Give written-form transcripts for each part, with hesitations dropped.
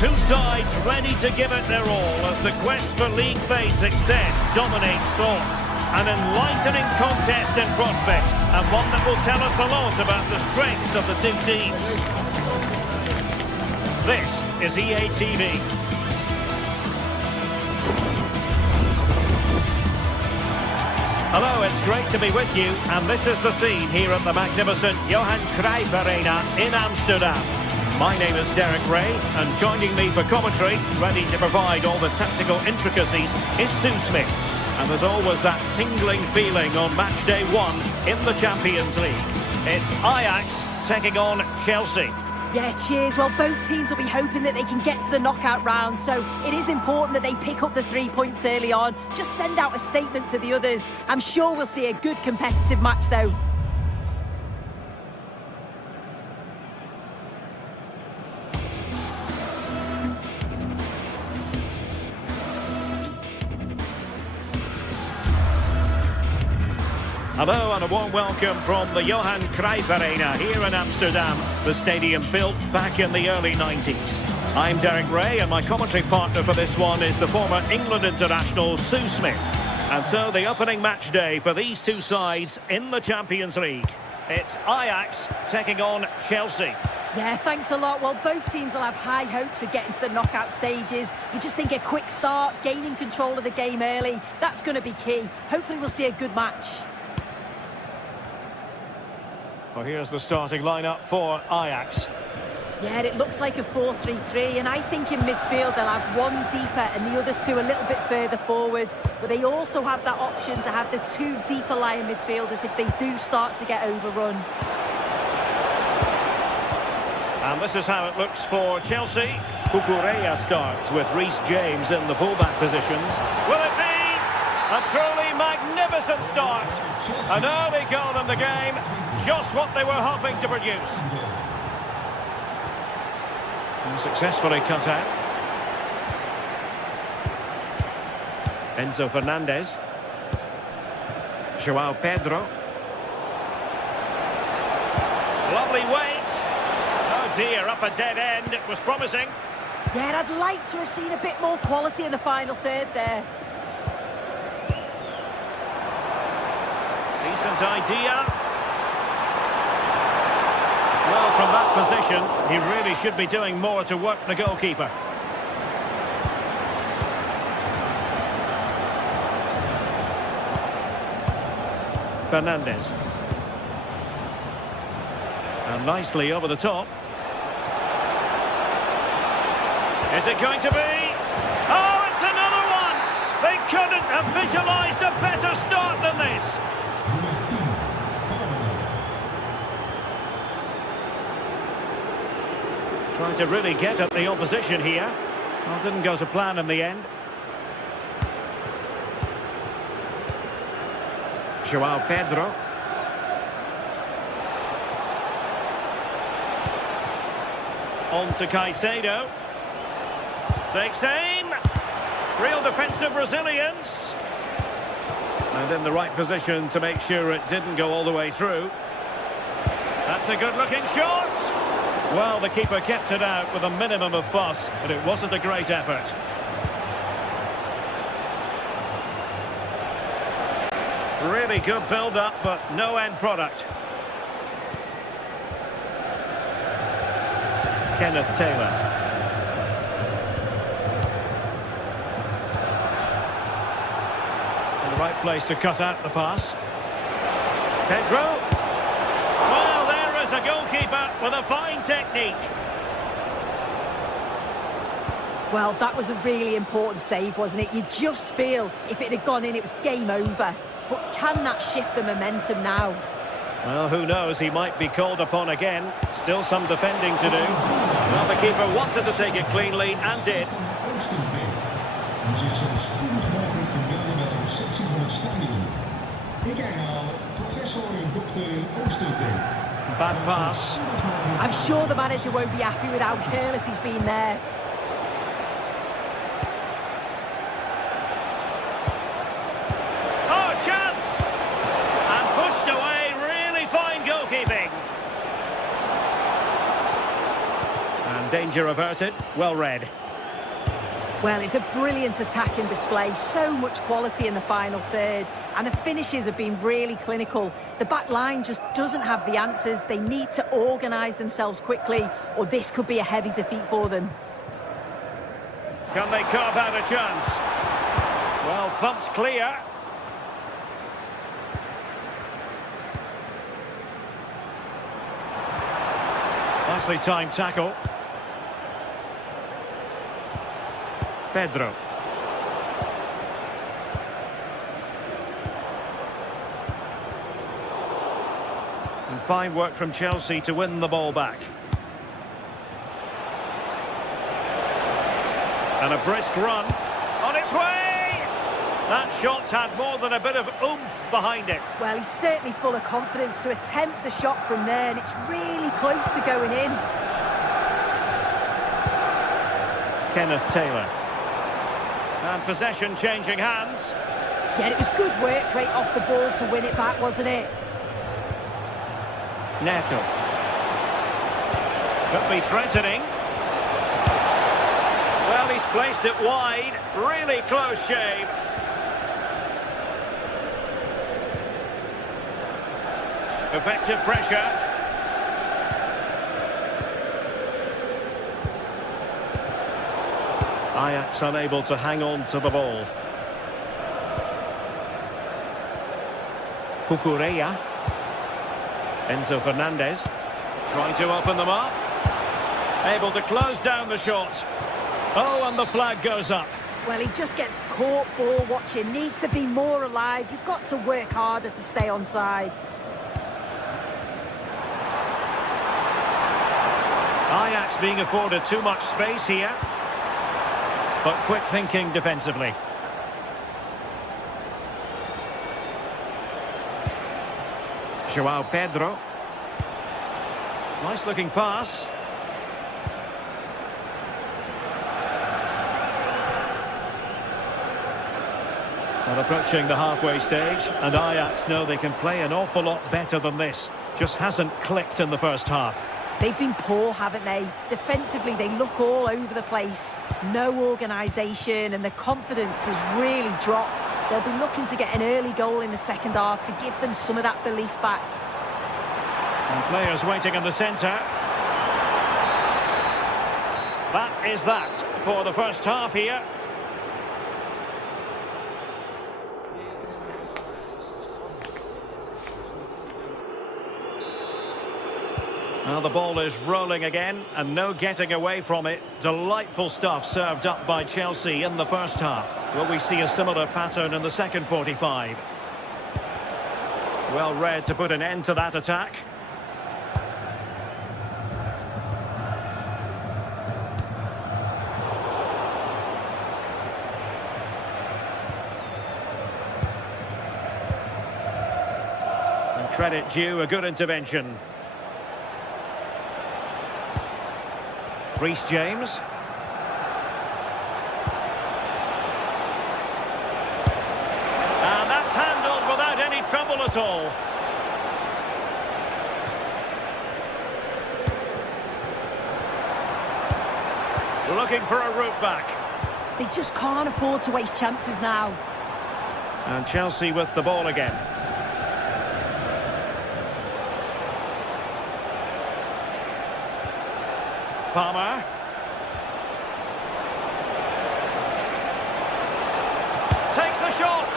Two sides ready to give it their all as the quest for league phase success dominates thoughts. An enlightening contest in prospect, and one that will tell us a lot about the strengths of the two teams. This is EA TV. Hello, it's great to be with you, and this is the scene here at the magnificent Johan Cruyff Arena in Amsterdam. My name is Derek Ray, and joining me for commentary, ready to provide all the tactical intricacies, is Sue Smith. And there's always that tingling feeling on match day one in the Champions League. It's Ajax taking on Chelsea. Yeah, cheers. Well, both teams will be hoping that they can get to the knockout round, so it is important that they pick up the 3 points early on. Just send out a statement to the others. I'm sure we'll see a good competitive match, though. Hello and a warm welcome from the Johan Cruyff Arena here in Amsterdam, the stadium built back in the early 90s. I'm Derek Ray, and my commentary partner for this one is the former England international Sue Smith. And so the opening match day for these two sides in the Champions League. It's Ajax taking on Chelsea. Yeah, thanks a lot. Well, both teams will have high hopes of getting to the knockout stages. You just think a quick start, gaining control of the game early, that's going to be key. Hopefully we'll see a good match. Well, here's the starting lineup for Ajax. Yeah, it looks like a 4-3-3, and I think in midfield they'll have one deeper and the other two a little bit further forward. But they also have that option to have the two deeper lying midfielders if they do start to get overrun. And this is how it looks for Chelsea. Cucurella starts with Reece James in the fullback positions. Will it be a truly magnificent start? An early goal in the game, just what they were hoping to produce. And successfully cut out. Enzo Fernandez. Joao Pedro. Lovely weight. Oh dear, up a dead end. It was promising. Yeah, I'd like to have seen a bit more quality in the final third there. Decent idea. Well, from that position, he really should be doing more to work the goalkeeper. Fernandez. And nicely over the top. Is it going to be? Oh, it's another one! They couldn't have visualised a better start than this. Trying to really get at the opposition here. Well, didn't go to plan in the end. Joao Pedro. On to Caicedo. Takes aim. Real defensive resilience. And in the right position to make sure it didn't go all the way through. That's a good-looking shot. Well, the keeper kept it out with a minimum of fuss, but it wasn't a great effort. Really good build-up, but no end product. Kenneth Taylor. In the right place to cut out the pass. Pedro. Well, there is a goalkeeper with a fine technique. Well, that was a really important save, wasn't it? You just feel if it had gone in, it was game over. But can that shift the momentum now? Well, who knows? He might be called upon again. Still some defending to do. Well, the keeper wanted to take it cleanly and did. Bad pass. I'm sure the manager won't be happy with how careless he's been there. Oh, chance! And pushed away. Really fine goalkeeping. And Danger averted. Well read. Well, it's a brilliant attacking display. So much quality in the final third. And the finishes have been really clinical. The back line just doesn't have the answers. They need to organise themselves quickly, or this could be a heavy defeat for them. Can they carve out a chance? Well, thumped clear. Nicely timed tackle. Pedro. And fine work from Chelsea to win the ball back. And a brisk run. On its way! That shot had more than a bit of oomph behind it. Well, he's certainly full of confidence to attempt a shot from there, and it's really close to going in. Kenneth Taylor. And possession changing hands. Yeah, it was good work right off the ball to win it back, wasn't it? Neto. Could be threatening. Well, he's placed it wide. Really close shave. Effective pressure. Ajax unable to hang on to the ball. Cucurella. Enzo Fernandez. Trying to open them up. Able to close down the shot. Oh, and the flag goes up. Well, he just gets caught ball watching. Needs to be more alive. You've got to work harder to stay onside. Ajax being afforded too much space here. But quick thinking defensively. João Pedro. Nice looking pass. Well, approaching the halfway stage, and Ajax know they can play an awful lot better than this. Just hasn't clicked in the first half. They've been poor, haven't they? Defensively, they look all over the place. No organisation, and the confidence has really dropped. They'll be looking to get an early goal in the second half to give them some of that belief back. And players waiting in the centre. That is that for the first half here. Now the ball is rolling again, and no getting away from it. Delightful stuff served up by Chelsea in the first half. Will we see a similar pattern in the second 45? Well read to put an end to that attack. And credit due, a good intervention. Reece James. And that's handled without any trouble at all. Looking for a route back. They just can't afford to waste chances now. And Chelsea with the ball again. Palmer. Takes the shot.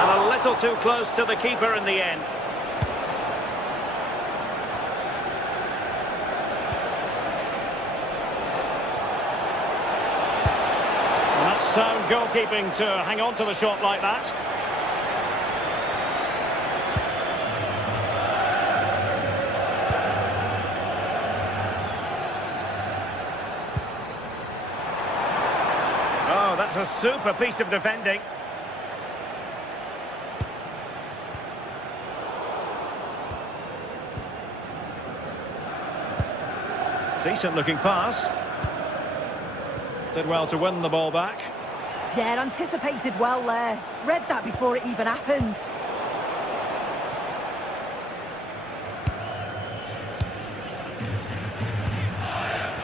And a little too close to the keeper in the end. And that's sound goalkeeping to hang on to the shot like that. Oh, that's a super piece of defending. Decent looking pass. Did well to win the ball back. Yeah, anticipated well there. Read that before it even happened.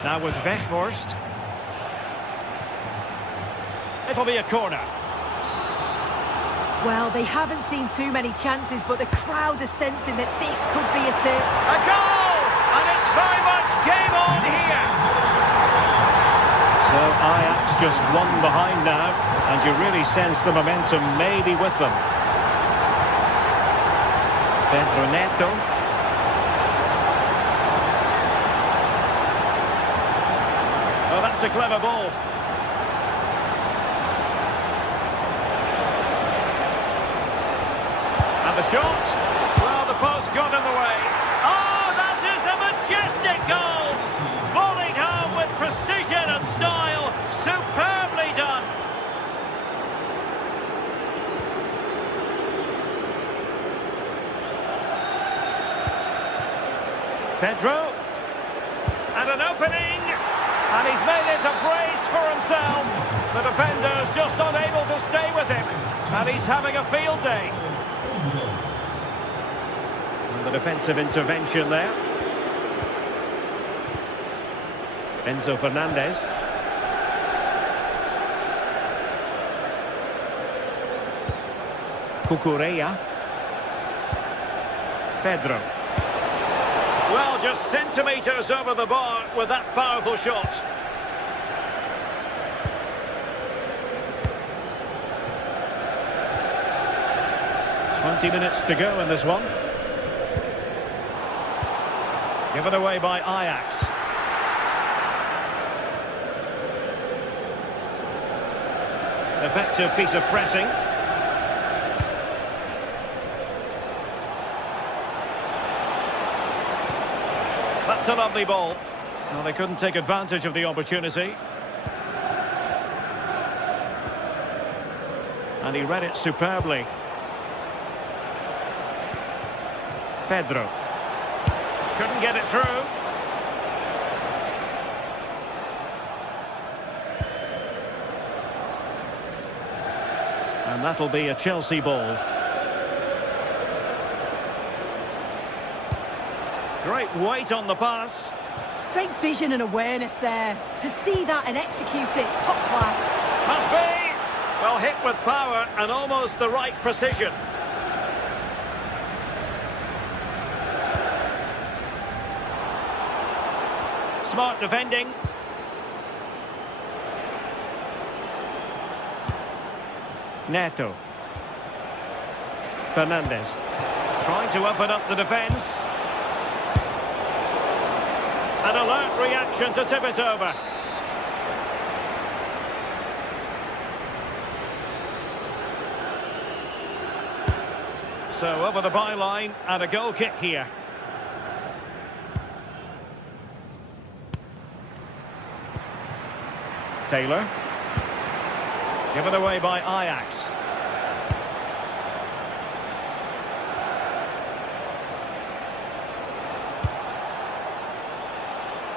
Now with Weghorst. It'll be a corner. Well, they haven't seen too many chances, but the crowd is sensing that this could be a tip. A goal! And it's very much game on here. So Ajax just one behind now, and you really sense the momentum maybe with them. Pedro Neto. Oh, that's a clever ball. And the shot. Well, the post got in the way. Oh, that is a majestic goal. Volleyed home with precision and style. Superbly done. Pedro. And an opening. And he's made it a brace for himself. The defender's just unable to stay with him. And he's having a field day. And the defensive intervention there. Enzo Fernandez. Cucurella. Pedro. Well, just centimetres over the bar with that powerful shot. Minutes to go in this one. Given away by Ajax. Effective piece of pressing. That's a lovely ball. Well, they couldn't take advantage of the opportunity. And he read it superbly. Pedro. Couldn't get it through. And that'll be a Chelsea ball. Great weight on the pass. Great vision and awareness there. To see that and execute it, top class. Must be. Well, hit with power and almost the right precision. Smart defending. Neto. Fernandez. Trying to open up the defence. An alert reaction to tip it over. So over the byline and a goal kick here. Taylor. Given away by Ajax.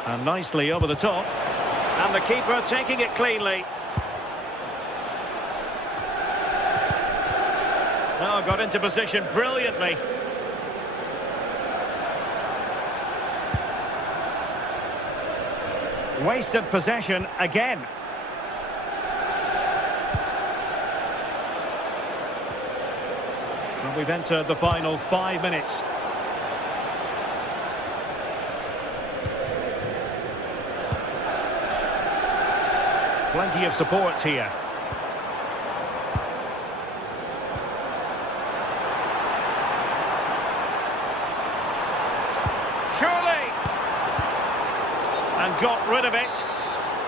And nicely over the top. And the keeper taking it cleanly. Oh, got into position brilliantly. Wasted possession again. And we've entered the final 5 minutes. Plenty of support here. Surely! And got rid of it.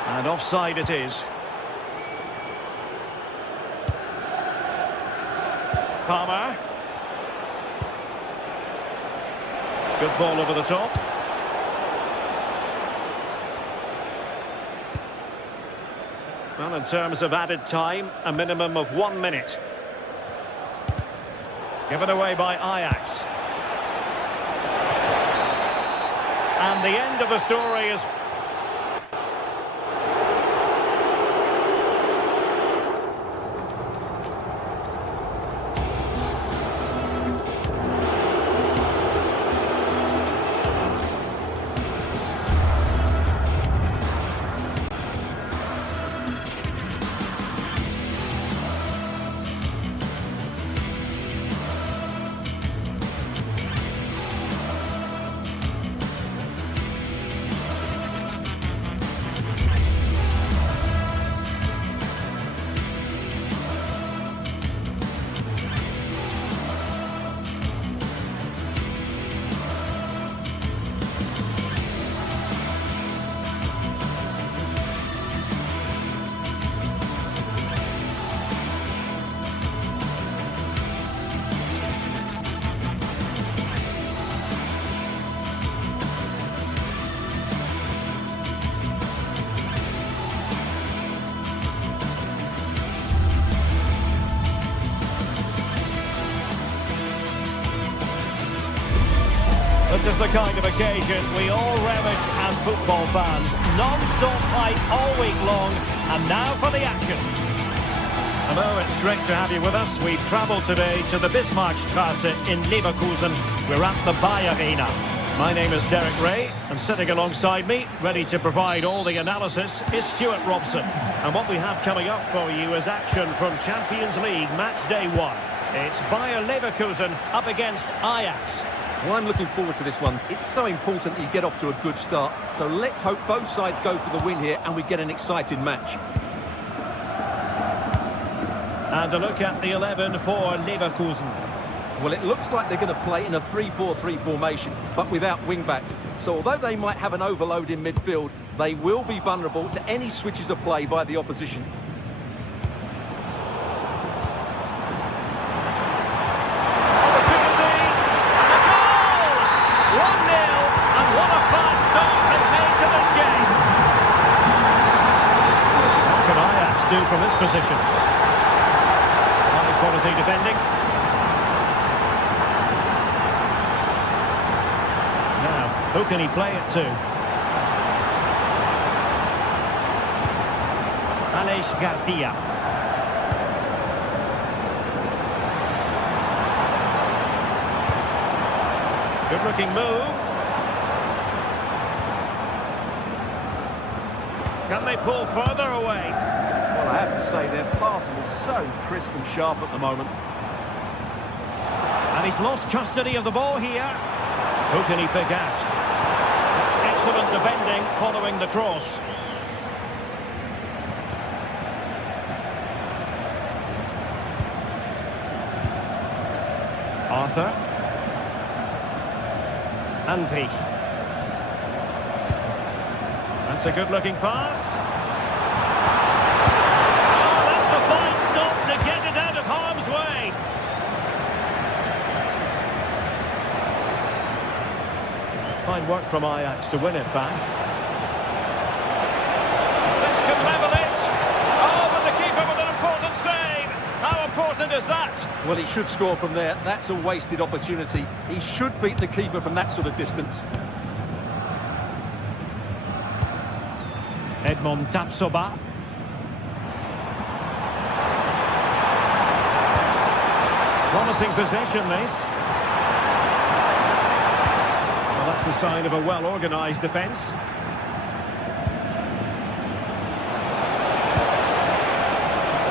And offside it is. Palmer. Good ball over the top. Well, in terms of added time, a minimum of 1 minute. Given away by Ajax. And the end of the story is... This is the kind of occasion we all relish as football fans. Non-stop hype all week long, and now for the action. Hello, it's great to have you with us. We've travelled today to the Bismarckstraße in Leverkusen. We're at the Bayer Arena. My name is Derek Ray, and sitting alongside me, ready to provide all the analysis, is Stuart Robson. And what we have coming up for you is action from Champions League match day 1. It's Bayer Leverkusen up against Ajax. Well, I'm looking forward to this one. It's so important that you get off to a good start. So let's hope both sides go for the win here and we get an exciting match. And a look at the 11 for Leverkusen. Well, it looks like they're going to play in a 3-4-3 formation, but without wing-backs. So although they might have an overload in midfield, they will be vulnerable to any switches of play by the opposition. From this position. High quality defending. Now, who can he play it to? Alex Garcia. Good looking move. Can they pull further away? Well, I have to say their passing is so crisp and sharp at the moment. And he's lost custody of the ball here. Who can he pick out? That's excellent defending following the cross. Arthur. Andri. That's a good-looking pass. Fine work from Ajax to win it back. This could level it. Oh, but the keeper with an important save. How important is that? Well, he should score from there. That's a wasted opportunity. He should beat the keeper from that sort of distance. Edmond Tapsoba. Promising possession, this. That's the sign of a well-organised defence.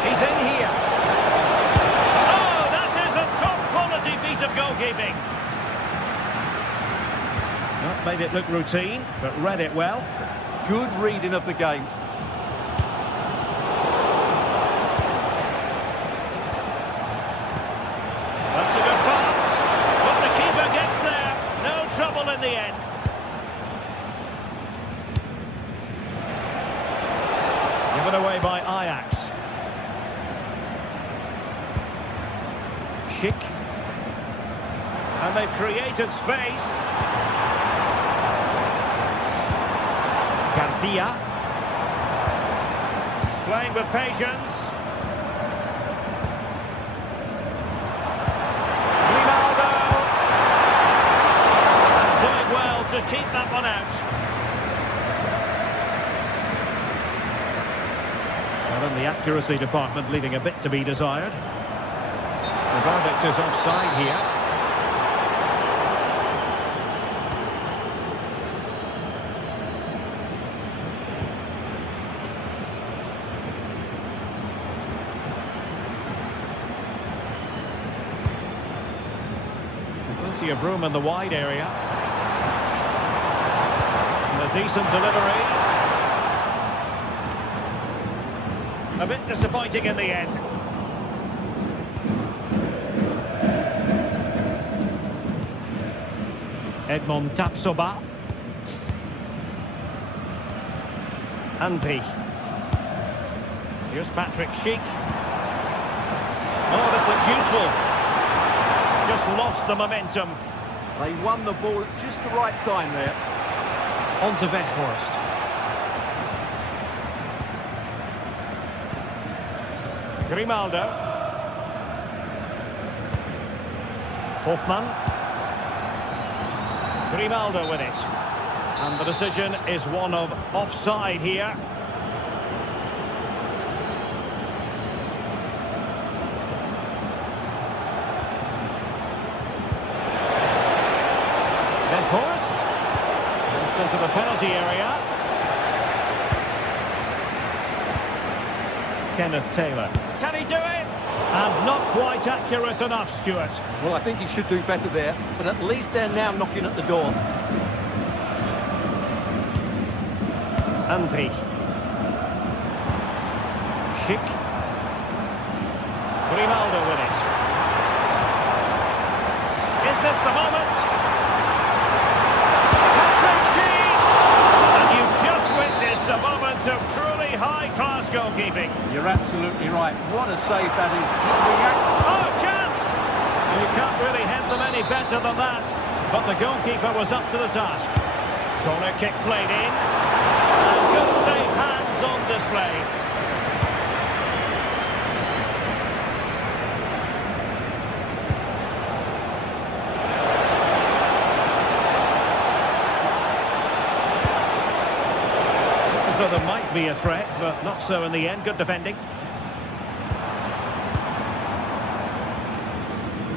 He's in here. Oh, that is a top-quality piece of goalkeeping. Not made it look routine, but read it well. Good reading of the game. That's a good pass. But the keeper gets there. No trouble in the end. Given away by Ajax. Schick. And they've created space. Garcia. Playing with patience. To keep that one out. Well, in the accuracy department, leaving a bit to be desired. The verdict is offside here. Plenty of room in the wide area. Decent delivery. A bit disappointing in the end. Edmond Tapsoba. Andri. Here's Patrick Schick. Oh, this looks useful. Just lost the momentum. They won the ball at just the right time there. On to Weghorst. Grimaldo. Grimaldo with it. And the decision is one of offside here. Then forced. Into the penalty area. Kenneth Taylor. Can he do it? And not quite accurate enough, Stuart. Well, I think he should do better there, but at least they're now knocking at the door. Andri. Schick. Grimaldo with it. Is this the moment? Patrick Sheik! And you've just witnessed a moment of truly high-class goalkeeping. You're absolutely right. What a save that is. Oh, chance! You can't really head them any better than that. But the goalkeeper was up to the task. Corner kick played in. And good safe hands on display. So there might be a threat, but not so in the end. Good defending.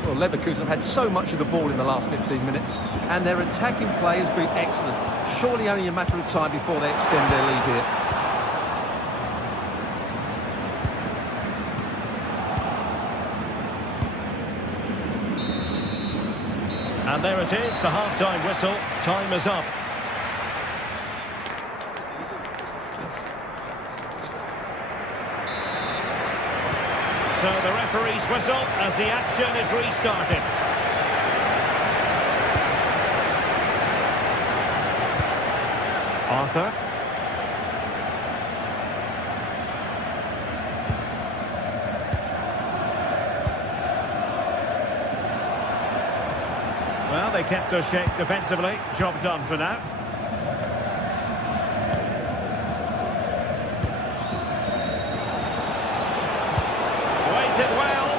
Well, Leverkusen have had so much of the ball in the last 15 minutes, and their attacking play has been excellent. Surely only a matter of time before they extend their lead here. And there it is, the half-time whistle. Time is up. So the referee's whistle as the action is restarted. Arthur. Well, they kept their shape defensively. Job done for now. Waited well.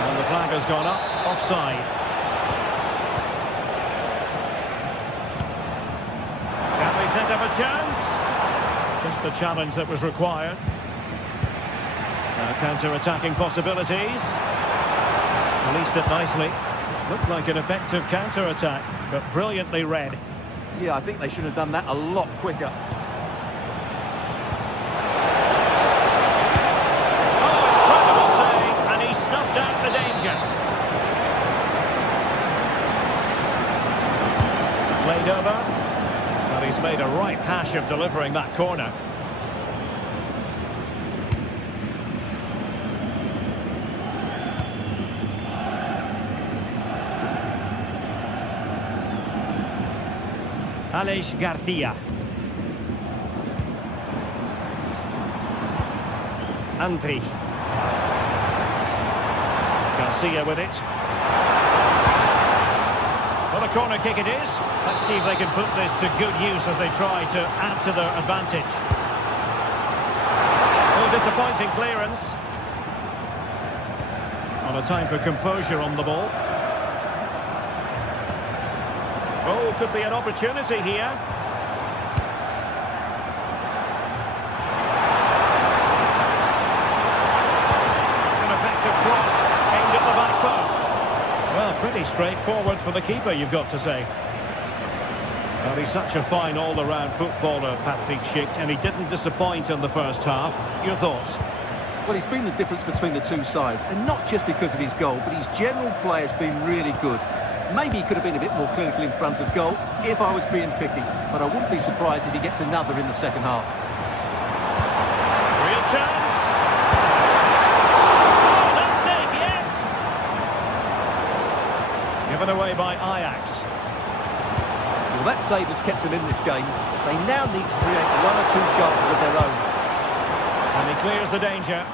And the flag has gone up. Offside. Can they set up a chance? Just the challenge that was required. Now counter-attacking possibilities. Released it nicely. Looked like an effective counter-attack, but brilliantly read. Yeah, I think they should have done that a lot quicker. Oh, incredible save, and he snuffed out the danger. Laid over. Well, he's made a right hash of delivering that corner. Aleix Garcia. Andri. Garcia with it. Well, a corner kick it is. Let's see if they can put this to good use as they try to add to their advantage. Oh, disappointing clearance. On a time for composure on the ball. Oh, could be an opportunity here. It's an effective cross aimed at the back post. Well, pretty straightforward for the keeper, you've got to say. Well, he's such a fine all-around footballer, Patrick Schick, and he didn't disappoint in the first half. Your thoughts? Well, he's been the difference between the two sides, and not just because of his goal, but his general play has been really good. Maybe he could have been a bit more clinical in front of goal if I was being picky, but I wouldn't be surprised if he gets another in the second half. Real chance. Oh, not safe yet. Given away by Ajax. Well, that save has kept them in this game. They now need to create one or two chances of their own. And he clears the danger.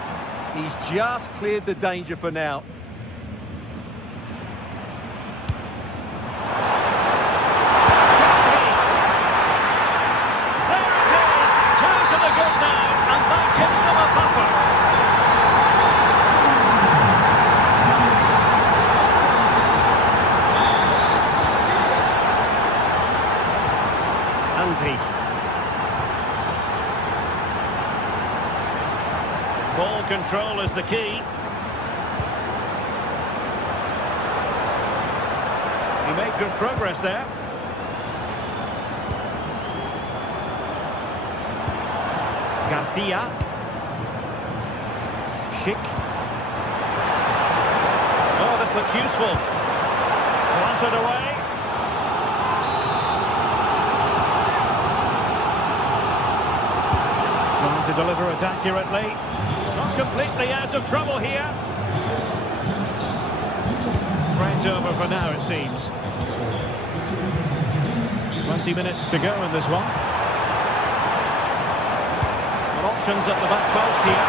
He's just cleared the danger for now. control is the key. He made good progress there. Garcia. Schick. Oh, this looks useful. Clattered away. Trying to deliver it accurately. Not completely out of trouble here. Right over for now, it seems. 20 minutes to go in this one. Options at the back post here.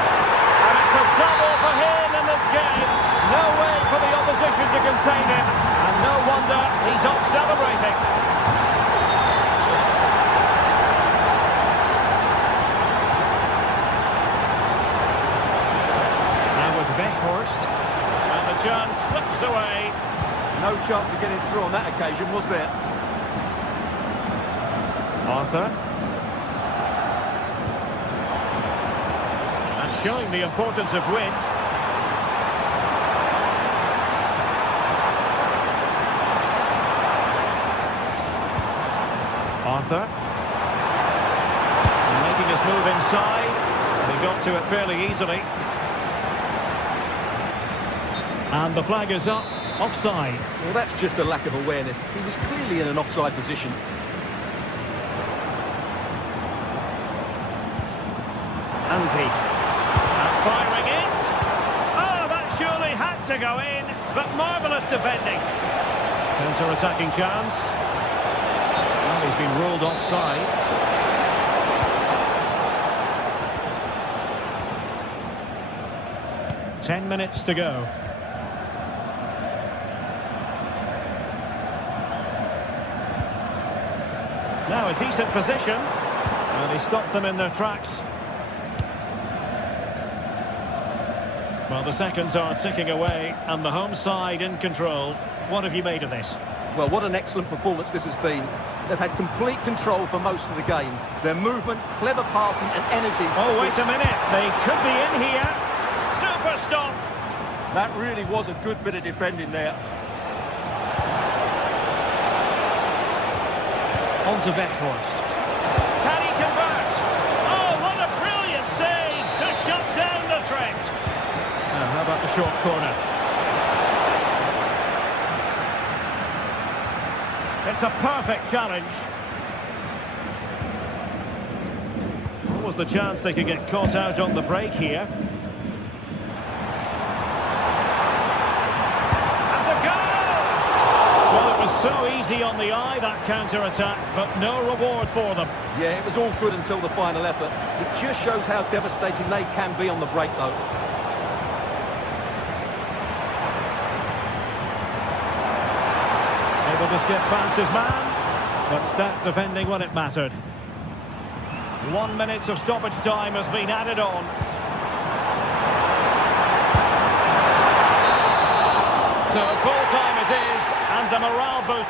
And it's a double for him in this game. No way for the opposition to contain him. And no wonder he's off celebrating. Now with Weghorst. And the chance slips away. No chance of getting through on that occasion, was there? Arthur. Showing the importance of wit. Arthur. Making his move inside. He got to it fairly easily. And the flag is up. Offside. Well, that's just a lack of awareness. He was clearly in an offside position. Andy. Firing it. Oh, that surely had to go in, but marvellous defending. Counter-attacking chance. Well, he's been ruled offside. Ten minutes to go. Now a decent position. And he stopped them in their tracks. Well, the seconds are ticking away, and the home side in control. What have you made of this? Well, what an excellent performance this has been. They've had complete control for most of the game. Their movement, clever passing and energy. Oh, wait a minute. They could be in here. Super stop. That really was a good bit of defending there. On to Weghorst. Can he convert? Oh, what a brilliant save to shut down the threat. And how about the short corner? It's a perfect challenge. What was the chance they could get caught out on the break here? That's a goal! Well, it was so easy on the eye, that counter-attack, but no reward for them. Yeah, it was all good until the final effort. It just shows how devastating they can be on the break, though. Able to skip past his man, but stacked defending when it mattered. 1 minute of stoppage time has been added on. So full time it is, and a morale boost.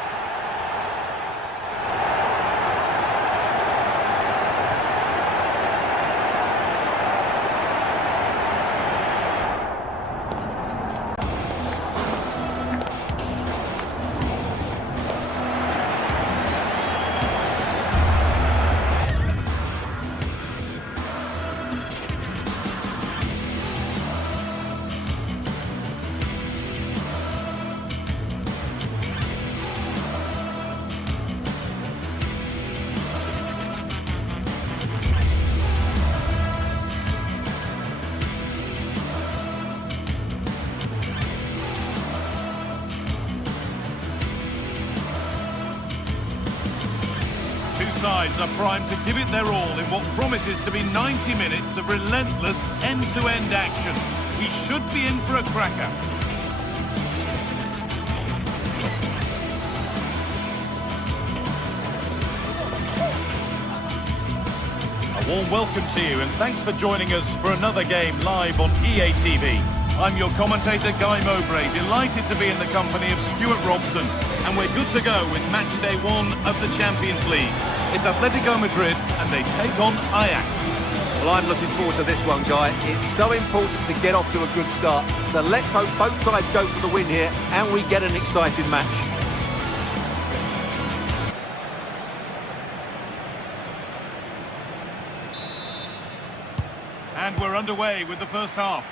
Sides are primed to give it their all in what promises to be 90 minutes of relentless end-to-end action. We should be in for a cracker. A warm welcome to you and thanks for joining us for another game live on EA TV. I'm your commentator Guy Mowbray, delighted to be in the company of Stuart Robson, and we're good to go with match day 1 of the Champions League. It's Atletico Madrid and they take on Ajax. Well, I'm looking forward to this one, Guy. It's so important to get off to a good start. So let's hope both sides go for the win here and we get an exciting match. And we're underway with the first half.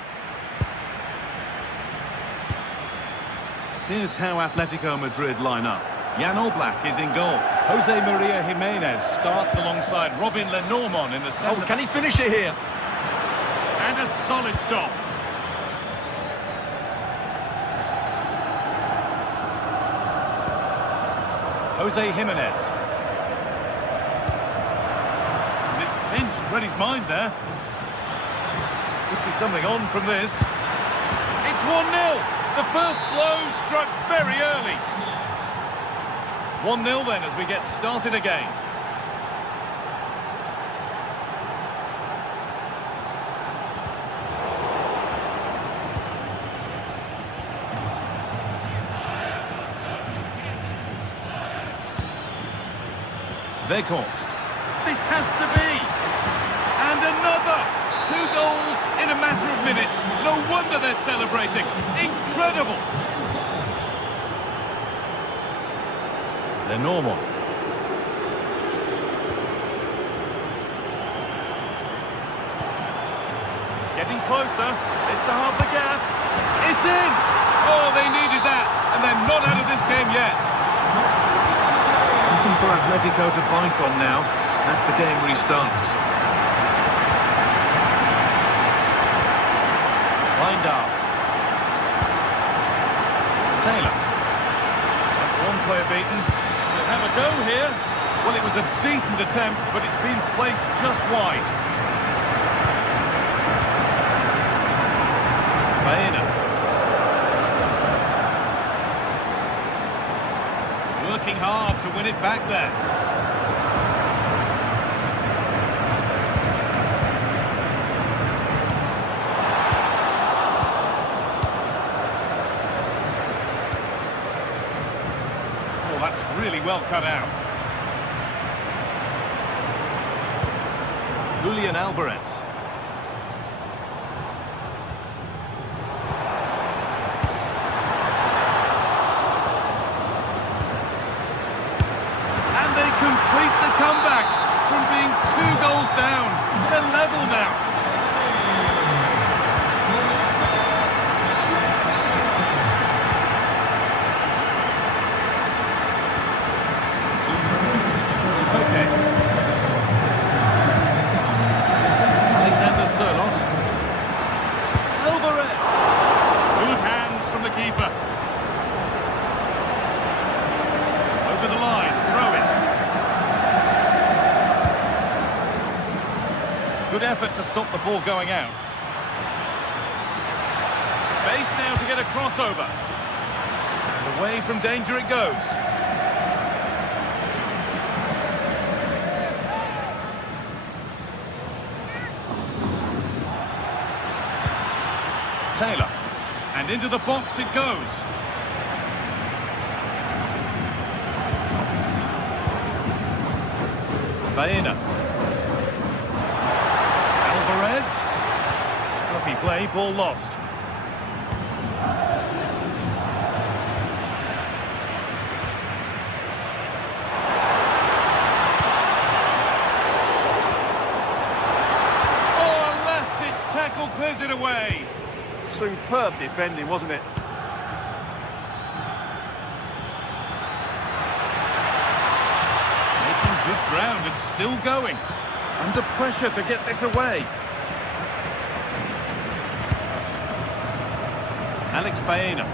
Here's how Atletico Madrid line up. Jan Oblak is in goal. Jose Maria Jimenez starts alongside Robin Lenormand in the centre. Oh, can he finish it here? And a solid stop. Jose Jimenez. And it's pinched, read his mind there. Could be something on from this. It's 1-0. The first blow struck very early. 1-0 then as we get started again. Weghorst. This has to be. And another. 2 goals in a matter of minutes. No wonder they're celebrating. Incredible. Lenormand. Getting closer. It's to half the gap. It's in. Oh, they needed that. And they're not out of this game yet. Something for Atletico to bite on now as the game restarts. Lindahl. Taylor. That's one player beaten. They'll have a go here. Well, it was a decent attempt, but it's been placed just wide. Baena. Working hard to win it back there. Really well cut out. Julian Alvarez. And they complete the comeback from being 2 goals down. They're level now. Good effort to stop the ball going out. Space now to get a crossover. And away from danger it goes. Taylor. And into the box it goes. Baena. Scruffy play, ball lost. Oh, a last-ditch tackle clears it away. Superb defending, wasn't it? Making good ground and still going. Under pressure to get this away. Alex Baena.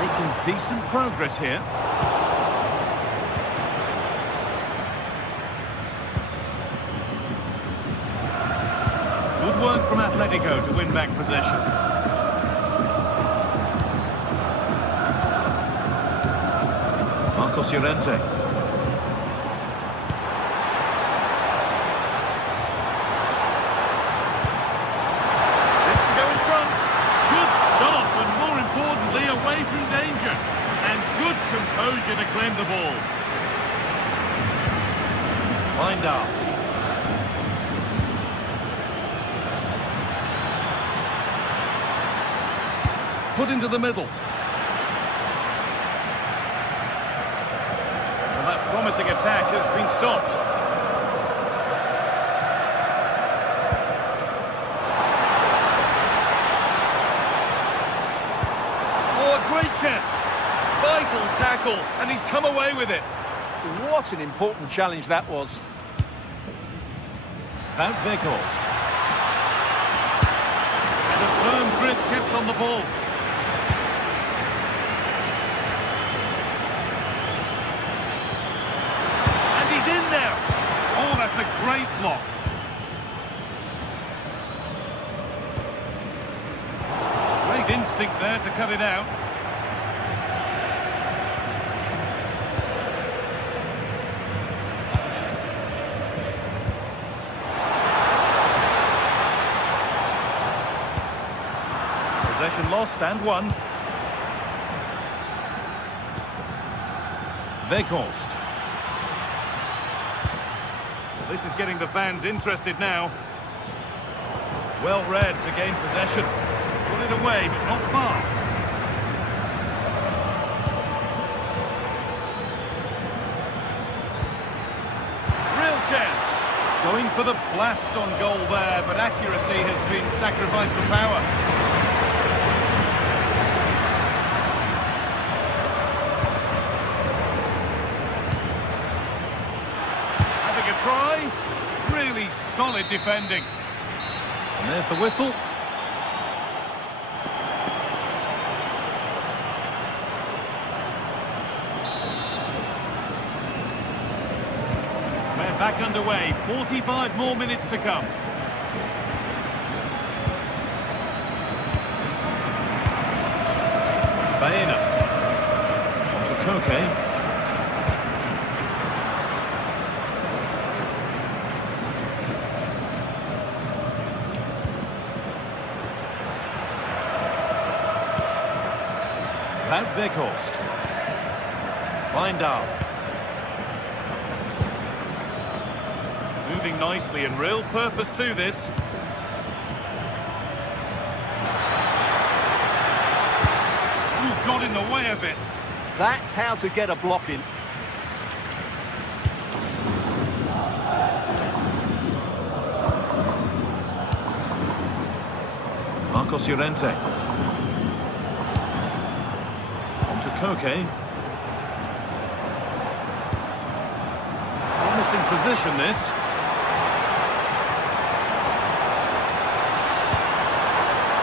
Making decent progress here. Good work from Atletico to win back possession. Marcos Llorente. Away from danger, and good composure to claim the ball. Lindahl. put into the middle. Well, that promising attack has been stopped. Oh, a great chance. Vital tackle, and he's come away with it. What an important challenge that was. Van Weghorst. And a firm grip kept on the ball. And he's in there. Oh, that's a great block. Great instinct there to cut it out. Possession lost and won. Weghorst. Well, this is getting the fans interested now. Well read to gain possession. Put it away, but not far. Real chance. Going for the blast on goal there, but accuracy has been sacrificed for power. Try. Really solid defending. And there's the whistle. We're back underway. 45 more minutes to come. Baena. On to Koke. Van Weghorst. Wijndal. Moving nicely and real purpose to this. Ooh, got in the way of it. That's how to get a block in. Marcos Llorente. Koke. Promising position this.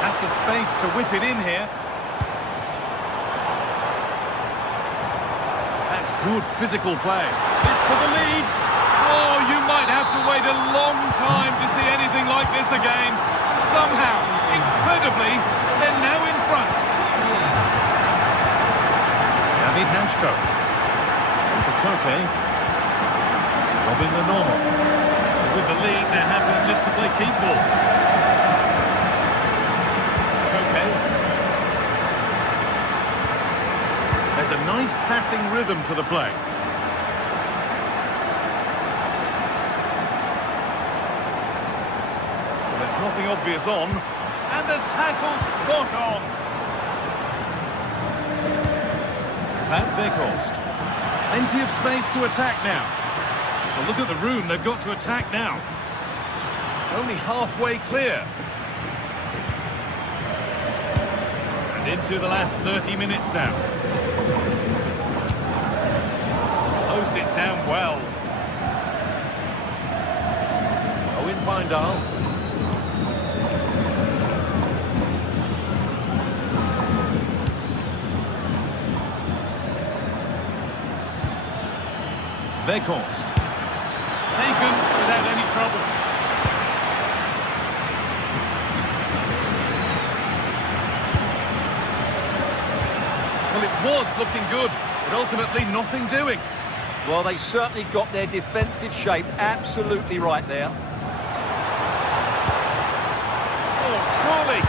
Has the space to whip it in here. That's good physical play. This for the lead. Oh, you might have to wait a long time to see anything like this again. Somehow, incredibly, they're now in front. David Hanchko. Onto Koke. Robbing the normal. With the lead, they're happy just to play keep ball. Koke. There's a nice passing rhythm to the play. Well, there's nothing obvious on. And the tackle spot on. Van Weghorst. Plenty of space to attack now. Well, look at the room they've got to attack now. It's only halfway clear. And into the last 30 minutes now. Closed it down well. Owen Wijndal. Weghorst. Taken without any trouble. Well, it was looking good, but ultimately nothing doing. Well, they certainly got their defensive shape absolutely right there. Oh, surely.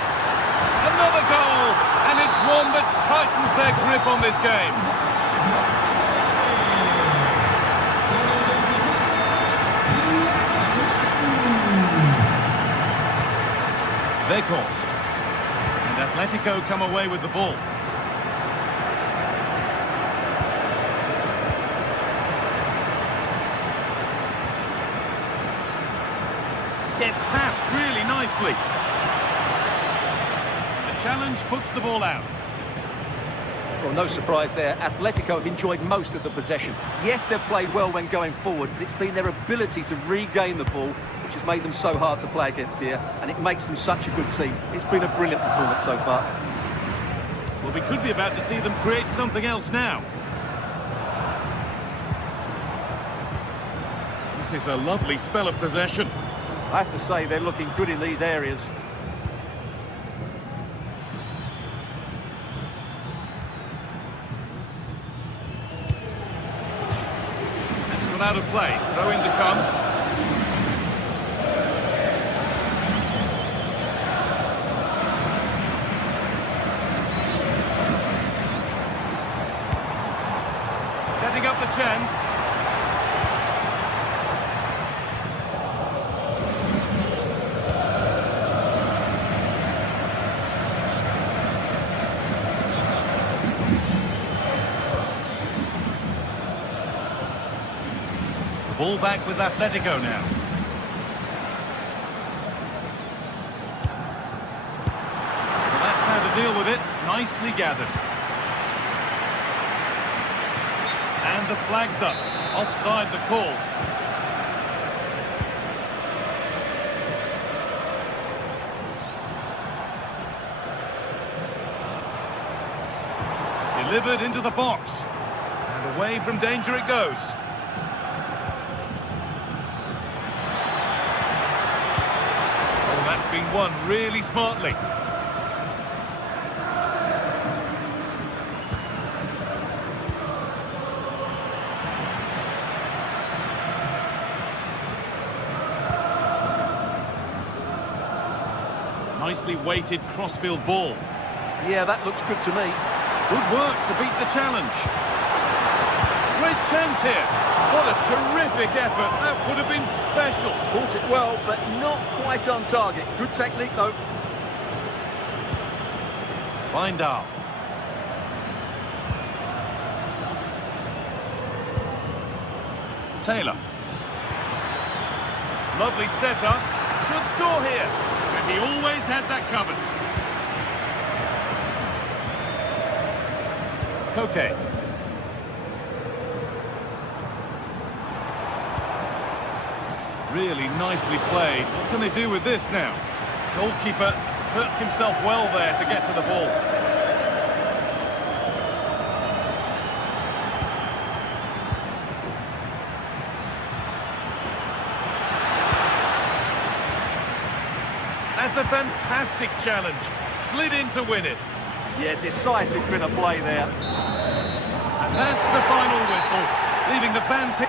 Another goal, and it's one that tightens their grip on this game. Weghorst. And that Atletico come away with the ball. Gets passed really nicely. The challenge puts the ball out. Well, no surprise there. Atletico have enjoyed most of the possession. Yes, they've played well when going forward, but it's been their ability to regain the ball which has made them so hard to play against here, and it makes them such a good team. It's been a brilliant performance so far. Well, we could be about to see them create something else now. This is a lovely spell of possession. I have to say, they're looking good in these areas. That's gone out of play. Throw in to come. Setting up the chance. The ball back with Atletico now. Well, that's how to deal with it. Nicely gathered. And the flag's up. Offside the call. Delivered into the box. And away from danger it goes. Oh, that's been won really smartly. Nicely weighted crossfield ball. Yeah, that looks good to me. Good work to beat the challenge. Great chance here. What a terrific effort. That would have been special. Caught it well, but not quite on target. Good technique, though. Bindal. Taylor. Lovely setup. Should score here. And he always had that covered. Koke. Really nicely played. What can they do with this now? Goalkeeper asserts himself well there to get to the ball. That's a fantastic challenge. Slid in to win it. Yeah, decisive bit of play there. And that's the final whistle, leaving the fans here.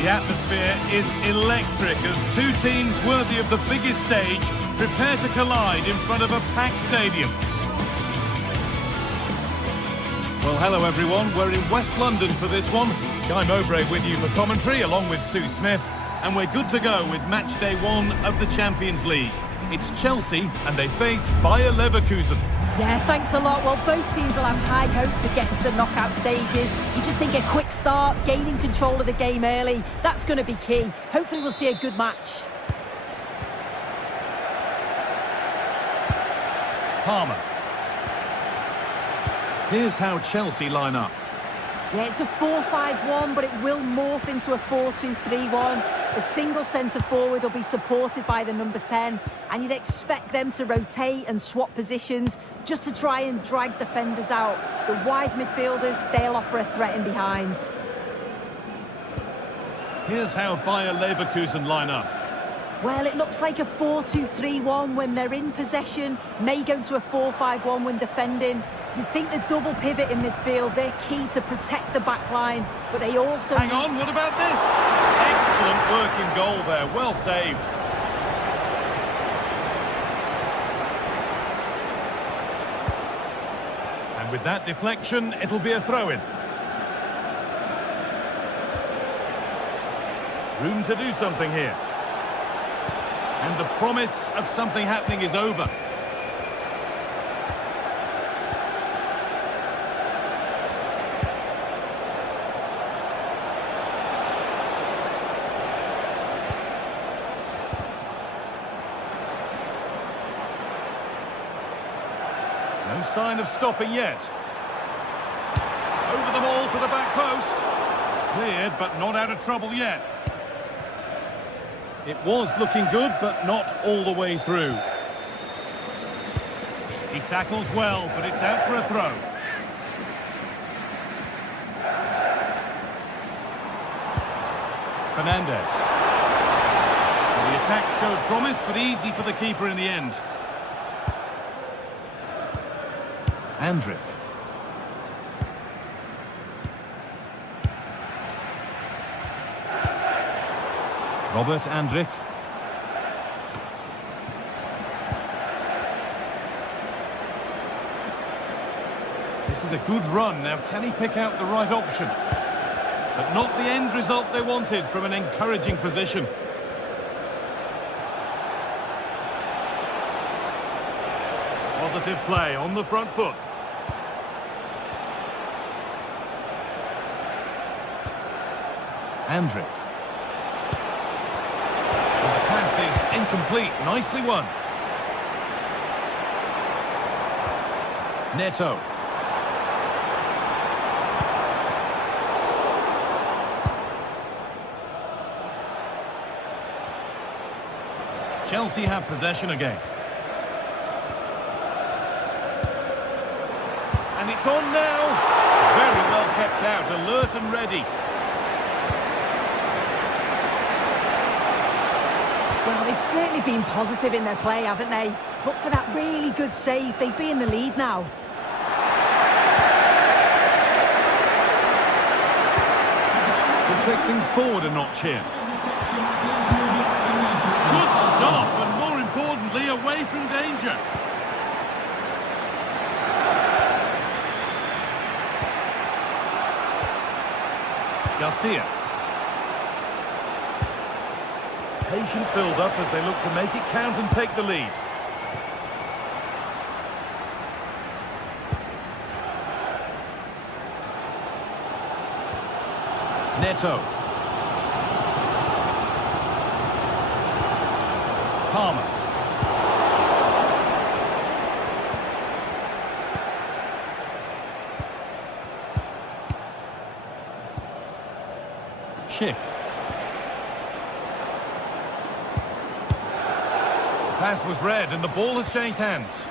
The atmosphere is electric as two teams worthy of the biggest stage prepare to collide in front of a packed stadium. Well, hello everyone, we're in West London for this one. Guy Mowbray with you for commentary along with Sue Smith, and we're good to go with match day 1 of the Champions League. It's Chelsea and they face Bayer Leverkusen. Yeah, thanks a lot. Well, both teams will have high hopes of getting to the knockout stages. You just think a quick start, gaining control of the game early, that's going to be key. Hopefully we'll see a good match. Palmer. Here's how Chelsea line up. Yeah, it's a 4-5-1, but it will morph into a 4-2-3-1. The single centre forward will be supported by the number 10, and you'd expect them to rotate and swap positions just to try and drag defenders out. The wide midfielders, they'll offer a threat in behind. Here's how Bayer Leverkusen line up. Well, it looks like a 4-2-3-1 when they're in possession, may go to a 4-5-1 when defending. You'd think the double pivot in midfield, they're key to protect the back line, but they also... Hang on, what about this? Excellent work in goal there, well saved. And with that deflection, it'll be a throw-in. Room to do something here. And the promise of something happening is over. No sign of stopping yet. Over the ball to the back post. Cleared, but not out of trouble yet. It was looking good, but not all the way through. He tackles well, but it's out for a throw. Fernandez. The attack showed promise, but easy for the keeper in the end. Andrick. Robert Andrick. This is a good run. Now, can he pick out the right option? But not the end result they wanted from an encouraging position. Positive play on the front foot. Andrick. The pass is incomplete. Nicely won. Neto. Chelsea have possession again. And it's on now. Very well kept out, alert and ready. Well, they've certainly been positive in their play, haven't they? But for that really good save, they'd be in the lead now. We'll take things forward a notch here. Good stop, and more importantly, away from danger. Garcia. Patient build-up as they look to make it count and take the lead. Neto. Palmer. Schick. Pass was read and the ball has changed hands.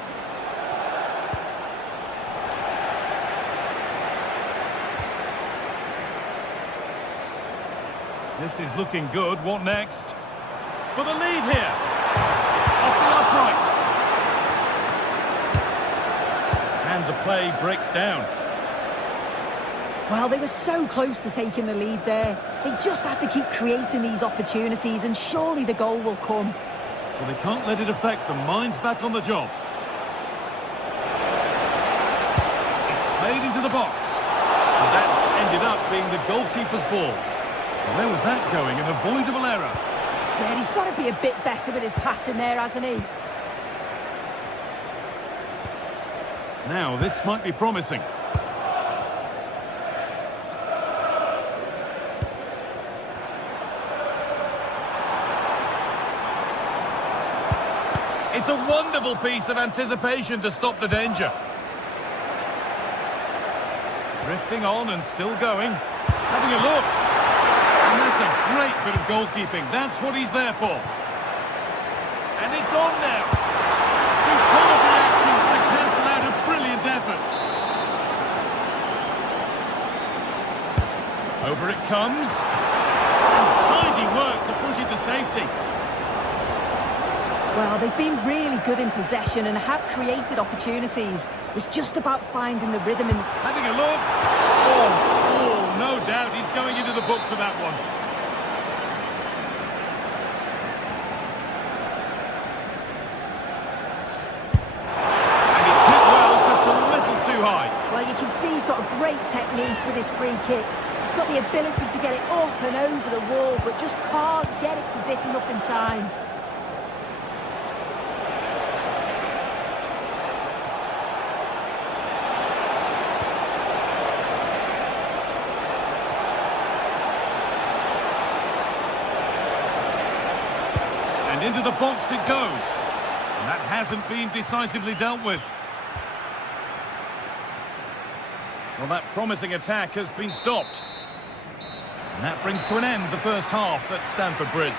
This is looking good. What next? For the lead here. Off the upright. And the play breaks down. Well, they were so close to taking the lead there. They just have to keep creating these opportunities and surely the goal will come. Well, they can't let it affect them. Mind's back on the job. It's played into the box. And that's ended up being the goalkeeper's ball. Well, where was that going? An avoidable error. Yeah, he's got to be a bit better with his passing there, hasn't he? Now, this might be promising. It's a wonderful piece of anticipation to stop the danger. Drifting on and still going. Having a look. And that's a great bit of goalkeeping. That's what he's there for. And it's on now. Superb reactions to cancel out a brilliant effort. Over it comes. And tidy work to push it to safety. Well, they've been really good in possession and have created opportunities. It's just about finding the rhythm and... Having a look. Oh, no doubt he's going into the book for that one. And he's hit well, just a little too high. Well, you can see he's got a great technique with his free kicks. He's got the ability to get it up and over the wall, but just can't get it to dip enough in time. And into the box it goes. And that hasn't been decisively dealt with. Well, that promising attack has been stopped. And that brings to an end the first half at Stamford Bridge.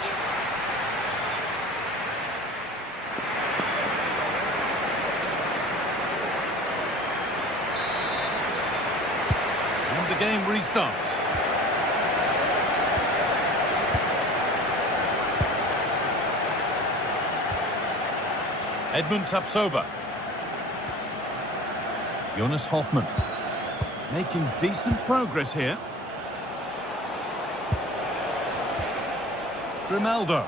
And the game restarts. Edmund Tapsoba. Jonas Hoffmann. Making decent progress here. Grimaldo.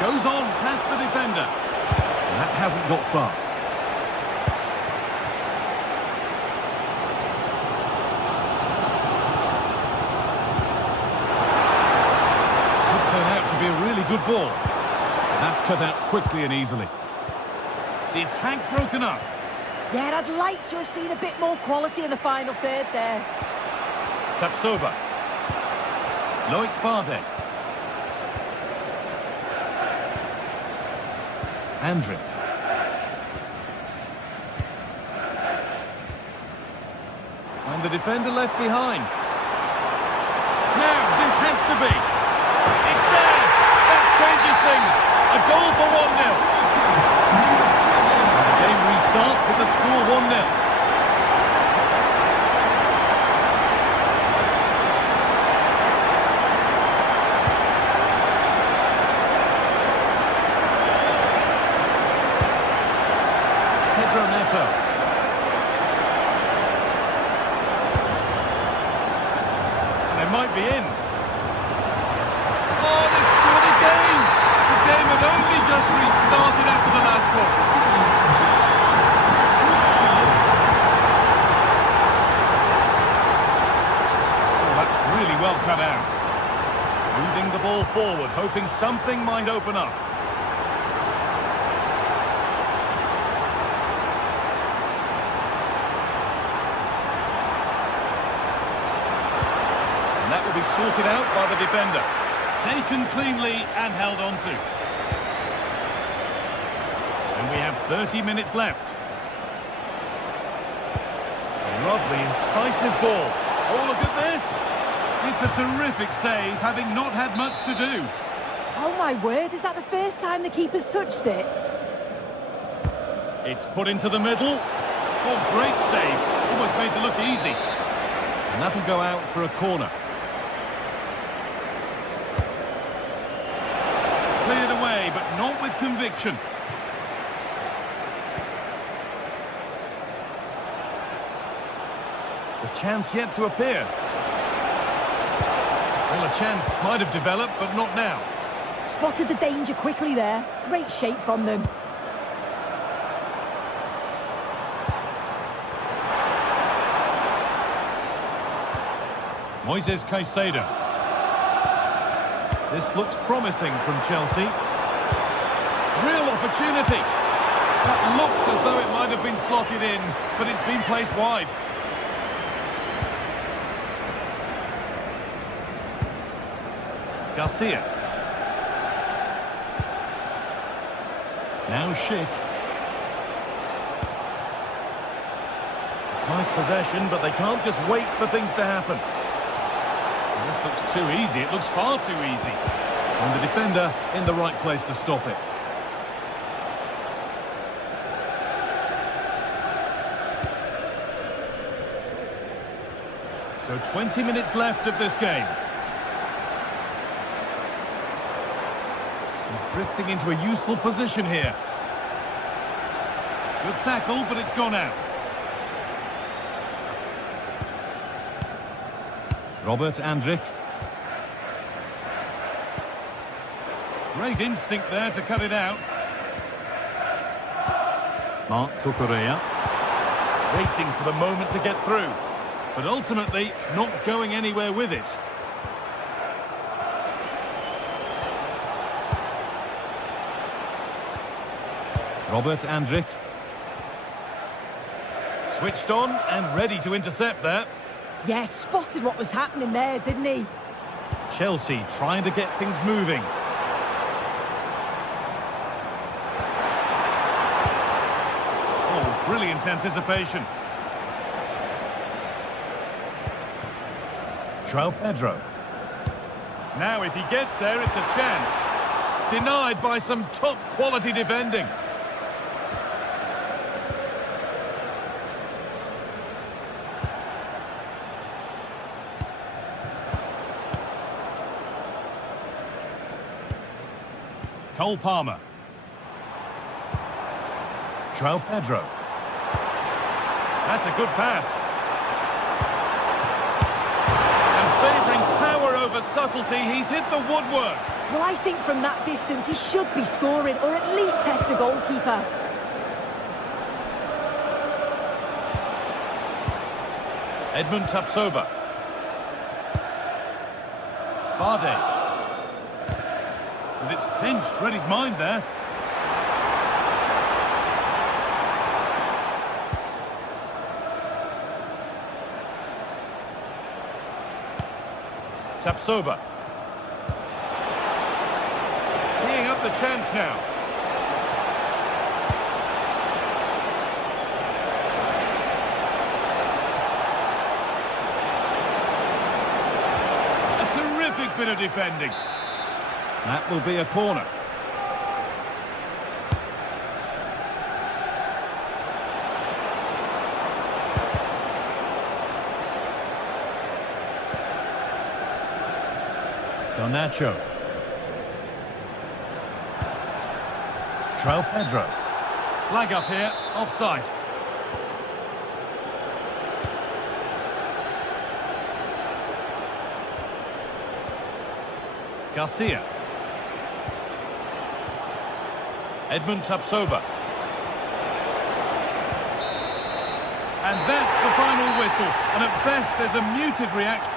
Goes on past the defender. And that hasn't got far. Could turn out to be a really good ball. And that's cut out quickly and easily. The attack broken up. Yeah, I'd like to have seen a bit more quality in the final third there. Tapsoba. Loic Bardet. Andrić. And the defender left behind. Now, this has to be. It's there! That changes things. A goal for 1-0. The game restarts with the score 1-0. They might be in. Oh, they scored again! The game had only just restarted after the last one. Oh, that's really well cut out. Moving the ball forward, hoping something might open up. That will be sorted out by the defender. Taken cleanly and held on to. And we have 30 minutes left. A lovely, incisive ball. Oh, look at this. It's a terrific save, having not had much to do. Oh, my word. Is that the first time the keeper's touched it? It's put into the middle. Oh, great save. Almost made to look easy. And that'll go out for a corner. Cleared away, but not with conviction. The chance yet to appear. Well, a chance might have developed, but not now. Spotted the danger quickly there. Great shape from them. Moises Caicedo. This looks promising from Chelsea. Real opportunity. That looked as though it might have been slotted in, but it's been placed wide. Garcia. Now Schick. It's nice possession, but they can't just wait for things to happen. And this looks too easy. It looks far too easy. And the defender in the right place to stop it. So 20 minutes left of this game. He's drifting into a useful position here. Good tackle, but it's gone out. Robert Andrich. Great instinct there to cut it out. Mark Cucurella. Waiting for the moment to get through. But ultimately, not going anywhere with it. Robert Andrich. Switched on and ready to intercept there. Yes, spotted what was happening there, didn't he? Chelsea trying to get things moving. Oh, brilliant anticipation. João Pedro. Now if he gets there, it's a chance. Denied by some top quality defending. Cole Palmer. João Pedro. That's a good pass. Subtlety, he's hit the woodwork. Well, I think from that distance he should be scoring, or at least test the goalkeeper. Edmund Tapsoba. Bardet. And it's pinched, read his mind there. Tapsoba. Teeing up the chance now. A terrific bit of defending. That will be a corner. Garnacho. João Pedro. Flag up here, offside. Garcia. Edmund Tapsoba. And that's the final whistle. And at best, there's a muted reaction.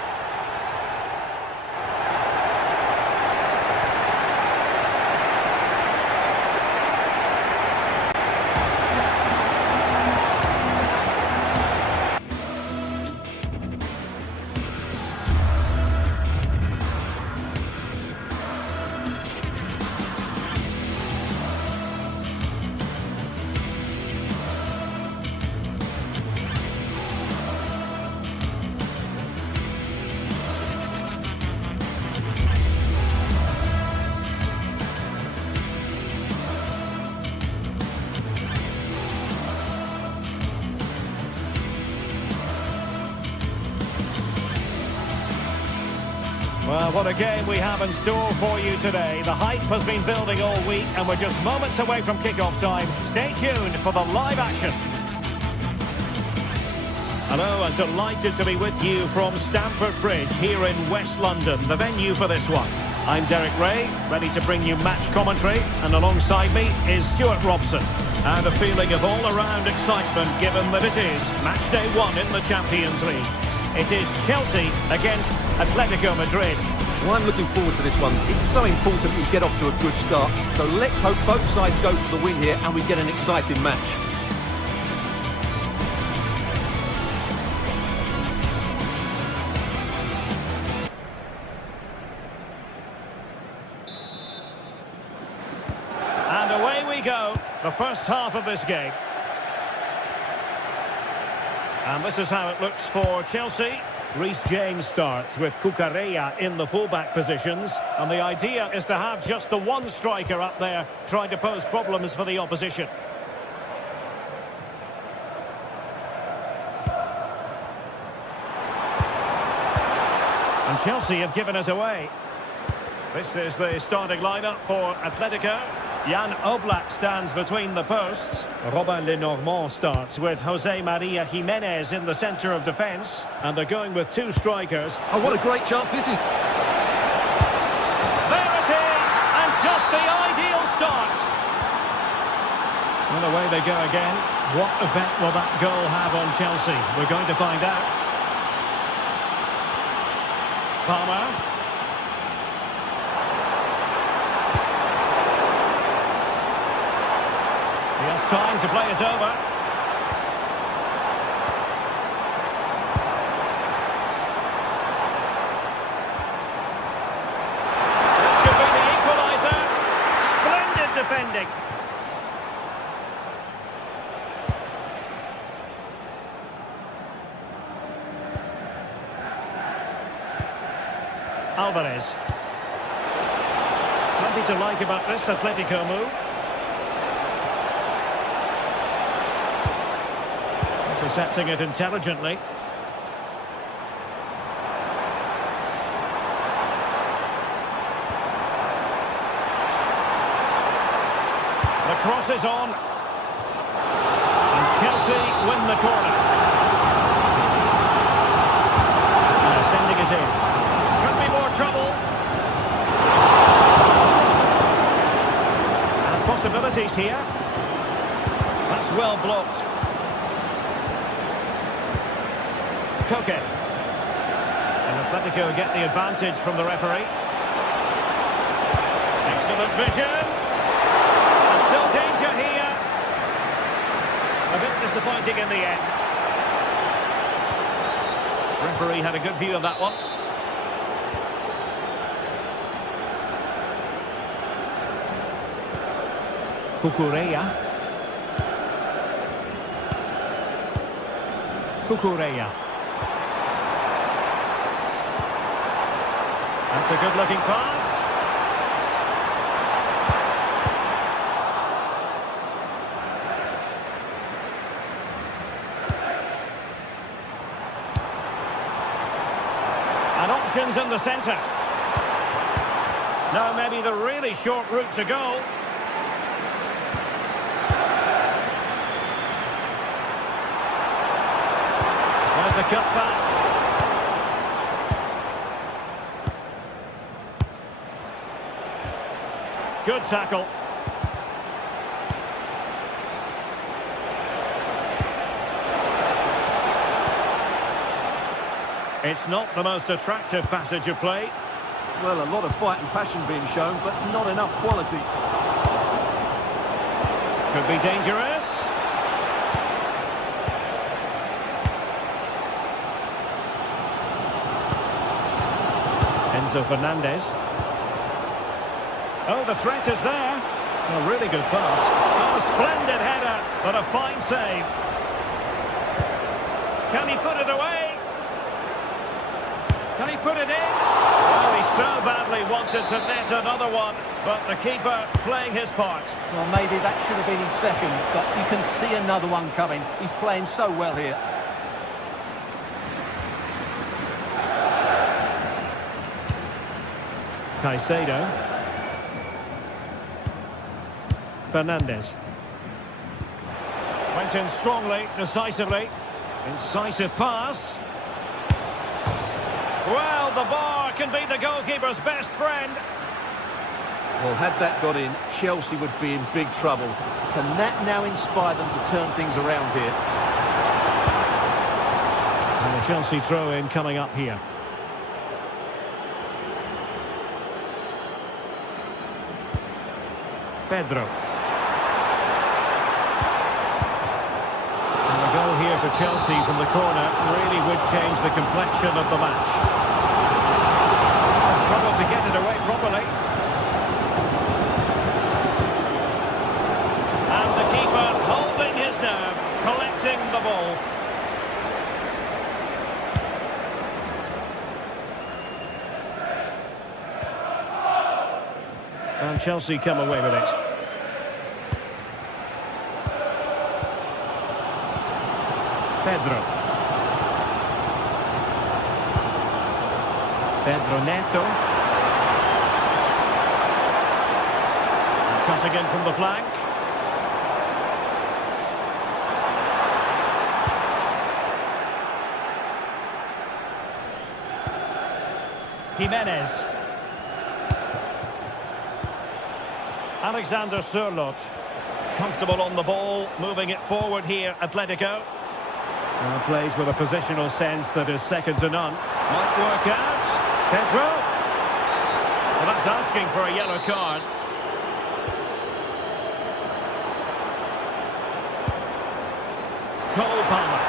Well, what a game we have in store for you today. The hype has been building all week and we're just moments away from kick-off time. Stay tuned for the live action. Hello and delighted to be with you from Stamford Bridge here in West London, the venue for this one. I'm Derek Ray, ready to bring you match commentary, and alongside me is Stuart Robson. And a feeling of all-around excitement given that it is match day 1 in the Champions League. It is Chelsea against Atletico Madrid. Well, I'm looking forward to this one. It's so important we get off to a good start. So let's hope both sides go for the win here and we get an exciting match. And away we go, the first half of this game. And this is how it looks for Chelsea. Reece James starts with Cucurella in the fullback positions. And the idea is to have just the one striker up there trying to pose problems for the opposition. And Chelsea have given us away. This is the starting lineup for Atletico. Jan Oblak stands between the posts. Robin Lenormand starts with Jose Maria Jimenez in the centre of defence. And they're going with two strikers. Oh, what a great chance this is. There it is! And just the ideal start. And away they go again. What effect will that goal have on Chelsea? We're going to find out. Palmer. He has time to play it over. This could be the equaliser. Splendid defending. Alvarez. Plenty to like about this Atletico move. Intercepting it intelligently. The cross is on. And Chelsea win the corner. Sending it in. Could be more trouble. And possibilities here. That's well blocked. Koke. And Atletico get the advantage from the referee. Excellent vision. And still danger here. A bit disappointing in the end. Referee had a good view of that one. Cucurella. Cucurella. That's a good-looking pass. And options in the centre. Now maybe the really short route to go. There's the cut back. Good tackle. It's not the most attractive passage of play. Well, a lot of fight and passion being shown, but not enough quality. Could be dangerous. Enzo Fernandez. Oh, the threat is there. A really good pass. Oh, splendid header, but a fine save. Can he put it away? Can he put it in? Well, he so badly wanted to net another one, but the keeper playing his part. Well, maybe that should have been his second, but you can see another one coming. He's playing so well here. Caicedo. Fernandez. Went in strongly, decisively. Incisive pass. Well, the bar can be the goalkeeper's best friend. Well, had that got in, Chelsea would be in big trouble. Can that now inspire them to turn things around here? And the Chelsea throw-in coming up here. Pedro. And a goal here for Chelsea from the corner really would change the complexion of the match. Struggle to get it away properly. And the keeper holding his nerve, collecting the ball. And Chelsea come away with it. Pedro. Pedro Neto. And cutting in from the flank. Jimenez. Alexander Sørloth. Comfortable on the ball, moving it forward here, Atletico. Plays with a positional sense that is second to none. Might work out. Pedro. Well, that's asking for a yellow card. Cole Palmer.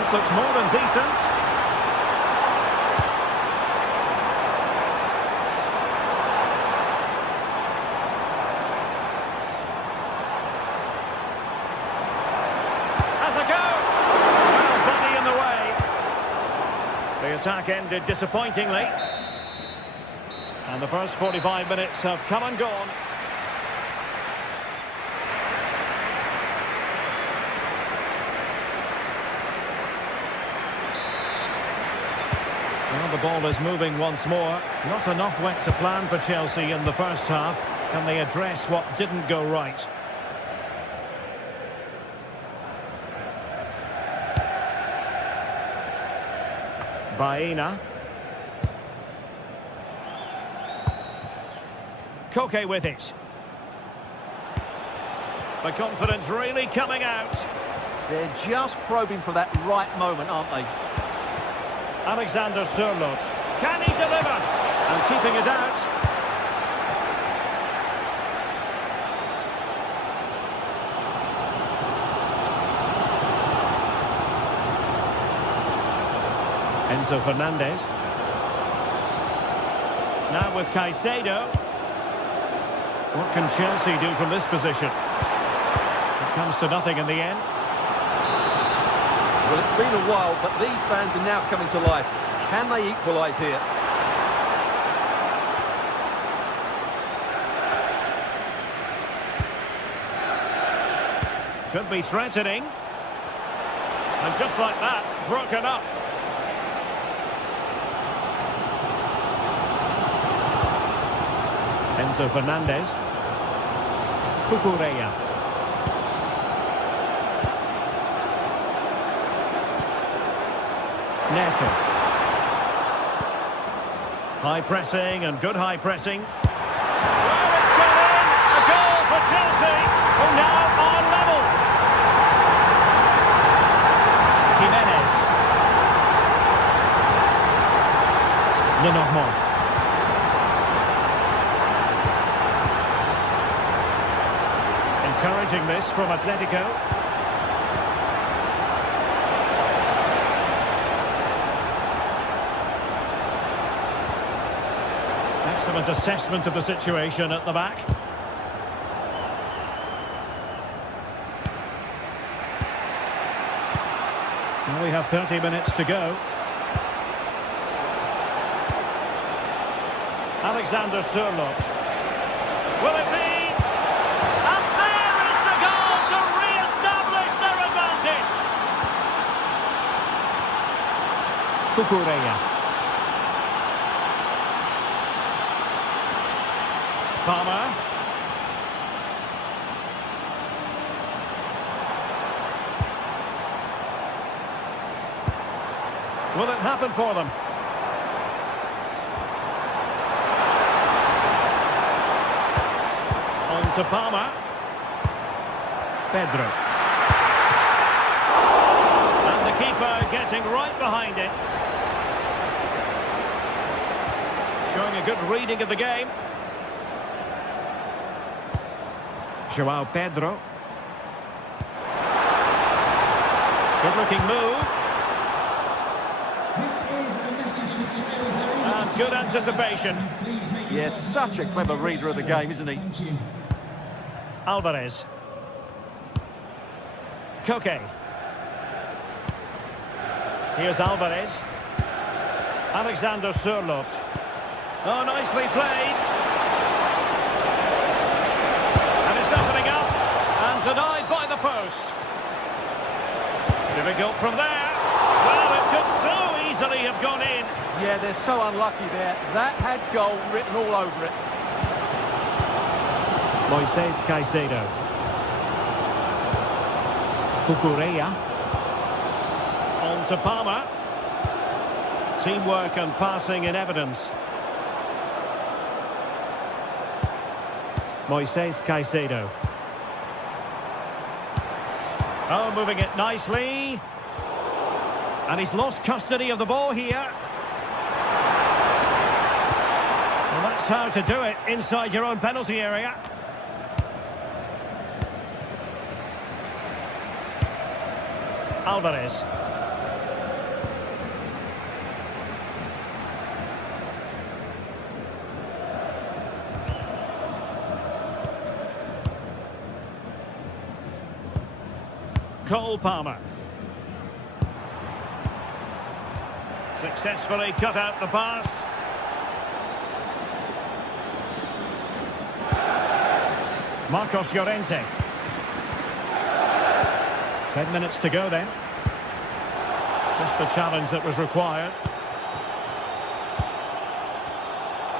This looks more than decent. The attack ended disappointingly. And the first 45 minutes have come and gone. Well, the ball is moving once more. Not enough went to plan for Chelsea in the first half. Can they address what didn't go right? Baena. Koke with it. The confidence really coming out. They're just probing for that right moment, aren't they? Alexander Sørloth. Can he deliver? And keeping it out. Enzo Fernandez. Now with Caicedo. What can Chelsea do from this position? It comes to nothing in the end. Well, it's been a while, but these fans are now coming to life. Can they equalise here? Could be threatening. And just like that, broken up. Enzo Fernandez. Cucurella. Neto. High pressing and good high pressing. Well, it's gone in! A goal for Chelsea, who now are level. Jimenez. Lenormand. Encouraging this from Atletico. Excellent assessment of the situation at the back. Now we have 30 minutes to go. Alexander Sørloth. Will it be? And there is the goal to re-establish their advantage. Cucurella. Palmer. Will it happen for them? On to Palmer. Pedro. And the keeper getting right behind it. a good reading of the game. João Pedro. Good looking move. And good anticipation. Yes, such a clever reader of the game, isn't he? Alvarez. Koke. Here's Alvarez. Alexander Sørloth. Oh, nicely played. And it's opening up. And denied by the post. Difficult from there. Well, it could so easily have gone in. Yeah, they're so unlucky there. That had goal written all over it. Moises Caicedo. Cucurella. On to Palmer. Teamwork and passing in evidence. Moises Caicedo. Oh, moving it nicely. And he's lost custody of the ball here. Well, that's how to do it inside your own penalty area. Alvarez. Cole Palmer. Successfully cut out the pass. Marcos Llorente. 10 minutes to go then. Just the challenge that was required.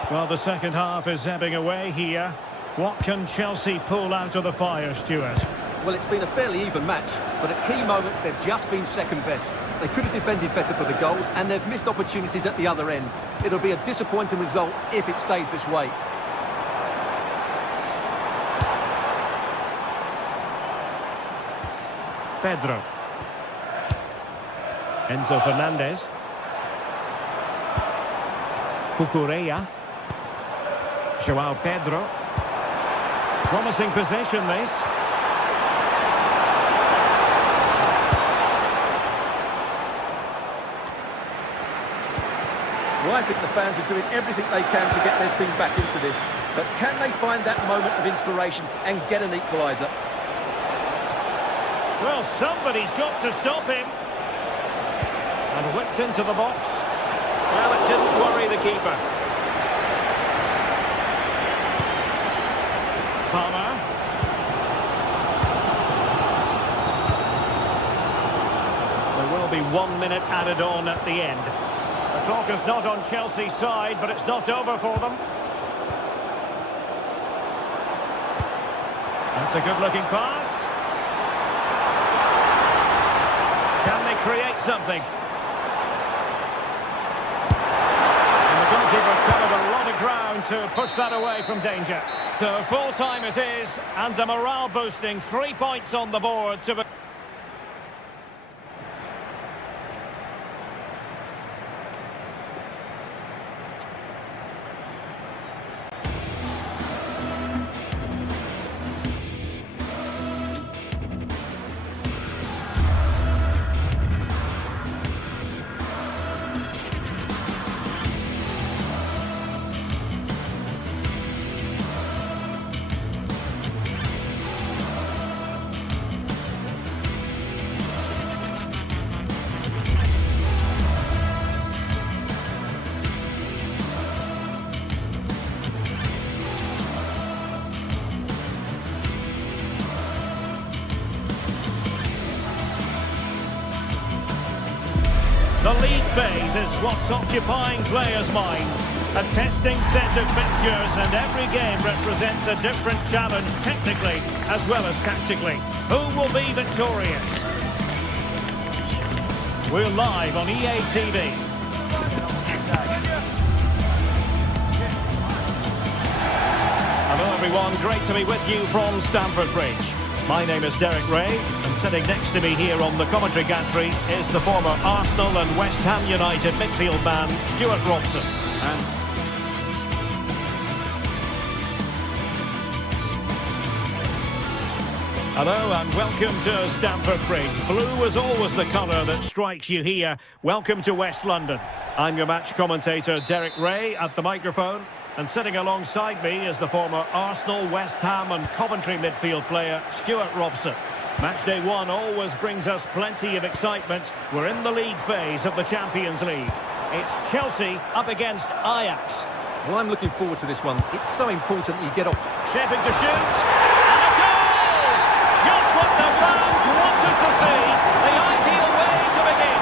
Well, the second half is ebbing away here. What can Chelsea pull out of the fire, Stuart? Well, it's been a fairly even match, but at key moments they've just been second best. They could have defended better for the goals, and they've missed opportunities at the other end. It'll be a disappointing result if it stays this way. Pedro. Enzo Fernandez. Cucurella. João Pedro. Promising possession, this. Well, I think the fans are doing everything they can to get their team back into this. But can they find that moment of inspiration and get an equaliser? Well, somebody's got to stop him. And whipped into the box. Well, it didn't worry the keeper. Palmer. There will be 1 minute added on at the end. The clock is not on Chelsea's side, but it's not over for them. That's a good-looking pass. Can they create something? And the goalkeeper covered a lot of ground to push that away from danger. So full-time it is, and a morale-boosting 3 points on the board to... The league phase is what's occupying players' minds. A testing set of fixtures, and every game represents a different challenge technically as well as tactically. Who will be victorious? We're live on EA TV. Hello everyone, great to be with you from Stamford Bridge. My name is Derek Ray, and sitting next to me here on the commentary gantry is the former Arsenal and West Ham United midfield man, Stuart Robson. And Hello and welcome to Stamford Bridge. Blue is always the colour that strikes you here. Welcome to West London. I'm your match commentator Derek Ray at the microphone. And sitting alongside me is the former Arsenal, West Ham and Coventry midfield player Stuart Robson. Matchday 1 always brings us plenty of excitement. We're in the league phase of the Champions League. It's Chelsea up against Ajax. Well, I'm looking forward to this one. It's so important that you get off. Shaping to shoot. And a goal! Just what the fans wanted to see. The ideal way to begin.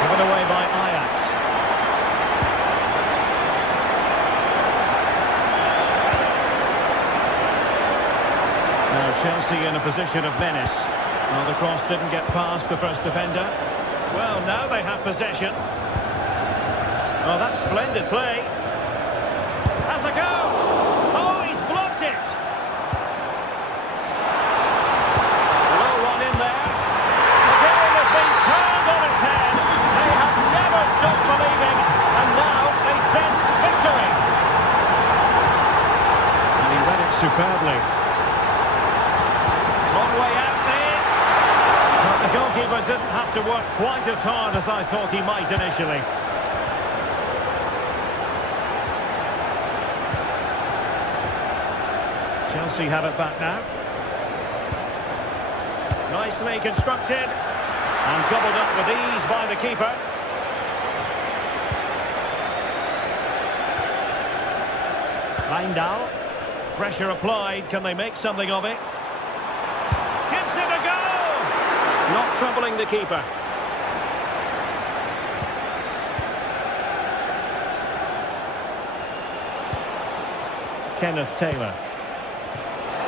Given away by Ajax. Now Chelsea in a position of menace. Well, the cross didn't get past the first defender. Well, now they have possession. Oh, that's splendid play. Has a go. Oh, he's blocked it. Low one in there. The game has been turned on its head. They have never stopped believing, and now they sense victory. And he read it superbly. Long way out this. But the goalkeeper didn't have to work quite as hard as I thought he might initially. Chelsea have it back now. Nicely constructed. And gobbled up with ease by the keeper. Heindal. Pressure applied. Can they make something of it? Gives it a go! Not troubling the keeper. Kenneth Taylor.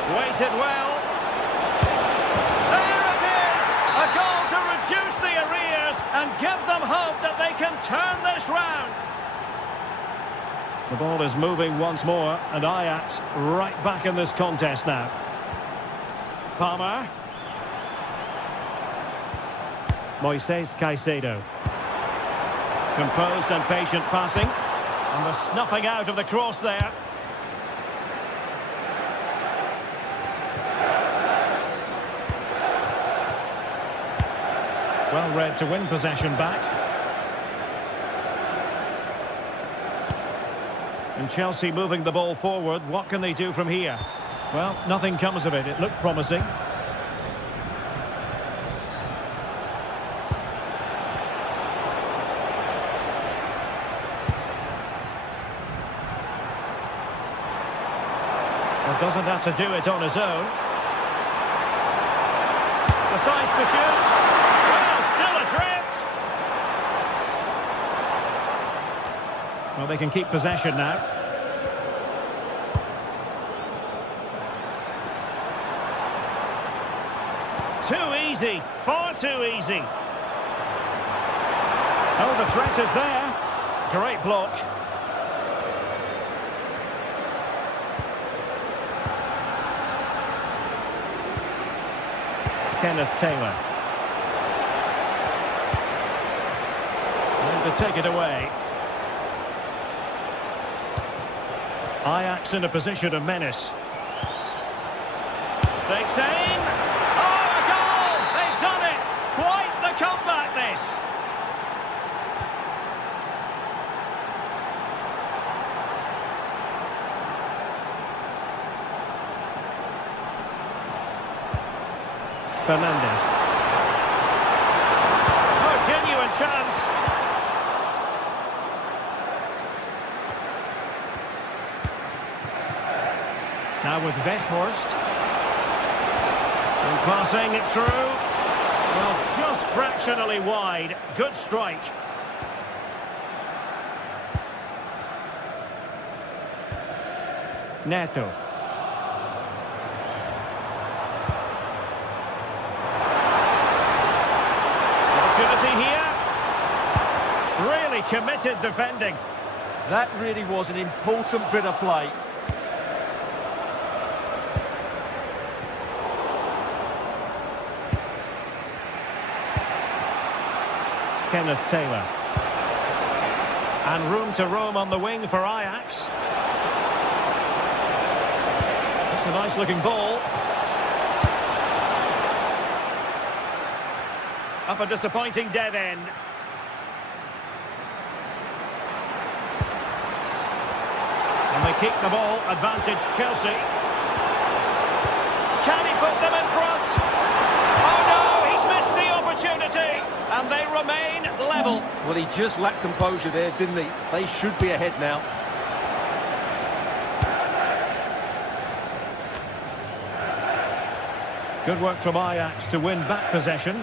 Waited well. There it is! A goal to reduce the arrears and give them hope that they can turn this round. The ball is moving once more, and Ajax right back in this contest now. Palmer. Moises Caicedo. Composed and patient passing. And the snuffing out of the cross there. Well read to win possession back. And Chelsea moving the ball forward. What can they do from here? Well, nothing comes of it. It looked promising. Well, doesn't have to do it on his own. Decides to shoot. Well, still a threat. Well, they can keep possession now. Too easy, far too easy. Oh, the threat is there. Great block. Kenneth Taylor. And to take it away. Ajax in a position of menace. Takes aim. Oh, a goal! They've done it! Quite the comeback, this! Fernandes. Oh, genuine chance. Now with Weghorst. And passing it through. Well, just fractionally wide. Good strike. Neto. Opportunity here. Really committed defending. That really was an important bit of play. Kenneth Taylor. And room to roam on the wing for Ajax. a nice-looking ball. Up a disappointing dead end. And they keep the ball. Advantage Chelsea. Can he put them in front? Oh no, he's missed the opportunity. And they remain level. Well, he just lacked composure there, didn't he? They should be ahead now. Good work from Ajax to win back possession.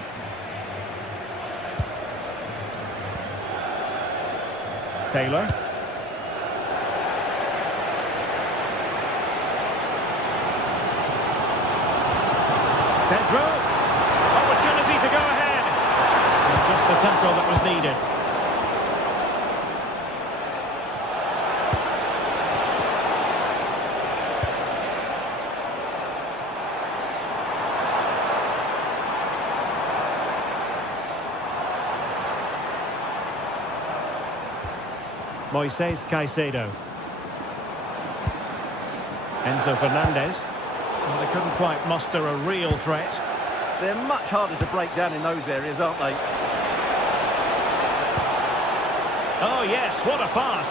Taylor. Pedro. Opportunity to go ahead. And just the tackle that was needed. Moises Caicedo. Enzo Fernandez. Well, they couldn't quite muster a real threat. They're much harder to break down in those areas, aren't they? Oh yes, what a pass.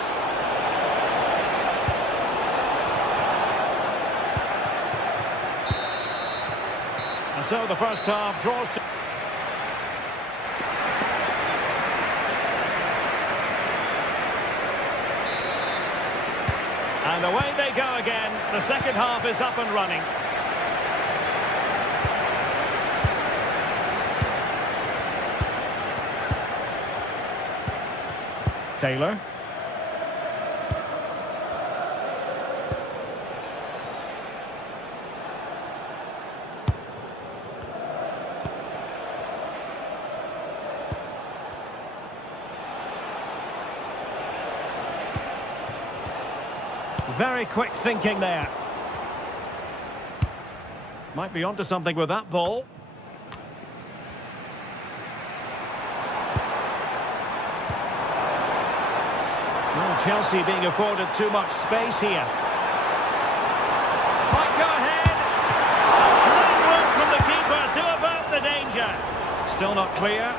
And so the first half draws to... And away they go again. The second half is up and running. Taylor. Very quick thinking there. Might be onto something with that ball. Well, Chelsea being afforded too much space here. Might go ahead. Great work from the keeper to avert the danger. Still not clear.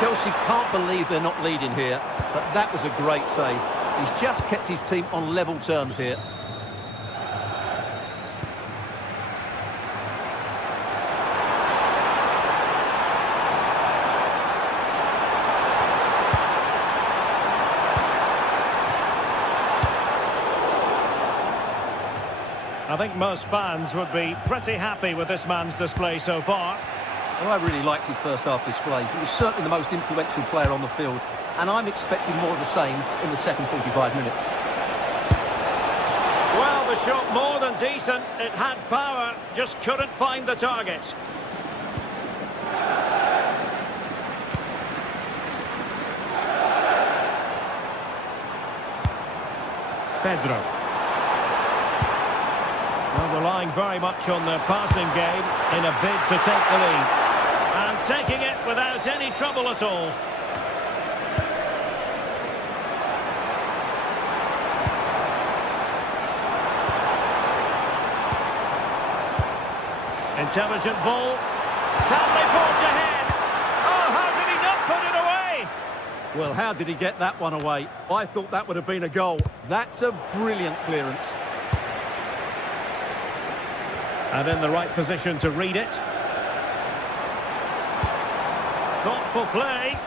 Chelsea can't believe they're not leading here, but that was a great save. He's just kept his team on level terms here. I think most fans would be pretty happy with this man's display so far. Well, I really liked his first half display. He was certainly the most influential player on the field, and I'm expecting more of the same in the second 45 minutes. Well, the shot more than decent. It had power, just couldn't find the target. Pedro. Well, relying very much on their passing game in a bid to take the lead. And taking it without any trouble at all. Intelligent ball. Can they forge ahead? Oh, how did he not put it away? Well, how did he get that one away? I thought that would have been a goal. That's a brilliant clearance. And in the right position to read it. Thoughtful play.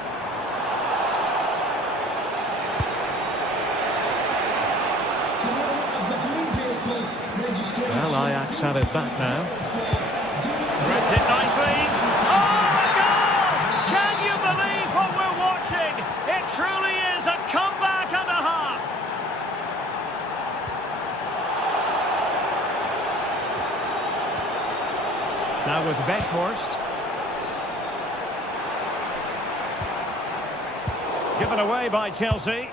Well, Ajax have it back now. Threads it nicely. Oh, a goal! Can you believe what we're watching? It truly is a comeback and a half. Now with Weghorst. Given away by Chelsea.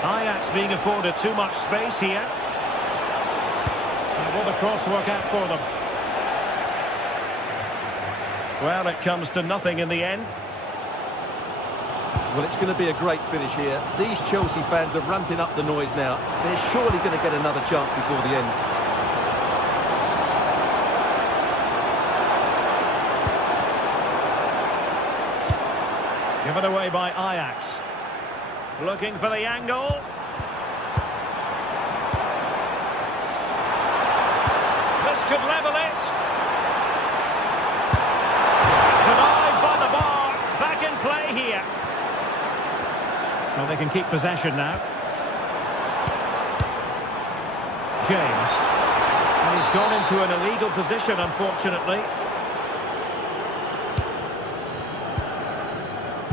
Ajax being afforded too much space here. And will the cross work out for them? Well, it comes to nothing in the end. Well, it's going to be a great finish here. These Chelsea fans are ramping up the noise now. They're surely going to get another chance before the end. Given away by Ajax. Looking for the angle. This could level it. Denied by the bar. Back in play here. Well, they can keep possession now. James. And he's gone into an illegal position, unfortunately.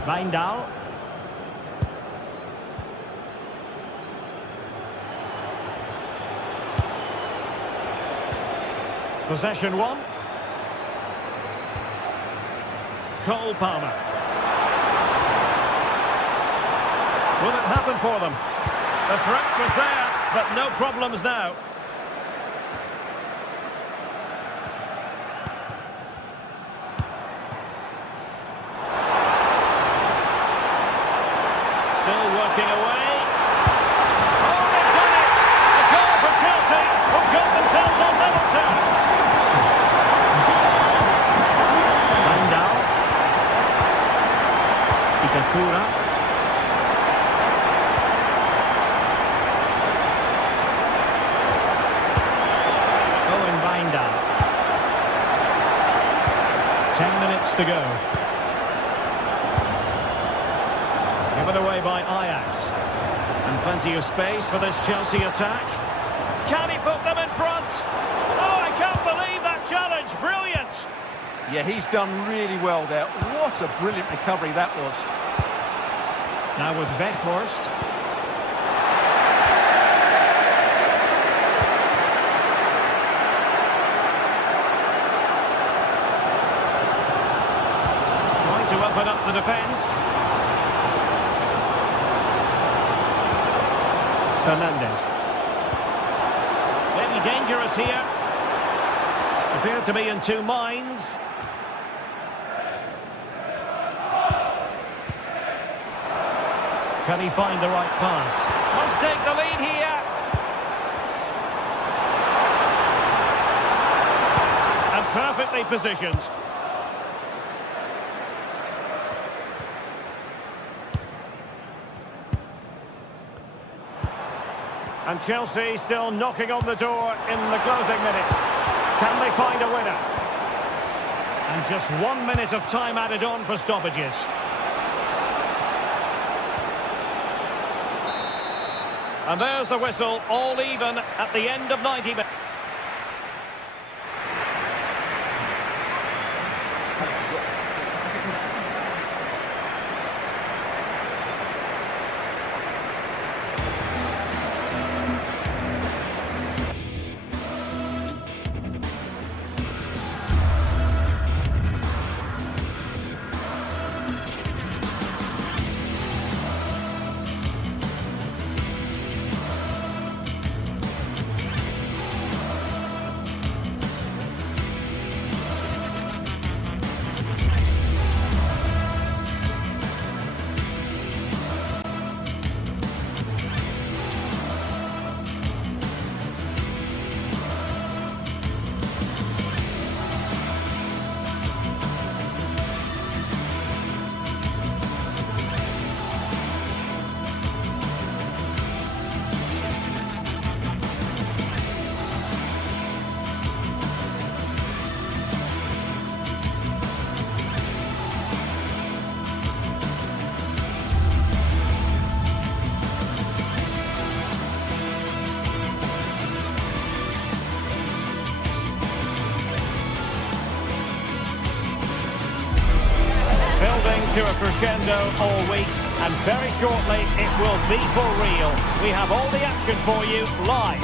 Wijndal. Possession one. Cole Palmer. Will it happen for them? The threat was there, but no problems now. Still working away. Oh, they've done it! A goal for Chelsea, who got themselves on level terms. Wijndal. Itakura. Wijndal. 10 minutes to go. Given away by Ajax. And plenty of space for this Chelsea attack. Can he put them in front? Oh, I can't believe that challenge. Brilliant. Yeah, he's done really well there. What a brilliant recovery that was. Now with Weghorst. Trying to open up the defence. Fernandes. Maybe dangerous here. Appear to be in two minds. Can he find the right pass? Must take the lead here. And perfectly positioned. And Chelsea still knocking on the door in the closing minutes. Can they find a winner? And just 1 minute of time added on for stoppages. And there's the whistle, all even at the end of 90 minutes. To a crescendo all week, and very shortly it will be for real. We have all the action for you live.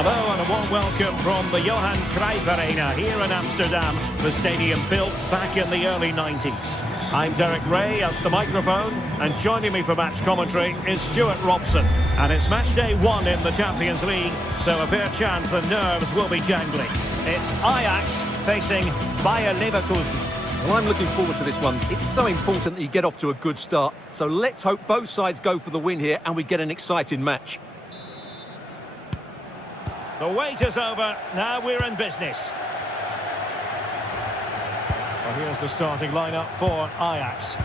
Hello and a warm welcome from the Johan Cruyff Arena here in Amsterdam, the stadium built back in the early 90s. I'm Derek Ray at the microphone, and joining me for match commentary is Stuart Robson. And it's match day 1 in the Champions League, so a fair chance the nerves will be jangling. It's Ajax facing Bayer Leverkusen. Well, I'm looking forward to this one. It's so important that you get off to a good start. So let's hope both sides go for the win here and we get an exciting match. The wait is over. Now we're in business. Well, here's the starting lineup for Ajax.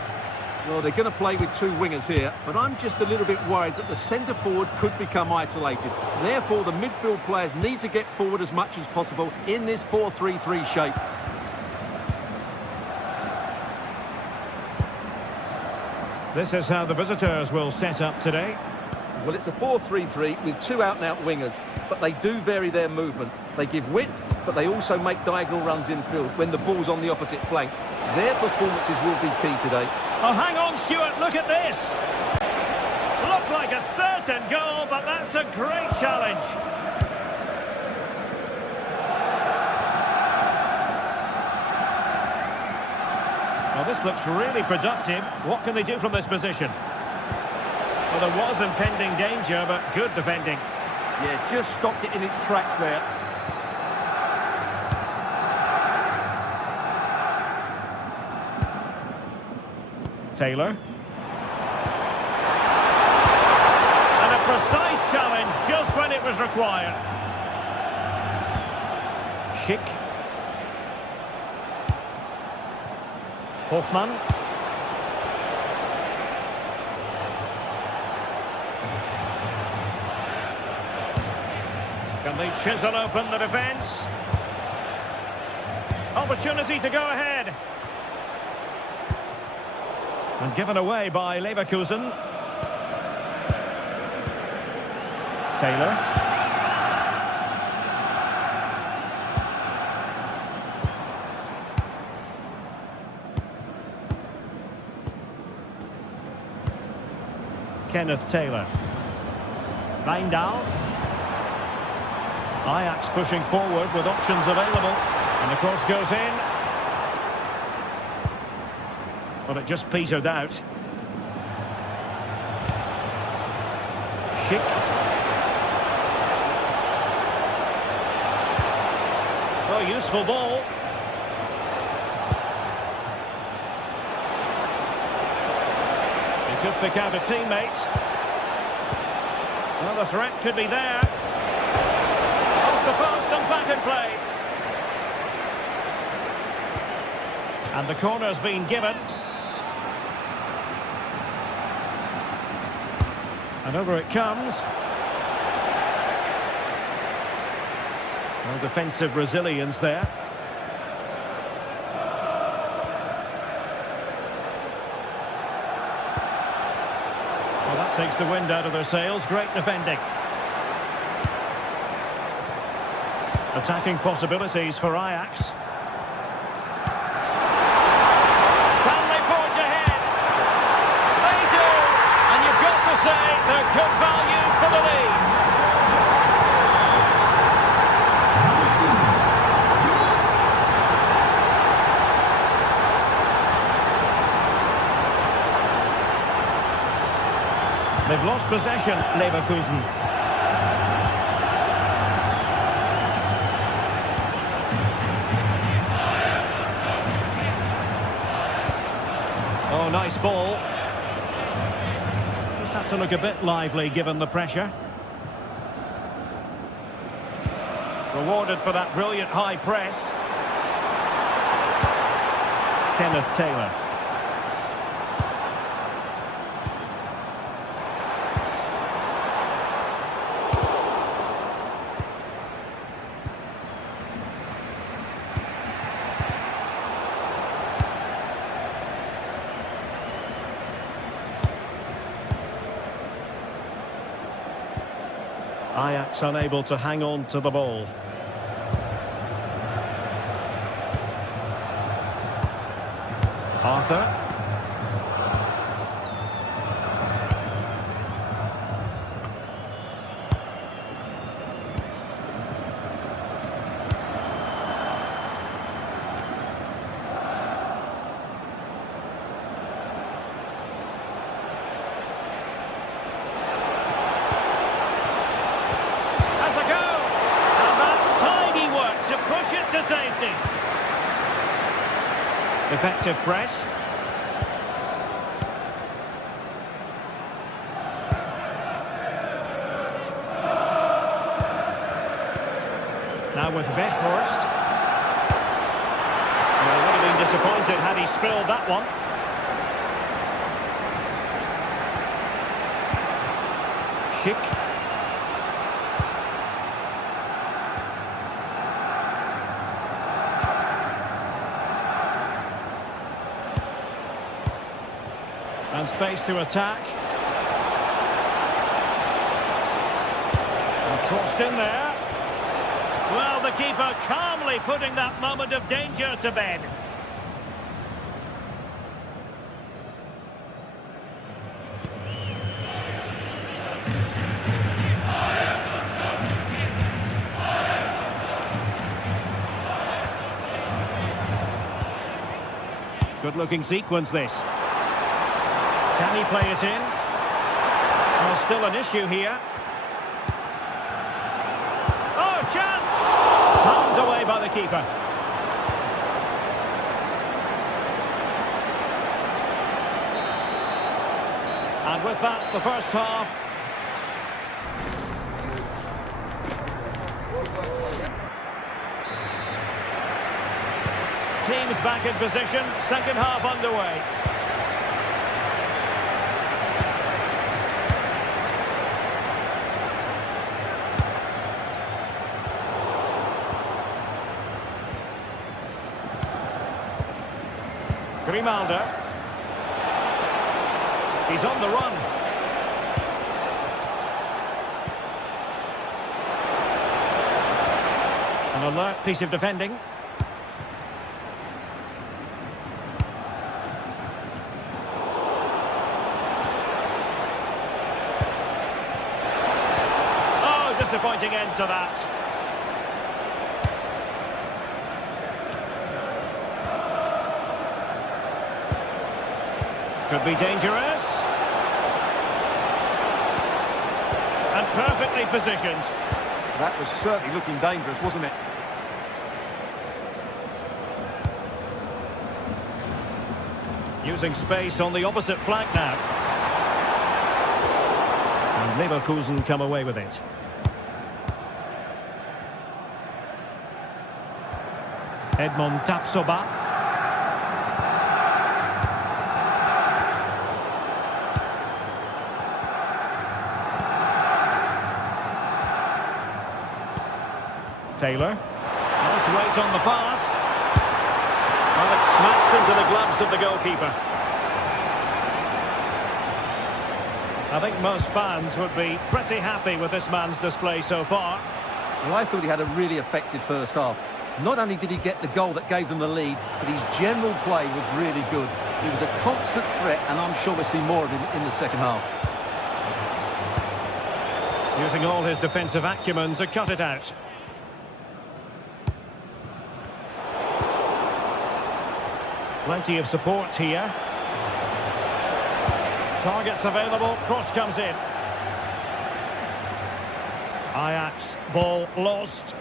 Well, they're going to play with two wingers here, but I'm just a little bit worried that the centre-forward could become isolated. Therefore, the midfield players need to get forward as much as possible in this 4-3-3 shape. This is how the visitors will set up today. Well, it's a 4-3-3 with two out-and-out wingers, but they do vary their movement. They give width, but they also make diagonal runs infield when the ball's on the opposite flank. Their performances will be key today. Oh, hang on, Stuart, look at this. Looked like a certain goal, but that's a great challenge. Well, this looks really productive. What can they do from this position? Well, there was impending danger, but good defending. Yeah, just stopped it in its tracks there. Taylor. And a precise challenge just when it was required. Schick. Hoffmann. Can they chisel open the defence? Opportunity to go ahead. And given away by Leverkusen. Taylor. Kenneth Taylor. Wijndal. Ajax pushing forward with options available. And the cross goes in. Well, it just petered out. Schick. Oh, useful ball. He could pick out a teammate. Well, the threat could be there. Off the post and back in play. And the corner's been given. And over it comes. No defensive resilience there. Well, that takes the wind out of their sails. Great defending. Attacking possibilities for Ajax. Can they forge ahead? They do! And you've got to say they're good value for the lead. They've lost possession, Leverkusen. Oh, nice ball. Just had to look a bit lively given the pressure. Rewarded for that brilliant high press. Kenneth Taylor. Ajax unable to hang on to the ball. Arthur. To safety. Effective press. Now with Weghorst. Well, he would have been disappointed had he spilled that one. Schick. And space to attack. And crossed in there. Well, the keeper calmly putting that moment of danger to bed. Good-looking sequence, this. Can he play it in? Well, still an issue here. Oh, chance! Palmed away by the keeper. And with that, the first half. Teams back in position, second half underway. Grimaldo. He's on the run. An alert piece of defending. Oh, disappointing end to that. Could be dangerous. And perfectly positioned. That was certainly looking dangerous, wasn't it? Using space on the opposite flank now. And Leverkusen come away with it. Edmond Tapsoba. Taylor. Nice weight on the pass. Well, it smacks into the gloves of the goalkeeper. I think most fans would be pretty happy with this man's display so far. Well, I thought he had a really effective first half. Not only did he get the goal that gave them the lead, but his general play was really good. He was a constant threat, and I'm sure we'll see more of him in the second half. Using all his defensive acumen to cut it out. Plenty of support here. Targets available, cross comes in. Ajax, ball lost.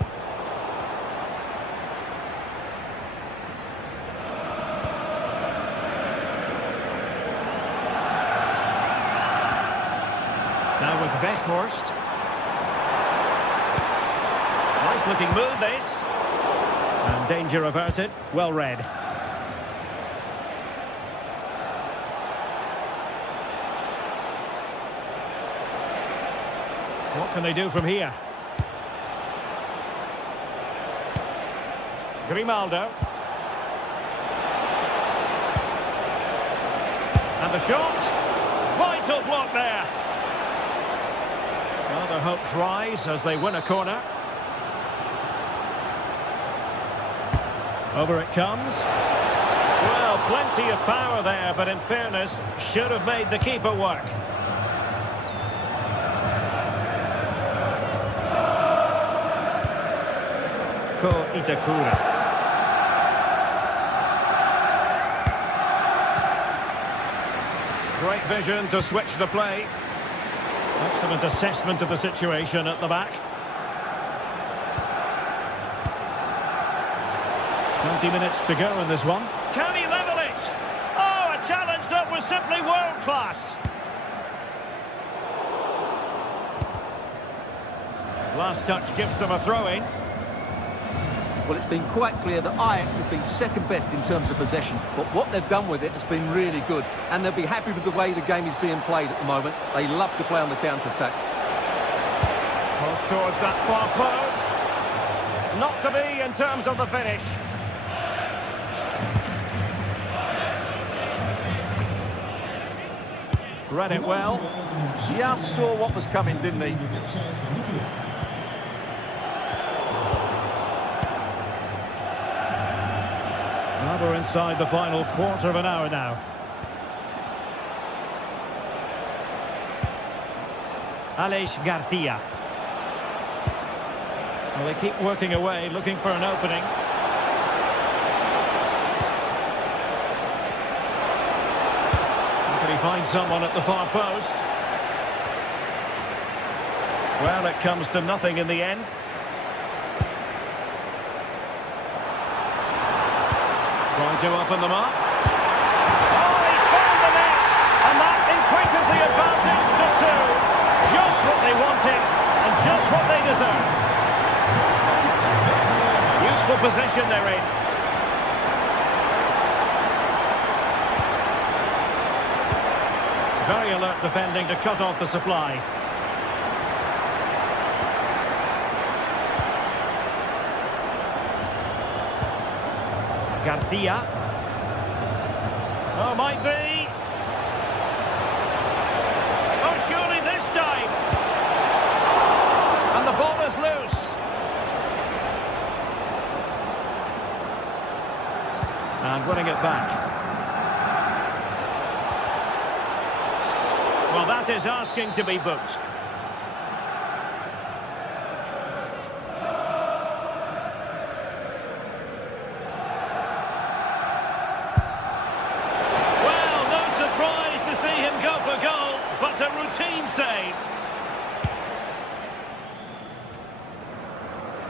Now with Weghorst. Nice looking move, this. And danger averted, well read. What can they do from here? Grimaldo. And the shot. Vital block there. Well, their hopes rise as they win a corner. Over it comes. Well, plenty of power there, but in fairness, should have made the keeper work. Itakura. Great vision to switch the play. Excellent assessment of the situation at the back. 20 minutes to go in this one. Can he level it? Oh, a challenge that was simply world-class. Last touch gives them a throw-in. Well, it's been quite clear that Ajax have been second best in terms of possession, but what they've done with it has been really good, and they'll be happy with the way the game is being played at the moment. They love to play on the counter-attack. Cross towards that far post. Not to be in terms of the finish. Read it well. Just saw what was coming, didn't he? Well, we're inside the final quarter of an hour now. Aleix Garcia. Well, they keep working away, looking for an opening. Can he find someone at the far post? Well, it comes to nothing in the end. Trying to open them up. Oh, he's found the net! And that increases the advantage to 2. Just what they wanted, and just what they deserve. Useful position they're in. Very alert defending to cut off the supply. Garcia. Oh, might be. Oh, surely this time. And the ball is loose. And winning it back. Well, that is asking to be booked. But a routine save.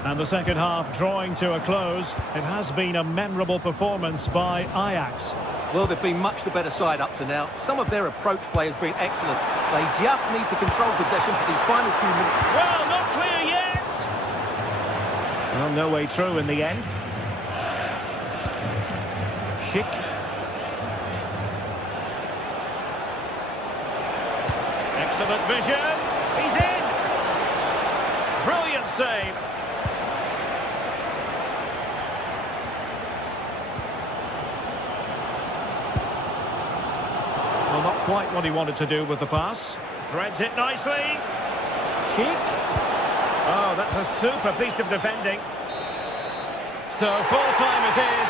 And the second half drawing to a close. It has been a memorable performance by Ajax. Well, they've been much the better side up to now. Some of their approach play has been excellent. They just need to control possession for these final few minutes. Well, not clear yet. Well, no way through in the end. Schick. Excellent vision. He's in. Brilliant save. Well, not quite what he wanted to do with the pass. Threads it nicely. Schick. Oh, that's a super piece of defending. So full time it is.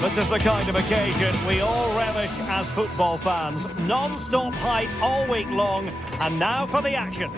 This is the kind of occasion we all relish as football fans. Non-stop hype all week long, and now for the action.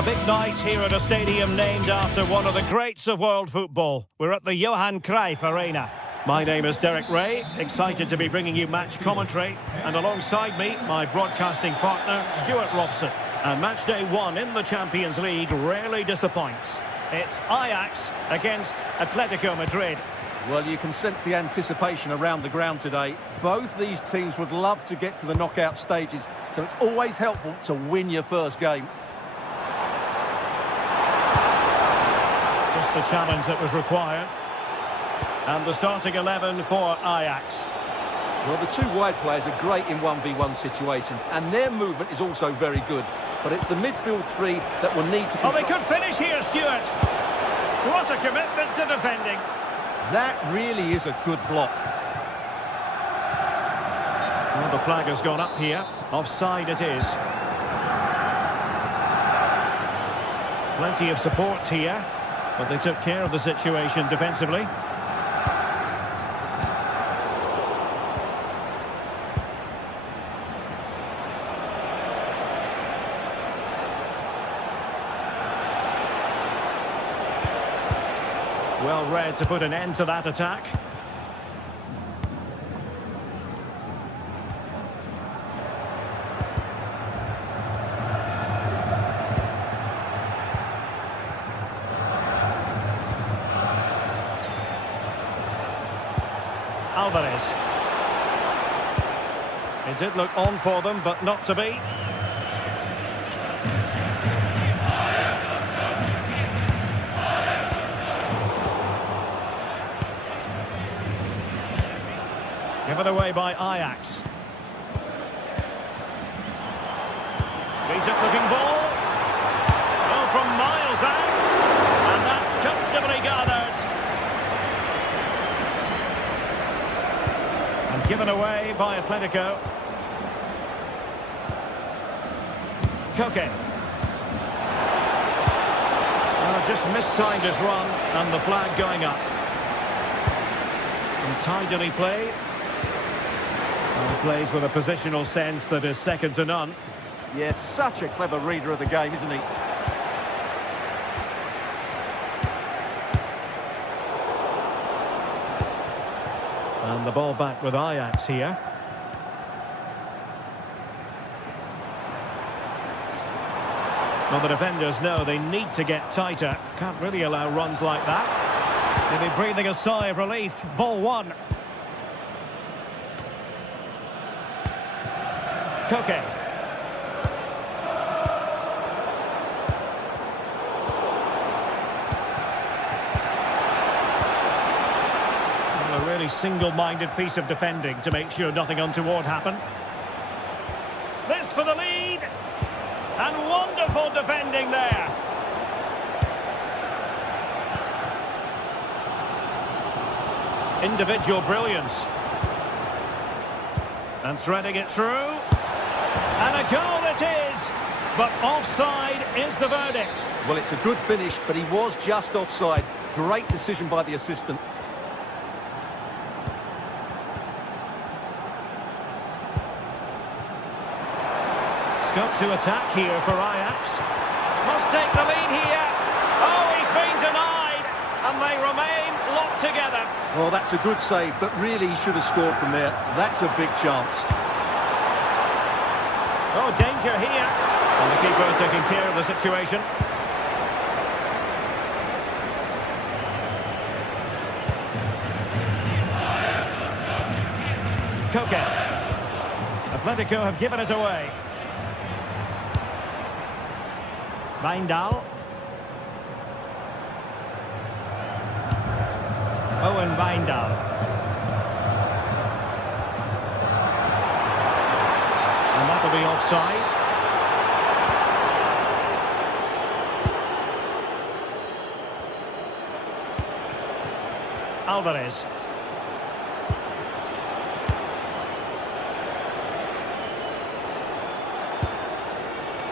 A big night here at a stadium named after one of the greats of world football. We're at the Johan Cruyff Arena. My name is Derek Ray, excited to be bringing you match commentary. And alongside me, my broadcasting partner, Stuart Robson. And match day 1 in the Champions League rarely disappoints. It's Ajax against Atletico Madrid. Well, you can sense the anticipation around the ground today. Both these teams would love to get to the knockout stages, so it's always helpful to win your first game. Just the challenge that was required. And the starting 11 for Ajax. Well, the two wide players are great in 1v1 situations, and their movement is also very good. But it's the midfield three that will need to control. Oh, they could finish here, Stuart. What a commitment to defending. That really is a good block. Well, the flag has gone up here. Offside it is. Plenty of support here, but they took care of the situation defensively. Well read to put an end to that attack. Alvarez. It did look on for them, but not to be. Given away by Ajax. Decent looking ball. Oh, from miles out. And that's comfortably gathered. And given away by Atletico. Koke. Oh, just mistimed his run and the flag going up. And tidily played. Plays with a positional sense that is second to none. Yes, such a clever reader of the game, isn't he? And the ball back with Ajax here. Well, the defenders know they need to get tighter. Can't really allow runs like that. They'll be breathing a sigh of relief. Ball one. Koke. Well, a really single-minded piece of defending to make sure nothing untoward happened. This for the lead. And wonderful defending there. Individual brilliance. And threading it through. And a goal it is, but offside is the verdict. Well, it's a good finish, but he was just offside. Great decision by the assistant. Scope to attack here for Ajax. Must take the lead here. Oh, he's been denied, and they remain locked together. Well, that's a good save, but really he should have scored from there. That's a big chance. Oh, danger here. And the keeper taking care of the situation. Koke. Atletico have given us away. Wijndal. Owen Wijndal. And that'll be offside. Alvarez.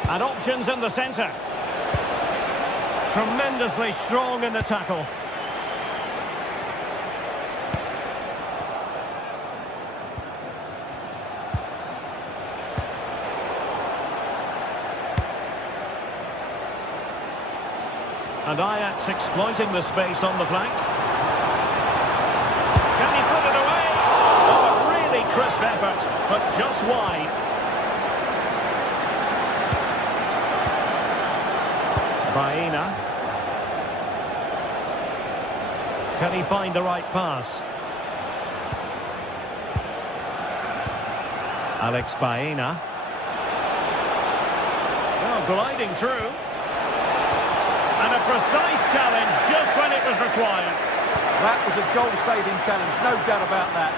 And options in the centre. Tremendously strong in the tackle. And Ajax exploiting the space on the flank. Can he put it away? Oh, a really crisp effort, but just wide. Baena. Can he find the right pass? Alex Baena. Oh, gliding through. And a precise challenge just when it was required. That was a goal-saving challenge, no doubt about that.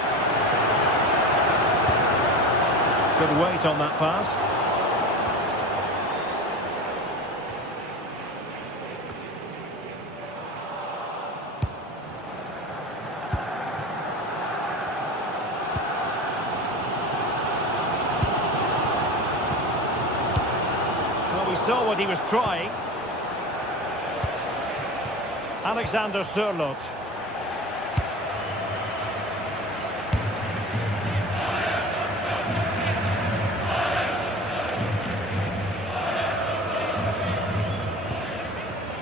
Good weight on that pass. Well, we saw what he was trying. Alexander Sørloth.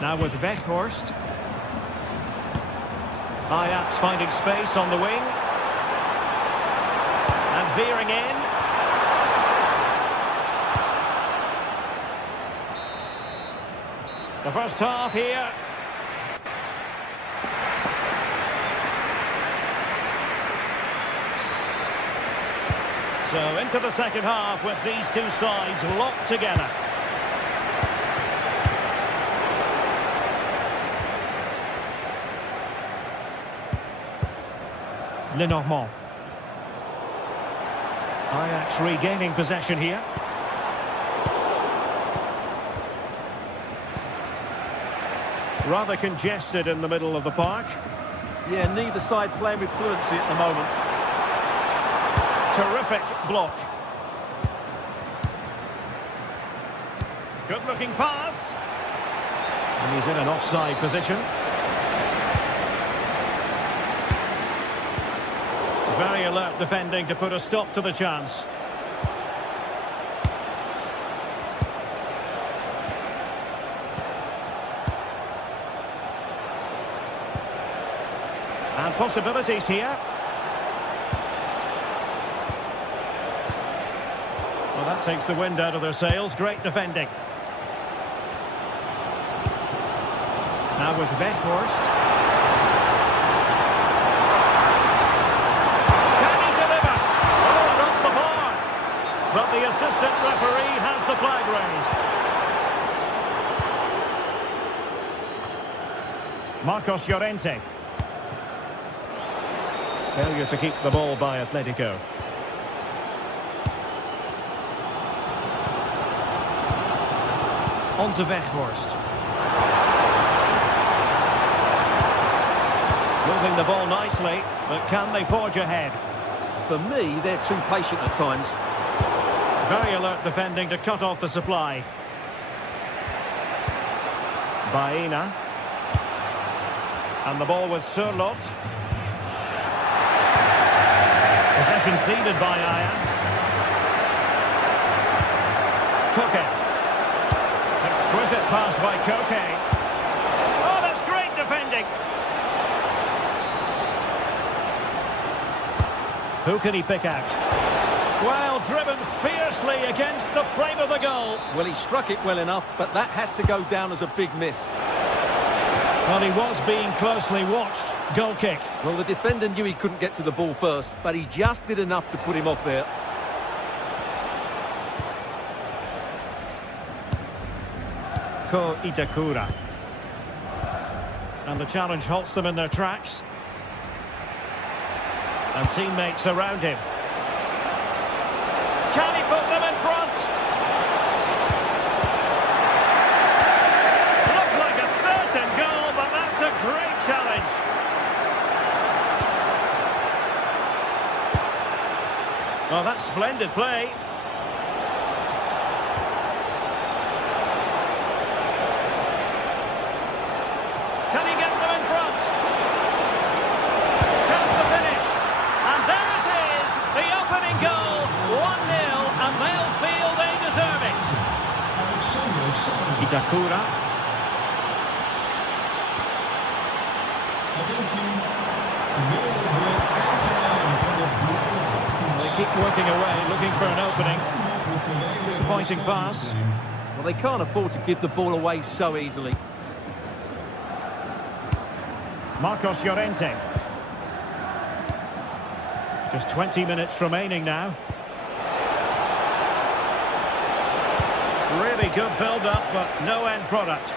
Now with Weghorst. Ajax finding space on the wing. And veering in. The first half here. So into the second half with these two sides locked together. Lenormand. Ajax regaining possession here. Rather congested in the middle of the park. Yeah, neither side playing with fluency at the moment. Terrific block. Good looking pass. And he's in an offside position. Very alert defending to put a stop to the chance. And possibilities here. Well, that takes the wind out of their sails. Great defending. Now with Weghorst. Can he deliver? Oh, off the bar. But the assistant referee has the flag raised. Marcos Llorente. Failure to keep the ball by Atletico. On to Weghorst. Moving the ball nicely, but can they forge ahead? For me, they're too patient at times. Very alert defending to cut off the supply. Baena. And the ball with Sørloth. Possession ceded by Ajax. Koke. Exquisite pass by Koke. Oh, that's great defending. Who can he pick out? Well, driven fiercely against the frame of the goal. Well, he struck it well enough, but that has to go down as a big miss. Well, he was being closely watched. Goal kick. Well, the defender knew he couldn't get to the ball first, but he just did enough to put him off there. Ko Itakura. And the challenge halts them in their tracks. And teammates around him. Can he put them in front? Looked like a certain goal, but that's a great challenge. Well, that's splendid play. Can he get them in front? Chance to finish. And there it is, the opening goal. 1-0, and they'll feel they deserve it. Itakura. They keep working away, looking for an opening. Disappointing pass. Well, they can't afford to give the ball away so easily. Marcos Llorente. Just 20 minutes remaining now. Really good build-up, but no end product.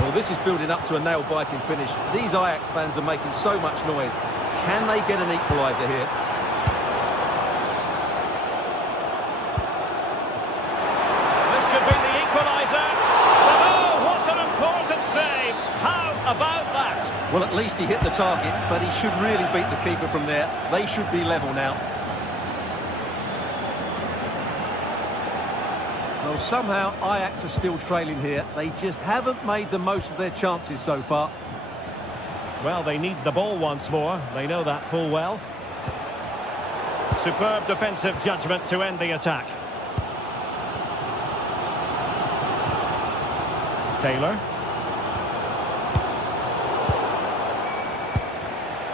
Well, this is building up to a nail-biting finish. These Ajax fans are making so much noise. Can they get an equaliser here? This could be the equaliser. But oh, what an important save. How about that? Well, at least he hit the target, but he should really beat the keeper from there. They should be level now. Well, somehow Ajax are still trailing here. They just haven't made the most of their chances so far. Well, they need the ball once more. They know that full well. Superb defensive judgment to end the attack. Taylor.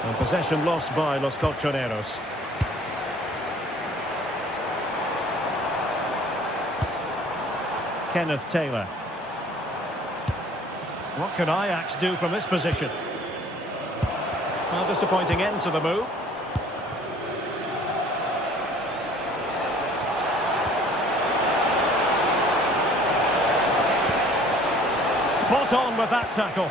And possession lost by Los Colchoneros. Kenneth Taylor. What can Ajax do from this position? Well, disappointing end to the move. Spot on with that tackle.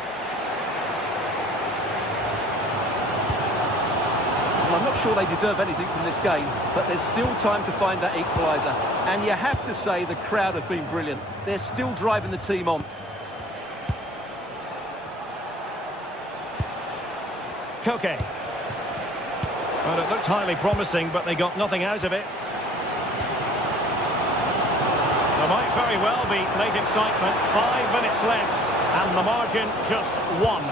Well, I'm not sure they deserve anything from this game, but there's still time to find that equaliser. And you have to say the crowd have been brilliant. They're still driving the team on. Koke. Well, it looked highly promising, but they got nothing out of it. There might very well be late excitement. 5 minutes left, and the margin just 1.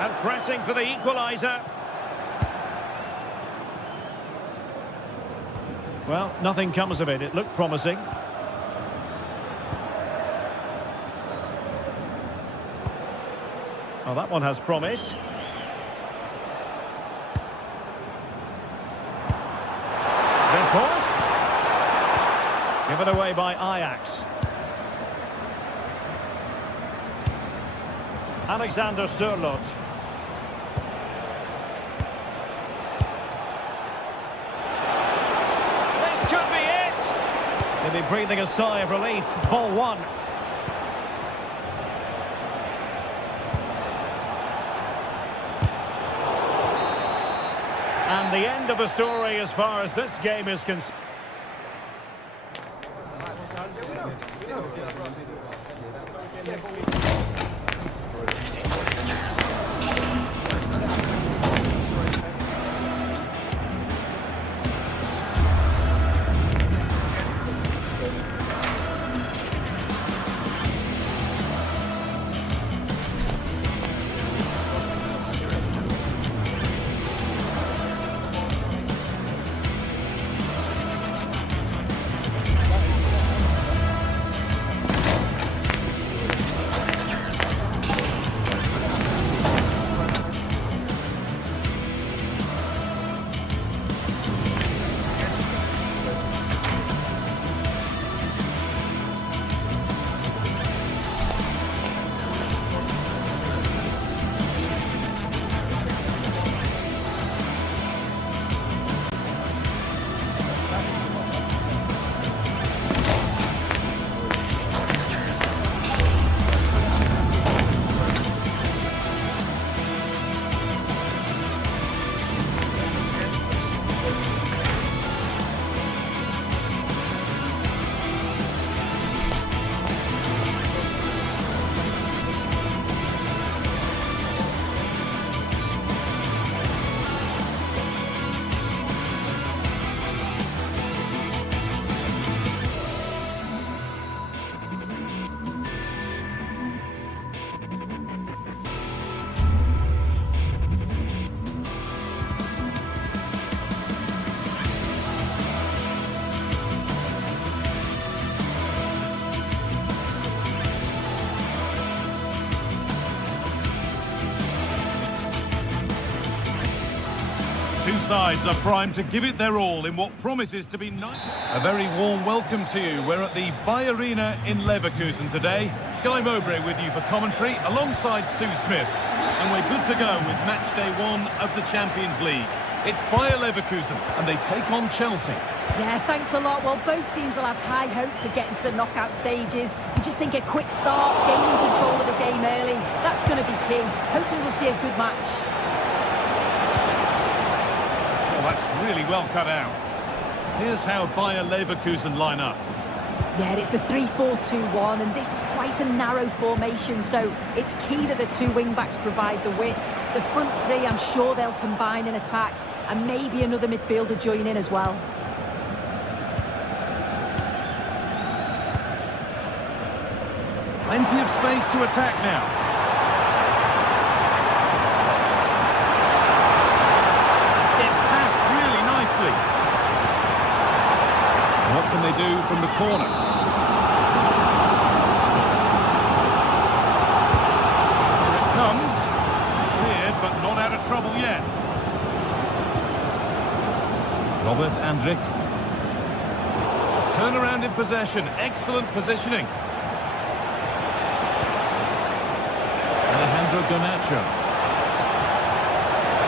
And pressing for the equaliser. Well, nothing comes of it. It looked promising. Oh, that one has promise. Then force. Given away by Ajax. Alexander Sørloth. This could be it. They'll be breathing a sigh of relief. Ball 1. And the end of the story as far as this game is concerned. sides are primed to give it their all in what promises to be nice. A very warm welcome to you. We're at the Bayer Arena in Leverkusen today. Guy Mowbray with you for commentary alongside Sue Smith. And we're good to go with match day 1 of the Champions League. It's Bayer Leverkusen and they take on Chelsea. Yeah, thanks a lot. Well, both teams will have high hopes of getting to the knockout stages. You just think a quick start, gaining control of the game early, that's going to be key. Hopefully we'll see a good match. Well, that's really well cut out. Here's how Bayer Leverkusen line up. Yeah, it's a 3-4-2-1, and this is quite a narrow formation, so it's key that the two wing-backs provide the width. The front three, I'm sure they'll combine in attack, and maybe another midfielder join in as well. Plenty of space to attack now. It's passed really nicely. What can they do from the corner? Here it comes. Cleared, but not out of trouble yet. Robert Andrik. Turnaround in possession. Excellent positioning. Garnacho.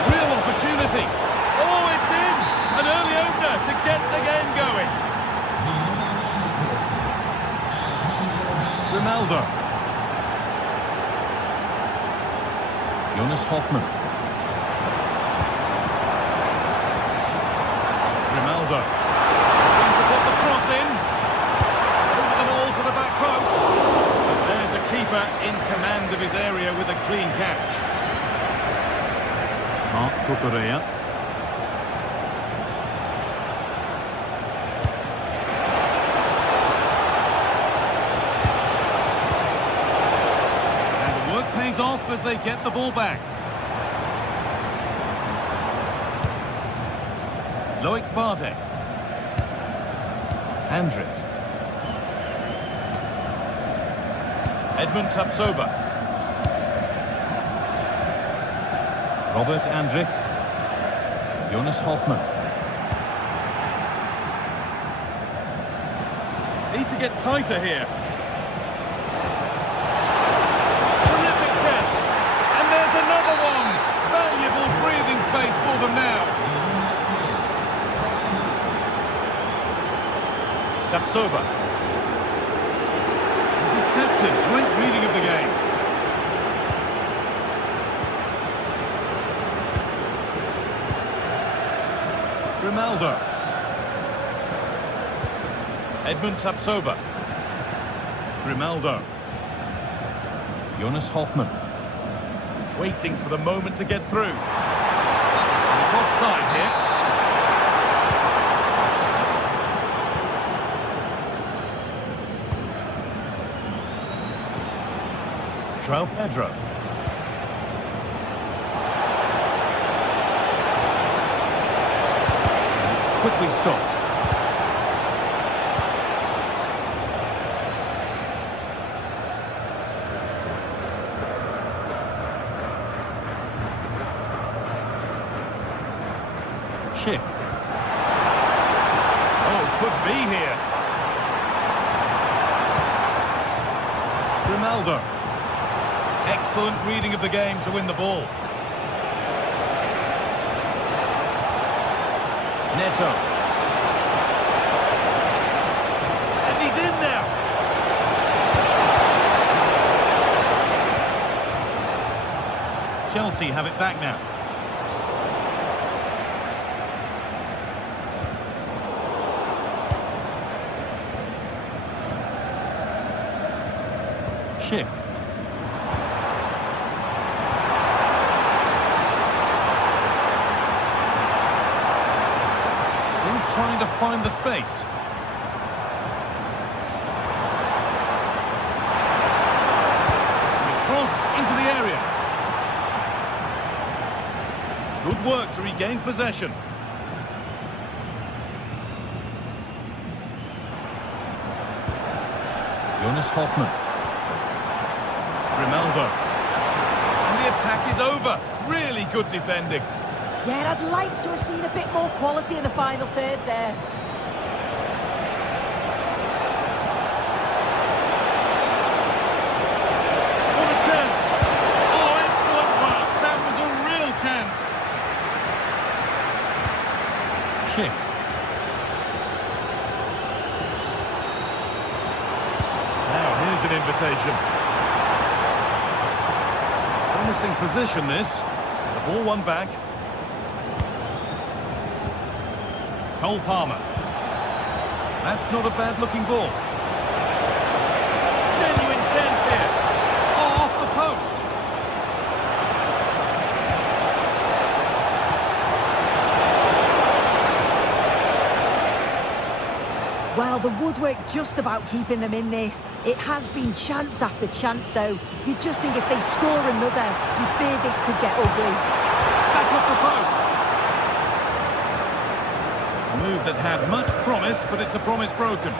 Real opportunity. Oh, it's in! An early opener to get the game going. Ronaldo. Jonas Hoffmann. Ronaldo. Going to put the cross in. Over the ball to the back post. There's a keeper in command of his area with a clean catch. Mark Cucurella. And the work pays off as they get the ball back. Loic Bardet. Andrik. Edmund Tapsoba. Robert Andrik. Jonas Hoffmann. Need to get tighter here. Terrific chance. And there's another one. Valuable breathing space for them now. Tapsoba. Great reading of the game. Ronaldo. Edmund Tapsoba. Ronaldo. Jonas Hoffmann. Waiting for the moment to get through. It's offside here. João Pedro. And it's quickly stopped. Schick. Oh, could be here. Ronaldo. Excellent reading of the game to win the ball. Neto. And he's in now. Chelsea have it back now. Schick. Trying to find the space. Cross into the area. Good work to regain possession. Jonas Hoffmann. Ronaldo. And the attack is over. Really good defending. Yeah, I'd like to have seen a bit more quality in the final third there. What a chance! Oh, excellent work! That was a real chance! Schick. Now, here's an invitation. Promising position, this. The ball won back. Cole Palmer. That's not a bad-looking ball. Genuine chance here. Oh, off the post. Well, the woodwork just about keeping them in this. It has been chance after chance, though. You just think if they score another, you fear this could get ugly. Back off the post. A move that had much promise, but it's a promise broken.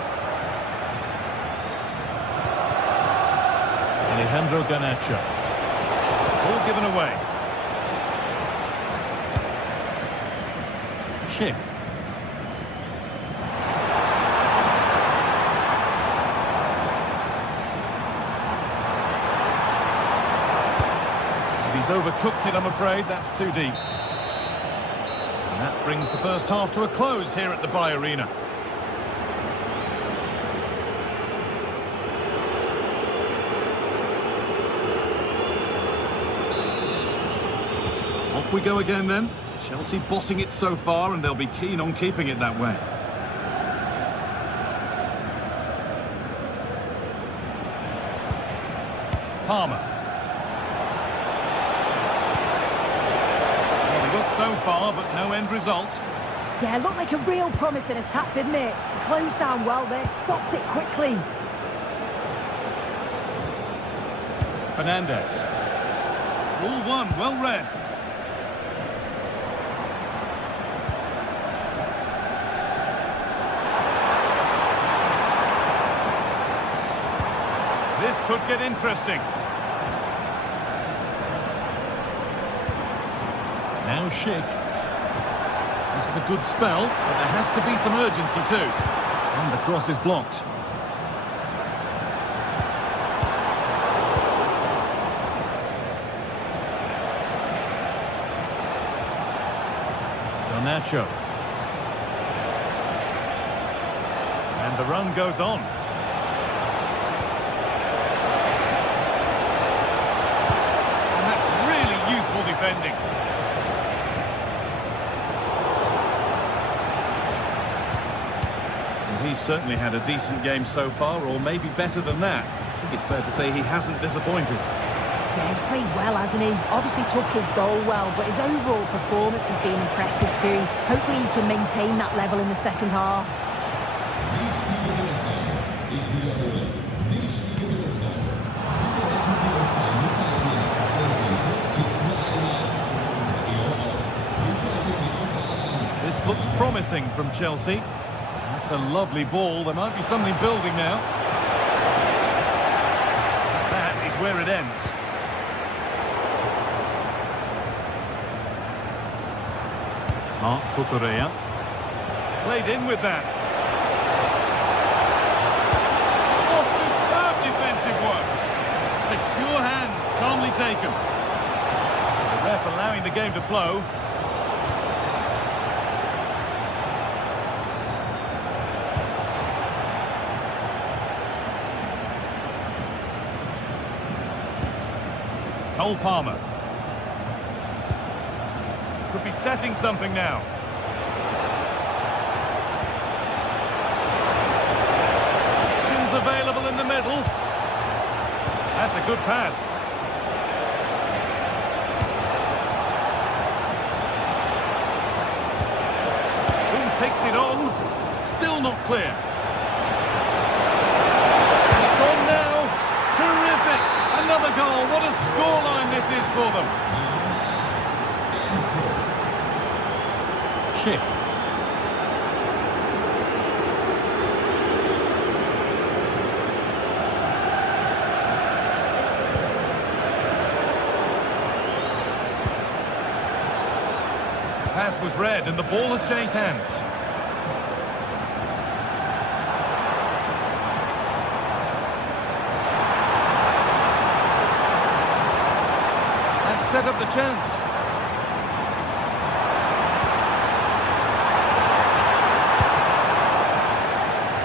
Alejandro Garnacho. Ball given away. Schick. He's overcooked it, I'm afraid. That's too deep. And that brings the first half to a close here at the Bay Arena. Off we go again then. Chelsea bossing it so far, and they'll be keen on keeping it that way. Palmer. So far, but no end result. Yeah, looked like a real promising attack, didn't it? Closed down well there, stopped it quickly. Fernandez. Ball one, well read. This could get interesting. Now Schick. This is a good spell, but there has to be some urgency too. And the cross is blocked. Garnacho. And the run goes on. And that's really useful defending. He's certainly had a decent game so far, or maybe better than that. I think it's fair to say he hasn't disappointed. Yeah, he's played well, hasn't he? Obviously took his goal well, but his overall performance has been impressive too. Hopefully he can maintain that level in the second half. This looks promising from Chelsea. That's a lovely ball. There might be something building now. That is where it ends. Marc Cucurella. Played in with that. Oh, superb defensive work. Secure hands, calmly taken. The ref allowing the game to flow. Cole Palmer. Could be setting something now. Options available in the middle. That's a good pass. Who takes it on? Still not clear. And it's on now. Terrific. Another goal. What a scoreline this is for them. Schick. pass was read and the ball has changed hands. And set up the chance.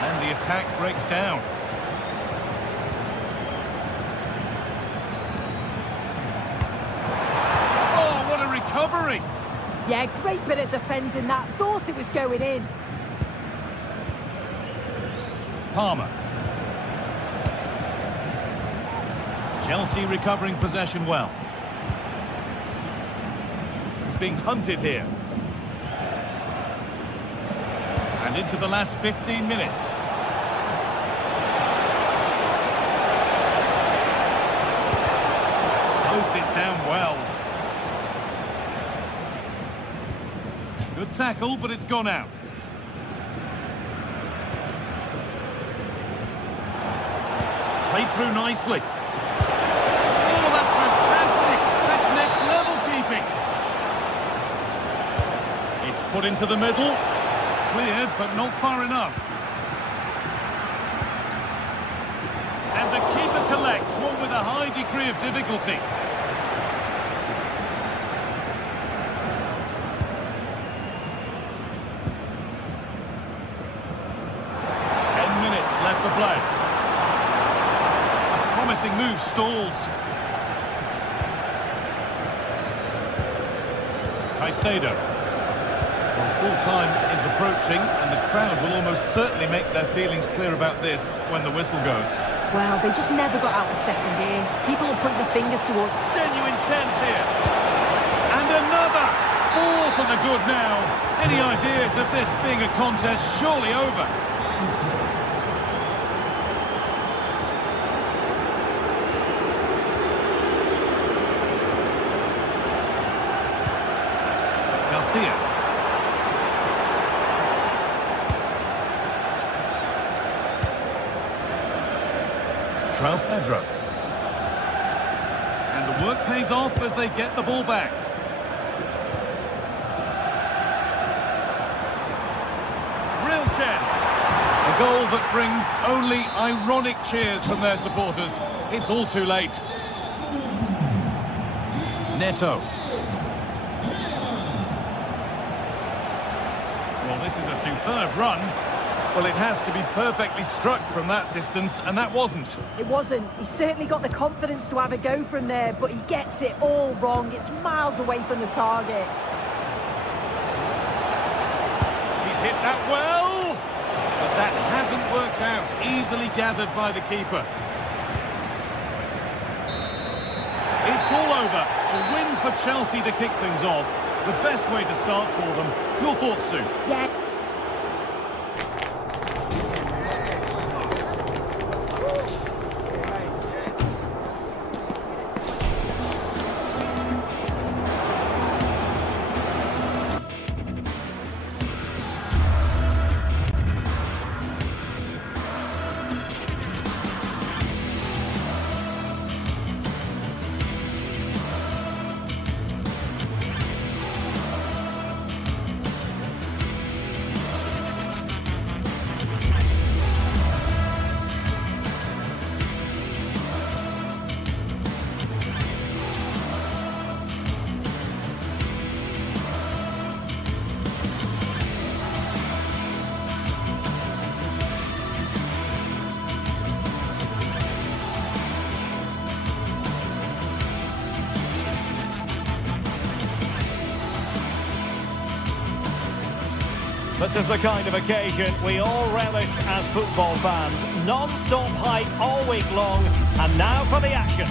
And the attack breaks down. Recovery. Yeah, great bit of defending that. Thought it was going in. Palmer. Chelsea recovering possession well. He's being hunted here. And into the last 15 minutes. Closed it down well. Good tackle, but it's gone out. Played through nicely. Oh, that's fantastic! That's next level keeping. It's put into the middle. Cleared, but not far enough. And the keeper collects, one with a high degree of difficulty. Left for play. A promising move stalls. Caicedo. Well, full-time is approaching and the crowd will almost certainly make their feelings clear about this when the whistle goes. Well, they just never got out of second gear. People will point the finger towards... Genuine chance here. And another! All to the good now. Any ideas of this being a contest surely over? Garcia. João Pedro. And the work pays off as they get the ball back. Real chance. A goal that brings only ironic cheers from their supporters. It's all too late. Neto. Well, this is a superb run. Well, it has to be perfectly struck from that distance, and that wasn't. It wasn't. He certainly got the confidence to have a go from there, but he gets it all wrong. It's miles away from the target. He's hit that well, but that hasn't worked out. Easily gathered by the keeper. It's all over. A win for Chelsea to kick things off. The best way to start for them. Your thoughts, Sue? Yeah. This is the kind of occasion we all relish as football fans. Non-stop hype all week long, and now for the action.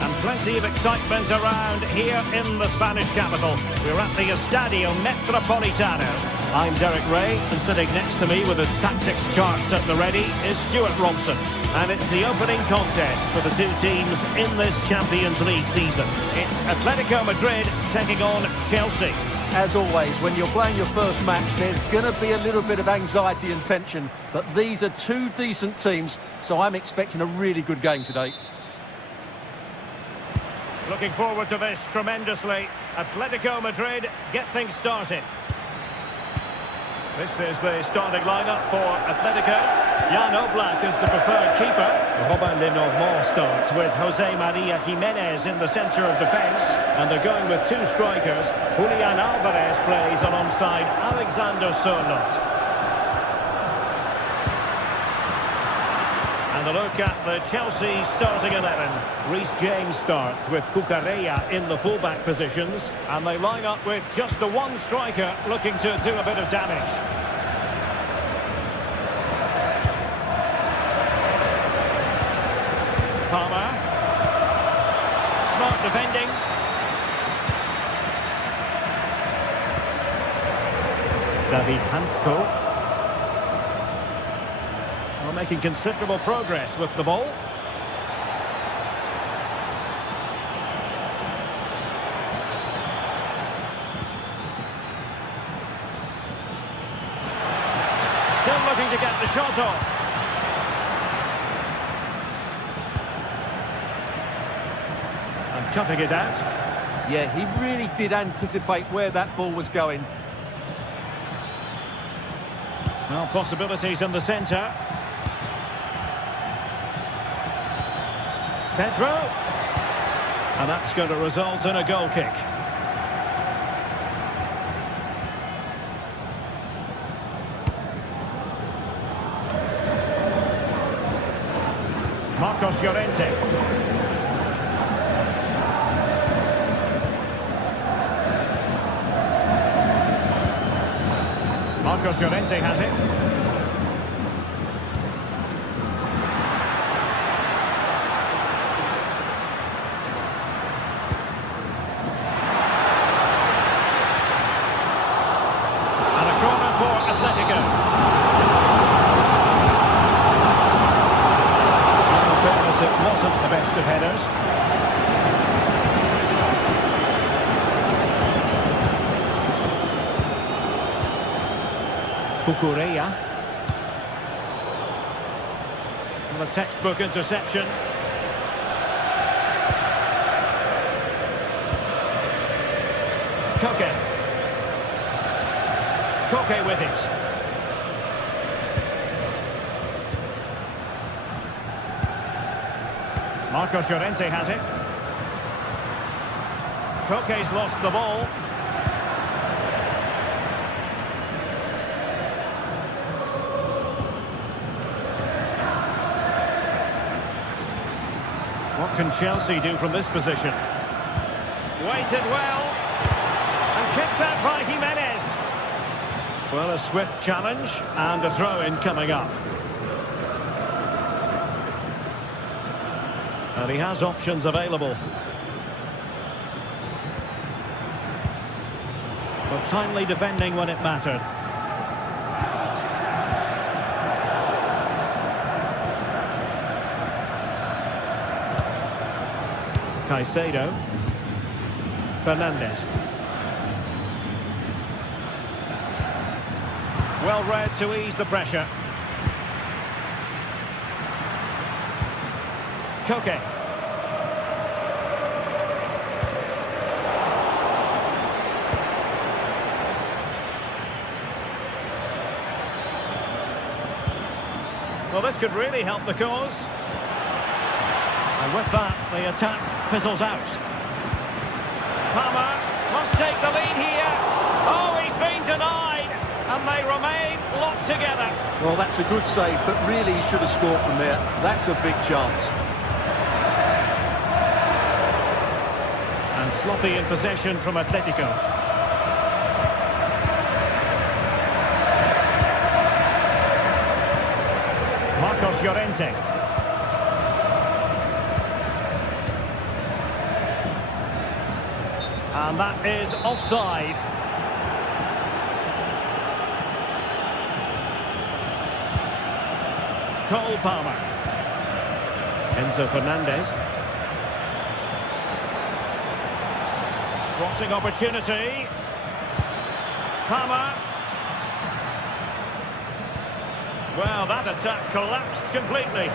And plenty of excitement around here in the Spanish capital. We're at the Estadio Metropolitano. I'm Derek Ray, and sitting next to me with his tactics charts at the ready is Stuart Robson. And it's the opening contest for the two teams in this Champions League season. It's Atletico Madrid taking on Chelsea. As always, when you're playing your first match, there's going to be a little bit of anxiety and tension. But these are two decent teams, so I'm expecting a really good game today. Looking forward to this tremendously. Atletico Madrid get things started. This is the starting lineup for Atletico. Jan Oblak is the preferred keeper. Robin Lenormand starts with Jose Maria Jimenez in the centre of defence. And they're going with two strikers. Julian Alvarez plays alongside Alexander Sørloth. And a look at the Chelsea starting 11. Reece James starts with Cucurella in the fullback positions. And they line up with just the one striker looking to do a bit of damage. Palmer. Smart defending. David Hansko. Making considerable progress with the ball. Still looking to get the shot off. And cutting it out. Yeah, he really did anticipate where that ball was going. Well, possibilities in the centre. Pedro. And that's going to result in a goal kick. Marcos Llorente. Marcos Llorente has it. Cucurella. And a textbook interception. Koke. Koke with it. Marcos Llorente has it. Koke's lost the ball. What can Chelsea do from this position? Waited well. And kicked out by Jimenez. Well, a swift challenge and a throw-in coming up. And he has options available. But timely defending when it mattered. Caicedo. Fernandez. Well read to ease the pressure. Koke. Well, this could really help the cause. And with that, the attack fizzles out. Palmer must take the lead here. Oh, he's been denied. And they remain locked together. Well, that's a good save, but really he should have scored from there. That's a big chance. And sloppy in possession from Atletico. Marcos Llorente. And that is offside. Cole Palmer. Enzo Fernandez. Crossing opportunity. Palmer. Well, that attack collapsed completely.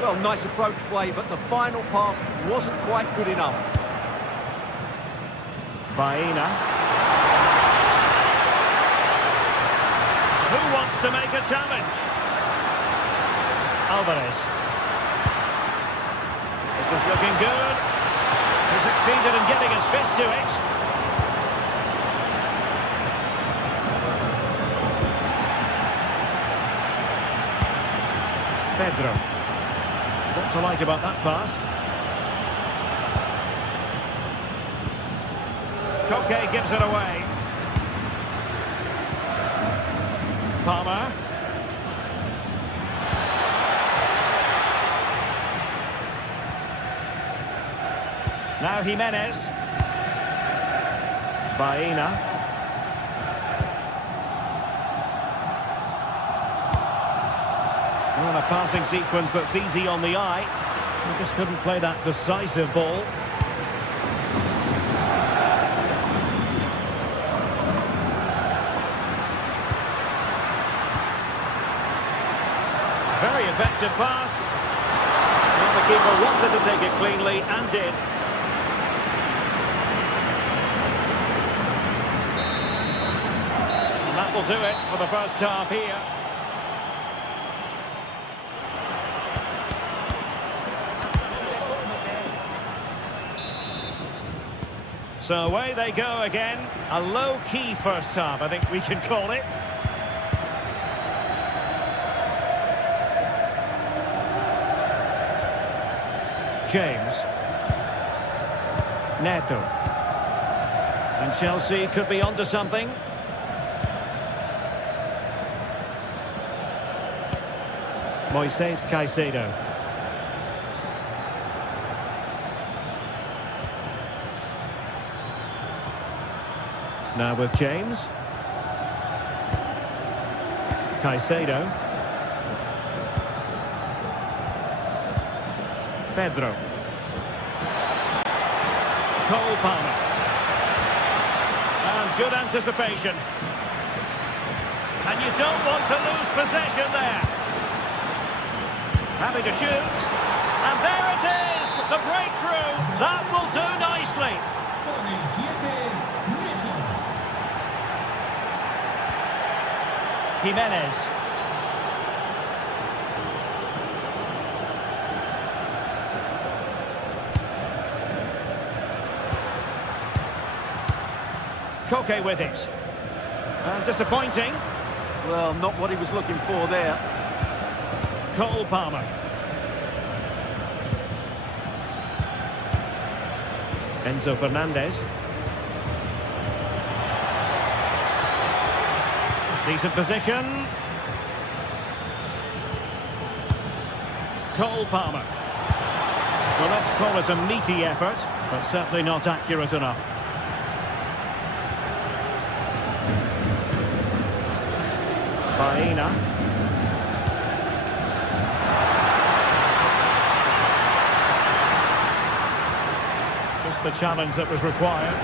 Well, nice approach play, but the final pass wasn't quite good enough. Baena. Who wants to make a challenge? Alvarez. This is looking good. He succeeded in getting his fist to it. Pedro. What to like about that pass? Koke gives it away. Palmer. Now Jimenez. Baena. Well, a passing sequence that's easy on the eye. He just couldn't play that decisive ball. Very effective pass. Well, the keeper wanted to take it cleanly and did. And that will do it for the first half here. So away they go again. A low-key first half, I think we can call it. James. Neto. And Chelsea could be onto something. Moises Caicedo. Now with James. Caicedo. Pedro. Cole Palmer. And good anticipation. And you don't want to lose possession there. Happy to shoot. And there it is! The breakthrough! That will do nicely. Jimenez. Koke with it. And disappointing. Well, not what he was looking for there. Cole Palmer. Enzo Fernandez. Decent position. Cole Palmer. Well, let's call it a meaty effort, but certainly not accurate enough. Baena. Just the challenge that was required.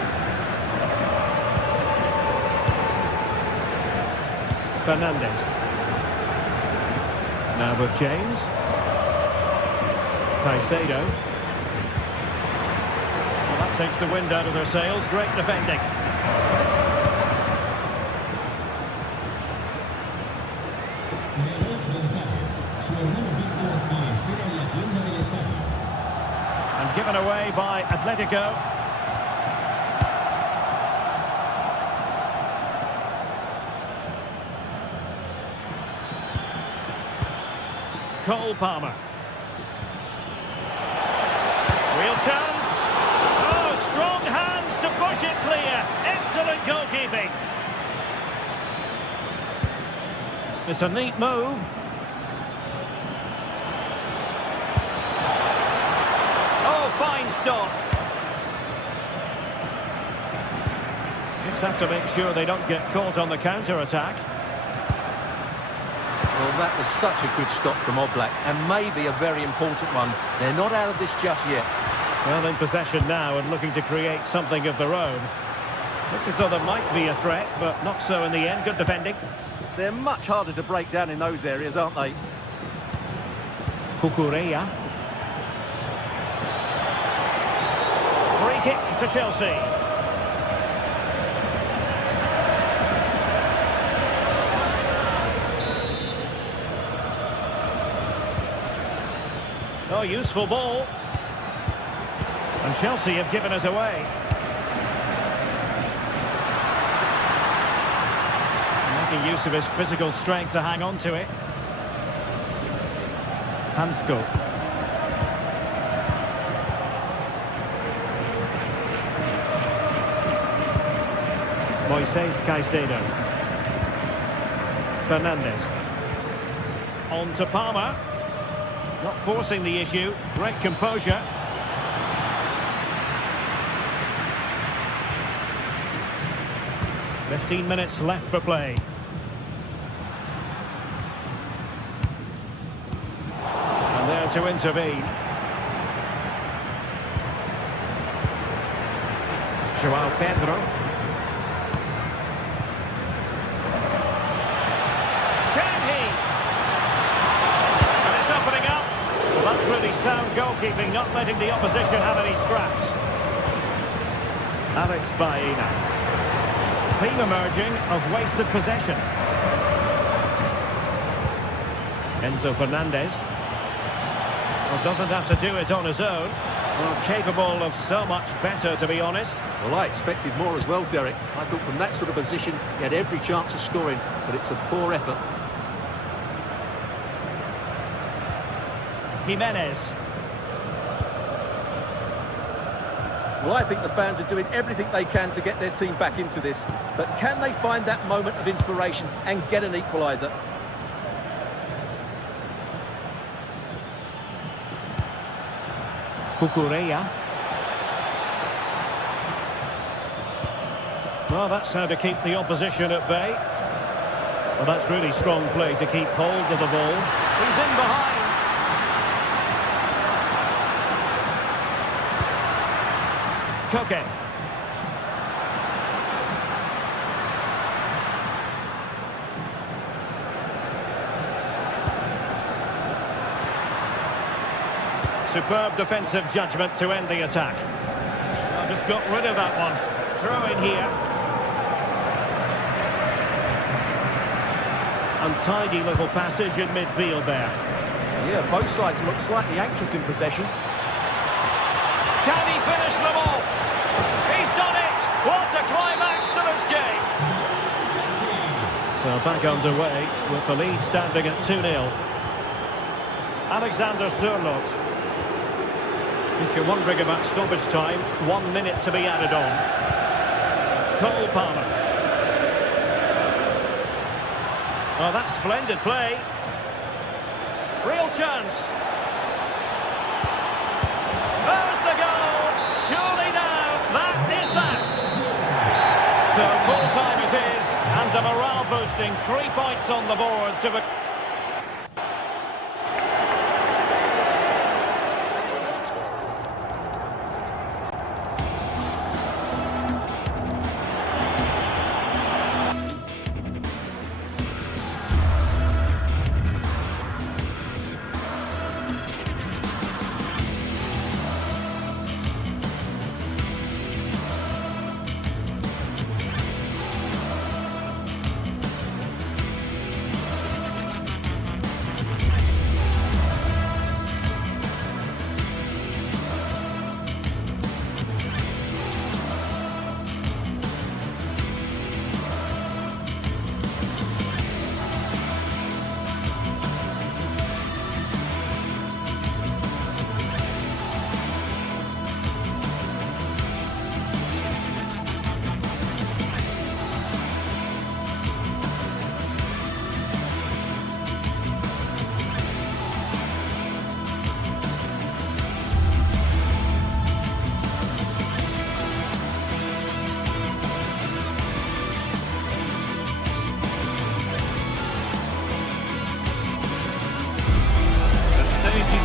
Fernandez. Now with James. Caicedo. Well, that takes the wind out of their sails. Great defending. And given away by Atletico. Cole Palmer. Real chance. Oh, strong hands to push it clear. Excellent goalkeeping. It's a neat move. Oh, fine stop. Just have to make sure they don't get caught on the counter-attack. Well, that was such a good stop from Oblak, and maybe a very important one. They're not out of this just yet. Well, in possession now and looking to create something of their own. Look as though there might be a threat, but not so in the end. Good defending. They're much harder to break down in those areas, aren't they? Cucurella. Free kick to Chelsea. Oh, useful ball. And Chelsea have given us away. Making use of his physical strength to hang on to it. Hansko. Moises Caicedo. Fernandes. On to Palmer. Not forcing the issue. Great composure. "15 minutes left for play. And there to intervene. Joao Pedro. Can he? And it's opening up. Well, that's really sound goalkeeping, not letting the opposition have any scraps. Alex Baena. Theme emerging of wasted possession. Enzo Fernandez. Well, doesn't have to do it on his own. Well, capable of so much better, to be honest. Well, I expected more as well, Derek. I thought from that sort of position, he had every chance of scoring, but it's a poor effort. Jimenez. Well, I think the fans are doing everything they can to get their team back into this. But can they find that moment of inspiration and get an equaliser? Cucurella. Well, that's how to keep the opposition at bay. Well, that's really strong play to keep hold of the ball. He's in behind. Koke. Superb defensive judgment to end the attack. I've just got rid of that one. Throw in here. Untidy little passage in midfield there. Yeah, both sides look slightly anxious in possession. Can he finish them off? He's done it! What a climax to this game! So back underway with the lead standing at 2-0. Alexander Sørloth. If you're wondering about stoppage time, 1 minute to be added on. Cole Palmer. Oh, that's splendid play. Real chance. There's the goal. Surely now, that is that. So full time it is, and a morale boosting 3 points on the board to...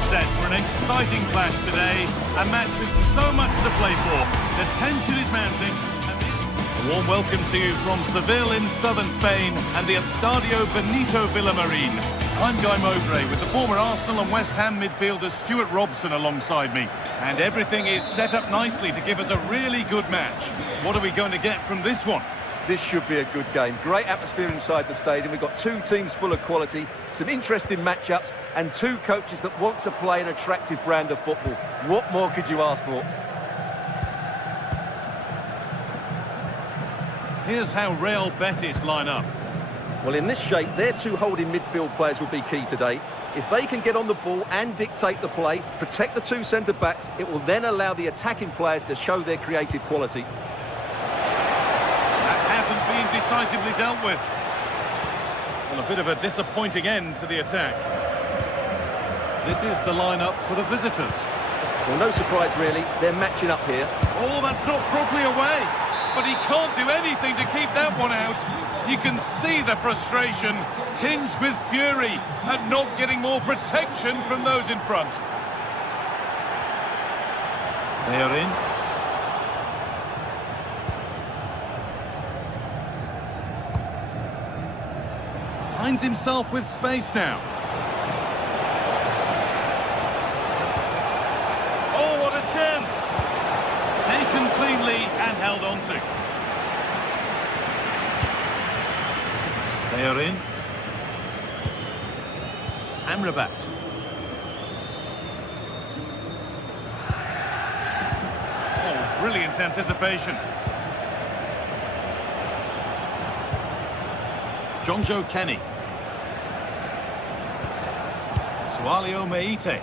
Set for an exciting clash today, a match with so much to play for. The tension is mounting. A warm welcome to you from Seville in southern Spain and the Estadio Benito Villamarín. I'm Guy Mowbray with the former Arsenal and West Ham midfielder Stuart Robson alongside me. And everything is set up nicely to give us a really good match. What are we going to get from this one? this should be a good game. Great atmosphere inside the stadium. We've got two teams full of quality, some interesting matchups, and two coaches that want to play an attractive brand of football. What more could you ask for? Here's how Real Betis line up. Well, in this shape, their two holding midfield players will be key today. If they can get on the ball and dictate the play, protect the two centre-backs, it will then allow the attacking players to show their creative quality. That hasn't been decisively dealt with. Well, a bit of a disappointing end to the attack. This is the lineup for the visitors. Well, no surprise, really. They're matching up here. Oh, that's not properly away. But he can't do anything to keep that one out. You can see the frustration, tinged with fury, at not getting more protection from those in front. They are in. Finds himself with space now. Oh, what a chance! Taken cleanly and held on to. They are in. Amrabat. Oh, brilliant anticipation. Jonjo Kenny. Sualio Meite.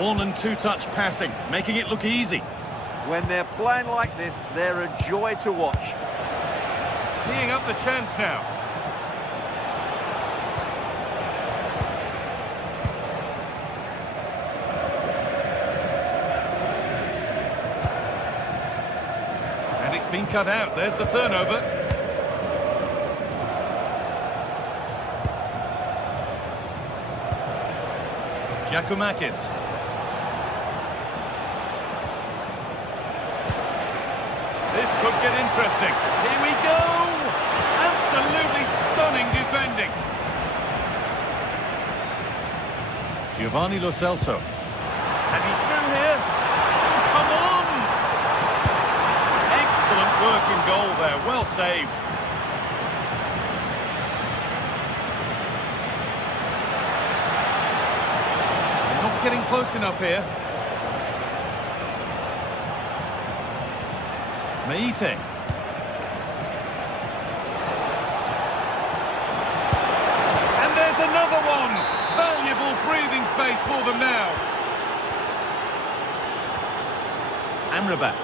One and two-touch passing, making it look easy. When they're playing like this, they're a joy to watch. Teeing up the chance now. And it's been cut out. There's the turnover. Giacomakis. This could get interesting. Here we go! Absolutely stunning defending. Giovanni Lo Celso. And he's through here. Oh, come on! Excellent work in goal there. Well saved. They're not getting close enough here. Meite. And there's another one. Valuable breathing space for them now. Amrabat.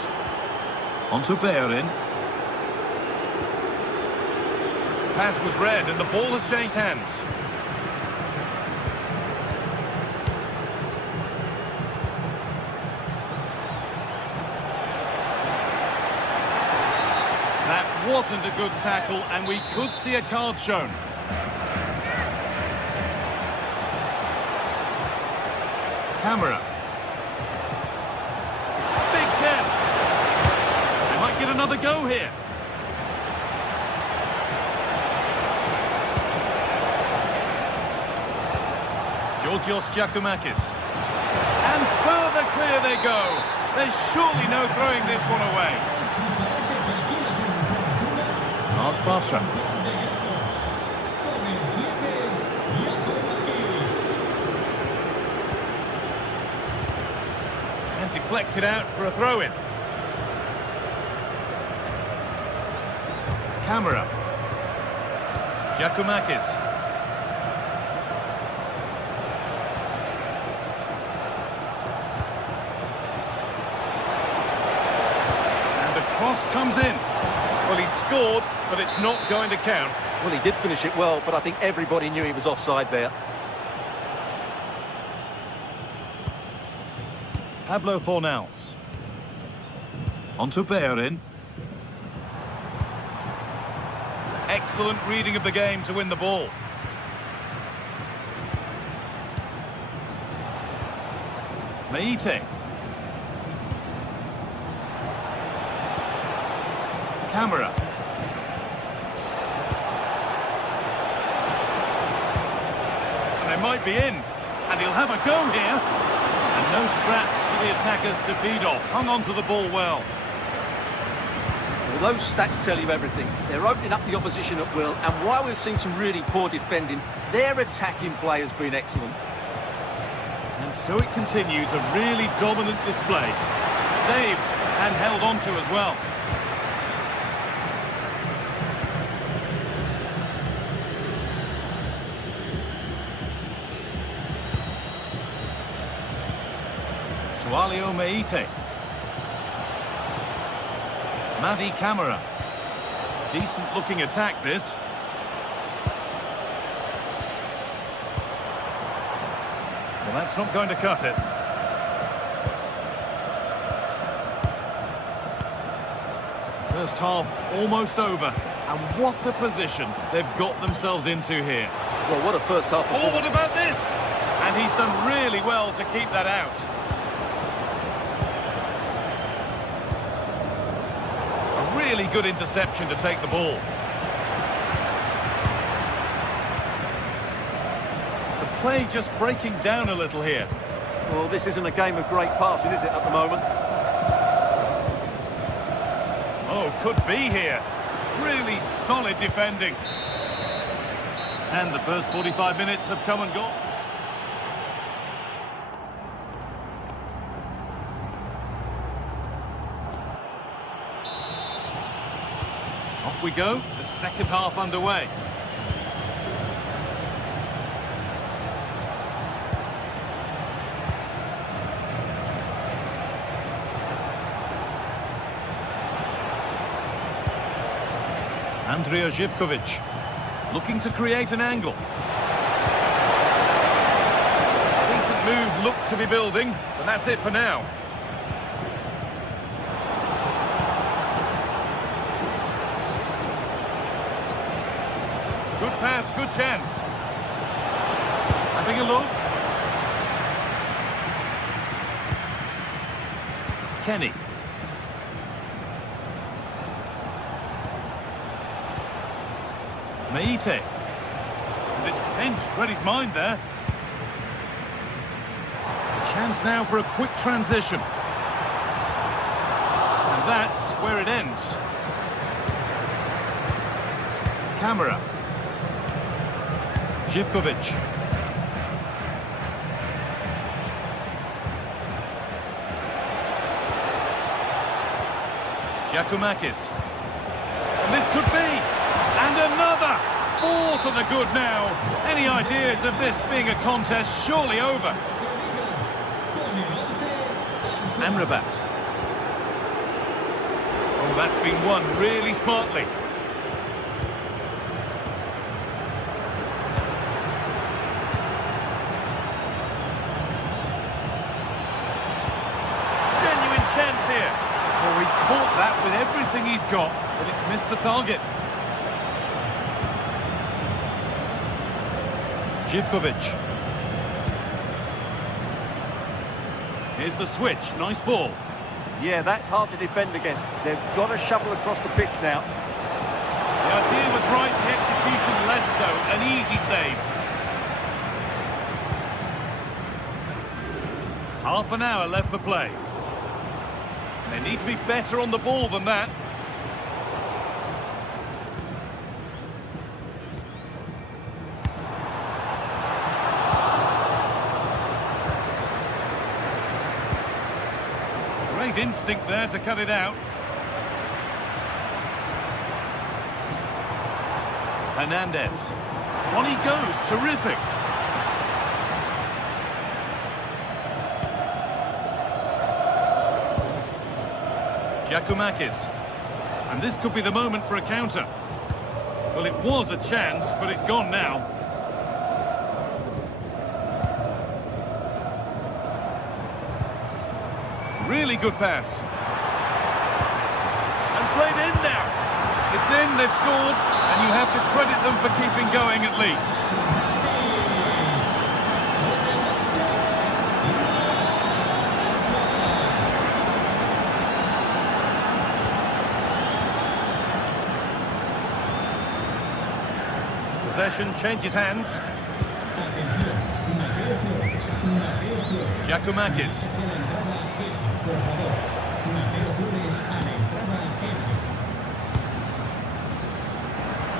Onto Bellerin. Pass was read and the ball has changed hands. That wasn't a good tackle, and we could see a card shown. Camera. Big chance. They might get another go here. Georgios Giacomakis. And further clear they go. There's surely no throwing this one away. Pasha. And deflected out for a throw-in. Camera. Giacomakis. And the cross comes in. Well, he scored, but it's not going to count. Well, he did finish it well, but I think everybody knew he was offside there. Pablo Fornals. Onto Bellerin. Excellent reading of the game to win the ball. Meite. Camera. And they might be in. And he'll have a go here. And no scraps for the attackers to feed off. Hung on to the ball well. Well, those stats tell you everything. They're opening up the opposition at will, and while we've seen some really poor defending, their attacking play has been excellent. And so it continues, a really dominant display. Saved and held on to as well. Sualio Meite. Madi Camara. Decent looking attack this. Well, that's not going to cut it. First half almost over. And what a position they've got themselves into here. Well, what a first half. Oh, what about this? And he's done really well to keep that out. A really good interception to take the ball. The play just breaking down a little here. Well, this isn't a game of great passing, is it, at the moment? Oh, could be here. Really solid defending. And the first 45 minutes have come and gone. Off we go, the second half underway. Andrija Živković looking to create an angle. Decent move looked to be building, but that's it for now. Good pass, good chance. Having a look. Kenny. Meite. And it's pinched, read his mind there. A chance now for a quick transition. And that's where it ends. Camera. Živković. Giacomakis. And this could be. And another! 4 to the good now. Any ideas of this being a contest surely over? Amrabat. Oh, that's been won really smartly. Genuine chance here. Well, he caught that with everything he's got, but it's missed the target. Živković. Here's the switch, nice ball. Yeah, that's hard to defend against. They've got to shuffle across the pitch now. The idea was right, the execution less so. An easy save. Half an hour left for play. They need to be better on the ball than that. Great instinct there to cut it out. Hernandez. On he goes, terrific. Giacomakis. And this could be the moment for a counter. Well, it was a chance, but it's gone now. Really good pass. And played in now. It's in, they've scored, and you have to credit them for keeping going at least. Possession changes hands. Giacomakis.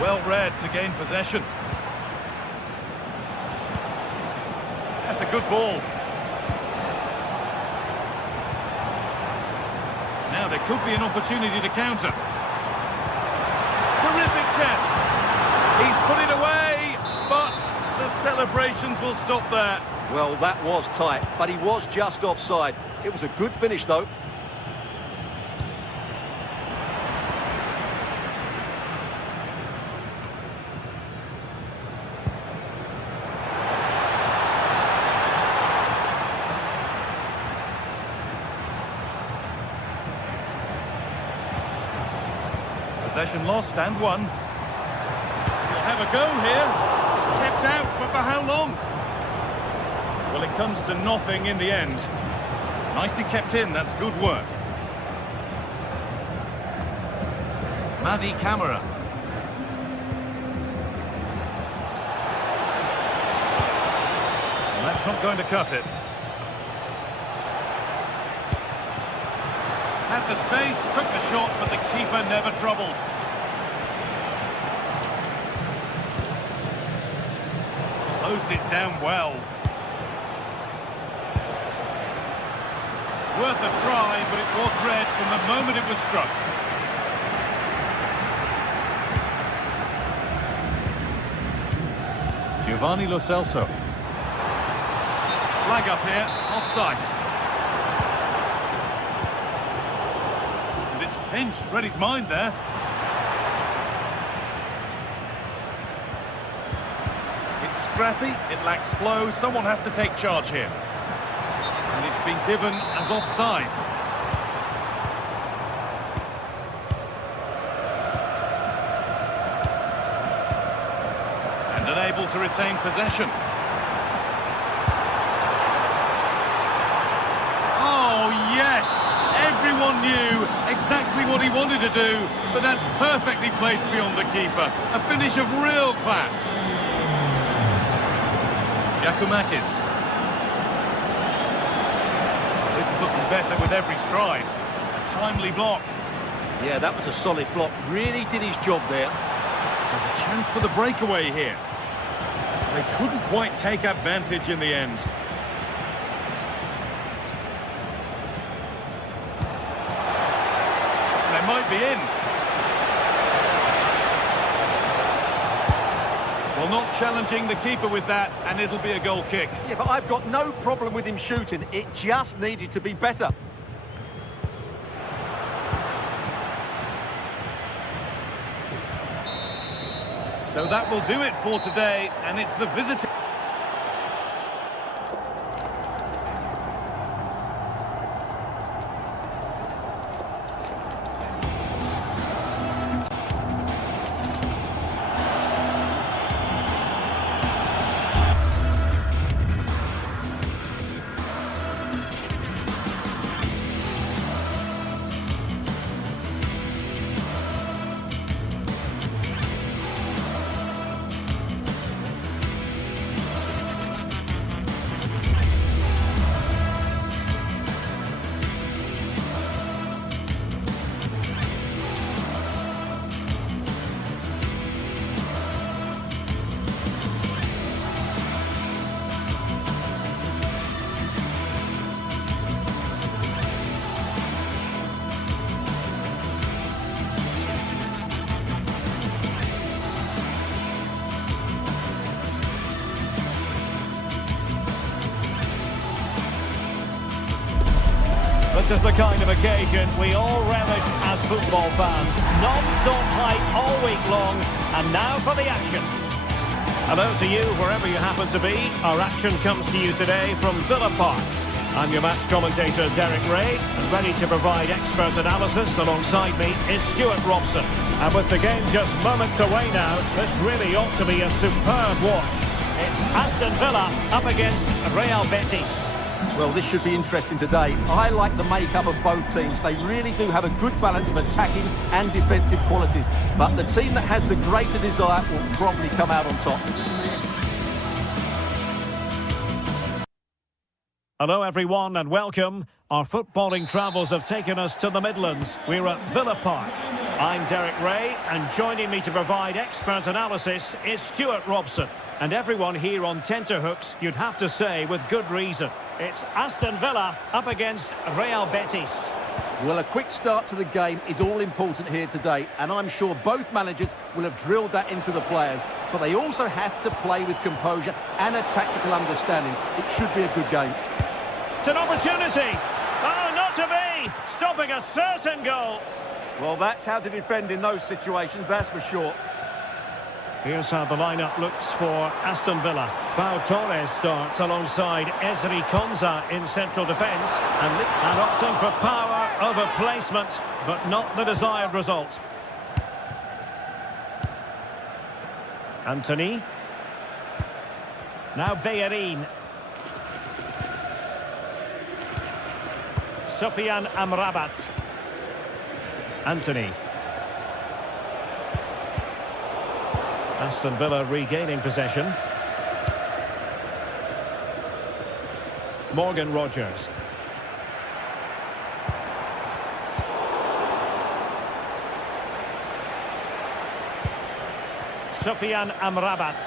Well read to gain possession. That's a good ball. Now there could be an opportunity to counter. Terrific chance. He's put it away, but the celebrations will stop there. Well, that was tight, but he was just offside. It was a good finish, though. Possession lost and won. We'll have a go here. Kept out, but for how long? Well, it comes to nothing in the end. Nicely kept in, that's good work. Madi Camara. Well, that's not going to cut it. Had the space, took the shot, but the keeper never troubled. Closed it down well. Worth a try, but it was red from the moment it was struck. Giovanni Lo Celso. Flag up here, offside. And it's pinched, read his mind there. It's scrappy, it lacks flow, someone has to take charge here. And it's been given as offside. And unable to retain possession. Oh, yes! Everyone knew exactly what he wanted to do, but that's perfectly placed beyond the keeper. A finish of real class. Giacomakis. This is looking better with every stride. A timely block. Yeah, that was a solid block. Really did his job there. There's a chance for the breakaway here. They couldn't quite take advantage in the end. They might be in. Well, not challenging the keeper with that, and it'll be a goal kick. Yeah, but I've got no problem with him shooting. It just needed to be better. So that will do it for today, and it's the visitor. This is the kind of occasion we all relish as football fans. Non-stop hype all week long, and now for the action. Hello to you, wherever you happen to be. Our action comes to you today from Villa Park. I'm your match commentator, Derek Ray, and ready to provide expert analysis. Alongside me is Stuart Robson. And with the game just moments away now, this really ought to be a superb watch. It's Aston Villa up against Real Betis. Well, this should be interesting today. I like the makeup of both teams. They really do have a good balance of attacking and defensive qualities. But the team that has the greater desire will probably come out on top. Hello everyone and welcome. Our footballing travels have taken us to the Midlands. We're at Villa Park. I'm Derek Ray, and joining me to provide expert analysis is Stuart Robson. And everyone here on tenterhooks, you'd have to say, with good reason. It's Aston Villa up against Real Betis. Well, a quick start to the game is all important here today, and I'm sure both managers will have drilled that into the players. But they also have to play with composure and a tactical understanding. It should be a good game. It's an opportunity. Oh, not to be. Stopping a certain goal. Well, that's how to defend in those situations, that's for sure. Here's how the lineup looks for Aston Villa. Pau Torres starts alongside Ezri Konsa in central defence. And opting for power over placement, but not the desired result. Anthony. Now Bellerin. Sofiane Amrabat. Anthony. Aston Villa regaining possession. Morgan Rogers. Sofiane Amrabat.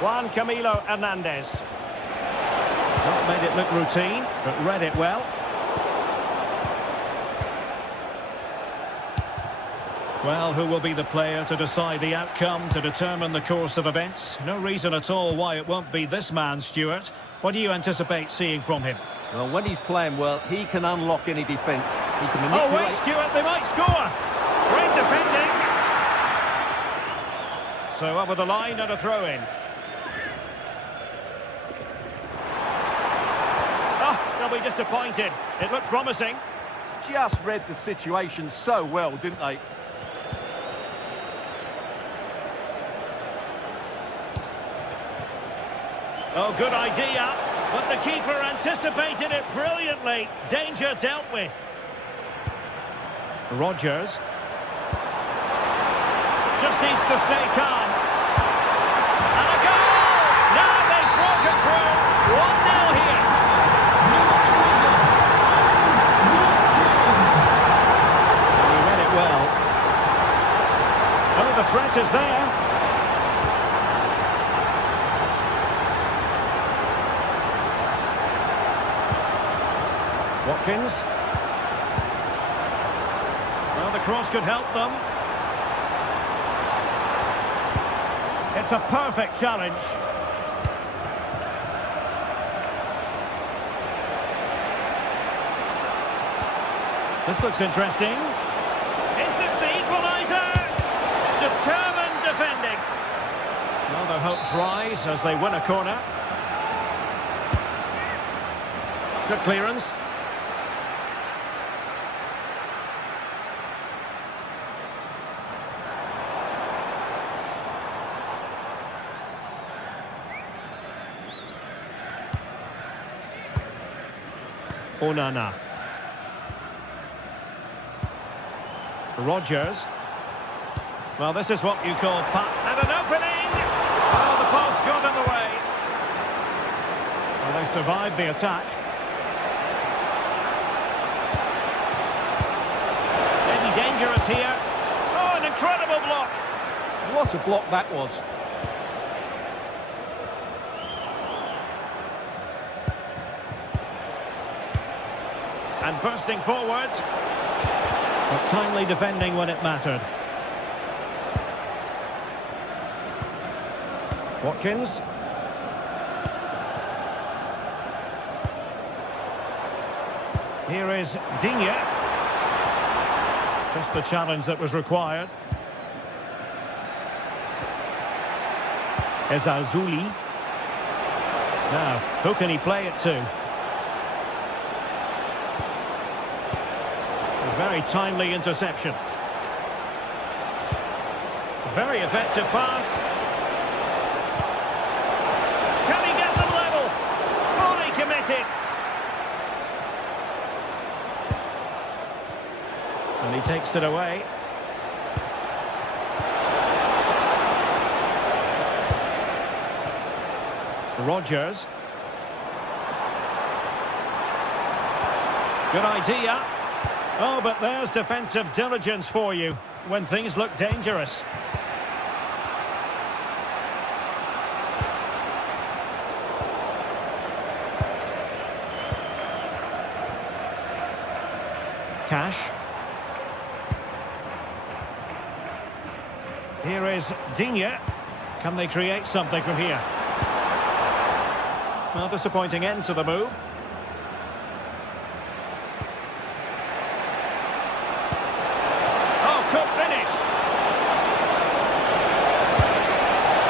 Juan Camilo Hernandez. Not made it look routine, but read it well. Well, who will be the player to decide the outcome, to determine the course of events? No reason at all why it won't be this man, Stuart. What do you anticipate seeing from him? Well, when he's playing well, he can unlock any defence. He can manipulate... Oh, wait, Stuart, they might score! Great defending! So over the line and a throw-in. Oh, they'll be disappointed. It looked promising. Just read the situation so well, didn't they? Oh, good idea, but the keeper anticipated it brilliantly. Danger dealt with. Rogers. Just needs to stay calm. And a goal! Now they've broken through. 1-0 here. He read it well. Oh, the threat is there. Watkins. Well, the cross could help them. It's a perfect challenge. This looks interesting. Is this the equaliser? Determined defending. Well, their hopes rise as they win a corner. Good clearance. Onana. Rogers. Well, this is what you call and an opening! Oh, the pass got in the way. Well, they survived the attack. Maybe dangerous here. Oh, an incredible block! What a block that was. And bursting forward. But timely defending when it mattered. Watkins. Here is Digne. Just the challenge that was required. Ezazuli. Now, who can he play it to? A very timely interception. Very effective pass. Can he get them level? Fully committed. And he takes it away. Rogers. Good idea. Oh, but there's defensive diligence for you when things look dangerous. Cash. Here is Digne. Can they create something from here? Well, disappointing end to the move. Oh, good finish.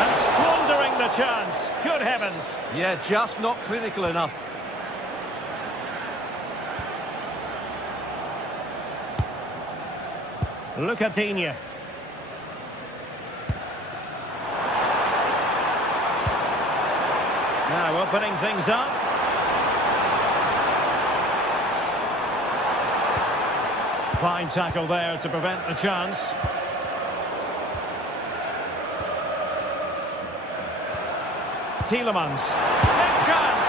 And squandering the chance. Good heavens. Yeah, just not clinical enough. Look at Digne. Now opening things up. Fine tackle there to prevent the chance. Tielemans. Big chance!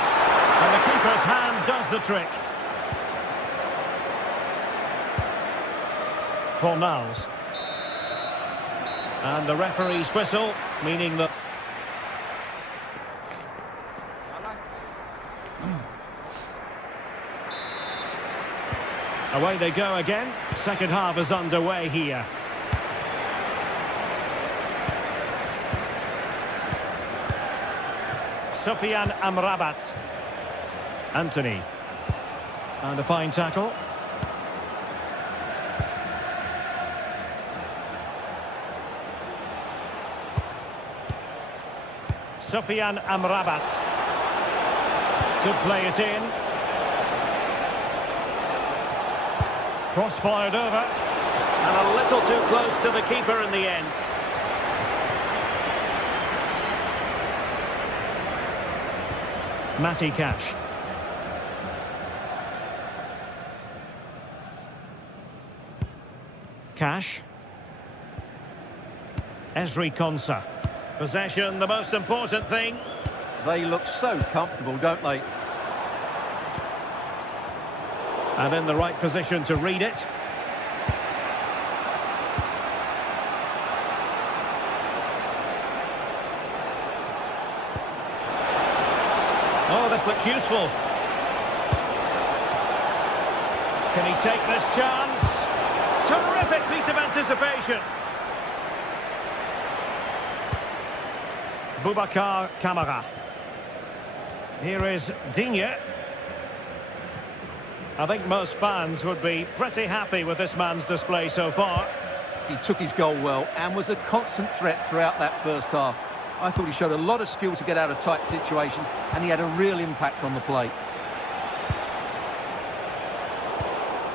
And the keeper's hand does the trick. Fornals. And the referee's whistle, meaning that... Away they go again. Second half is underway here. Sofiane Amrabat. Anthony. And a fine tackle. Sofiane Amrabat. Could play it in. Cross fired over. And a little too close to the keeper in the end. Matty Cash. Cash. Esri Konsa. Possession, the most important thing. They look so comfortable, don't they? And in the right position to read it. Oh, this looks useful. Can he take this chance? Terrific piece of anticipation. Boubacar Kamara. Here is Digne. I think most fans would be pretty happy with this man's display so far. He took his goal well and was a constant threat throughout that first half. I thought he showed a lot of skill to get out of tight situations, and he had a real impact on the play.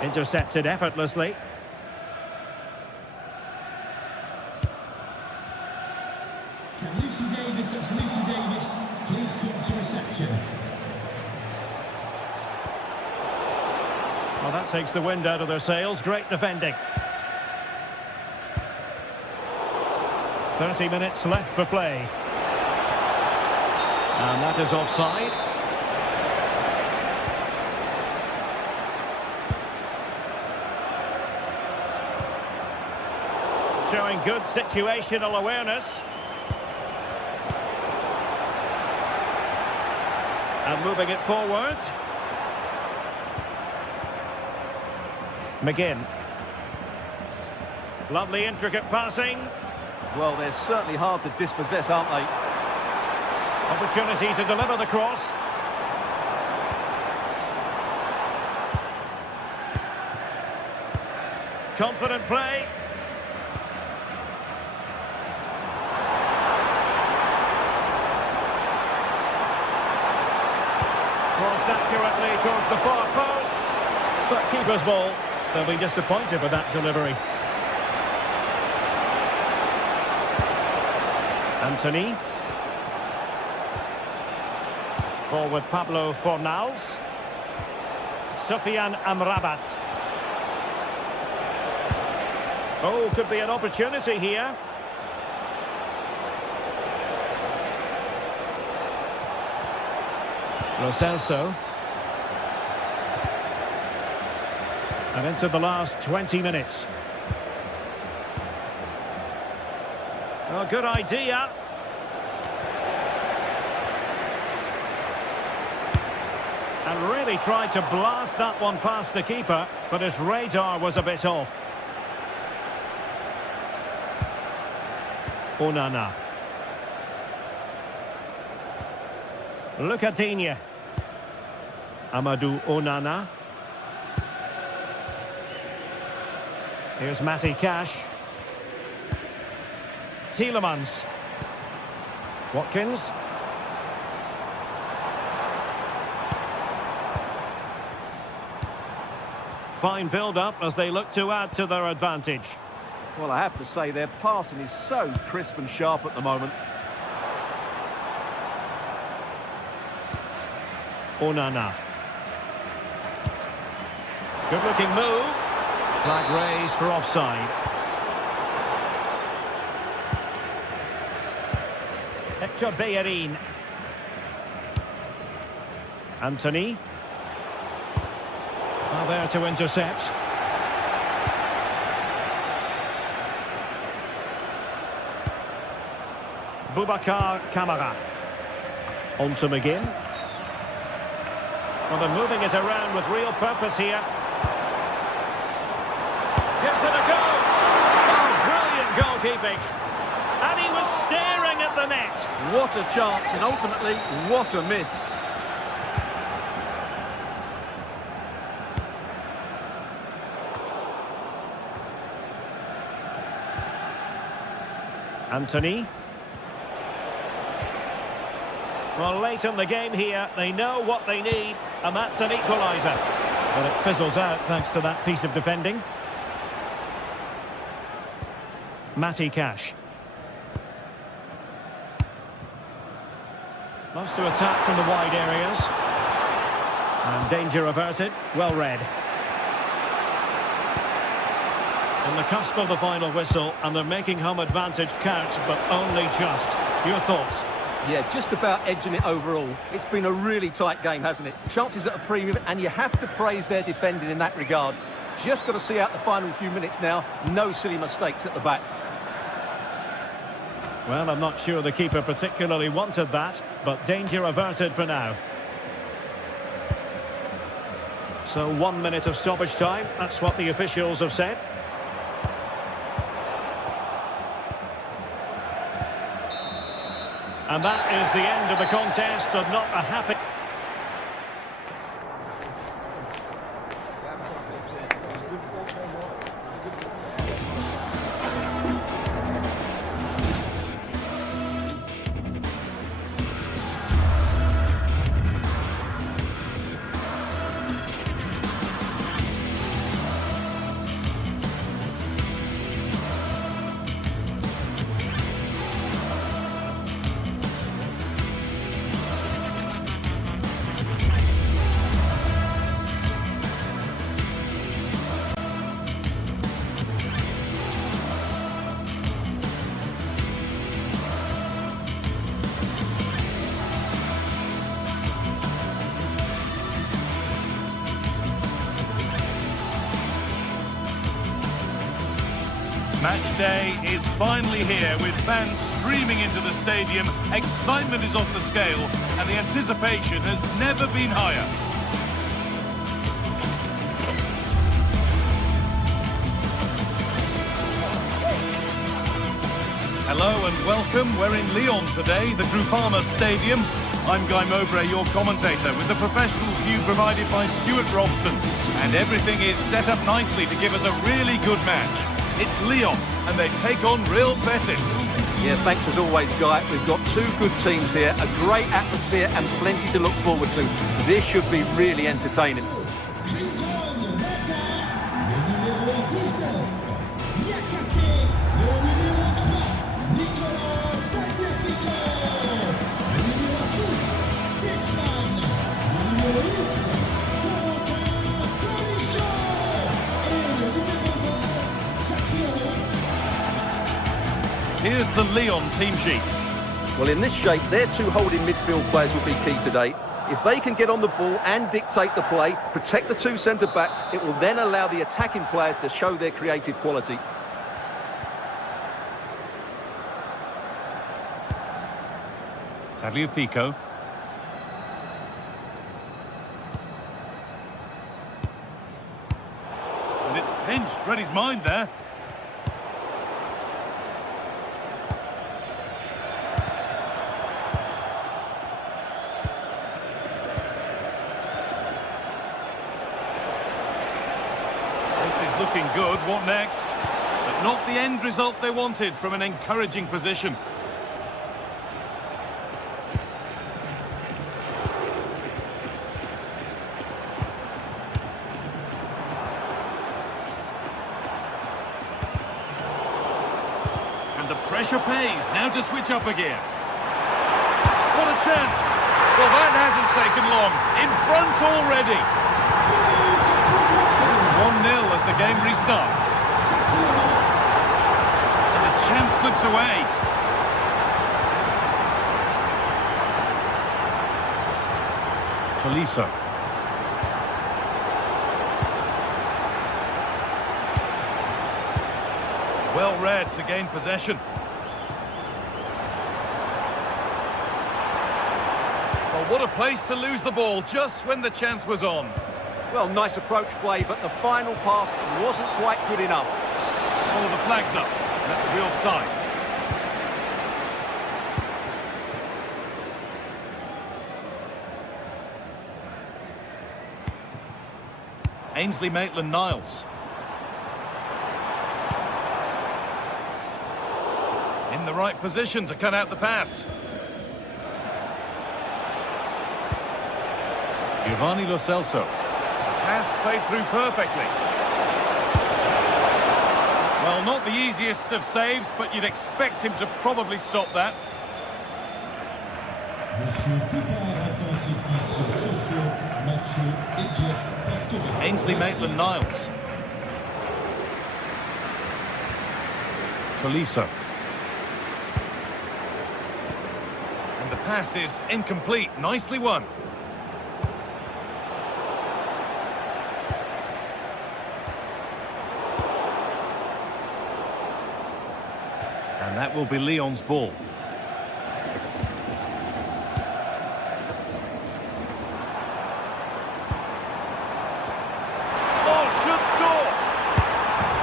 Intercepted effortlessly. Can Lucy Davis, that's Lucy Davis, please come to reception. Well, that takes the wind out of their sails. Great defending. 30 minutes left for play. And that is offside. Showing good situational awareness. And moving it forward. McGinn. Lovely intricate passing. Well, they're certainly hard to dispossess, aren't they? Opportunity to deliver the cross. Confident play. Crossed accurately towards the far post. But keeper's ball. They'll be disappointed with that delivery. Anthony. Forward Pablo Fornals. Sofiane Amrabat. Oh, could be an opportunity here. Lo Celso. And into the last 20 minutes. Oh, good idea. And really tried to blast that one past the keeper, but his radar was a bit off. Onana. Look at Digne. Amadou Onana. Here's Matty Cash. Tielemans. Watkins. Fine build-up as they look to add to their advantage. Well, I have to say, their passing is so crisp and sharp at the moment. Onana. Good-looking move. Flag raised for offside. Hector Bellerin. Anthony. Now there to intercept. Boubacar Kamara. On to McGinn. Well, they're moving it around with real purpose here. Gives it a go. Oh, brilliant goalkeeping. And he was staring at the net. What a chance, and ultimately, what a miss. Anthony. Well, late in the game here, they know what they need, and that's an equaliser. But it fizzles out thanks to that piece of defending. Matty Cash. Loves to attack from the wide areas. And danger averted, well read. On the cusp of the final whistle, and they're making home advantage count, but only just. Your thoughts? Yeah, just about edging it overall. It's been a really tight game, hasn't it? Chances at a premium, and you have to praise their defending in that regard. Just got to see out the final few minutes now. No silly mistakes at the back. Well, I'm not sure the keeper particularly wanted that, but danger averted for now. So 1 minute of stoppage time, that's what the officials have said. And that is the end of the contest, and not a happy... Match day is finally here with fans streaming into the stadium. Excitement is off the scale and the anticipation has never been higher. Hello and welcome. We're in Lyon today, the Groupama Stadium. I'm Guy Mowbray, your commentator, with the professionals view provided by Stuart Robson. And everything is set up nicely to give us a really good match. It's Lyon, and they take on Real Betis. Yeah, thanks as always, Guy. We've got two good teams here, a great atmosphere and plenty to look forward to. This should be really entertaining. Here's the Lyon team sheet. Well, in this shape, their two holding midfield players will be key today. If they can get on the ball and dictate the play, protect the two centre-backs, it will then allow the attacking players to show their creative quality. Tagliafico. And it's pinched, read his mind there. Looking good, what next? But not the end result they wanted from an encouraging position. And the pressure pays, now to switch up again. What a chance! Well, that hasn't taken long, in front already. 1-0 as the game restarts. And the chance slips away. Tolisso. Well read to gain possession. Well, what a place to lose the ball just when the chance was on. Well, nice approach play, but the final pass wasn't quite good enough. Oh, the flag's up. That will be offside. Ainsley Maitland-Niles. In the right position to cut out the pass. Giovanni Lo Celso. Pass played through perfectly. Well, not the easiest of saves, but you'd expect him to probably stop that. Ainsley Maitland-Niles. Tolisso. And the pass is incomplete. Nicely won. And that will be Lyon's ball. Oh, should score!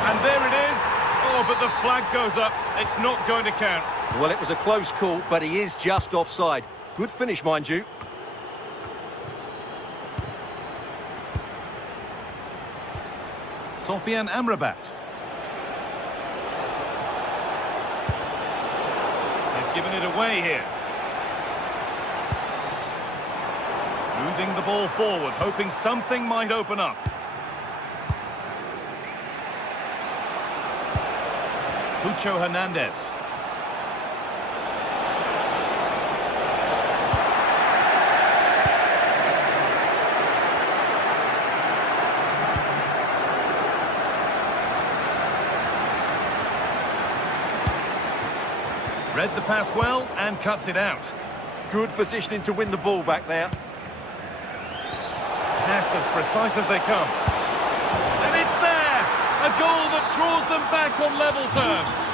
And there it is. Oh, but the flag goes up. It's not going to count. Well, it was a close call, but he is just offside. Good finish, mind you. Sofian Amrabat. Giving it away here. Moving the ball forward, hoping something might open up. Cucho Hernandez. Read the pass well and cuts it out. Good positioning to win the ball back there. Pass as precise as they come. And it's there! A goal that draws them back on level terms.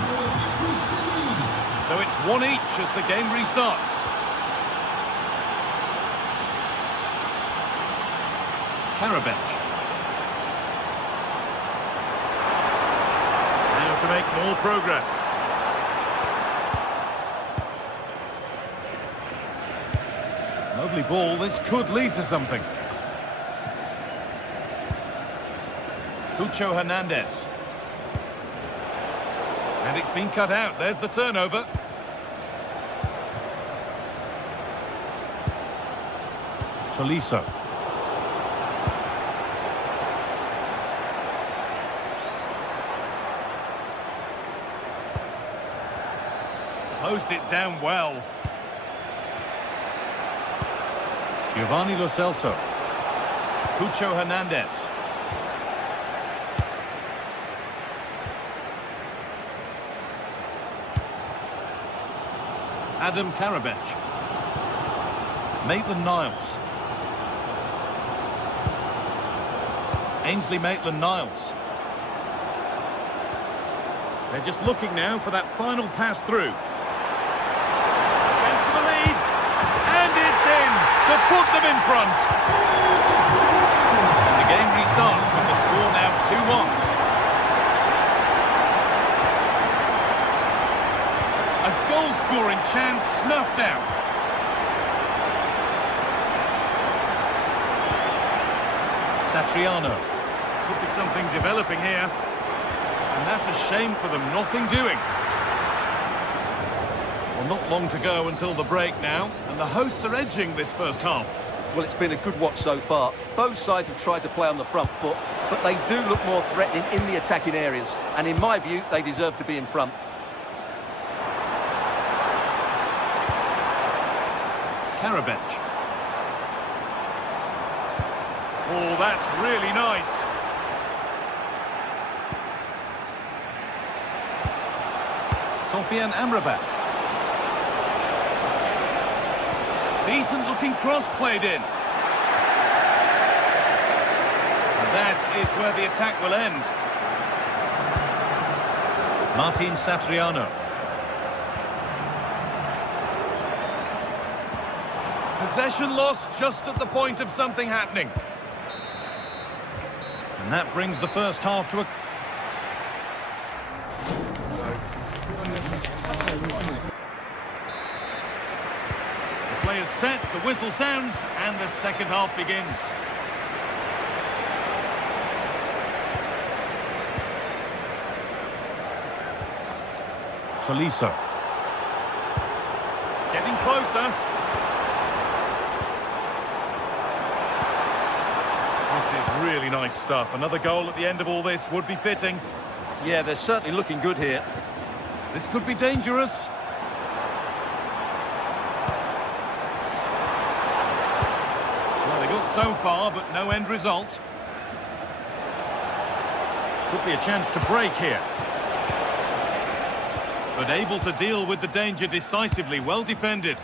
So it's 1 each as the game restarts. Karabech. Now to make more progress. Lovely ball, this could lead to something. Cucho Hernandez. And it's been cut out, there's the turnover. Tolisso. Closed it down well. Giovanni Lo Celso. Cucho Hernandez. Adam Karabech. Maitland-Niles. Ainsley Maitland-Niles. They're just looking now for that final pass through. Chance for the lead. And it's in to put them in front. And the game restarts with the score now 2-1. A goal-scoring chance snuffed out. Satriano. Could be something developing here. And that's a shame for them, nothing doing. Well, not long to go until the break now, and the hosts are edging this first half. Well, it's been a good watch so far. Both sides have tried to play on the front foot, but they do look more threatening in the attacking areas. And in my view, they deserve to be in front. Karabech. Oh, that's really nice. Sofian Amrabat. Decent looking cross played in. And that is where the attack will end. Martin Satriano. Possession lost just at the point of something happening. And that brings the first half to a... The play is set, the whistle sounds, and the second half begins. Tolisso. Getting closer. This is really nice stuff. Another goal at the end of all this would be fitting. Yeah, they're certainly looking good here. This could be dangerous. Well, they got so far, but no end result. Could be a chance to break here. But able to deal with the danger decisively, well defended.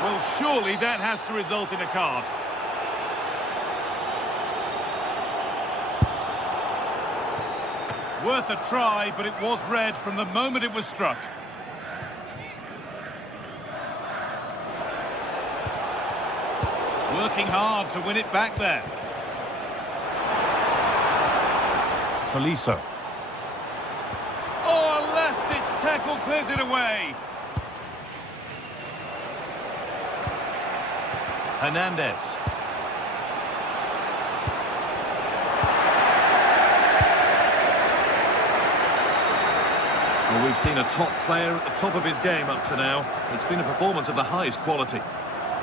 Well, surely that has to result in a card. Worth a try, but it was red from the moment it was struck. Working hard to win it back there. Tolisso. Oh, a last-ditch tackle clears it away. Hernandez. Well, we've seen a top player at the top of his game up to now. It's been a performance of the highest quality.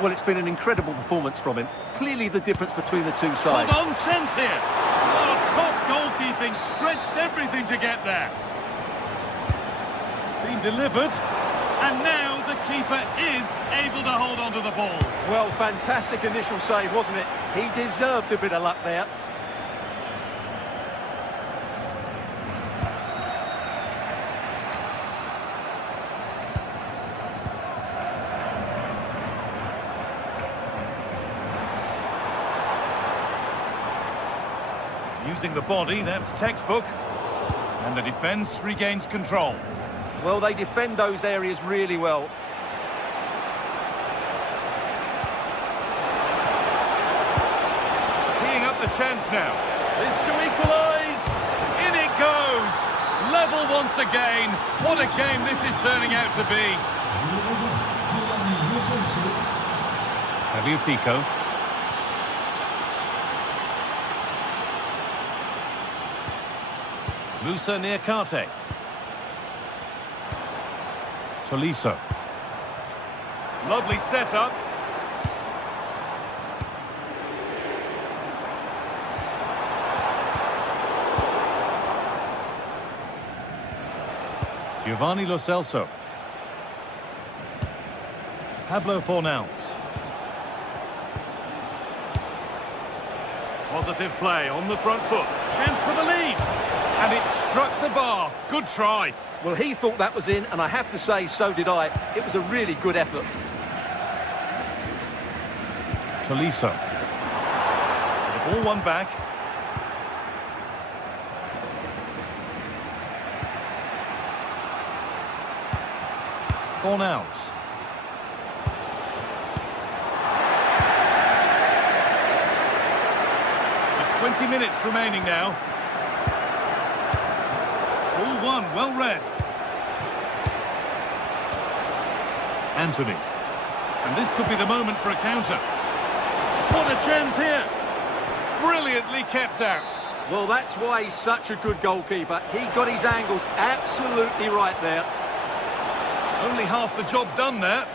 Well, it's been an incredible performance from him. Clearly the difference between the two sides. Hold on, chance here. Oh, top goalkeeping, stretched everything to get there. It's been delivered. And now the keeper is able to hold on to the ball. Well, fantastic initial save, wasn't it? He deserved a bit of luck there. Using the body, that's textbook. And the defence regains control. Well, they defend those areas really well. Teeing up the chance now. This to equalise. In it goes. Level once again. What a game this is turning out to be. Tagliafico. Musa Niakate. Tolisso. Lovely setup. Giovanni Lo Celso. Pablo Fornals. Positive play on the front foot. Chance for the lead. And it struck the bar. Good try. Well, he thought that was in, and I have to say, so did I. It was a really good effort. Tolisso. Ball won back. Fornals. Just 20 minutes remaining now. Ball won, well read. Anthony. And this could be the moment for a counter. What a chance here. Brilliantly kept out. Well, that's why he's such a good goalkeeper. He got his angles absolutely right there. Only half the job done there.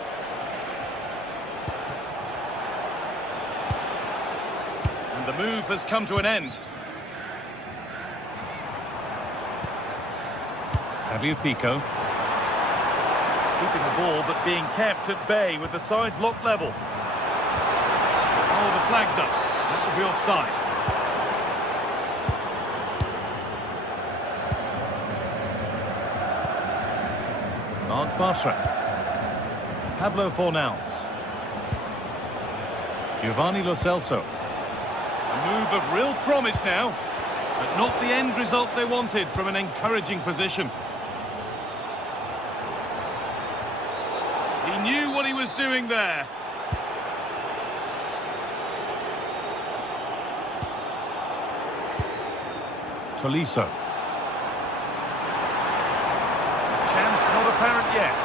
And the move has come to an end. Tagliafico. Keeping the ball, but being kept at bay with the sides locked level. Oh, the flag's up. That will be offside. Mark Bartra. Pablo Fornals. Giovanni Lo Celso. A move of real promise now, but not the end result they wanted from an encouraging position. He knew what he was doing there. Tolisso. Chance not apparent yet.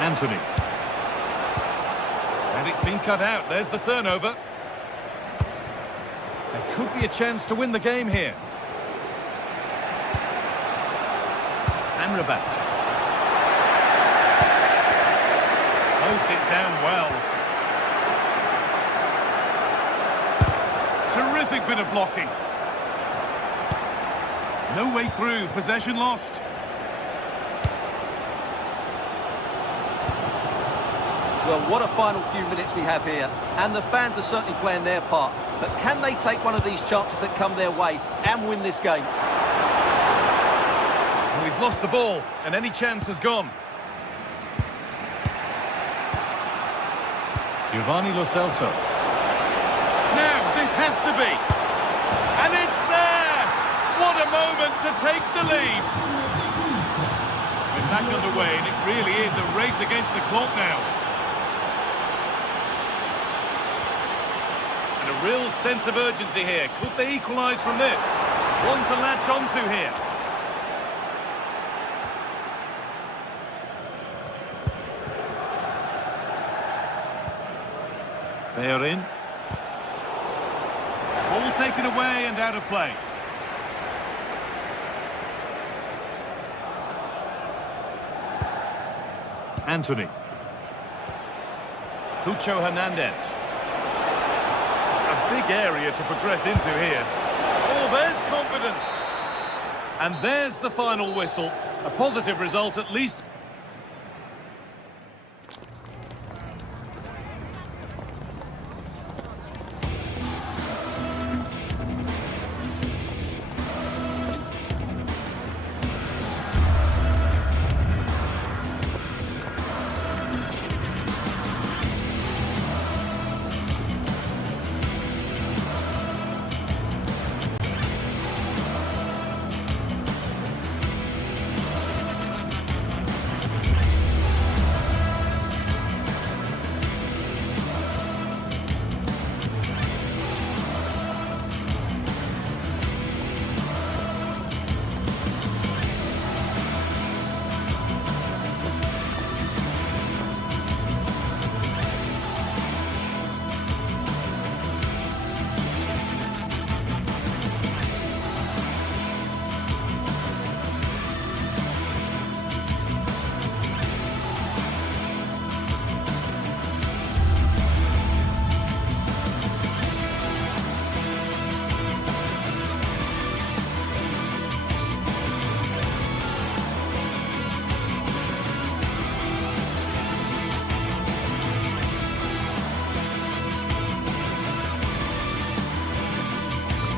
Anthony. And it's been cut out. There's the turnover. There could be a chance to win the game here. Amrabat. Closed it down well. Terrific bit of blocking. No way through. Possession lost. Well, what a final few minutes we have here. And the fans are certainly playing their part. But can they take one of these chances that come their way and win this game? Well, he's lost the ball, and any chance has gone. Giovanni Lo Celso. Now, this has to be. And it's there! What a moment to take the lead. We're back underway, and it really is a race against the clock now. And a real sense of urgency here. Could they equalise from this? One to latch onto here. They are in. Ball taken away and out of play. Anthony. Cucho Hernandez. A big area to progress into here. Oh, there's confidence. And there's the final whistle. A positive result at least.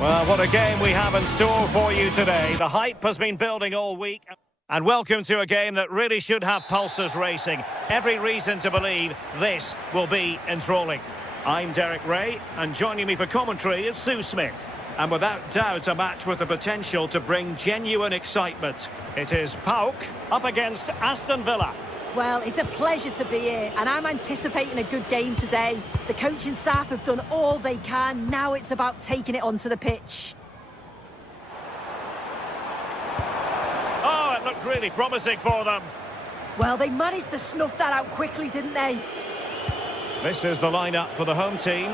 Well, what a game we have in store for you today. The hype has been building all week. And welcome to a game that really should have pulses racing. Every reason to believe this will be enthralling. I'm Derek Ray, and joining me for commentary is Sue Smith. And without doubt, a match with the potential to bring genuine excitement. It is PAOK up against Aston Villa. Well, it's a pleasure to be here, and I'm anticipating a good game today. The coaching staff have done all they can. Now it's about taking it onto the pitch. Oh, it looked really promising for them. Well, they managed to snuff that out quickly, didn't they? This is the lineup for the home team.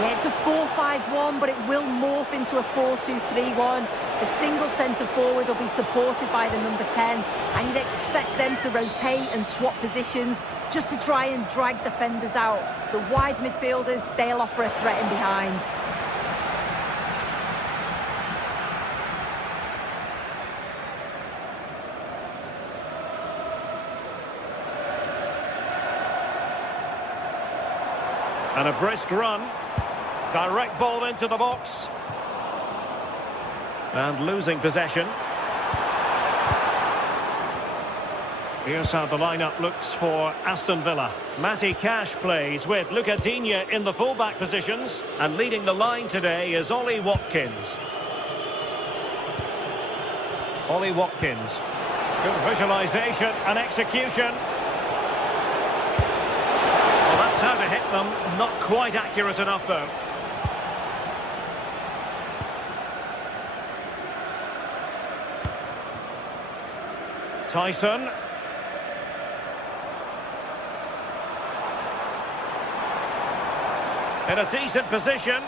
Yeah, it's a 4-5-1, but it will morph into a 4-2-3-1. The single centre-forward will be supported by the number 10, and you'd expect them to rotate and swap positions just to try and drag defenders out. The wide midfielders, they'll offer a threat in behind. And a brisk run. Direct ball into the box. And losing possession. Here's how the lineup looks for Aston Villa. Matty Cash plays with Luca Digne in the fullback positions. And leading the line today is Ollie Watkins. Ollie Watkins. Good visualisation and execution. Well, that's how to hit them. Not quite accurate enough, though. Tyson. In a decent position.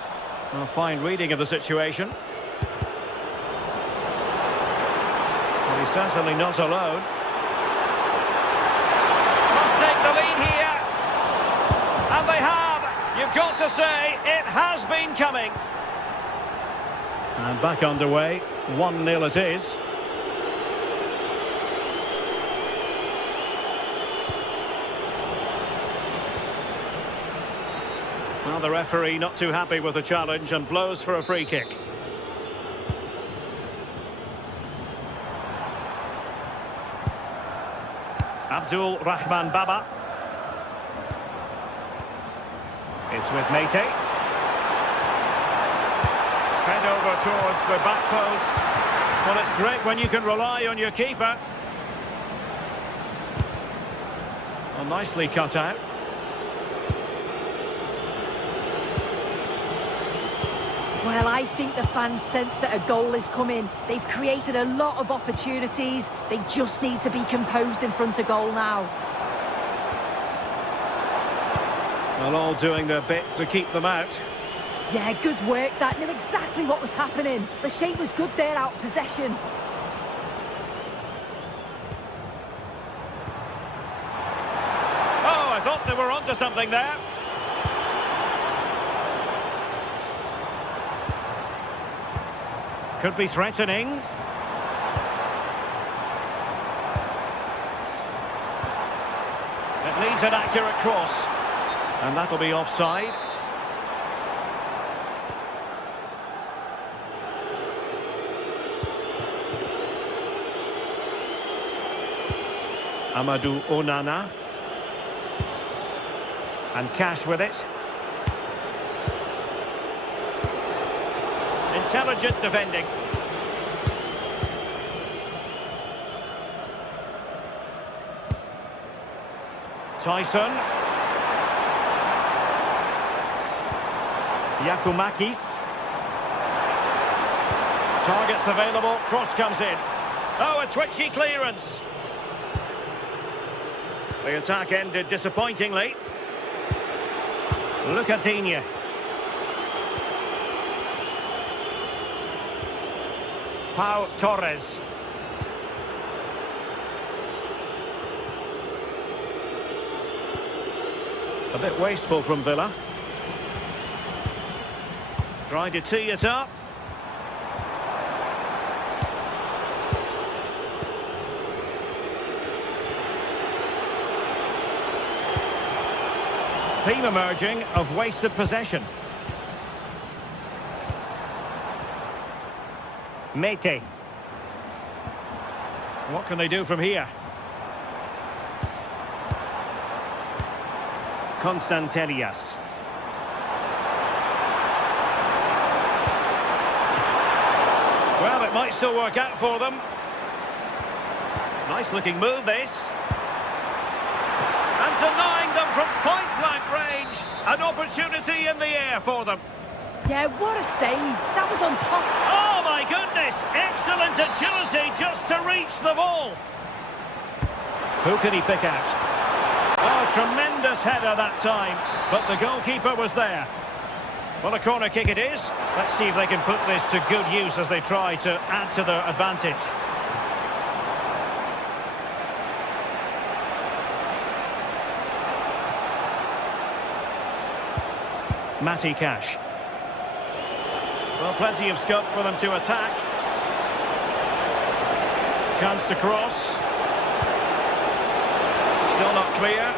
A fine reading of the situation. Well, he's certainly not alone. Must take the lead here. And they have. You've got to say, it has been coming. And back underway. 1-0 it is. Well, the referee not too happy with the challenge and blows for a free kick. Abdul Rahman Baba. It's with Mete. Fed over towards the back post. Well, it's great when you can rely on your keeper. Well, nicely cut out. Well, I think the fans sense that a goal is coming. They've created a lot of opportunities. They just need to be composed in front of goal now. Well, all doing their bit to keep them out. Yeah, good work. That knew exactly what was happening. The shape was good there, out of possession. Oh, I thought they were onto something there. Could be threatening. It needs an accurate cross. And that'll be offside. Amadou Onana. And Cash with it. Intelligent defending. Tyson. Yakumakis. Targets available. Cross comes in. Oh, a twitchy clearance. The attack ended disappointingly. Luca Digne. Pau Torres. A bit wasteful from Villa. Trying to tee it up. Theme emerging of wasted possession. Mete. What can they do from here? Constantelias. Well, it might still work out for them. Nice looking move, this. And denying them from point-blank range. An opportunity in the air for them. Yeah, what a save. That was on top. Oh, my goodness. Excellent agility just to reach the ball. Who can he pick out? Oh, tremendous header that time. But the goalkeeper was there. Well, a corner kick it is. Let's see if they can put this to good use as they try to add to their advantage. Matty Cash. Well, plenty of scope for them to attack. Chance to cross. Still not clear.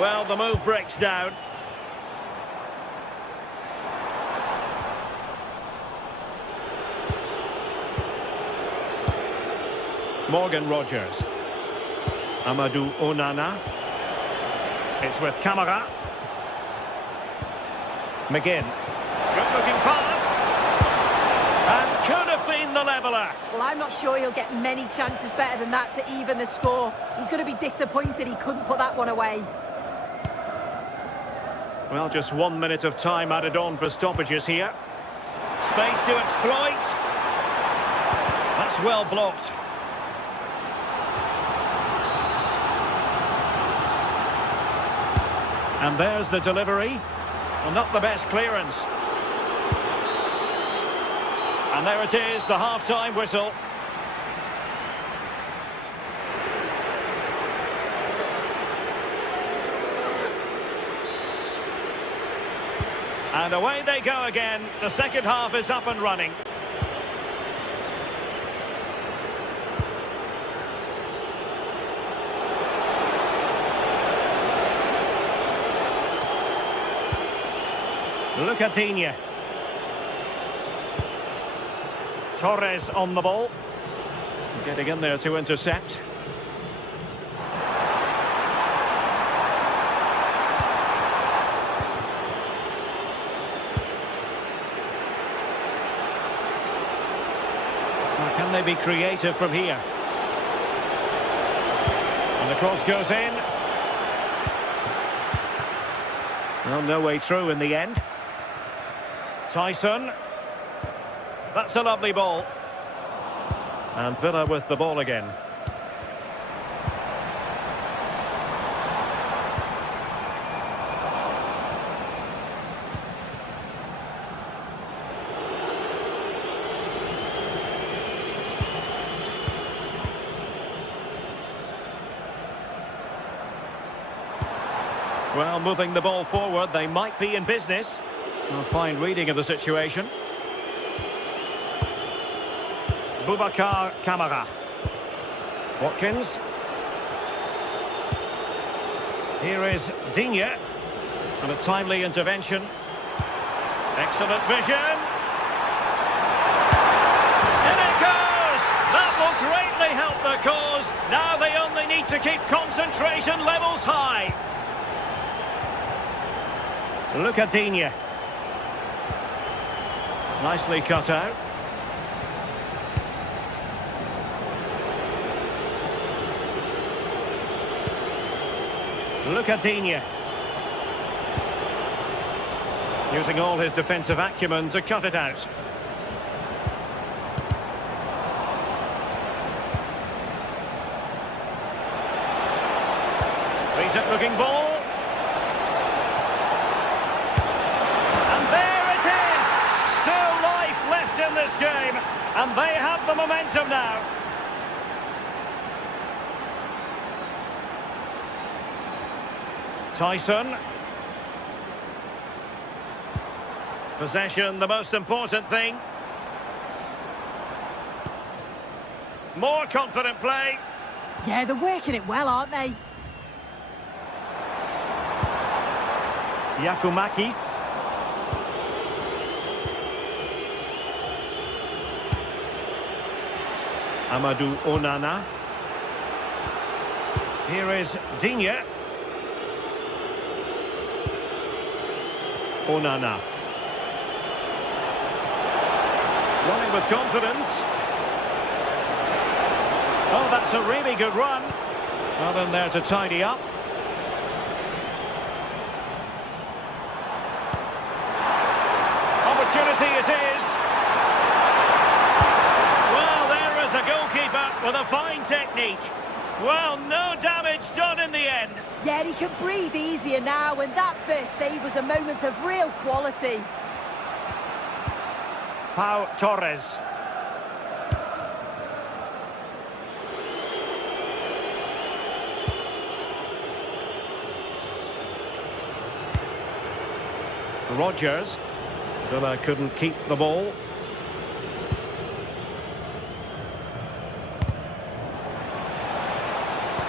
Well, the move breaks down. Morgan Rogers. Amadou Onana. It's with Camara. McGinn. Good looking pass. And could have been the leveller. Well, I'm not sure he'll get many chances better than that to even the score. He's going to be disappointed he couldn't put that one away. Well, just 1 minute of time added on for stoppages here. Space to exploit. That's well blocked. And there's the delivery. Well, not the best clearance. And there it is, the half-time whistle. And away they go again. The second half is up and running. Lucatinha. Torres on the ball. Getting in there to intercept. Now, can they be creative from here? And the cross goes in. Well, no way through in the end. Tyson. That's a lovely ball. And Villa with the ball again. Well, moving the ball forward, they might be in business. A fine reading of the situation. Boubacar Kamara. Watkins. Here is Digne. And a timely intervention. Excellent vision. In it goes! That will greatly help the cause. Now they only need to keep concentration levels high. Look at Digne. Nicely cut out. Look at Digne. Using all his defensive acumen to cut it out. Decent looking ball. In this game, and they have the momentum now. Tyson. Possession, the most important thing. More confident play. Yeah, they're working it well, aren't they? Yakumakis. Amadou Onana. Here is Digne. Onana. Running with confidence. Oh, that's a really good run. Not in there to tidy up. Opportunity it is. Well, there is a goalkeeper with a fine technique. Well, no damage done in the end. Yeah, he can breathe easier now, and that first save was a moment of real quality. Pau Torres. Rodgers. Villa couldn't keep the ball.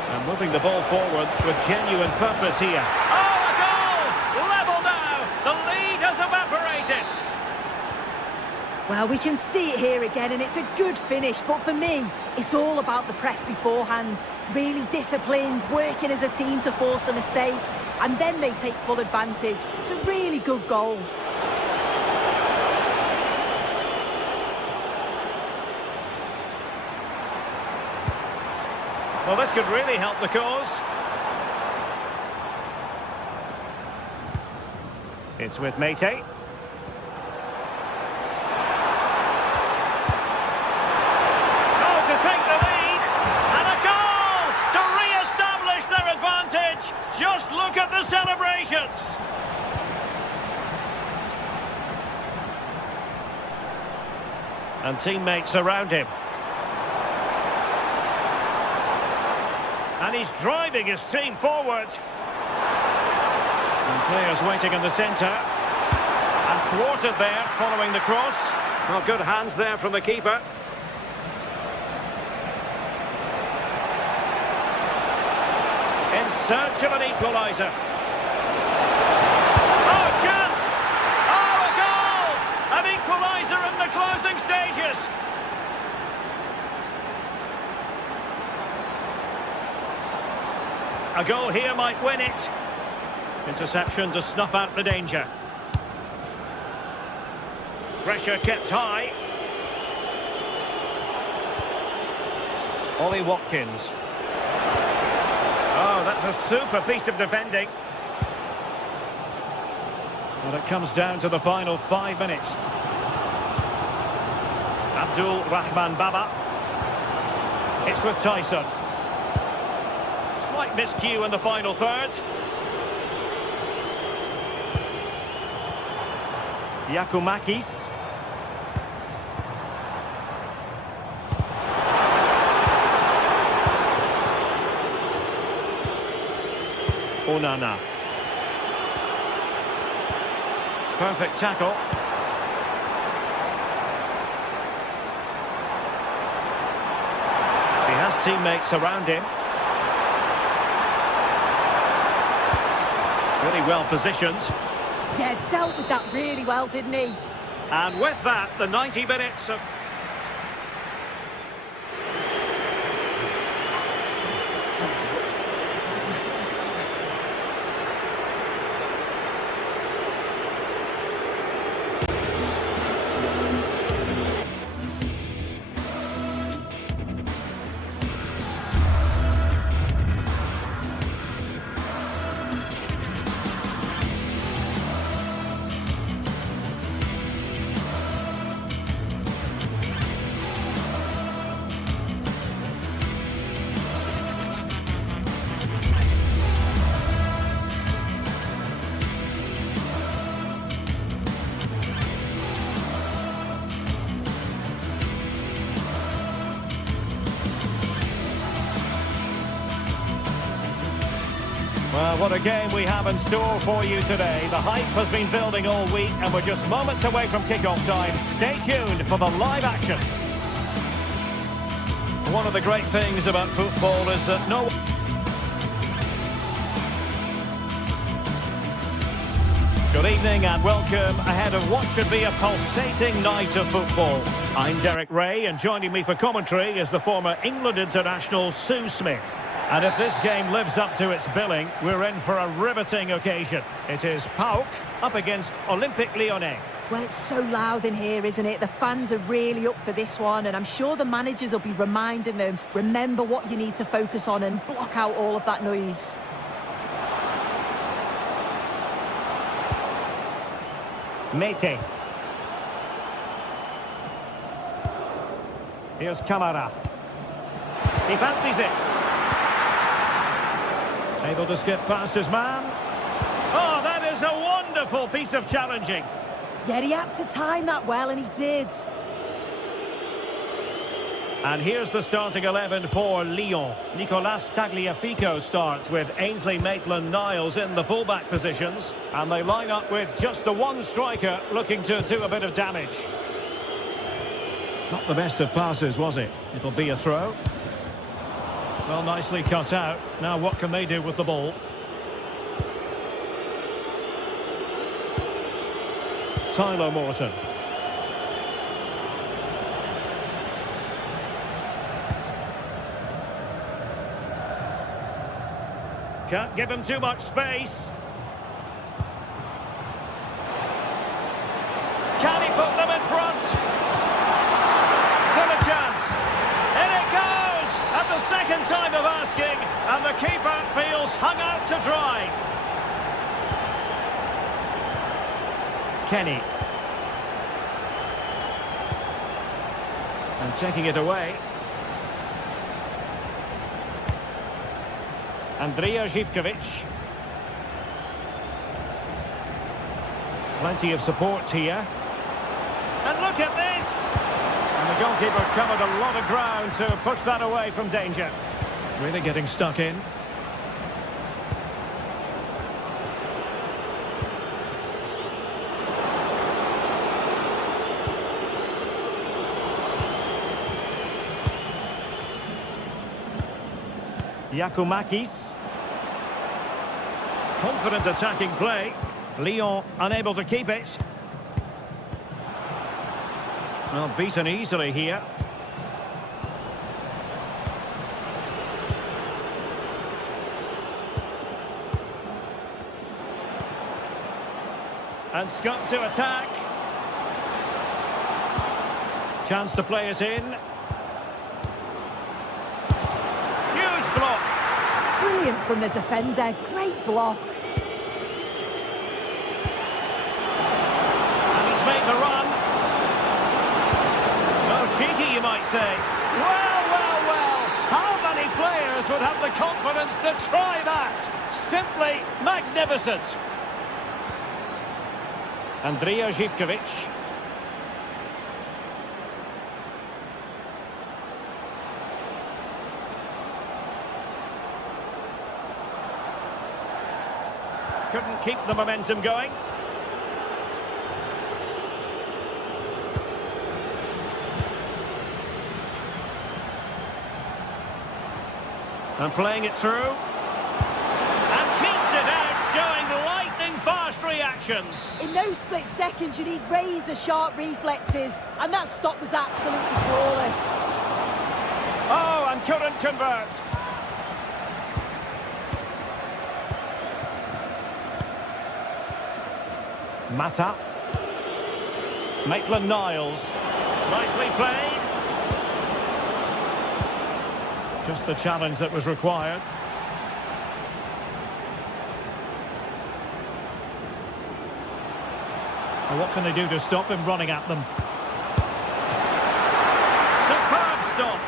And moving the ball forward with genuine purpose here. Oh, a goal! Level now! The lead has evaporated. Well, we can see it here again, and it's a good finish, but for me, it's all about the press beforehand. Really disciplined, working as a team to force the mistake, and then they take full advantage. It's a really good goal. Well, this could really help the cause. It's with Mete. Oh, to take the lead. And a goal to re-establish their advantage. Just look at the celebrations. And teammates around him. And he's driving his team forward. And players waiting in the centre. And thwarted there following the cross. Well, good hands there from the keeper. In search of an equaliser. Oh, chance! Oh, a goal! An equaliser in the closing stages. A goal here might win it. Interception to snuff out the danger. Pressure kept high. Ollie Watkins. Oh, that's a super piece of defending. Well, it comes down to the final 5 minutes. Abdul Rahman Baba. It's with Tyson. Slight miscue in the final third. Yakumakis. Onana. Perfect tackle. He has teammates around him. Really well positioned. Yeah, dealt with that really well, didn't he? And with that, the 90 minutes of... Well, what a game we have in store for you today. The hype has been building all week and we're just moments away from kick-off time. Stay tuned for the live action. One of the great things about football is that no... Good evening and welcome ahead of what should be a pulsating night of football. I'm Derek Ray, and joining me for commentary is the former England international Sue Smith. And if this game lives up to its billing, we're in for a riveting occasion. It is PAOK up against Olympique Lyonnais. Well, it's so loud in here, isn't it? The fans are really up for this one, and I'm sure the managers will be reminding them, remember what you need to focus on and block out all of that noise. Mete. Here's Camara. He fancies it. Able to skip past his man. Oh, that is a wonderful piece of challenging. Yeah, he had to time that well, and he did. And here's the starting 11 for Lyon. Nicolas Tagliafico starts with Ainsley Maitland-Niles in the fullback positions. And they line up with just the one striker looking to do a bit of damage. Not the best of passes, was it? It'll be a throw. Well, nicely cut out. Now what can they do with the ball? Tyler Morton. Can't give him too much space. Can he put them in front? Still a chance. In it goes! At the second time of asking, and the keeper feels hung out to dry. Kenny. And taking it away. Andrija Živković. Plenty of support here. And look at this! And the goalkeeper covered a lot of ground to push that away from danger. Really getting stuck in. Giacomakis. Confident attacking play. Lyon unable to keep it. Well, beaten easily here. And Scott to attack. Chance to play it in. Huge block. Brilliant from the defender. Great block. And he's made the run. Oh, cheeky, you might say. Well, well, well. How many players would have the confidence to try that? Simply magnificent. Andrija Živković. Couldn't keep the momentum going. And playing it through. And keeps it out, showing lightning-fast reactions. In those split seconds, you need razor-sharp reflexes, and that stop was absolutely flawless. Oh, and couldn't convert. Mata. Maitland-Niles. Nicely played. Just the challenge that was required. And what can they do to stop him running at them? Superb stop.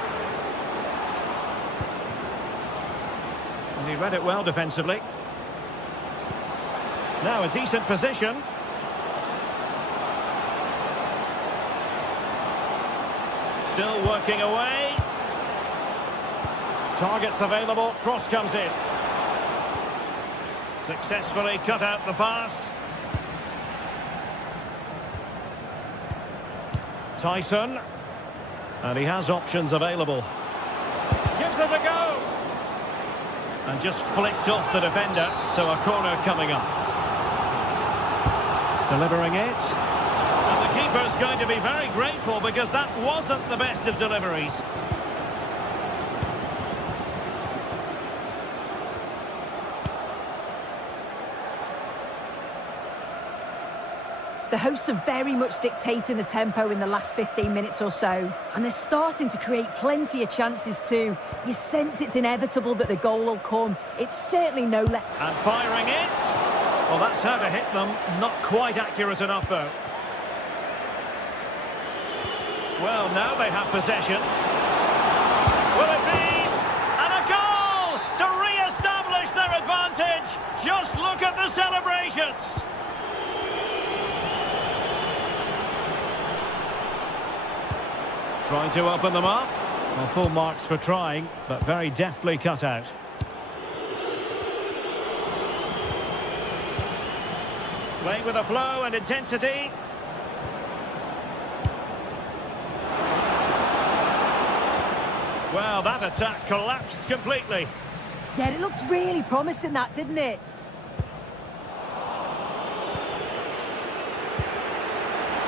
And he read it well defensively. Now a decent position. Still working away. Targets available, cross comes in. Successfully cut out the pass. Tyson. And he has options available. Gives it a go. And just flicked off the defender, so a corner coming up. Delivering it. And the keeper's going to be very grateful because that wasn't the best of deliveries. The hosts are very much dictating the tempo in the last 15 minutes or so. And they're starting to create plenty of chances too. You sense it's inevitable that the goal will come. It's certainly no less. And firing it. Well, that's how to hit them. Not quite accurate enough, though. Well, now they have possession. Will it be? And a goal to re-establish their advantage. Just look at the celebrations. Trying to open them up. Well, full marks for trying, but very deftly cut out. Playing with a flow and intensity. Well, that attack collapsed completely. Yeah, it looked really promising, that, didn't it?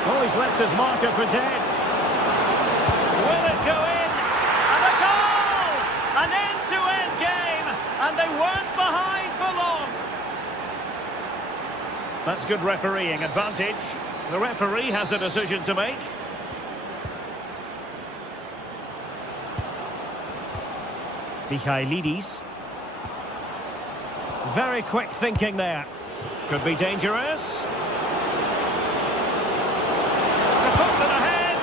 Oh, he's left his marker for dead. Will it go in? And a goal! An end-to-end game, and they weren't behind for long. That's good refereeing advantage. The referee has a decision to make. Michailidis. Very quick thinking there. Could be dangerous. To put them ahead.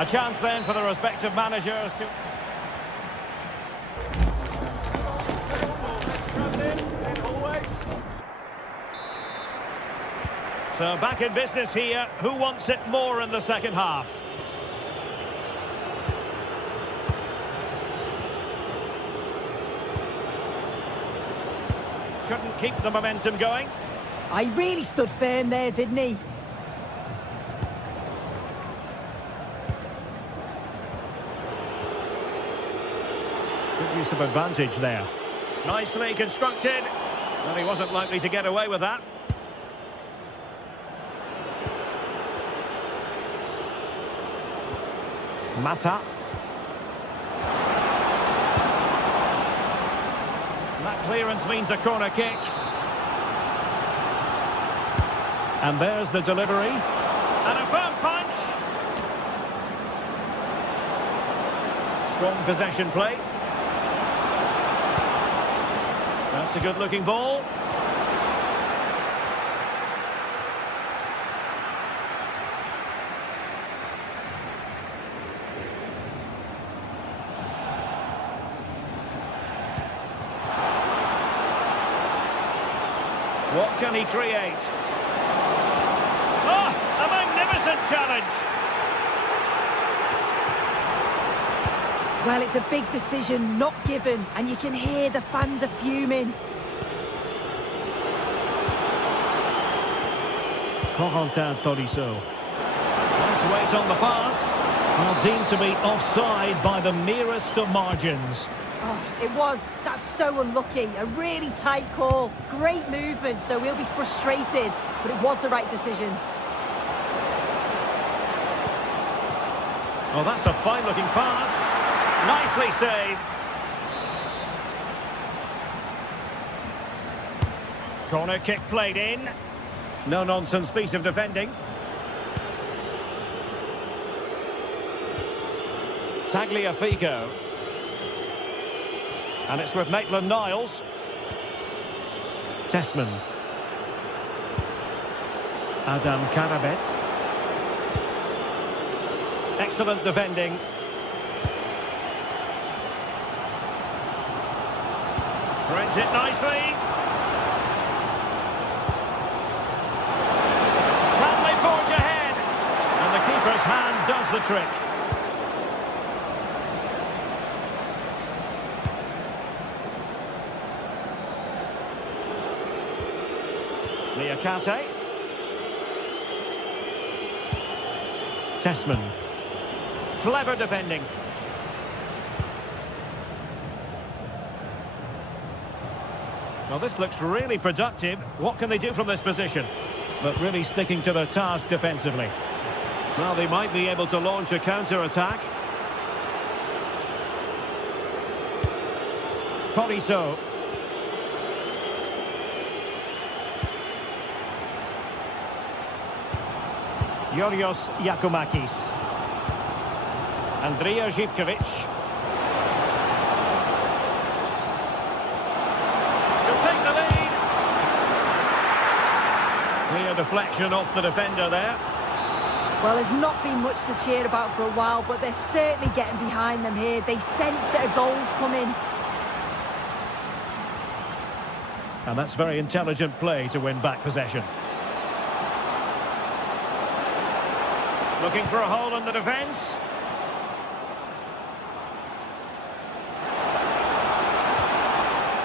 A chance then for the respective managers to... So back in business here. Who wants it more in the second half? Couldn't keep the momentum going. I really stood firm there, didn't he? Good use of advantage there. Nicely constructed. And he wasn't likely to get away with that. Mata. That clearance means a corner kick. And there's the delivery. And a firm punch. Strong possession play. That's a good-looking ball. What can he create? Oh, a magnificent challenge! Well, it's a big decision, not given, and you can hear the fans are fuming. Corentin Tolisso. Nice weight on the pass. Well, deemed to be offside by the merest of margins. Oh, it was. That's so unlucky. A really tight call. Great movement, so we'll be frustrated, but it was the right decision. Oh, that's a fine-looking pass. Nicely saved. Corner kick played in. No-nonsense piece of defending. Tagliafico. And it's with Maitland-Niles. Tessman. Adam Karabets. Excellent defending. Threads it nicely. Can they forge ahead? And the keeper's hand does the trick. Liakate. Tessman. Clever defending. Well, this looks really productive. What can they do from this position? But really sticking to their task defensively. Well, they might be able to launch a counter-attack. Tolisso. Yorios Yakumakis. Andrea Zivkovic. He'll take the lead. Clear deflection off the defender there. Well, there's not been much to cheer about for a while, but they're certainly getting behind them here. They sense that a goal's coming. And that's very intelligent play to win back possession. Looking for a hole in the defence.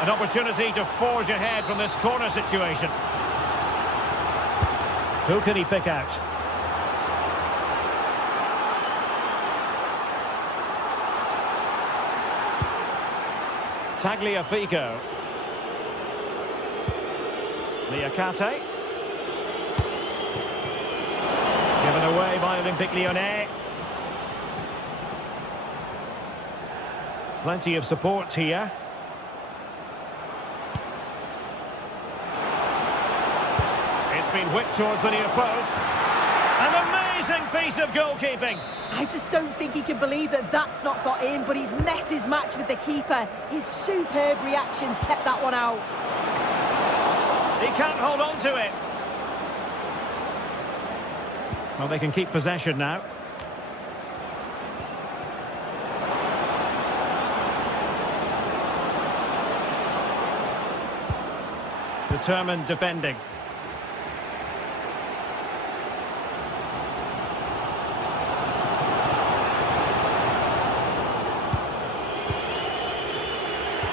An opportunity to forge ahead from this corner situation. Who can he pick out? Tagliafico. Liakate. Given away by Olympique Lyonnais. Plenty of support here. It's been whipped towards the near post. An amazing piece of goalkeeping. I just don't think he can believe that that's not got in, but he's met his match with the keeper. His superb reactions kept that one out. He can't hold on to it. Well, they can keep possession now. Determined defending.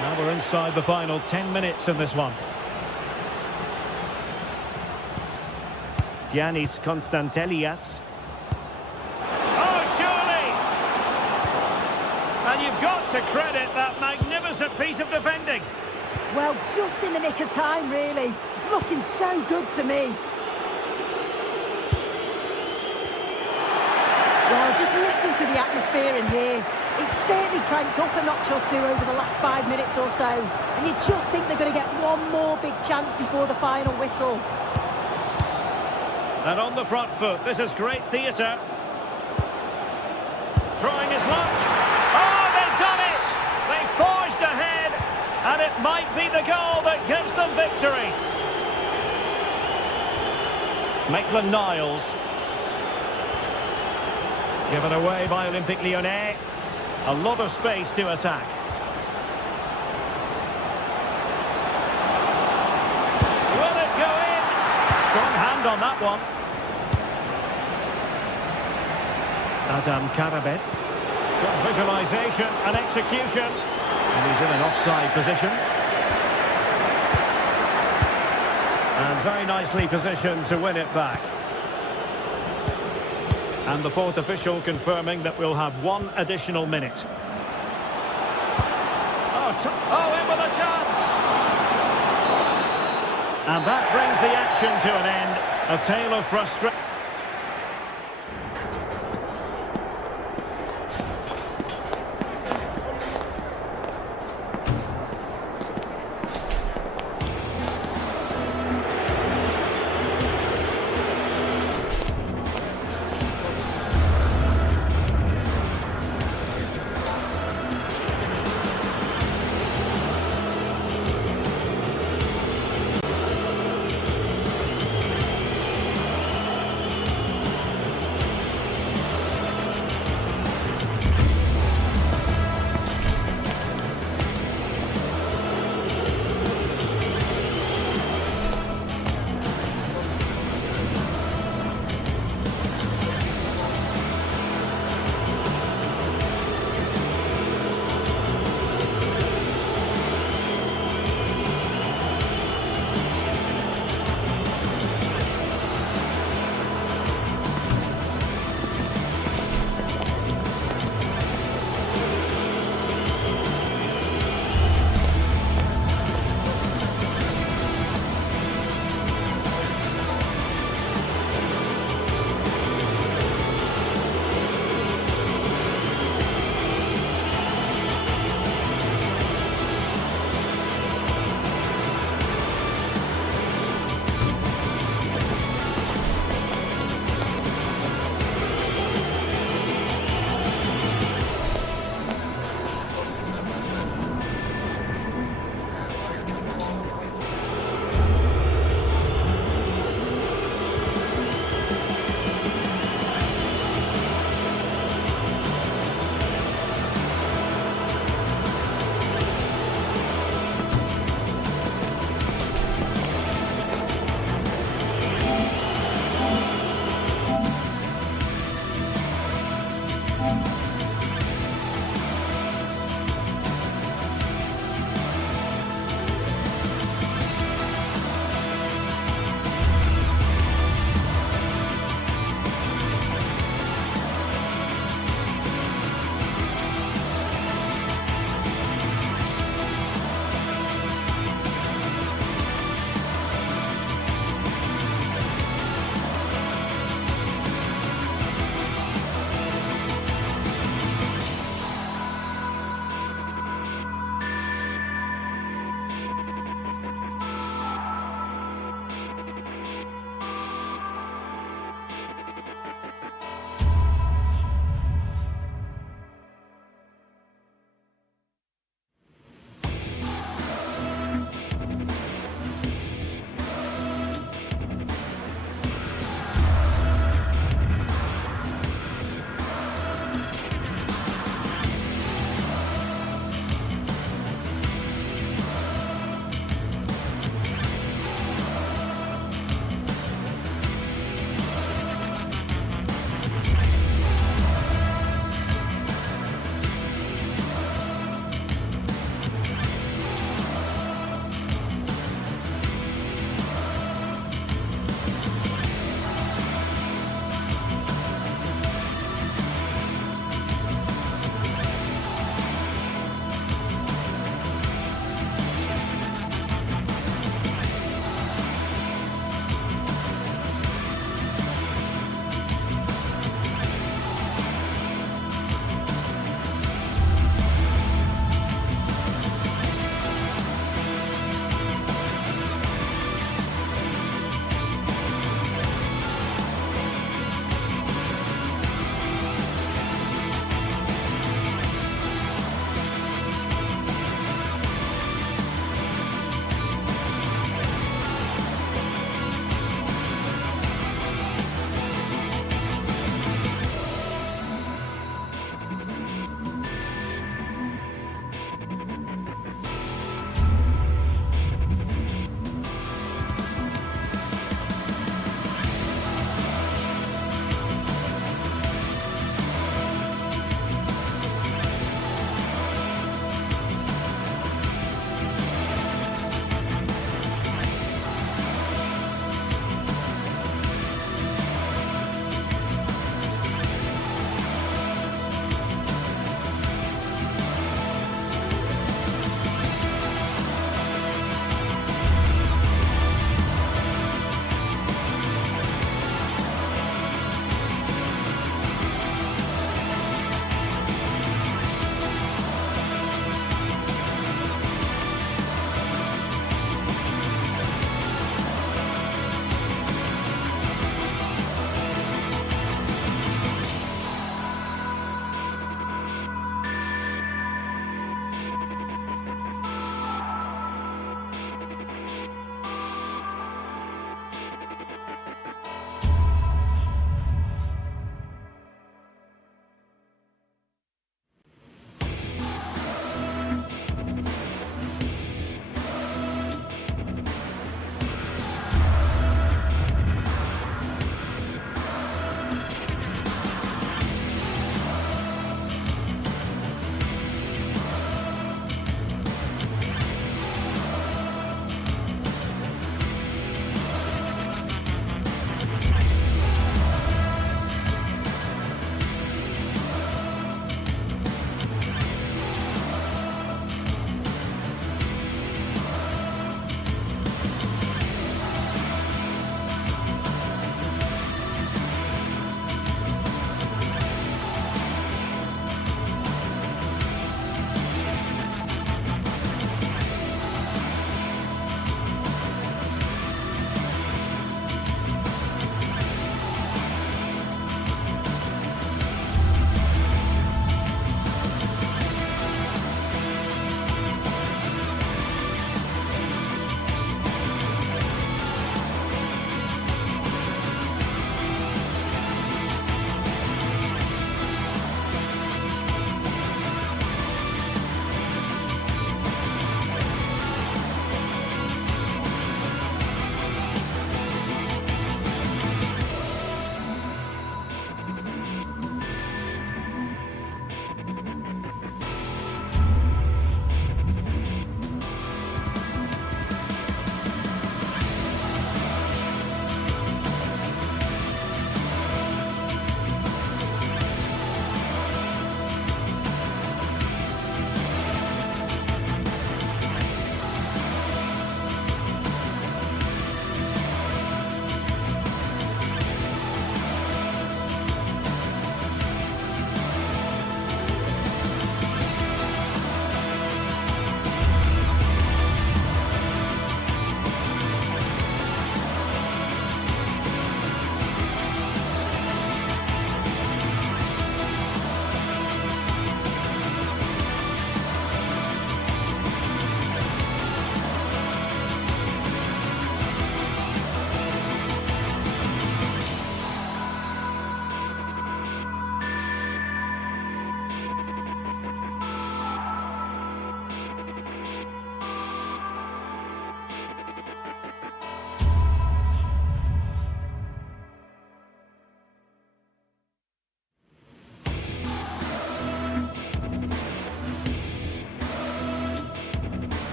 Now we're inside the final 10 minutes in this one. Giannis Konstantelias. Oh, surely! And you've got to credit that magnificent piece of defending. Well, just in the nick of time, really. It's looking so good to me. Well, just listen to the atmosphere in here. It's certainly cranked up a notch or two over the last 5 minutes or so. And you just think they're going to get one more big chance before the final whistle. And on the front foot, this is great theatre. Trying his luck. Oh, they've done it! They forged ahead, and it might be the goal that gives them victory. Maitland-Niles. Given away by Olympique Lyonnais. A lot of space to attack. Will it go in? Strong hand on that one. Adam Karabets. Good visualisation and execution. And he's in an offside position. And very nicely positioned to win it back. And the fourth official confirming that we'll have one additional minute. Oh, in with a chance! And that brings the action to an end. A tale of frustration.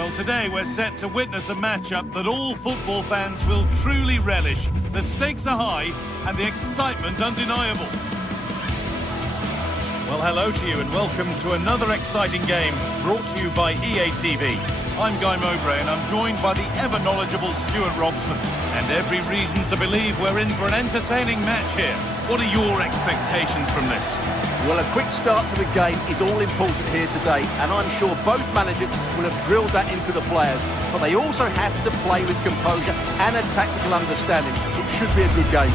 Well, today we're set to witness a matchup that all football fans will truly relish. The stakes are high and the excitement undeniable. Well, hello to you and welcome to another exciting game brought to you by EA TV. I'm Guy Mowbray and I'm joined by the ever-knowledgeable Stuart Robson. And every reason to believe we're in for an entertaining match here. What are your expectations from this? Well, a quick start to the game is all important here today, and I'm sure both managers will have drilled that into the players. But they also have to play with composure and a tactical understanding. It should be a good game.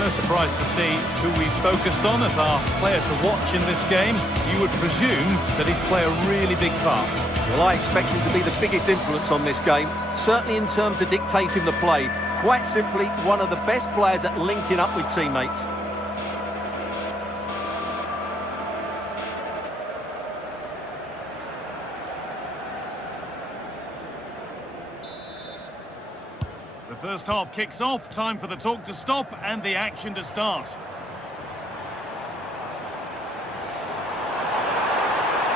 No surprise to see who we've focused on as our player to watch in this game. You would presume that he'd play a really big part. Well, I expect him to be the biggest influence on this game, certainly in terms of dictating the play. Quite simply, one of the best players at linking up with teammates. The first half kicks off, time for the talk to stop and the action to start.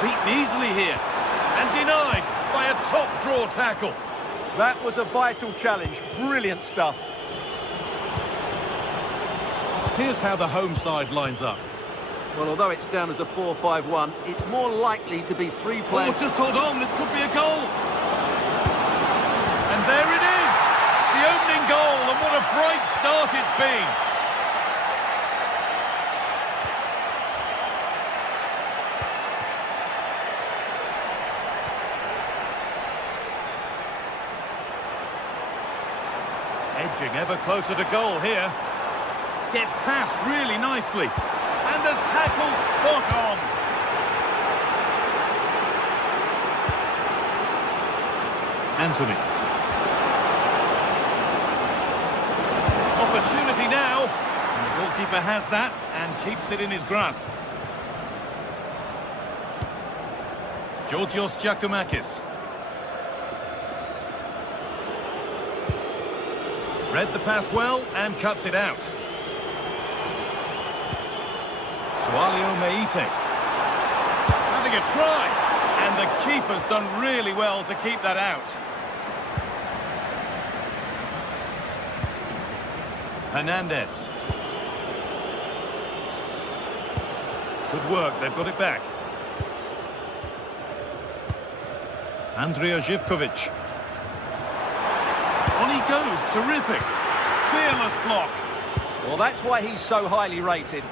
Beaten easily here and denied by a top draw tackle. That was a vital challenge. Brilliant stuff. Here's how the home side lines up. Well, although it's down as a 4-5-1, it's more likely to be three players. Oh, just hold on, this could be a goal. And there it is. The opening goal, and what a bright start it's been. Edging ever closer to goal here. Gets past really nicely. And the tackle spot on. Anthony. Opportunity now, and the goalkeeper has that and keeps it in his grasp. Georgios Giacomakis. Read the pass well and cuts it out. Sualio Meite. Having a try, and the keeper's done really well to keep that out. Hernandez. Good work, they've got it back. Andrija Živković. On he goes, terrific. Fearless block. Well, that's why he's so highly rated.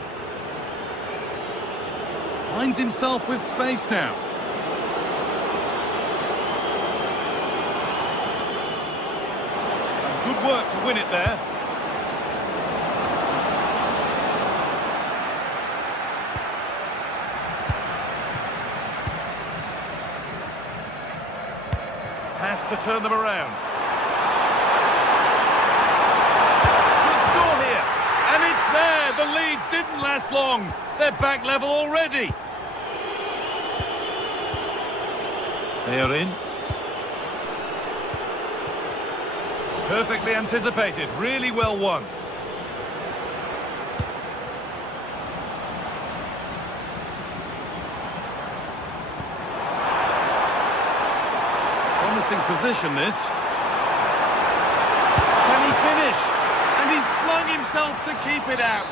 Finds himself with space now. Some good work to win it there. Has to turn them around. Should score here. And it's there. The lead didn't last long. They're back level already. They are in. Perfectly anticipated. Really well won. Position this. Can he finish? And he's flung himself to keep it out.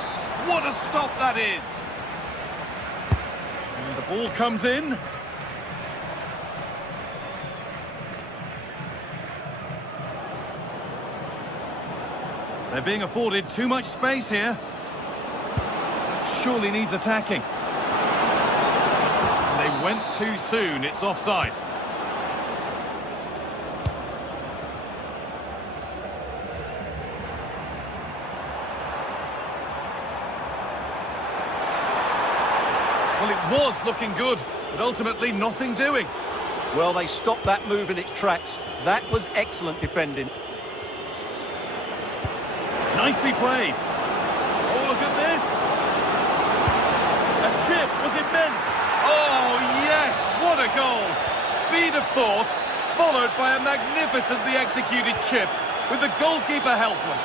What a stop that is. And the ball comes in. They're being afforded too much space here. Surely needs attacking. And they went too soon. It's offside. Well, it was looking good, but ultimately nothing doing. Well, they stopped that move in its tracks. That was excellent defending. Nicely played. Oh, look at this. A chip, was it meant? Oh, yes, what a goal. Speed of thought, followed by a magnificently executed chip. with the goalkeeper helpless.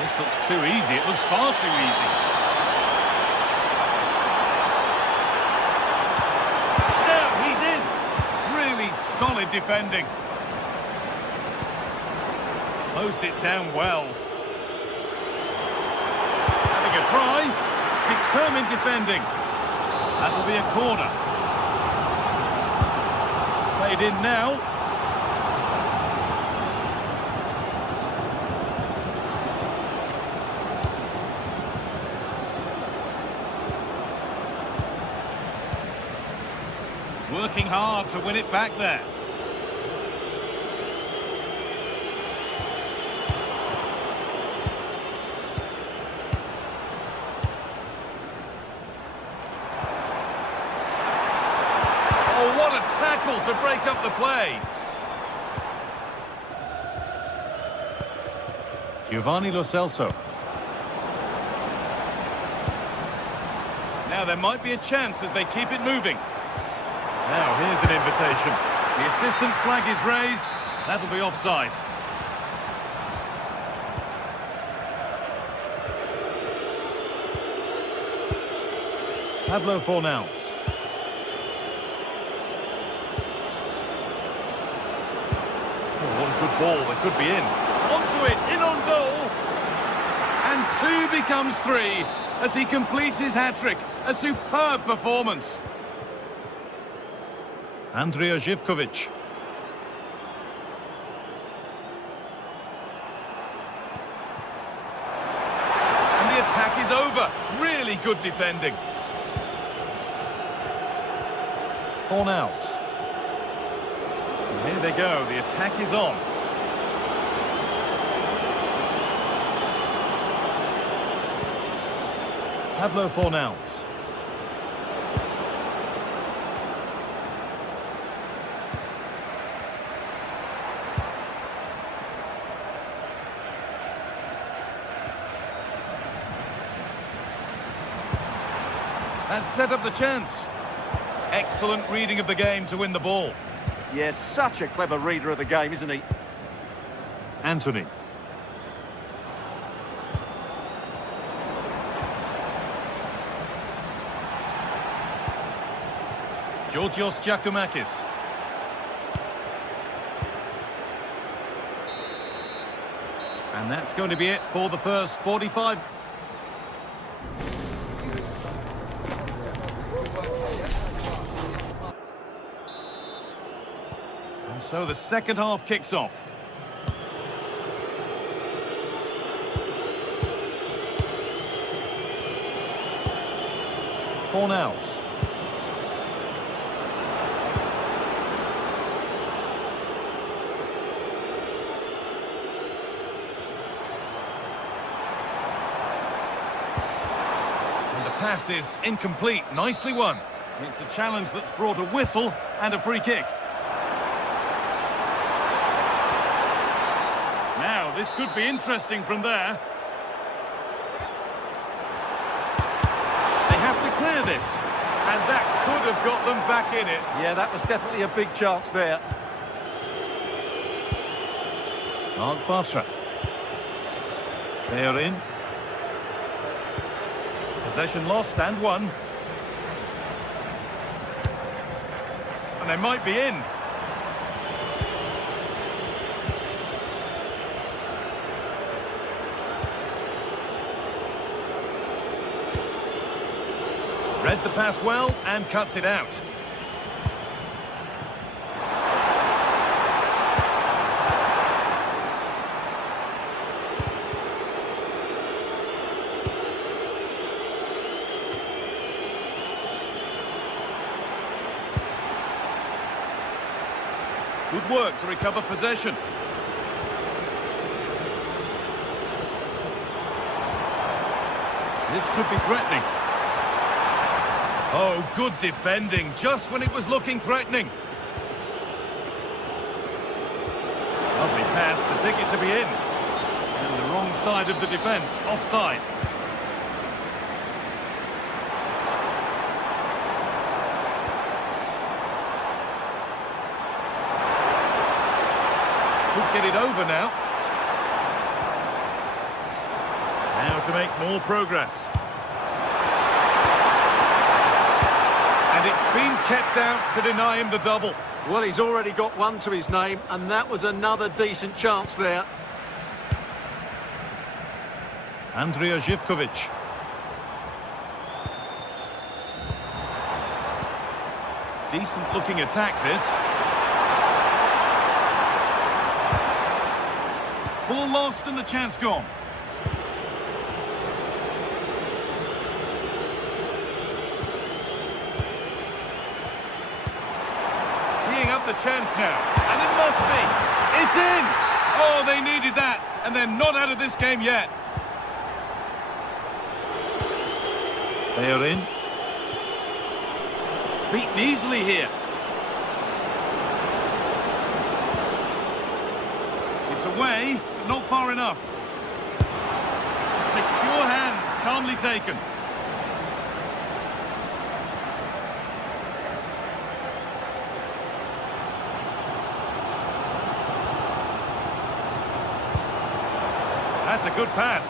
This looks too easy. It looks far too easy. Now he's in. Really solid defending. Closed it down well. Having a try. Determined defending. That'll be a corner. It's played in now. Working hard to win it back there. Oh, what a tackle to break up the play. Giovanni Lo Celso. Now there might be a chance as they keep it moving. Now, here's an invitation. The assistant's flag is raised. That'll be offside. Pablo Fornals. Oh, what a good ball. They could be in. Onto it, in on goal. And 2 becomes 3 as he completes his hat-trick. A superb performance. Andrija Živković. And the attack is over. Really good defending. Fornals. And here they go. The attack is on. Pablo Fornals. And set up the chance. Excellent reading of the game to win the ball. Yes, such a clever reader of the game, isn't he? Anthony. Georgios Giacomakis. And that's going to be it for the first 45. And so the second half kicks off. Fornals. Pass is incomplete. Nicely won. It's a challenge that's brought a whistle and a free kick. Now, this could be interesting from there. They have to clear this. And that could have got them back in it. Yeah, that was definitely a big chance there. Mark Bartra. They are in. Possession lost and won. And they might be in. Read the pass well and cuts it out. Good work to recover possession. This could be threatening. Oh, good defending, just when it was looking threatening. Lovely pass, the ticket to be in. And the wrong side of the defence, offside. Could get it over now. Now to make more progress. And it's been kept out to deny him the double. Well, he's already got one to his name, and that was another decent chance there. Andrija Živković. Decent looking attack this. Ball lost and the chance gone. Teeing up the chance now, and it must be. It's in! Oh, they needed that, and they're not out of this game yet. They are in. Beaten easily here. It's away, but not far enough. Secure hands, calmly taken. That's a good pass.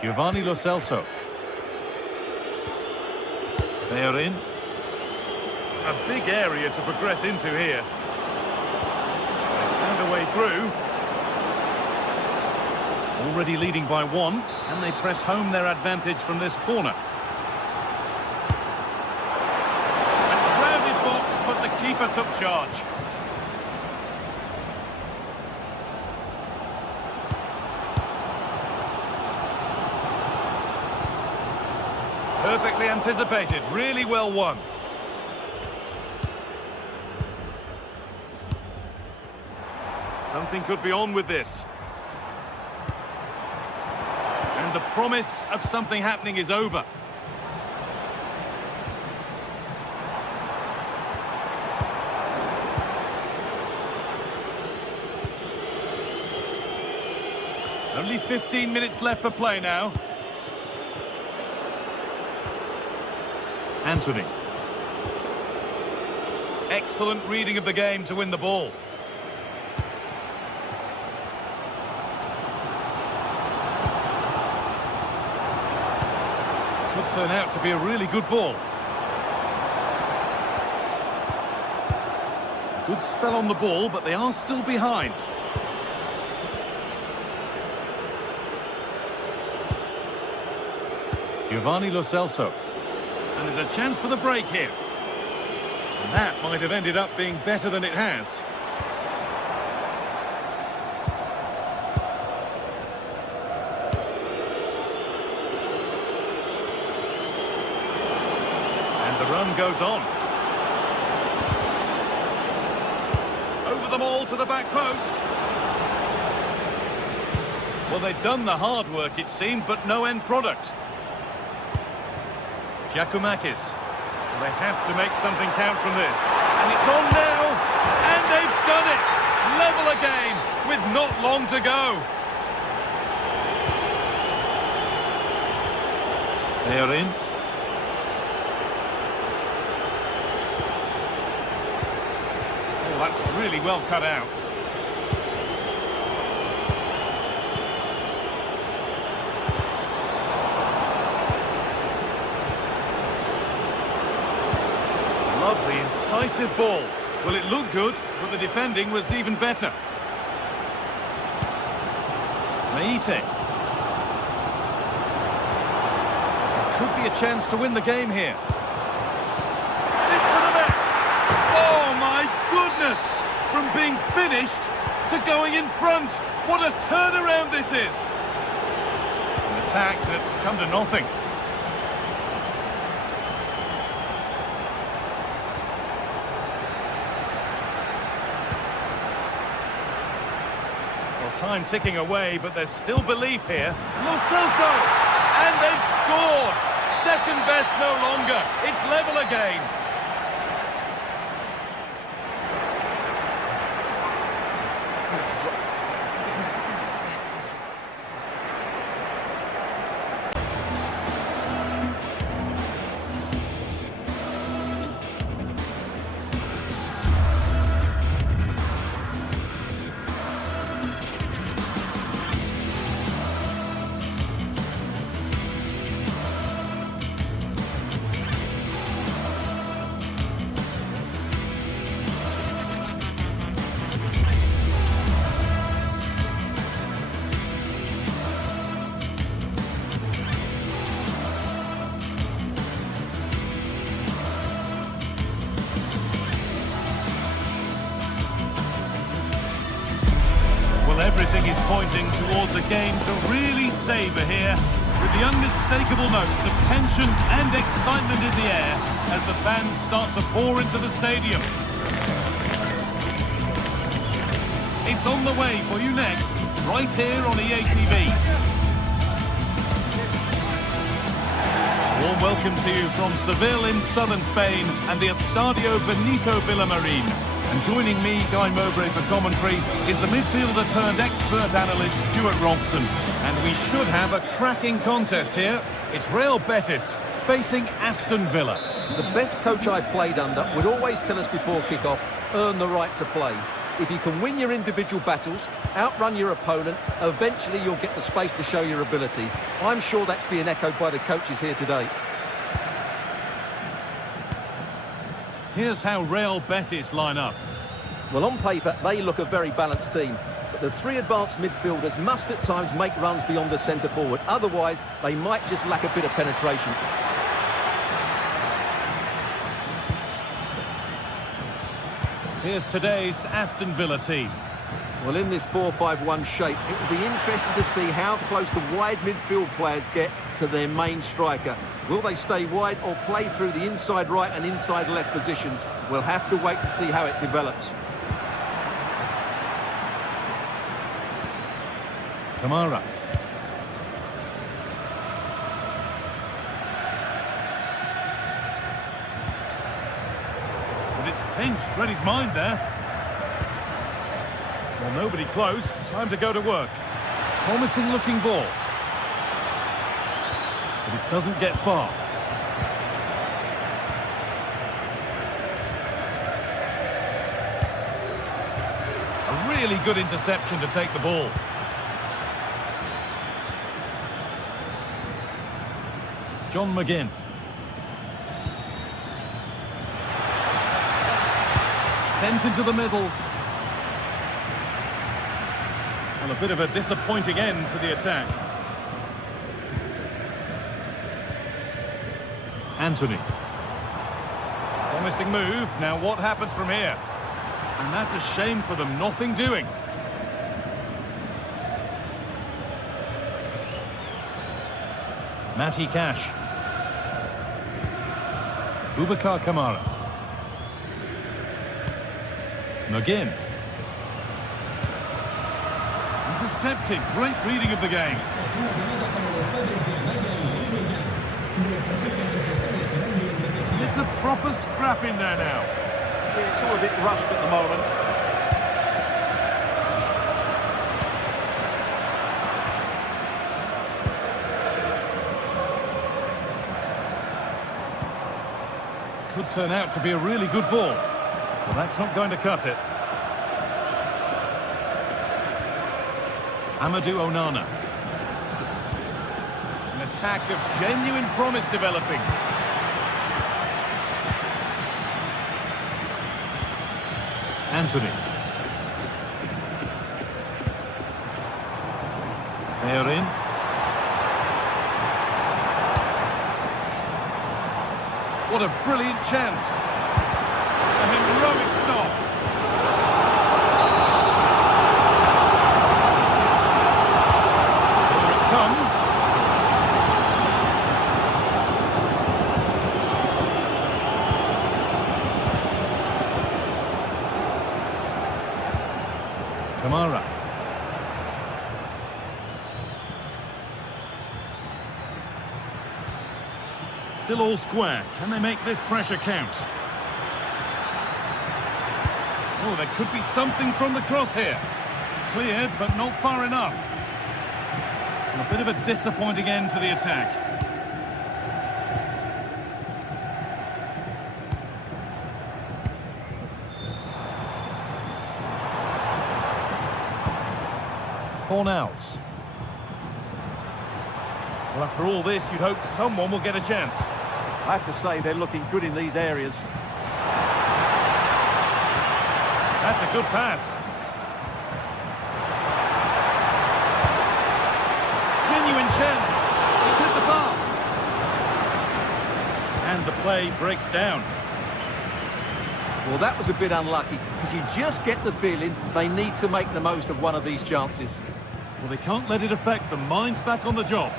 Giovanni Lo Celso. They are in. A big area to progress into here. They found a way through. Already leading by one, and they press home their advantage from this corner. A crowded box, but the keeper took charge. Perfectly anticipated, really well won. Something could be on with this. And the promise of something happening is over. Only 15 minutes left for play now. Anthony. Excellent reading of the game to win the ball. Could turn out to be a really good ball. Good spell on the ball, but they are still behind. Giovanni Lo Celso. And there's a chance for the break here. And that might have ended up being better than it has. And the run goes on. Over the ball to the back post. Well, they'd done the hard work, it seemed, but no end product. Giacomakis. They have to make something count from this. And it's on now. And they've done it. Level again with not long to go. They are in. Oh, that's really well cut out. Lovely, incisive ball. Well, it looked good, but the defending was even better. Meite. Could be a chance to win the game here. This for the match! Oh, my goodness! From being finished to going in front. What a turnaround this is! An attack that's come to nothing. Time ticking away, but there's still belief here. Lo Celso! And they've scored! Second best no longer. It's level again. ourselves a game to really savour here, with the unmistakable notes of tension and excitement in the air as the fans start to pour into the stadium. It's on the way for you next, right here on EA TV. Warm welcome to you from Seville in southern Spain and the Estadio Benito Villamarin. And joining me, Guy Mowbray, for commentary is the midfielder turned expert analyst Stuart Robson. And we should have a cracking contest here. It's Real Betis facing Aston Villa. The best coach I played under would always tell us before kick-off, earn the right to play. If you can win your individual battles, outrun your opponent, eventually you'll get the space to show your ability. I'm sure that's being echoed by the coaches here today. Here's how Real Betis line up. Well, on paper, they look a very balanced team. But the three advanced midfielders must at times make runs beyond the centre forward. Otherwise, they might just lack a bit of penetration. Here's today's Aston Villa team. Well, in this 4-5-1 shape, it will be interesting to see how close the wide midfield players get to their main striker. Will they stay wide or play through the inside right and inside left positions? We'll have to wait to see how it develops. Kamara. But it's pinched, read his mind there. Well, nobody close. Time to go to work. Promising looking ball. But it doesn't get far. A really good interception to take the ball. John McGinn. Sent into the middle. Well, a bit of a disappointing end to the attack. Anthony. Promising move. Now what happens from here? And that's a shame for them. Nothing doing. Matty Cash. Boubacar Kamara. McGinn. Intercepted. Great reading of the game. It's a proper scrap in there now. Yeah, it's all a bit rushed at the moment. Could turn out to be a really good ball. Well, that's not going to cut it. Amadou Onana. An attack of genuine promise developing. Anthony. They're in. What a brilliant chance. A heroic stop. Here it comes. Kamara. Still all square. Can they make this pressure count? Oh, there could be something from the cross here. Cleared, but not far enough. And a bit of a disappointing end to the attack. Fornals. Well, after all this, you'd hope someone will get a chance. I have to say they're looking good in these areas. That's a good pass. Genuine chance. He's hit the bar. And the play breaks down. Well, that was a bit unlucky, because you just get the feeling they need to make the most of one of these chances. Well, they can't let it affect them. Mind's back on the job.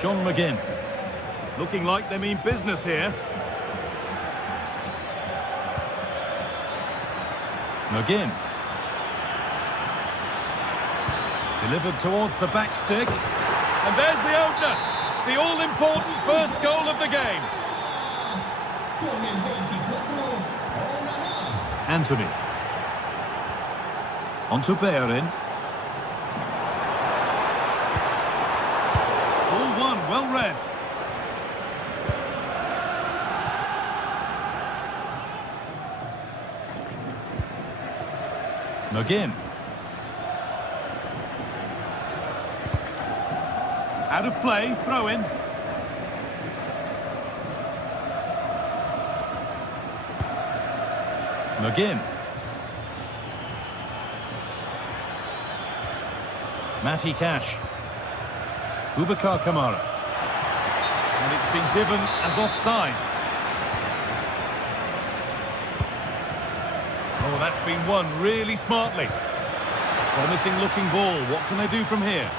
John McGinn. Looking like they mean business here. McGinn. Delivered towards the back stick. And there's the opener. The all-important first goal of the game. Anthony. On to Bellerin. Ball one, well read. McGinn. Out of play, throw in. McGinn. Matty Cash. Boubacar Kamara. And it's been given as offside. Oh, that's been won really smartly. Promising looking ball. What can they do from here?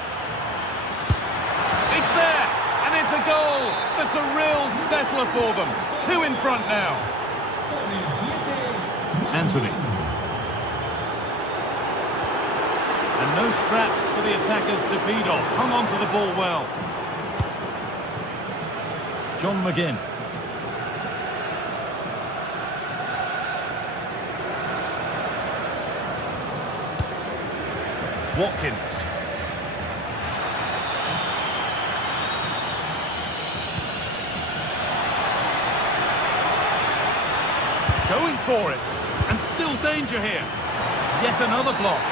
It's there! And it's a goal! That's a real settler for them. 2 in front now. Anthony. And no scraps for the attackers to feed off. Hung on to the ball well. John McGinn. Watkins. Going for it. And still danger here. Yet another block.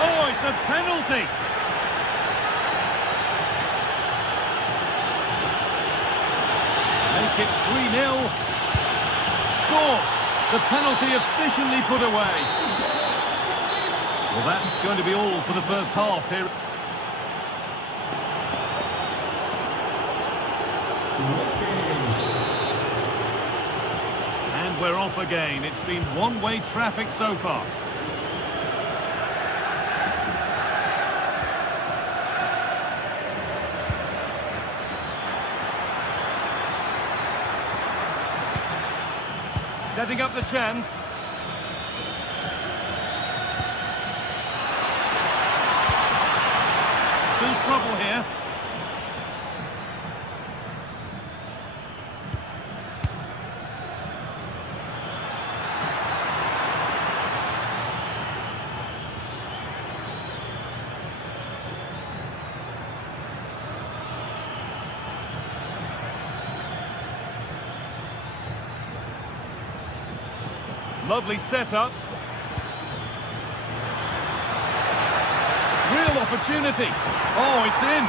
Oh, it's a penalty. Make it 3-0. Scores. The penalty efficiently put away. Well, that's going to be all for the first half here. And we're off again. It's been one-way traffic so far. Setting up the chance. Still trouble here. Lovely setup. Real opportunity. Oh, it's in.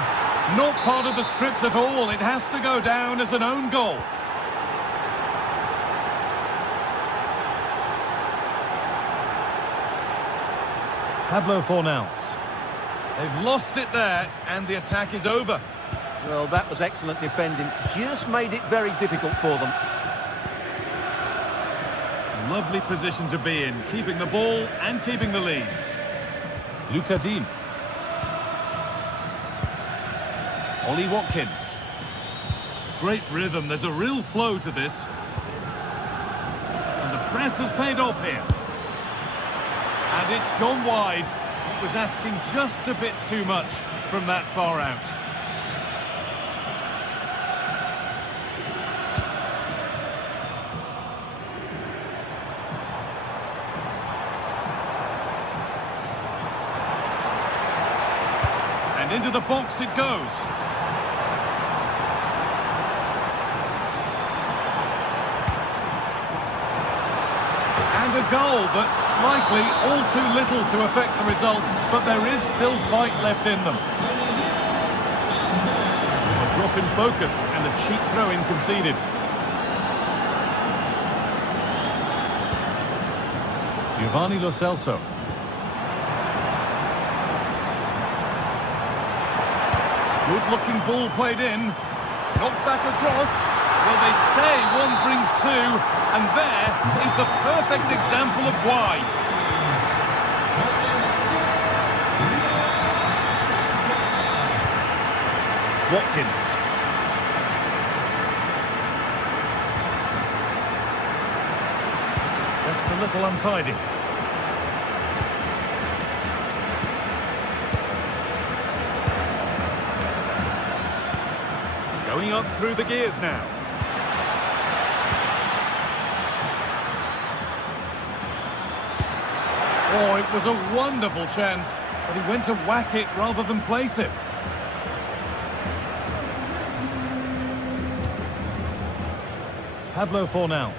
Not part of the script at all. It has to go down as an own goal. Pablo Fornals. They've lost it there, and the attack is over. Well, that was excellent defending. Just made it very difficult for them. Lovely position to be in, keeping the ball and keeping the lead. Luca Dean. Ollie Watkins. Great rhythm, there's a real flow to this. And the press has paid off here. And it's gone wide. It was asking just a bit too much from that far out. And into the box it goes. And a goal, but slightly all too little to affect the result, but there is still fight left in them. A drop in focus and a cheap throw-in conceded. Giovanni Lo Celso. Good-looking ball played in. Knocked back across. Well, they say one brings two, and there is the perfect example of why. Watkins. Just a little untidy. Going up through the gears now. Oh, it was a wonderful chance, but he went to whack it rather than place it. Pablo Fornals.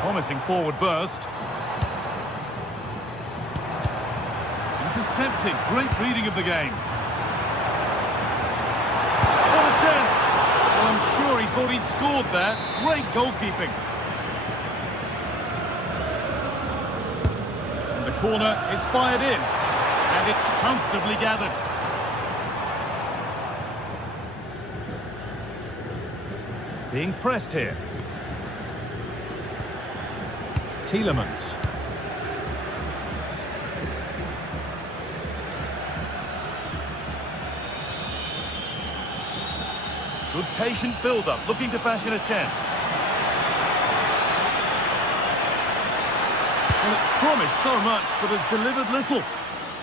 Promising forward burst. Intercepted. Great reading of the game. What a chance! Well, I'm sure he thought he'd scored there. Great goalkeeping. And the corner is fired in. And it's comfortably gathered. Being pressed here. Tielemans. Good patient build-up, looking to fashion a chance. Well, it promised so much, but has delivered little.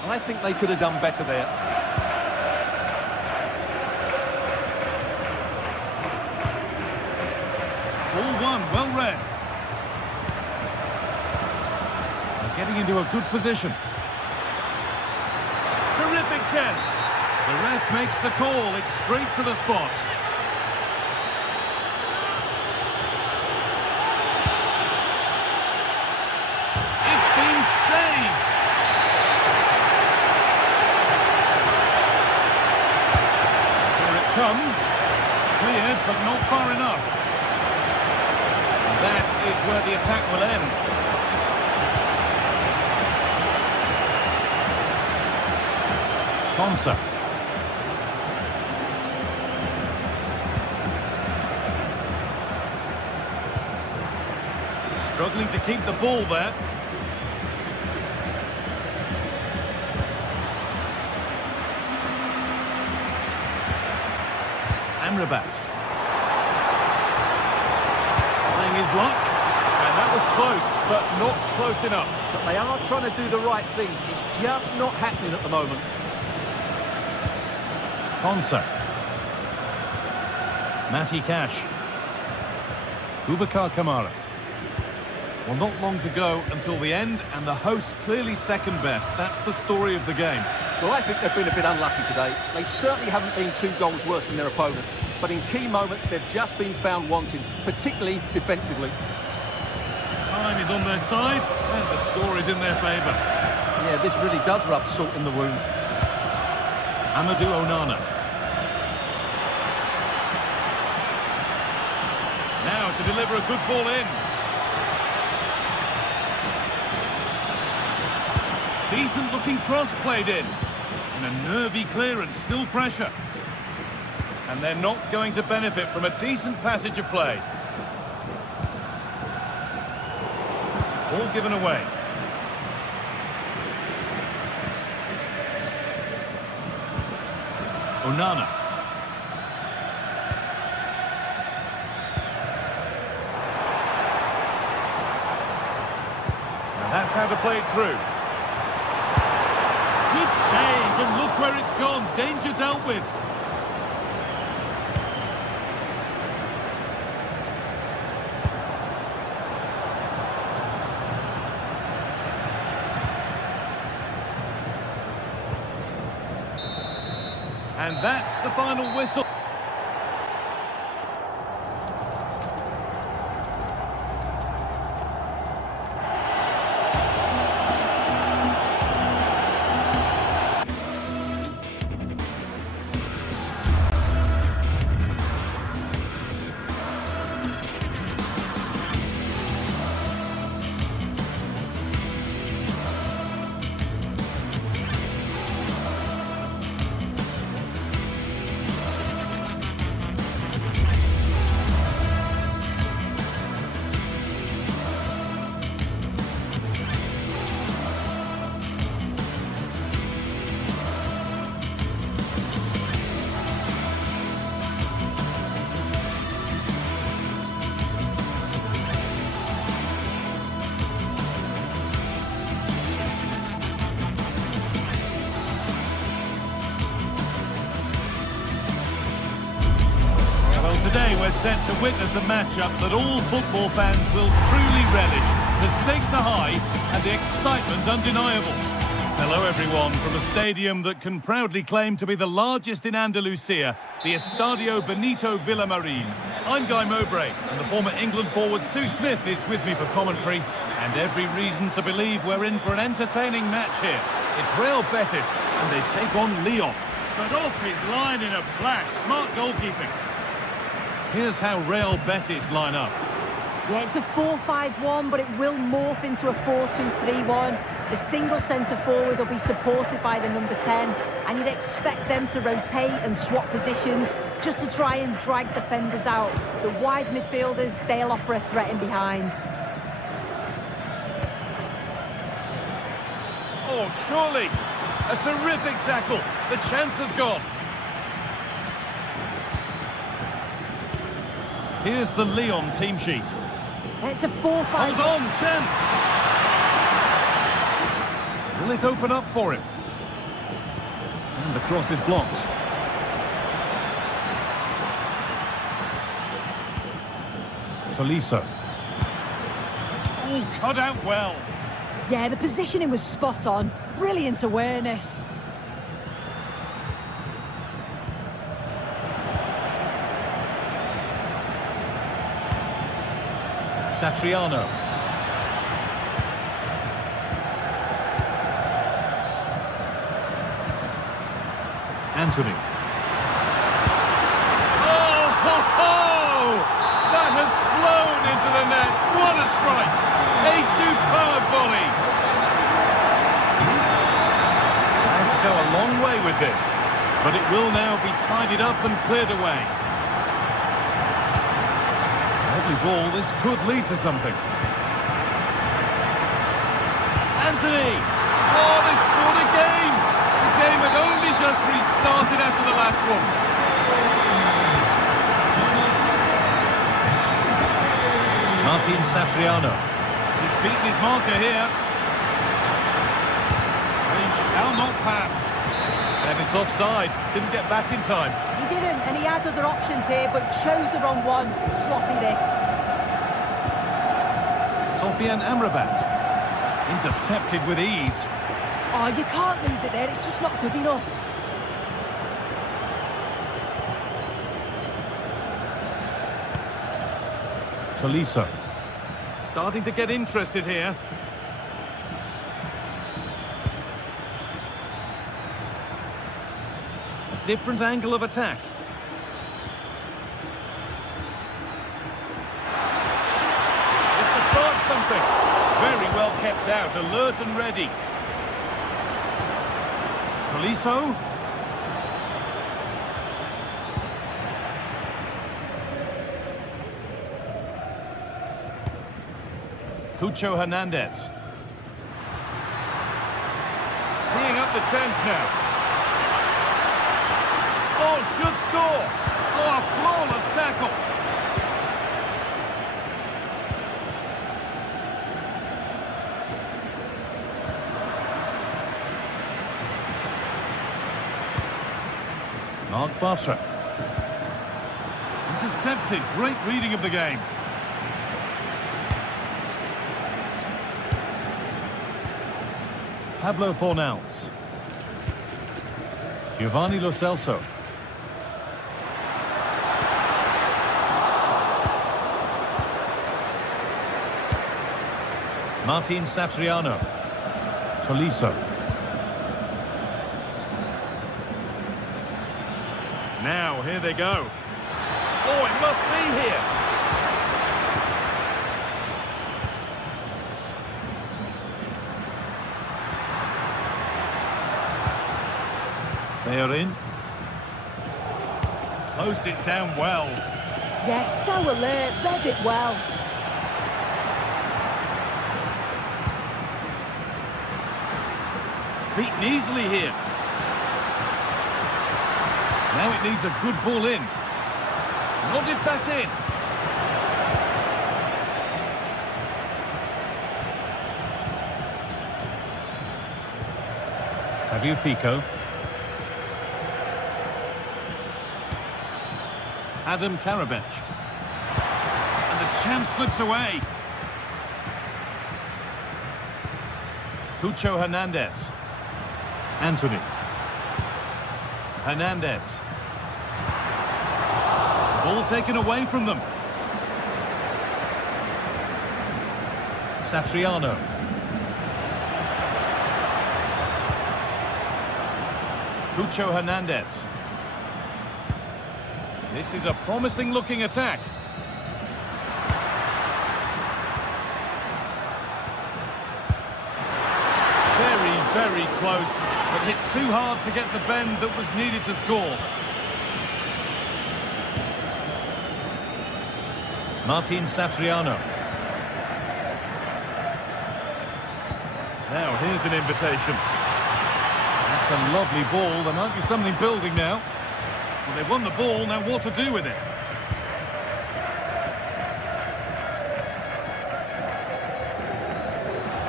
I think they could have done better there. Ball one, well read. They're getting into a good position. Terrific chance. The ref makes the call. It's straight to the spot. It's been saved. Here it comes. Cleared, but not far enough. That is where the attack will end. Konsa. Struggling to keep the ball there. Amrabat. His luck, and that was close, but not close enough. But they are trying to do the right things. It's just not happening at the moment. Konsa. Matty Cash. Boubacar Kamara. Well, not long to go until the end, and the hosts clearly second best. That's the story of the game. Well, I think they've been a bit unlucky today. They certainly haven't been 2 goals worse than their opponents. But in key moments, they've just been found wanting, particularly defensively. Time is on their side, and the score is in their favour. Yeah, this really does rub salt in the wound. Amadou Onana. Now to deliver a good ball in. Decent looking cross played in. And a nervy clearance, still pressure. And they're not going to benefit from a decent passage of play. All given away. Onana. Now that's how to play it through. Good save, and look where it's gone. Danger dealt with. And that's the final whistle. we're set to witness a matchup that all football fans will truly relish. The stakes are high and the excitement undeniable. Hello everyone from a stadium that can proudly claim to be the largest in Andalusia, the Estadio Benito Villamarin. I'm Guy Mowbray and the former England forward Sue Smith is with me for commentary, and every reason to believe we're in for an entertaining match here. It's Real Betis and they take on Lyon. But off his line in a flash, smart goalkeeping. Here's how Real Betis line up. Yeah, it's a 4-5-1, but it will morph into a 4-2-3-1. The single centre-forward will be supported by the number 10, and you'd expect them to rotate and swap positions just to try and drag defenders out. The wide midfielders, they'll offer a threat in behind. Oh, surely! A terrific tackle. The chance has gone. Here's the Lyon team sheet. It's a 4-5... Hold on, chance! Will it open up for him? And the cross is blocked. Tolisso. Oh, cut out well. Yeah, the positioning was spot on. Brilliant awareness. Satriano. Anthony. Oh, ho, ho! That has flown into the net. What a strike! A superb volley. Had to go a long way with this, but it will now be tidied up and cleared away. Ball, this could lead to something. Anthony! Oh, they scored again! The game had only just restarted after the last one. Martin Satriano. He's beaten his marker here. He shall not pass. And it's offside. Didn't get back in time. He didn't, and he had other options here, but chose the wrong one. Sloppy this. Sofian Amrabat. Intercepted with ease. Oh, you can't lose it there. It's just not good enough. Tolisso. Starting to get interested here. A different angle of attack. Something. Very well kept out, alert and ready. Tolisso. Cucho Hernandez. Teeing up the chance now. Oh, should score. Oh, a flawless tackle. Mark Bartra. Intercepted. Great reading of the game. Pablo Fornals. Giovanni Lo Celso. Martin Satriano. Tolisso. Now, here they go. Oh, it must be here. They are in. Closed it down well. Yes, so alert, read it well. Beaten easily here. Now it needs a good ball in. Nodded back in. Fabio Pico. Adam Karabech. chance slips away. Cucho Hernandez. Anthony. Hernandez. Ball taken away from them. Satriano. Cucho Hernandez. This is a promising looking attack. Very close, but hit too hard to get the bend that was needed to score. Martin Satriano. Now here's an invitation. That's a lovely ball. There might be something building now. Well, they've won the ball, now what to do with it?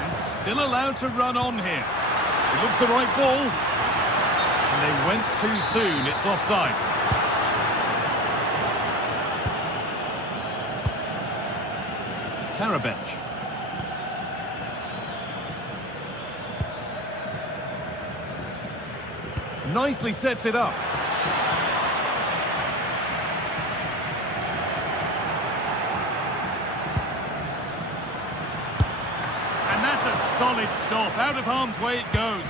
And still allowed to run on here. It looks the right ball. And they went too soon. It's offside. Karabech. Nicely sets it up. Solid stop. Out of harm's way it goes.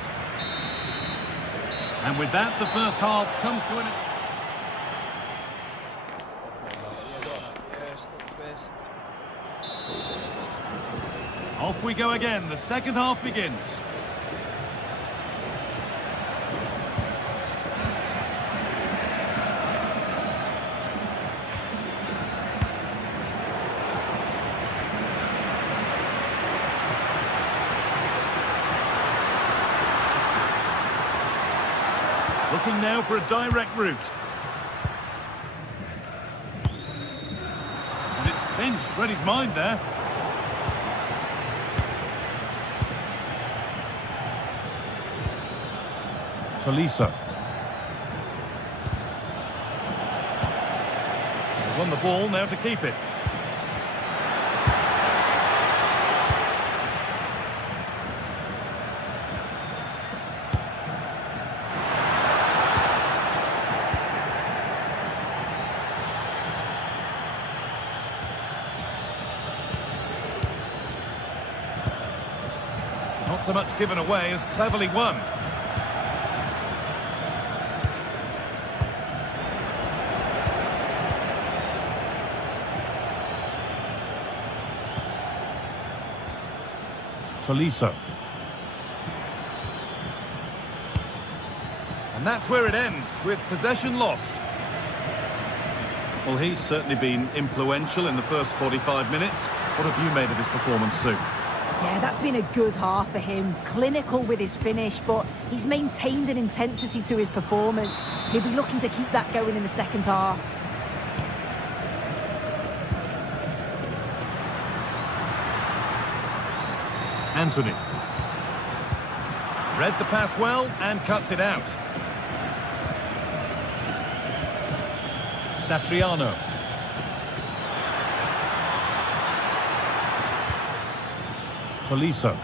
And with that, the first half comes to an end. Off we go again. The second half begins. Looking now for a direct route. And it's pinched, read his mind there. Tolisso. They won the ball, now to keep it. Not so much given away as cleverly won. Tolisso. And that's where it ends, with possession lost. Well, he's certainly been influential in the first 45 minutes. What have you made of his performance, Sue? Yeah, that's been a good half for him. Clinical with his finish, but he's maintained an intensity to his performance. He'll be looking to keep that going in the second half. Anthony. Read the pass well and cuts it out. Satriano. Tolisso.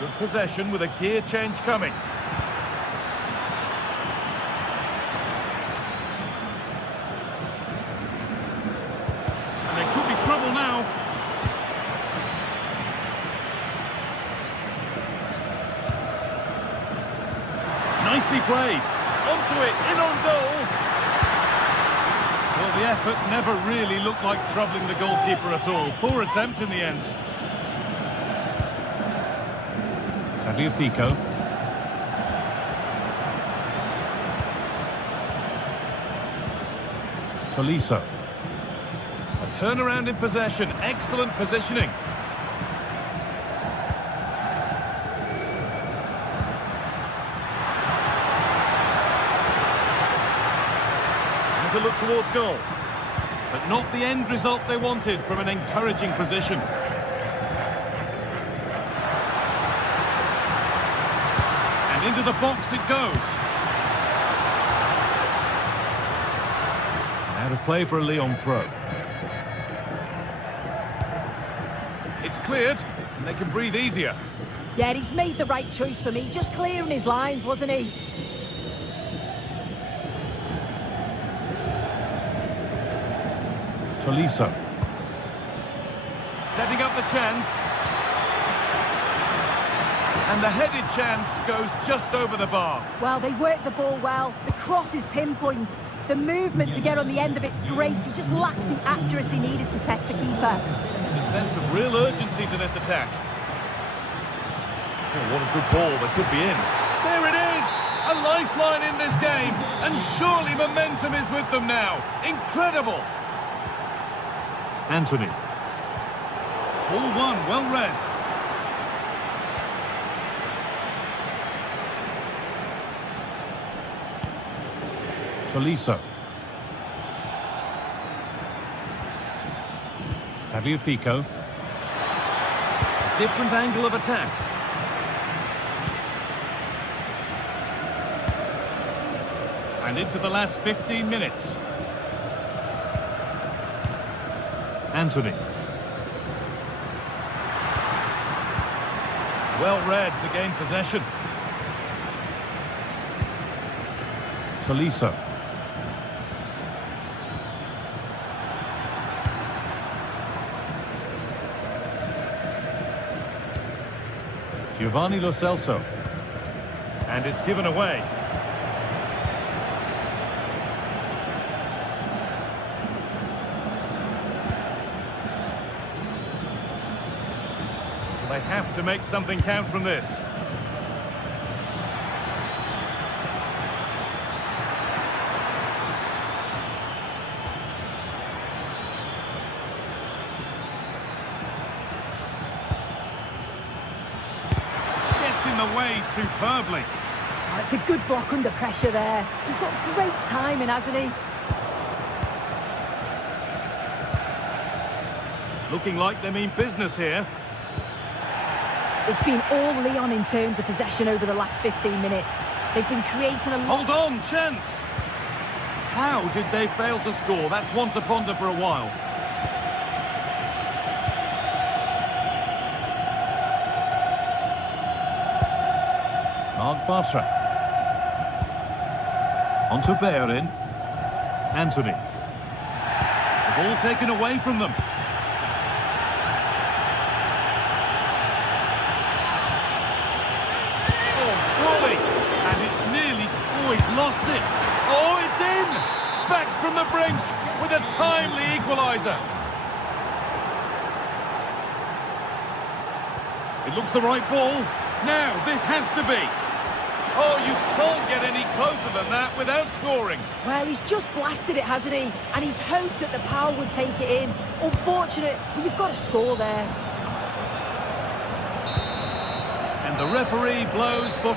Good possession with a gear change coming. And there could be trouble now. Nicely played. Onto it, in on goal. Well, the effort never really looked like troubling the goalkeeper at all. Poor attempt in the end. Pico. Tolisso. A turnaround in possession. Excellent positioning. And to look towards goal. But not the end result they wanted from an encouraging position. Into the box it goes. Out of play for a Lyon throw. cleared, and they can breathe easier. Yeah, he's made the right choice for me. Just clearing his lines, wasn't he? Tolisso. Setting up the chance. And the headed chance goes just over the bar. Well, they work the ball well. The cross is pinpoint. The movement to get on the end of it's great. He just lacks the accuracy needed to test the keeper. There's a sense of real urgency to this attack. Oh, what a good ball. They could be in. There it is! A lifeline in this game. And surely momentum is with them now. Incredible! Anthony. Ball one, well read. Tolisso. Tagliafico. Different angle of attack. And into the last 15 minutes. Anthony. Well read to gain possession. Tolisso. Giovanni Lo Celso. And it's given away. They have to make something count from this. Gets in the way superbly. Oh, it's a good block under pressure there. He's got great timing, hasn't he? Looking like they mean business here. It's been all Leon in terms of possession over the last 15 minutes. They've been creating a lot. Hold on, chance! How did they fail to score? That's one to ponder for a while. Mark Bartra. On to Bellerin. Anthony. The ball taken away from them. Lost it. Oh, it's in! Back from the brink with a timely equaliser. It looks the right ball. Now, this has to be. Oh, you can't get any closer than that without scoring. Well, he's just blasted it, hasn't he? And he's hoped that the power would take it in. Unfortunate, but you've got to score there. And the referee blows for...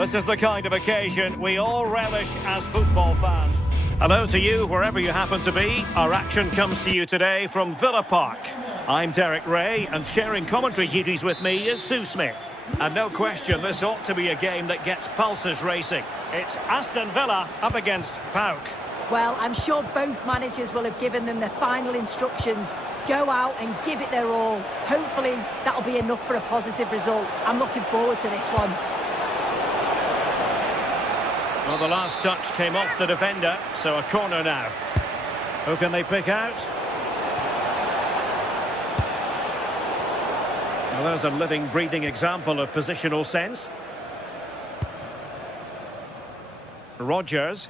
This is the kind of occasion we all relish as football fans. Hello to you, wherever you happen to be. Our action comes to you today from Villa Park. I'm Derek Ray, and sharing commentary duties with me is Sue Smith. And no question, this ought to be a game that gets pulses racing. It's Aston Villa up against PAOK. Well, I'm sure both managers will have given them their final instructions. Go out and give it their all. Hopefully, that'll be enough for a positive result. I'm looking forward to this one. Well, the last touch came off the defender, so a corner now. Who can they pick out? Well, there's a living, breathing example of positional sense. Rodgers.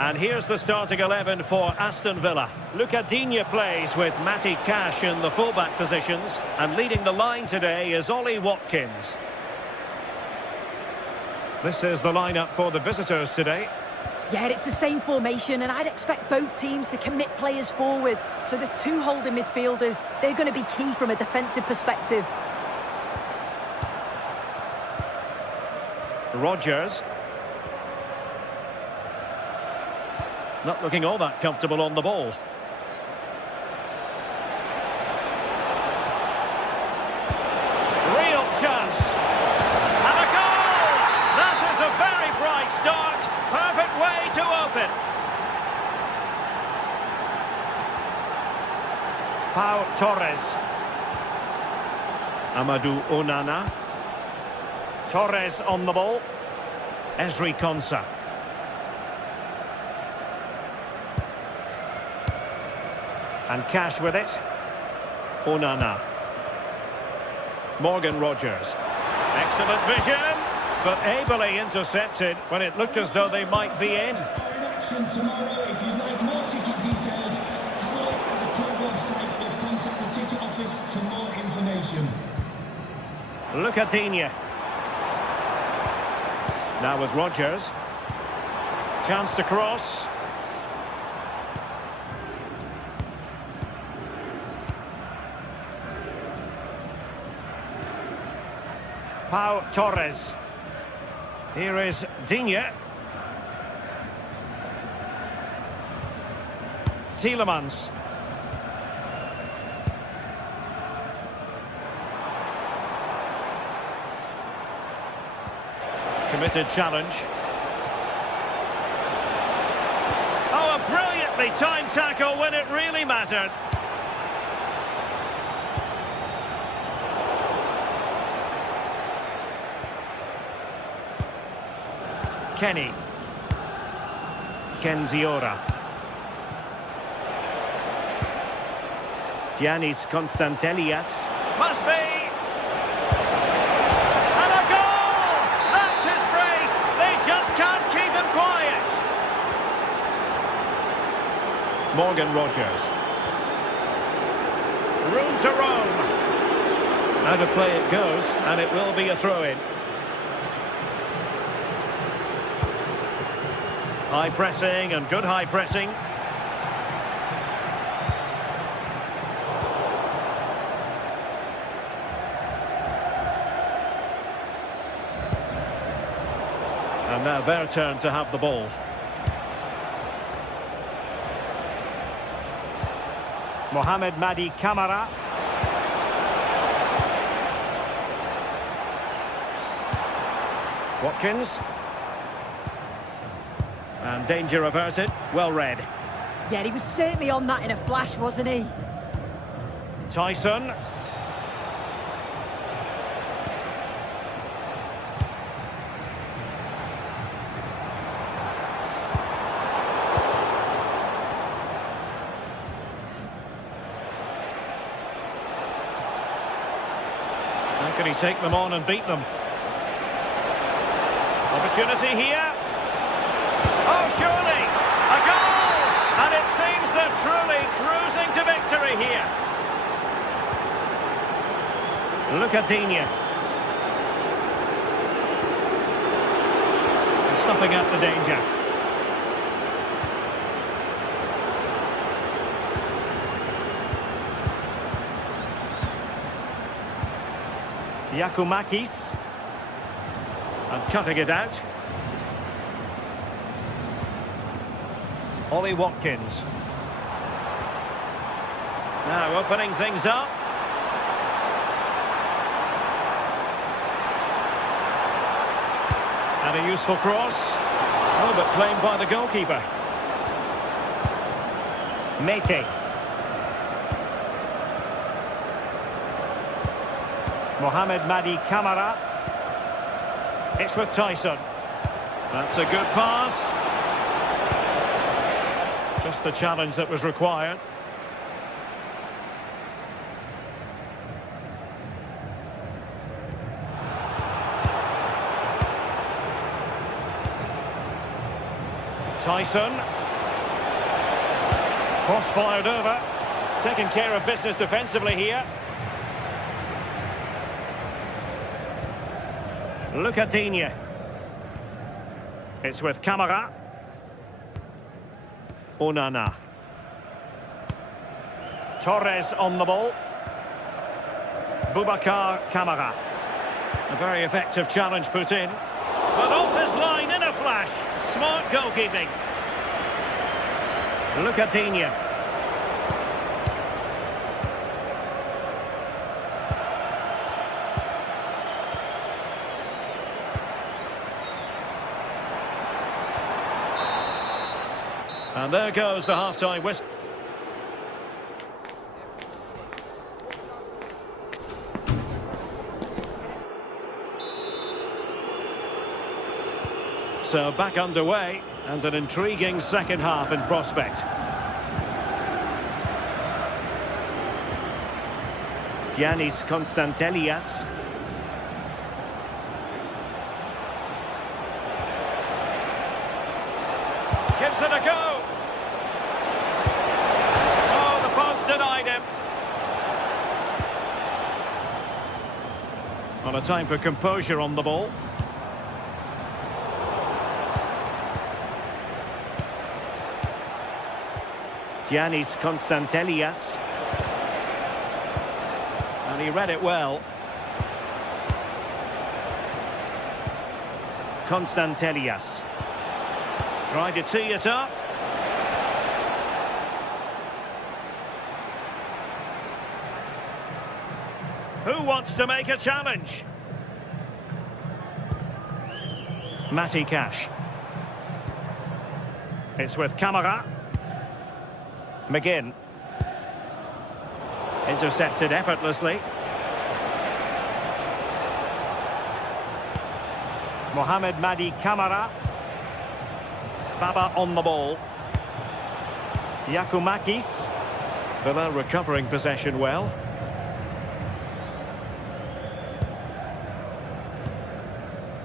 And here's the starting 11 for Aston Villa. Digne plays with Matty Cash in the fullback positions. And leading the line today is Ollie Watkins. This is the lineup for the visitors today. Yeah, it's the same formation, and I'd expect both teams to commit players forward. So the two holding midfielders, they're going to be key from a defensive perspective. Rodgers. Not looking all that comfortable on the ball. Real chance. And a goal! That is a very bright start. Perfect way to open. Pau Torres. Amadou Onana. Torres on the ball. Ezri Konsa. And Cash with it. Onana. Morgan Rodgers. Excellent vision, but ably intercepted when it looked as though they might be in. In action tomorrow. If you'd like more ticket details, have a look at the club website or contact the ticket office for more information. Digne. Now with Rodgers. Chance to cross. Pau Torres. Here is Digne. Tielemans. Committed challenge. Oh, a brilliantly timed tackle when it really mattered. Kenny. Kenziora. Giannis Constantelias. Must be! And a goal! That's his brace! They just can't keep him quiet! Morgan Rodgers. Room to roam. Out of play it goes, and it will be a throw-in. High pressing and good high pressing. And now their turn to have the ball. Mohamed Madi Camara. Watkins. And danger averted. Well read. Yeah, he was certainly on that in a flash, wasn't he? Tyson. How can he take them on and beat them? Opportunity here. Oh, surely! A goal! And it seems they're truly cruising to victory here. Digne. Snuffing out the danger. Yakumakis. cutting it out. Ollie Watkins. Now opening things up. And a useful cross. Oh, but claimed by the goalkeeper. Mete. Mohamed Madi Camara. It's with Tyson. That's a good pass. Just the challenge that was required. Tyson. Cross fired over. Taking care of business defensively here. Lucadinha. It's with Camara. Onana. Torres on the ball. Boubacar Camara. A very effective challenge put in. But off his line in a flash. Smart goalkeeping. Lucadinha. And there goes the half-time whistle. So back underway, and an intriguing second half in prospect. Giannis Constantelias. Gives it a go. Oh, the post denied him. On a time for composure on the ball. Giannis Constantelias. And he read it well. Constantelias. Tried to tee it up. Who wants to make a challenge? Matty Cash. It's with Camara. McGinn. Intercepted effortlessly. Mohamed Madi Camara. Baba on the ball. Yakumakis. Villa recovering possession well.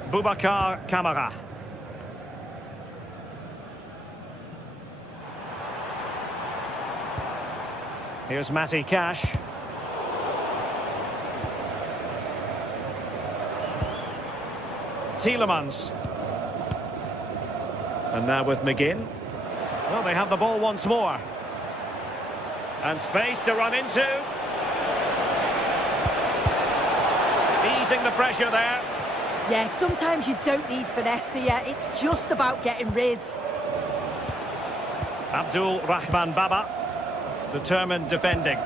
Boubacar Camara. Here's Matty Cash. Tielemans. And now with McGinn. Well, they have the ball once more. And space to run into. Easing the pressure there. Yeah, sometimes you don't need finesse, do you? It's just about getting rid. Abdul Rahman Baba. Determined defending.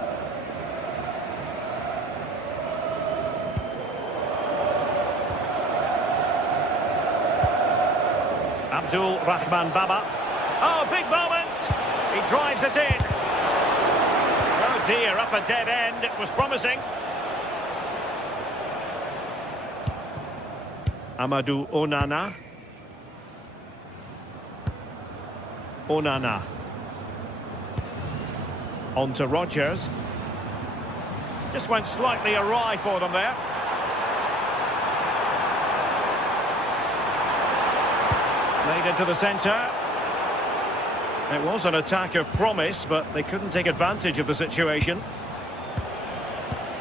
Abdul Rahman Baba. Oh, big moment! He drives it in. Oh dear, up a dead end. It was promising. Amadou Onana. Onana. On to Rodgers. Just went slightly awry for them there. Laid into the centre. It was an attack of promise, but they couldn't take advantage of the situation.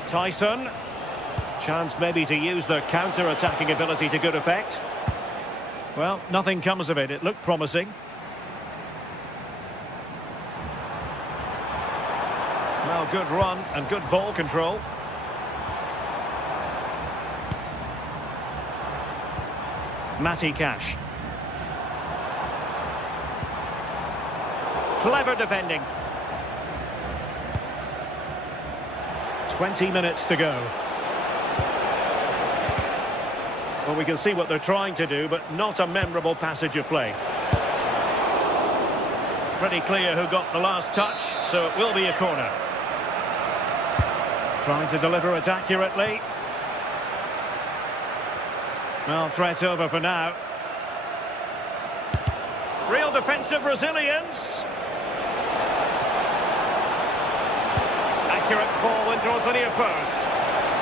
Tyson. Chance maybe to use their counter-attacking ability to good effect. Well, nothing comes of it. It looked promising. Well, good run and good ball control. Matty Cash. Clever defending. 20 minutes to go. Well, we can see what they're trying to do, but not a memorable passage of play. Pretty clear who got the last touch, so it will be a corner. Trying to deliver it accurately. Well, threat over for now. Real defensive resilience. Accurate ball in towards the near post.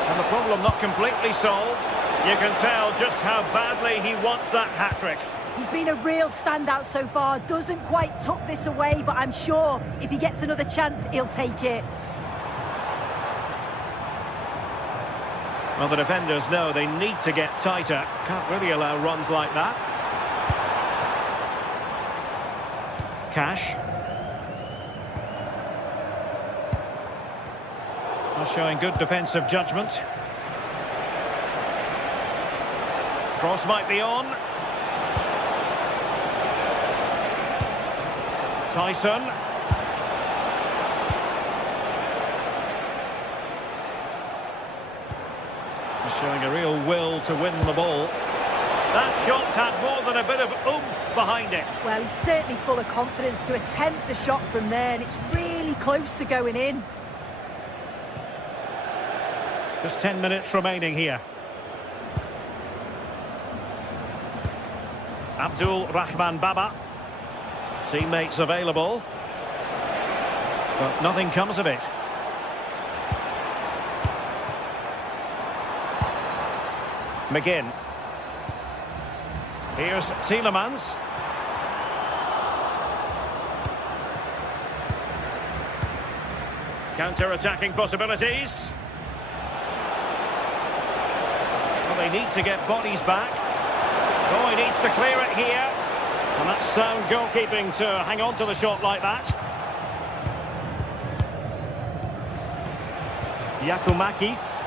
And the problem not completely solved. You can tell just how badly he wants that hat-trick. He's been a real standout so far. Doesn't quite tuck this away, but I'm sure if he gets another chance, he'll take it. Well, the defenders know they need to get tighter. Can't really allow runs like that. Cash. Well, showing good defensive judgment. Cross might be on. Tyson. Showing a real will to win the ball. That shot had more than a bit of oomph behind it. Well, he's certainly full of confidence to attempt a shot from there, and it's really close to going in. Just 10 minutes remaining here. Abdul Rahman Baba. Teammates available. But nothing comes of it. McGinn. Here's Tielemans. Counter-attacking possibilities. Well, they need to get bodies back. Oh, he needs to clear it here. And that's sound goalkeeping to hang on to the shot like that. Yakumakis.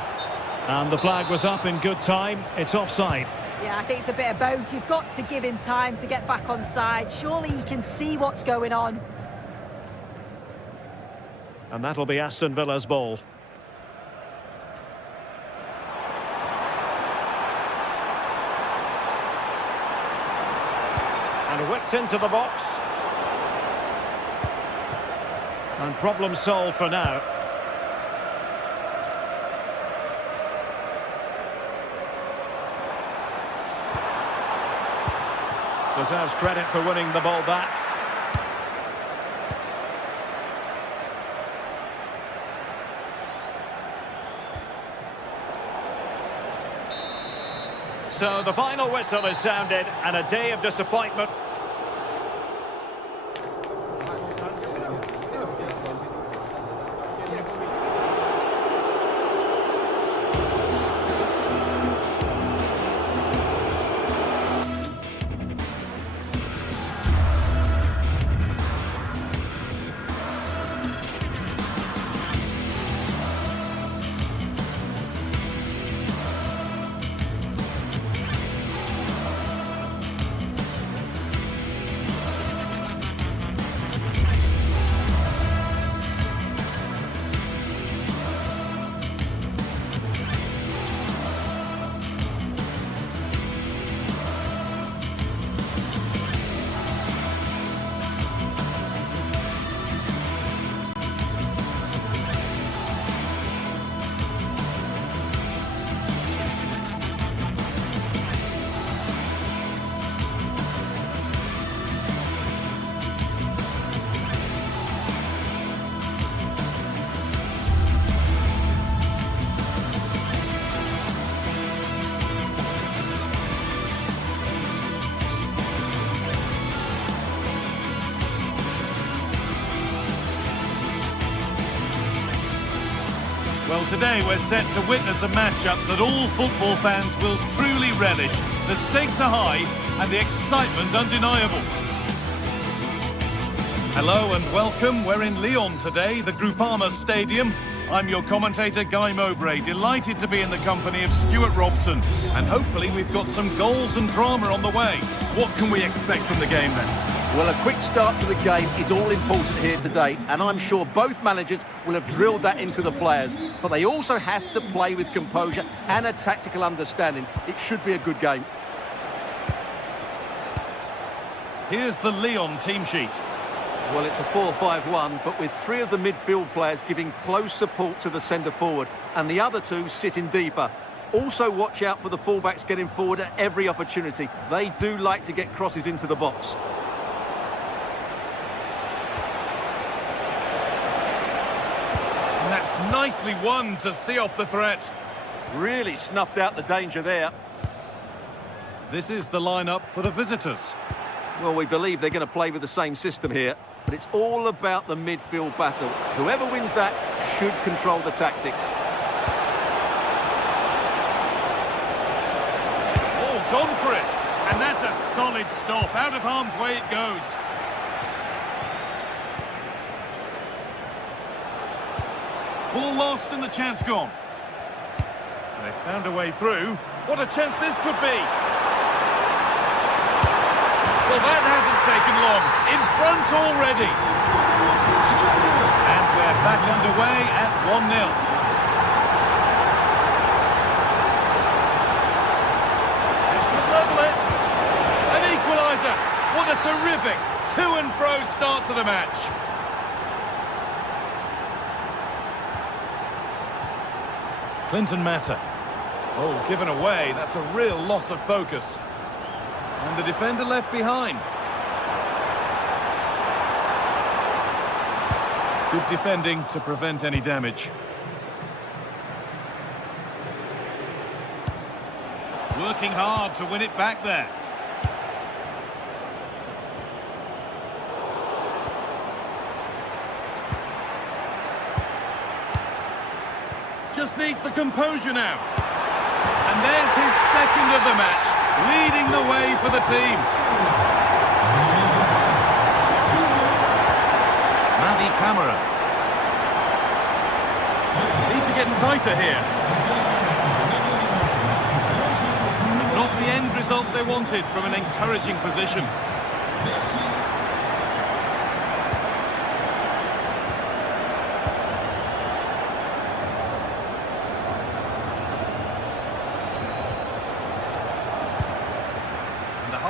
And the flag was up in good time. It's offside. Yeah, I think it's a bit of both. You've got to give him time to get back on side. Surely he can see what's going on. And that'll be Aston Villa's ball. And whipped into the box. And problem solved for now. Deserves credit for winning the ball back. So the final whistle is sounded and a day of disappointment. Well, today we're set to witness a matchup that all football fans will truly relish. The stakes are high and the excitement undeniable. Hello and welcome. We're in Lyon today, the Groupama Stadium. I'm your commentator, Guy Mowbray, delighted to be in the company of Stuart Robson. And hopefully we've got some goals and drama on the way. What can we expect from the game then? Well, a quick start to the game is all important here today, and I'm sure both managers will have drilled that into the players. But they also have to play with composure and a tactical understanding. It should be a good game. Here's the Lyon team sheet. Well, it's a 4-5-1, but with three of the midfield players giving close support to the centre-forward, and the other two sitting deeper. Also watch out for the fullbacks getting forward at every opportunity. They do like to get crosses into the box. And that's nicely won to see off the threat. Really snuffed out the danger there. This is the lineup for the visitors. Well, we believe they're going to play with the same system here, but it's all about the midfield battle. Whoever wins that should control the tactics. Oh, gone for it. And that's a solid stop. Out of harm's way it goes. Ball lost and the chance gone. They found a way through. What a chance this could be. Well, that hasn't taken long. In front already. And we're back underway at 1-0. This could level it. An equaliser. What a terrific to-and-fro start to the match. Clinton Mata. Oh, given away. That's a real loss of focus. And the defender left behind. Good defending to prevent any damage. Working hard to win it back there. Just needs the composure now. And there's his second of the match, leading the way for the team. Mavi Camara. Need to get tighter here. But not the end result they wanted from an encouraging position.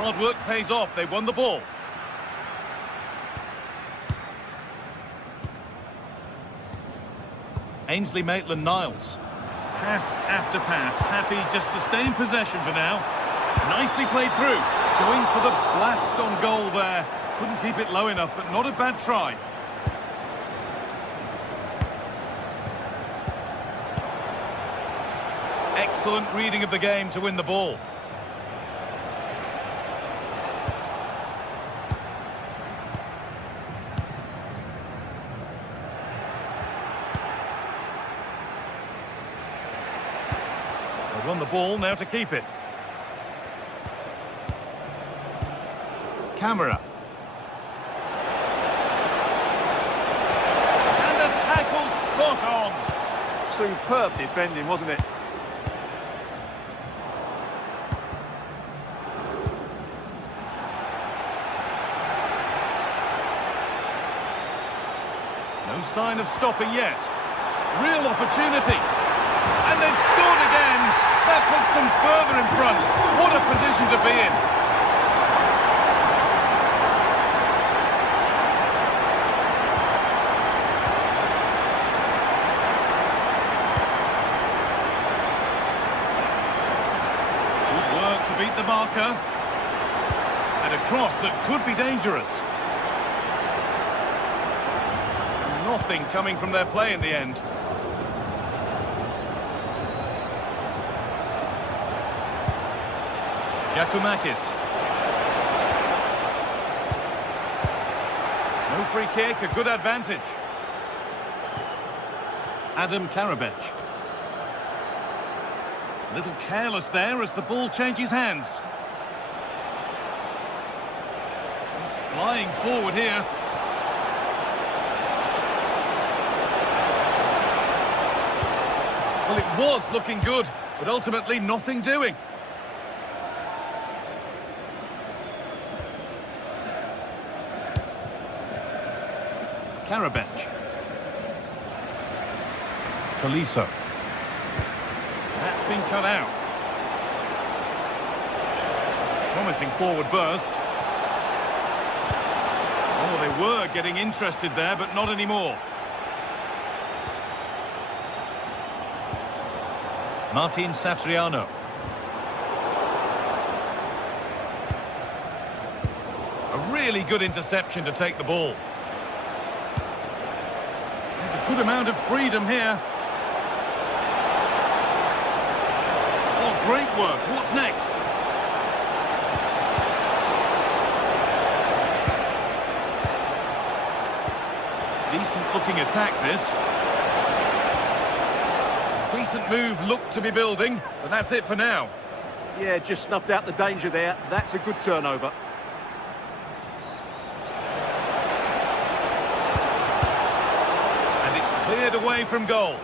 Hard work pays off. They won the ball. Ainsley Maitland-Niles. Pass after pass. Happy just to stay in possession for now. Nicely played through. Going for the blast on goal there. Couldn't keep it low enough, but not a bad try. Excellent reading of the game to win the ball. Won the ball, now to keep it. Camara. And a tackle spot on. Superb defending, wasn't it? No sign of stopping yet. Real opportunity. And they've scored again. That puts them further in front. What a position to be in. Good work to beat the marker. And a cross that could be dangerous. Nothing coming from their play in the end. Giacomakis. No free kick, a good advantage. Adam Karabech. A little careless there as the ball changes hands. He's flying forward here. Well, it was looking good, but ultimately nothing doing. Karabench. Tolisso. That's been cut out. Promising forward burst. Oh, they were getting interested there, but not anymore. Martin Satriano. A really good interception to take the ball. There's a good amount of freedom here. Oh, great work. What's next? Decent looking attack, this. Decent move looked to be building, but that's it for now. Yeah, just snuffed out the danger there. That's a good turnover. And it's cleared away from goal.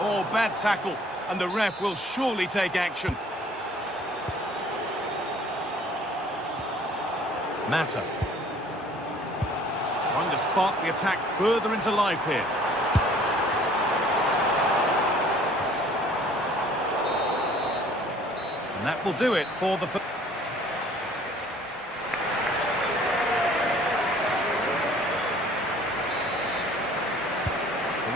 Oh, bad tackle, and the ref will surely take action. Mata. Trying to spark the attack further into life here. And that will do it for the... The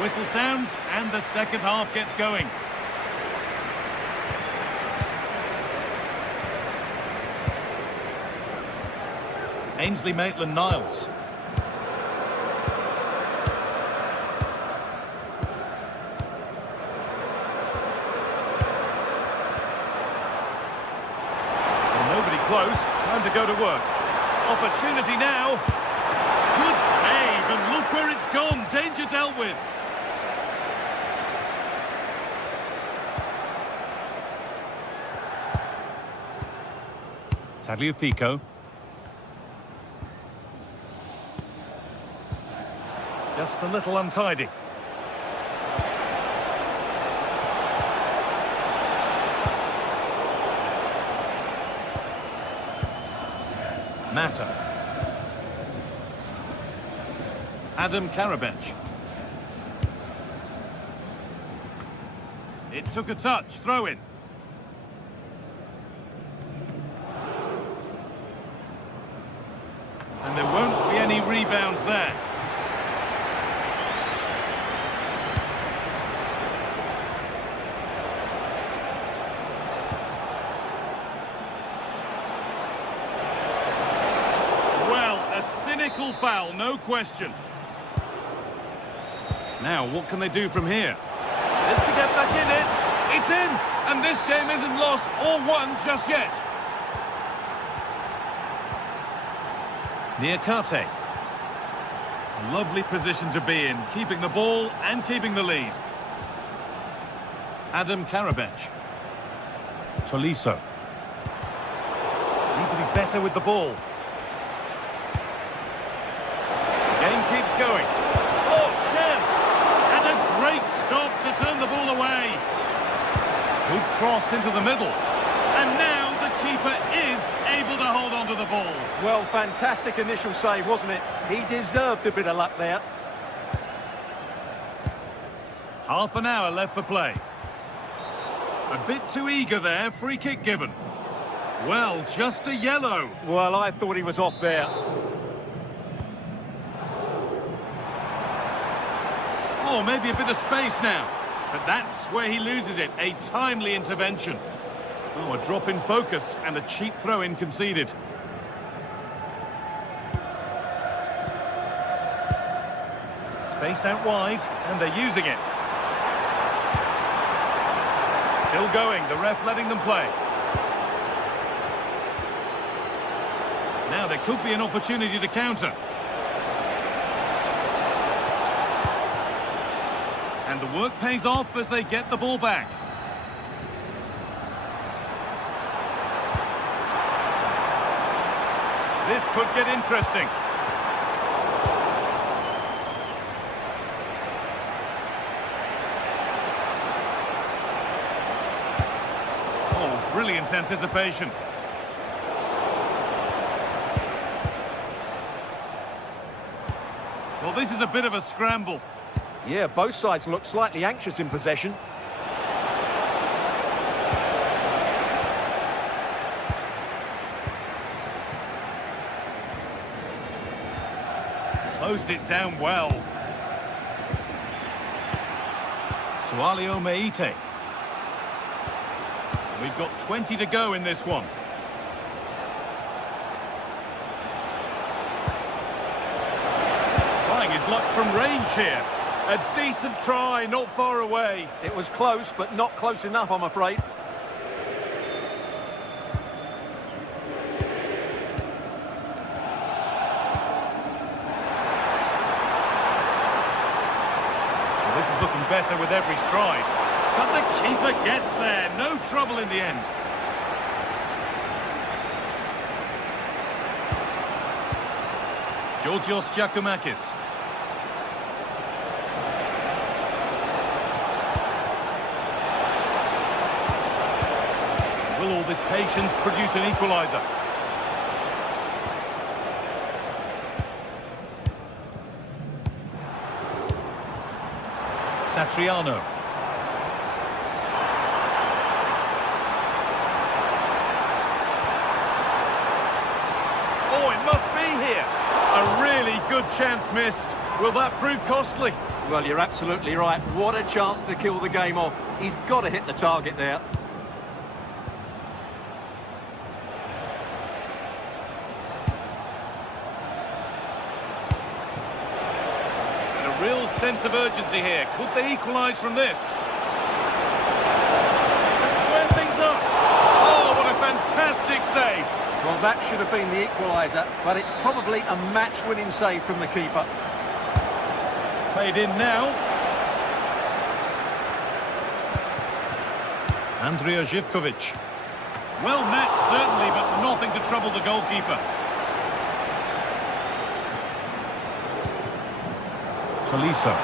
whistle sounds and the second half gets going. Ainsley Maitland-Niles. Well, nobody close. Time to go to work. Opportunity now. Good save, and look where it's gone. Danger dealt with. Tagliafico. Just a little untidy. Mata. Adam Karabench. It took a touch, throw in. And there won't be any rebounds there. Cynical foul, no question. Now, what can they do from here? This to get back in it. It's in, and this game isn't lost or won just yet. Niakate. A lovely position to be in, keeping the ball and keeping the lead. Adam Karabench. Tolisso. Need to be better with the ball. Keeps going. Oh, chance! And a great stop to turn the ball away. Good cross into the middle. And now the keeper is able to hold on to the ball. Well, fantastic initial save, wasn't it? He deserved a bit of luck there. Half an hour left for play. A bit too eager there, free kick given. Well, just a yellow. Well, I thought he was off there. Oh, maybe a bit of space now. But that's where he loses it. A timely intervention. Oh, a drop in focus and a cheap throw-in conceded. Space out wide, and they're using it. Still going, the ref letting them play. Now there could be an opportunity to counter. And the work pays off as they get the ball back. This could get interesting. Oh, brilliant anticipation. Well, this is a bit of a scramble. Yeah, both sides look slightly anxious in possession. Closed it down well. Sualio Meite. We've got 20 to go in this one. Trying his luck from range here. A decent try, not far away. It was close, but not close enough, I'm afraid. This is looking better with every stride. But the keeper gets there. No trouble in the end. Georgios Giacomakis. Will all this patience produce an equaliser? Satriano. Oh, it must be here. A really good chance missed. Will that prove costly? Well, you're absolutely right. What a chance to kill the game off. He's got to hit the target there. Real sense of urgency here. Could they equalise from this? To square things up. Oh, what a fantastic save. Well, that should have been the equaliser, but it's probably a match-winning save from the keeper. It's played in now. Andrija Živković. Well met, certainly, but nothing to trouble the goalkeeper. Tolisso.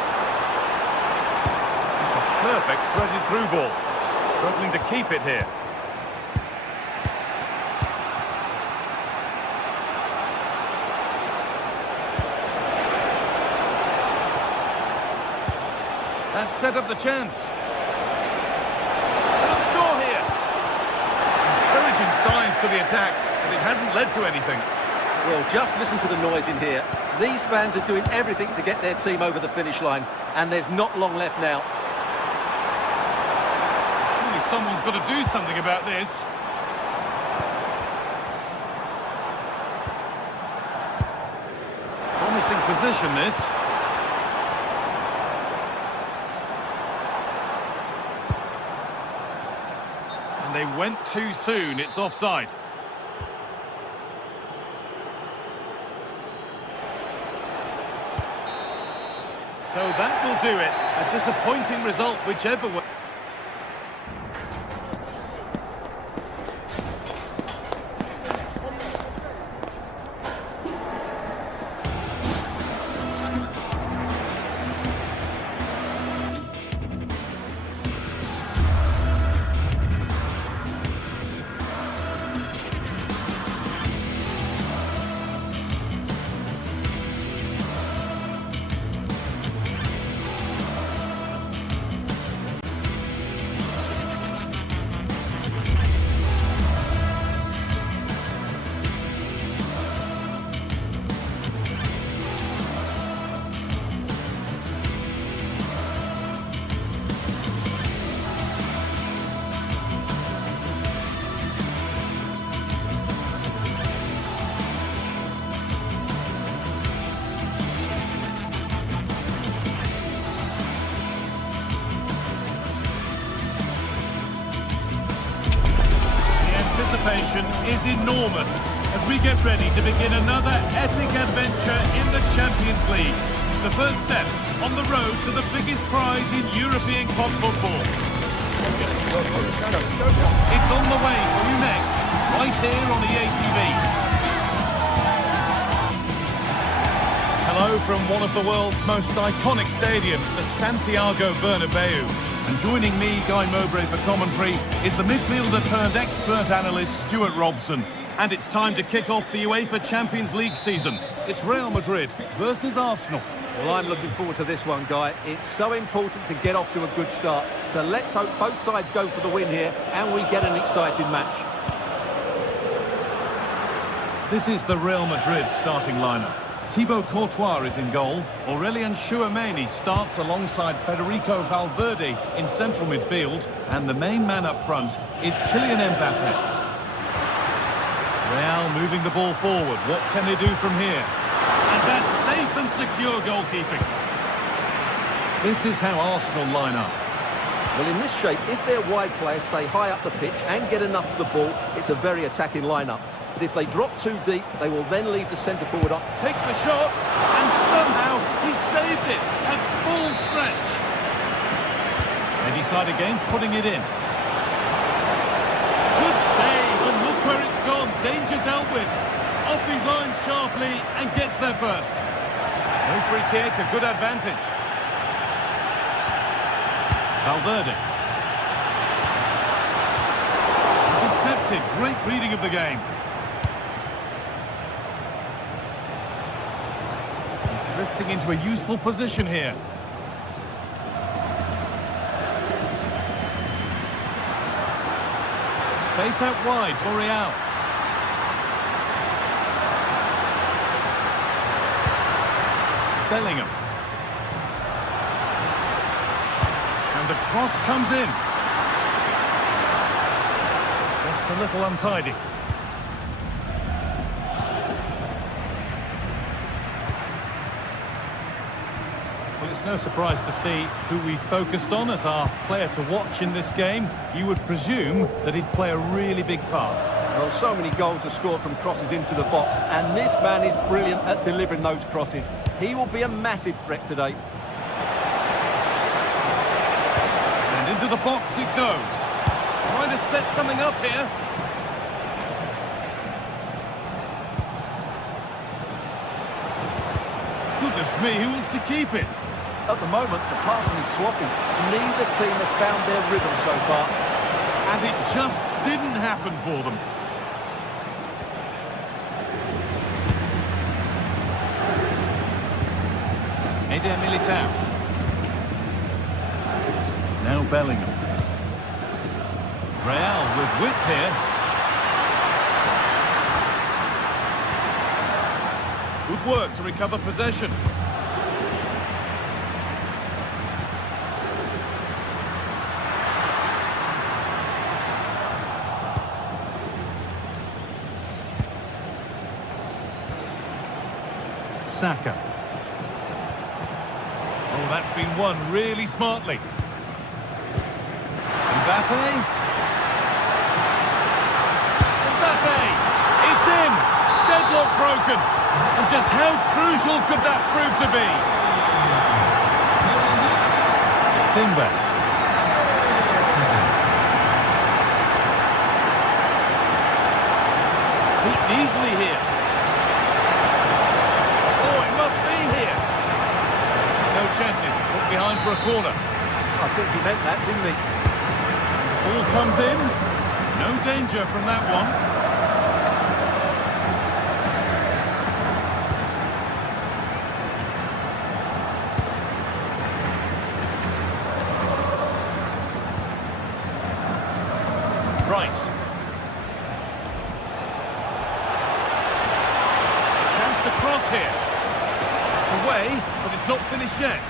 It's a perfect threaded through ball. Struggling to keep it here. That set up the chance. Should score here. Encouraging signs for the attack, but it hasn't led to anything. Well, just listen to the noise in here. These fans are doing everything to get their team over the finish line, and there's not long left now. Surely someone's got to do something about this. Promising position, this. And they went too soon. It's offside. So that will do it. A disappointing result, whichever way. Anticipation is enormous as we get ready to begin another epic adventure in the Champions League. The first step on the road to the biggest prize in European club football. It's on the way for you next, right here on EA TV. show from one of the world's most iconic stadiums, the Santiago Bernabeu. And joining me, Guy Mowbray, for commentary, is the midfielder turned expert analyst Stuart Robson. And it's time to kick off the UEFA Champions League season. It's Real Madrid versus Arsenal. Well, I'm looking forward to this one, Guy. It's so important to get off to a good start. So let's hope both sides go for the win here and we get an exciting match. This is the Real Madrid starting lineup. Thibaut Courtois is in goal. Aurelien Tchouameni starts alongside Federico Valverde in central midfield. And the main man up front is Kylian Mbappe. Real moving the ball forward. What can they do from here? And that's safe and secure goalkeeping. This is how Arsenal line up. Well, in this shape, if their wide players stay high up the pitch and get enough of the ball, it's a very attacking lineup. But if they drop too deep, they will then leave the centre forward up. Takes the shot, and somehow he saved it at full stretch. They decide against putting it in. Good save, and look where it's gone. Danger dealt with. Off his line sharply and gets there first. No free kick, a good advantage. Valverde. Intercepted, great reading of the game. He's drifting into a useful position here. Space out wide for Real. Bellingham. And the cross comes in. Just a little untidy. Well, it's no surprise to see who we focused on as our player to watch in this game. You would presume that he'd play a really big part. Well, so many goals are scored from crosses into the box, and this man is brilliant at delivering those crosses. He will be a massive threat today. And into the box it goes. Trying to set something up here. Goodness me, who wants to keep it? At the moment, the passing is sloppy. Neither team have found their rhythm so far. And it just didn't happen for them. Eder Militao. Now Bellingham. Real with width here. Good work to recover possession. Saka. Oh, that's been won really smartly. Mbappe. Mbappe! It's in! Deadlock broken! And just how crucial could that prove to be? Timber. Beaten easily here. Chances, put behind for a corner. I think he meant that, didn't he? Ball comes in. No danger from that one. Rice. A chance to cross here. It's away, but it's not finished yet.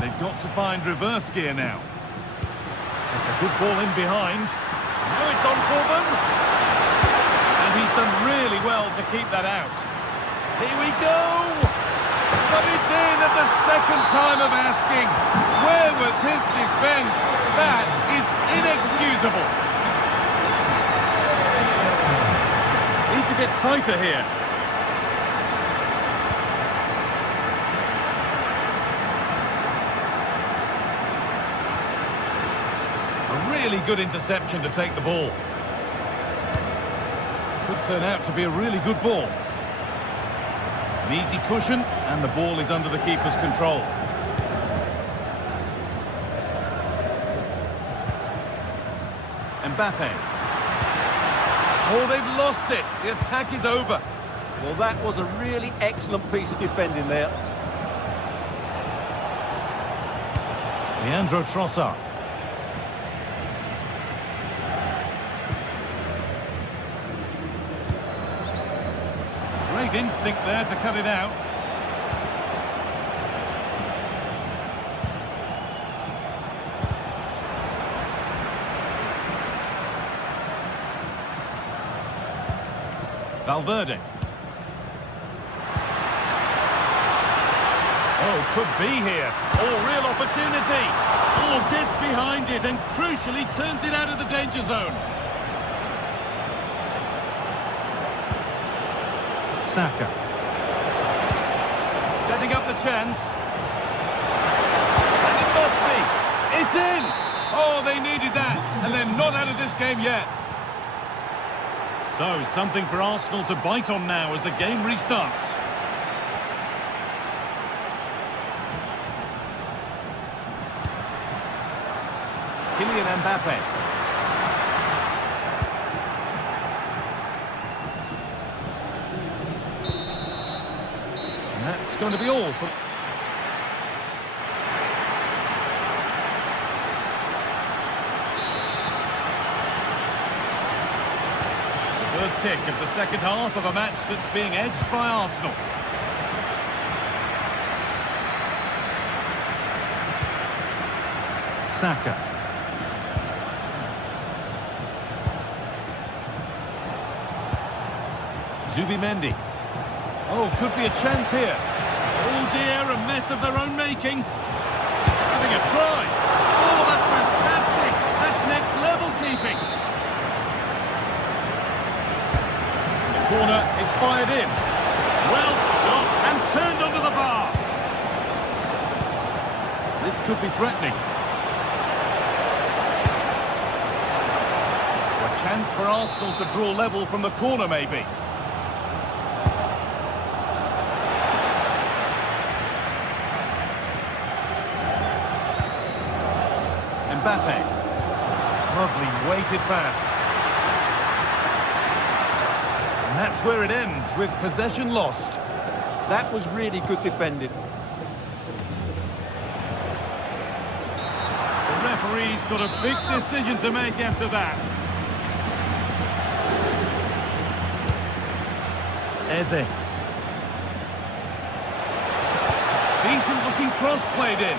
They've got to find reverse gear now. It's a good ball in behind. Now it's on for them. And he's done really well to keep that out. Here we go. But it's in at the second time of asking. Where was his defence? That is inexcusable. Need to get tighter here. A really good interception to take the ball. Could turn out to be a really good ball. An easy cushion, and the ball is under the keeper's control. Mbappe. Oh, they've lost it. The attack is over. Well, that was a really excellent piece of defending there. Leandro Trossard. Great instinct there to cut it out. Valverde. Oh, could be here. Oh, real opportunity. Oh, gets behind it and crucially turns it out of the danger zone. Saka. Setting up the chance. And it must be. It's in. Oh, they needed that. And they're not out of this game yet. So, something for Arsenal to bite on now as the game restarts. Kylian Mbappe. And that's going to be all for... First kick of the second half of a match that's being edged by Arsenal. Saka. Zubimendi. Oh, could be a chance here. Oh dear, a mess of their own making. Having a try. Oh, that's fantastic. That's next level keeping. Corner is fired in. Well stopped and turned under the bar. This could be threatening. A chance for Arsenal to draw level from the corner, maybe. Mbappe. Lovely weighted pass. And that's where it ends, with possession lost. That was really good defending. The referee's got a big decision to make after that. Eze. Decent looking cross played in.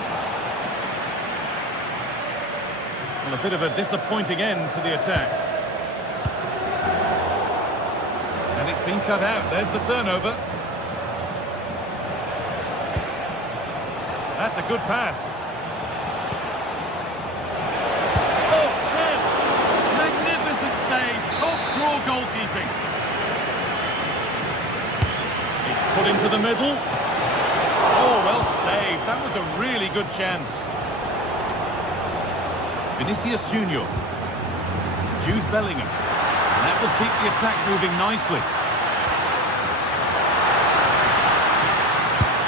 Well, a bit of a disappointing end to the attack. And it's been cut out. There's the turnover. That's a good pass. Oh, chance! Magnificent save. Top draw goalkeeping. It's put into the middle. Oh, well saved. That was a really good chance. Vinicius Junior. Jude Bellingham. And that will keep the attack moving nicely.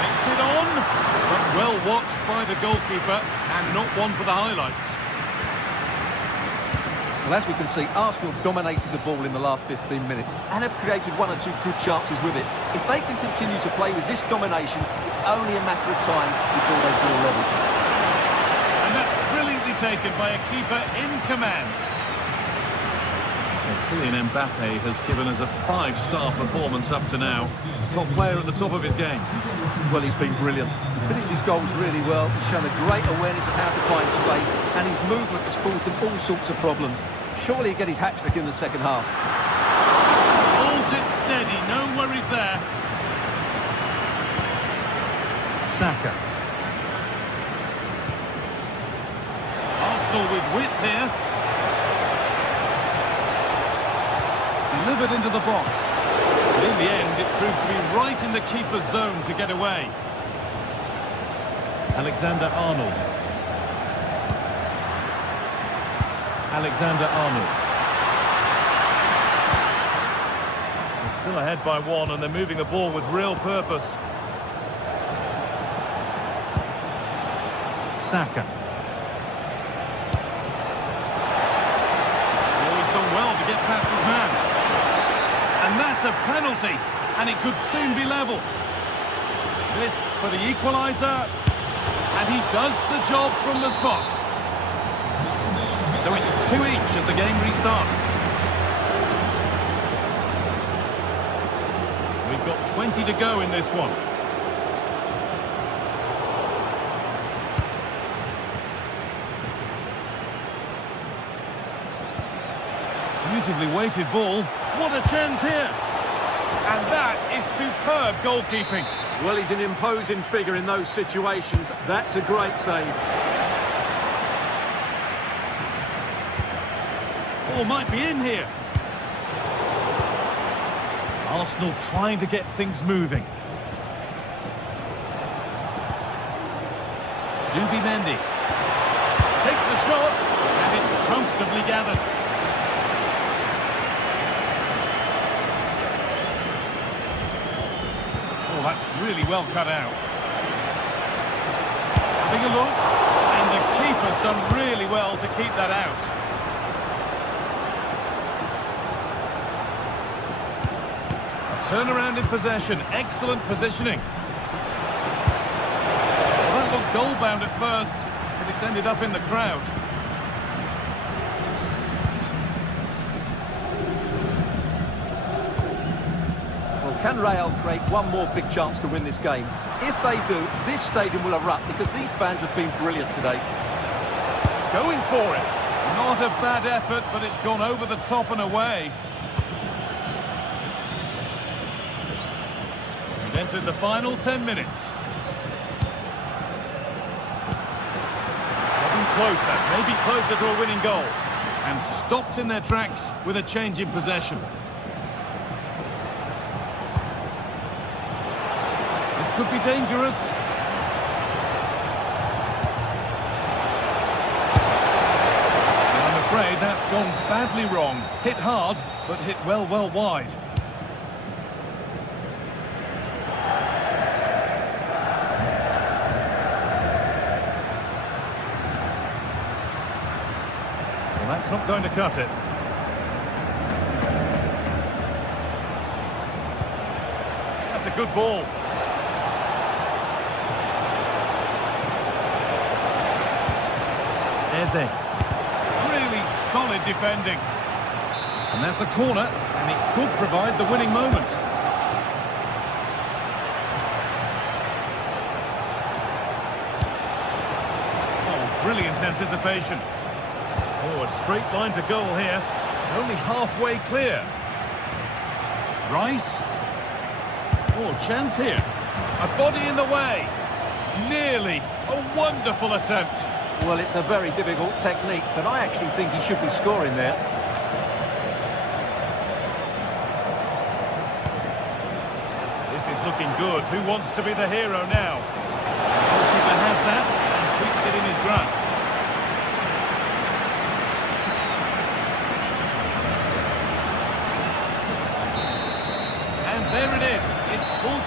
Takes it on, but well watched by the goalkeeper and not one for the highlights. Well, as we can see, Arsenal have dominated the ball in the last 15 minutes and have created one or two good chances with it. If they can continue to play with this domination, it's only a matter of time before they draw level. And that's brilliantly taken by a keeper in command. Well, Kylian Mbappe has given us a 5-star performance up to now. Top player at the top of his game. Well, he's been brilliant. He finished his goals really well. He's shown a great awareness of how to find space, and his movement has caused them all sorts of problems. Surely he'll get his hat-trick in the second half. Holds it steady, no worries there. Saka. Arsenal with width here. Delivered into the box. But in the end, it proved to be right in the keeper's zone to get away. Alexander-Arnold. Alexander-Arnold. Still ahead by one, and they're moving the ball with real purpose. Saka. Oh, he's done well to get past his man. And that's a penalty, and it could soon be level. This for the equaliser, and he does the job from the spot. So it's 2 each as the game restarts. We've got 20 to go in this one. Beautifully weighted ball. What a chance here! And that is superb goalkeeping. Well, he's an imposing figure in those situations. That's a great save. Oh, might be in here. Arsenal trying to get things moving. Zubimendi takes the shot, and it's comfortably gathered. Oh, that's really well cut out. Having a look, and the keeper's done really well to keep that out. Turnaround in possession, excellent positioning. Well, that looked goal-bound at first, but it's ended up in the crowd. Well, can Real create one more big chance to win this game? If they do, this stadium will erupt because these fans have been brilliant today. Going for it. Not a bad effort, but it's gone over the top and away. We've entered the final 10 minutes. Getting closer, maybe closer to a winning goal. And stopped in their tracks with a change in possession. This could be dangerous. And I'm afraid that's gone badly wrong. Hit hard, but hit well wide. That's not going to cut it. That's a good ball. Eze. Really solid defending. And that's a corner, and it could provide the winning moment. Oh, brilliant anticipation. Oh, a straight line to goal here. It's only halfway clear. Rice. Oh, chance here. A body in the way. Nearly. A wonderful attempt. Well, it's a very difficult technique, but I actually think he should be scoring there. This is looking good. Who wants to be the hero now? The goalkeeper has that and keeps it in his grasp. There it is. It's full.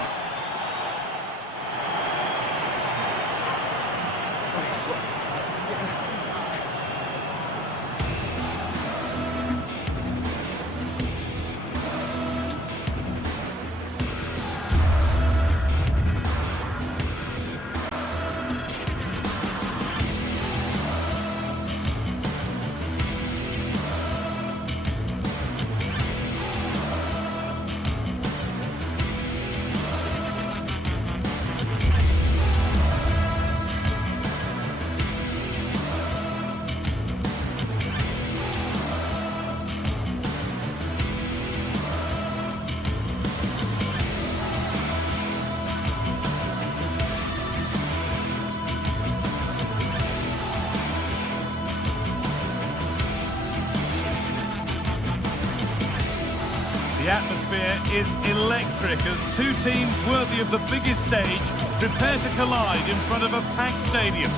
The atmosphere is electric as two teams worthy of the biggest stage prepare to collide in front of a packed stadium.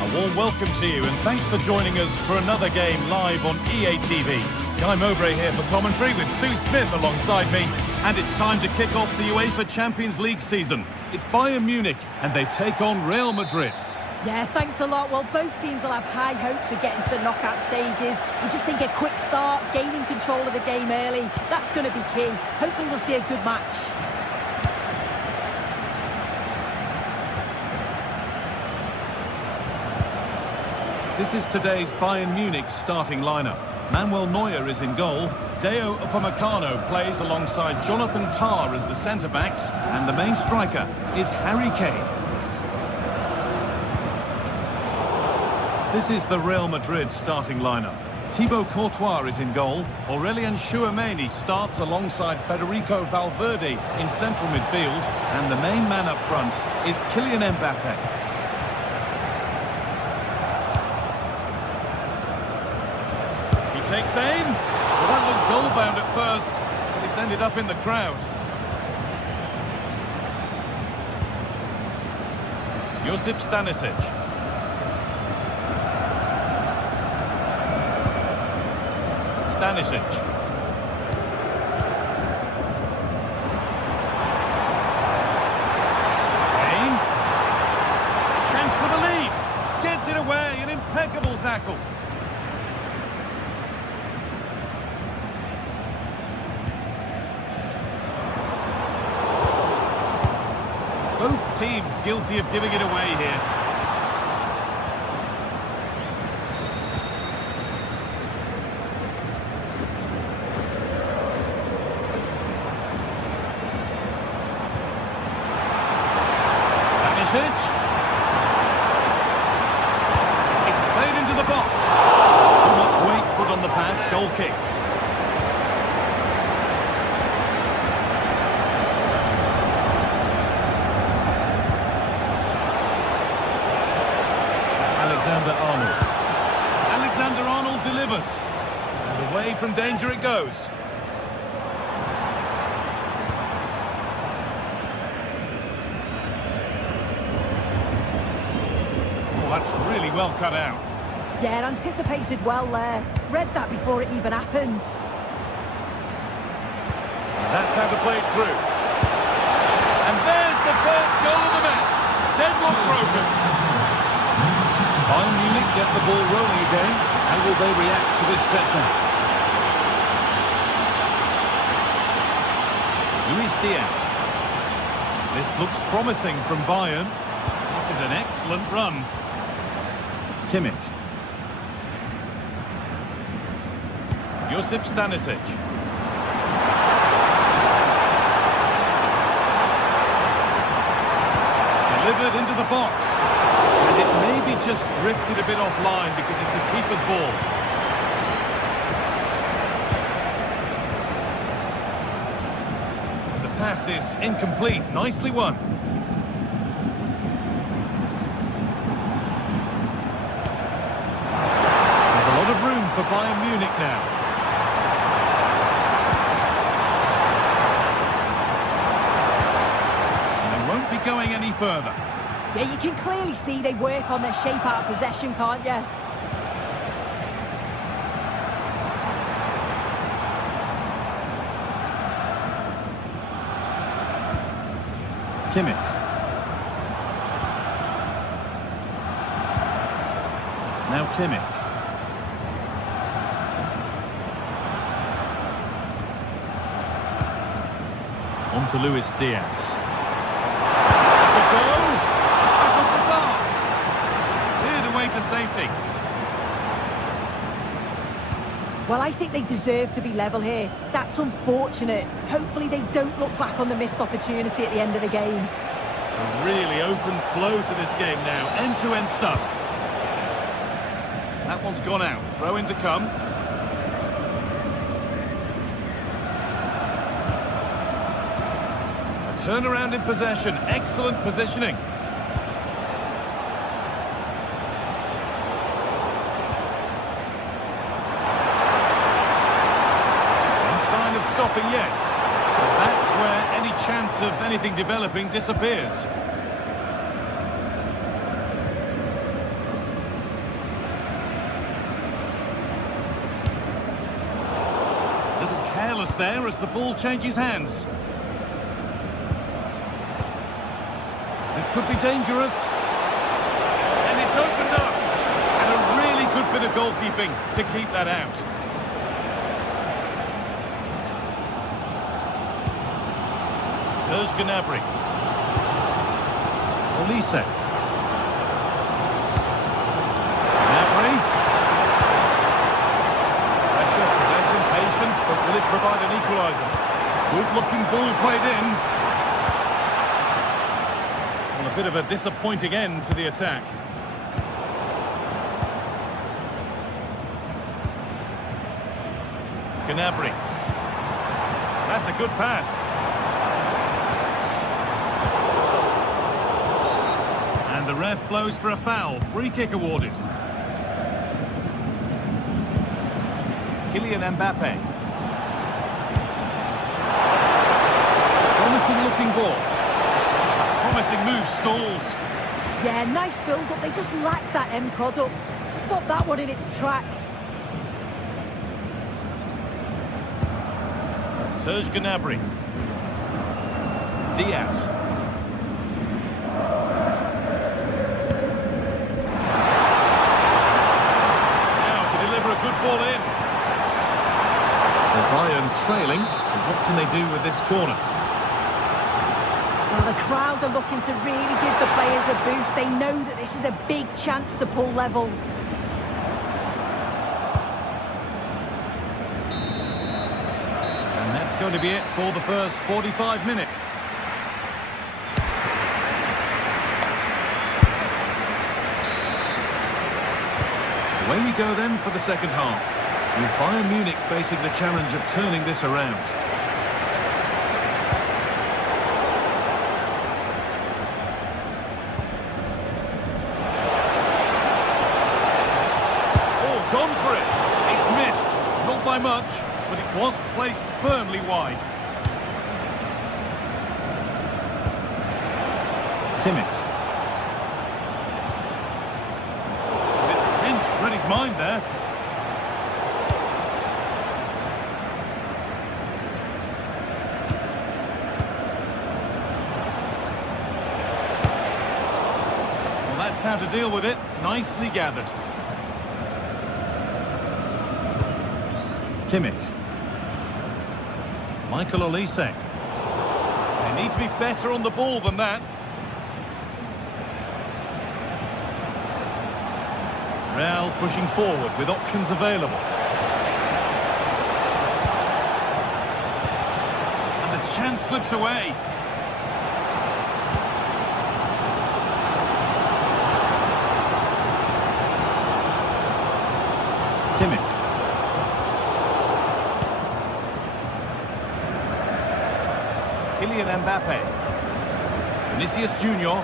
A warm welcome to you and thanks for joining us for another game live on EA TV. Guy Mowbray here for commentary with Sue Smith alongside me, and it's time to kick off the UEFA Champions League season. It's Bayern Munich and they take on Real Madrid. Yeah, thanks a lot. Well, both teams will have high hopes of getting to the knockout stages. We just think a quick start, gaining control of the game early, that's going to be key. Hopefully we'll see a good match. This is today's Bayern Munich starting lineup. Manuel Neuer is in goal. Deo Upamecano plays alongside Jonathan Tah as the centre-backs, and the main striker is Harry Kane. This is the Real Madrid starting lineup. Thibaut Courtois is in goal. Aurelien Tchouameni starts alongside Federico Valverde in central midfield, and the main man up front is Kylian Mbappe. Takes aim. Well, that looked goal-bound at first, but it's ended up in the crowd. Josip Stanisic. Stanisic. Kane. Chance for the lead. Gets it away. An impeccable tackle. Both teams guilty of giving it away here. Stanisic. It's played into the box. Too much weight put on the pass. Goal kick. Alexander-Arnold delivers. And away from danger it goes. Oh, that's really well cut out. Yeah, anticipated well there. Read that before it even happened. And that's how to play it through. And there's the first goal of the match. Deadlock broken. Bayern Munich get the ball rolling again. How will they react to this setback? Luis Diaz. This looks promising from Bayern. This is an excellent run. Kimmich. Josip Stanisic. Delivered into the box. And it maybe just drifted a bit offline because it's the keeper's ball. The pass is incomplete. Nicely won. There's a lot of room for Bayern Munich now. And they won't be going any further. Yeah, you can clearly see they work on their shape out of possession, can't you? Kimmich. Now Kimmich. On to Luis Diaz. To safety. Well, I think they deserve to be level here. That's unfortunate. Hopefully they don't look back on the missed opportunity at the end of the game. A really open flow to this game now. End-to-end stuff. That one's gone out. Throw in to come. A turnaround in possession. Excellent positioning. Stopping yet. But that's where any chance of anything developing disappears. scoreless there as the ball changes hands. This could be dangerous. And it's opened up. And a really good bit of goalkeeping to keep that out. Serge Gnabry. Olise. Gnabry. Pressure, possession, patience, but will it provide an equaliser? Good-looking ball played in. Well, a bit of a disappointing end to the attack. Gnabry. That's a good pass. And the ref blows for a foul. Free kick awarded. Kylian Mbappe. Promising looking ball. Promising move stalls. Yeah, nice build-up. They just lack that end product. Stop that one in its tracks. Serge Gnabry. Diaz. Now to deliver a good ball in. So Bayern trailing. What can they do with this corner? Well, the crowd are looking to really give the players a boost. They know that this is a big chance to pull level. And that's going to be it for the first 45 minutes. Away we go then for the second half, with Bayern Munich facing the challenge of turning this around. Oh, gone for it. It's missed. Not by much, but it was placed firmly wide. Kimmich. Read his mind there. Well, that's how to deal with it. Nicely gathered. Kimmich. Michael Olise. They need to be better on the ball than that. Real pushing forward with options available. And the chance slips away. Kimmich. Kylian Mbappe. Vinicius Junior.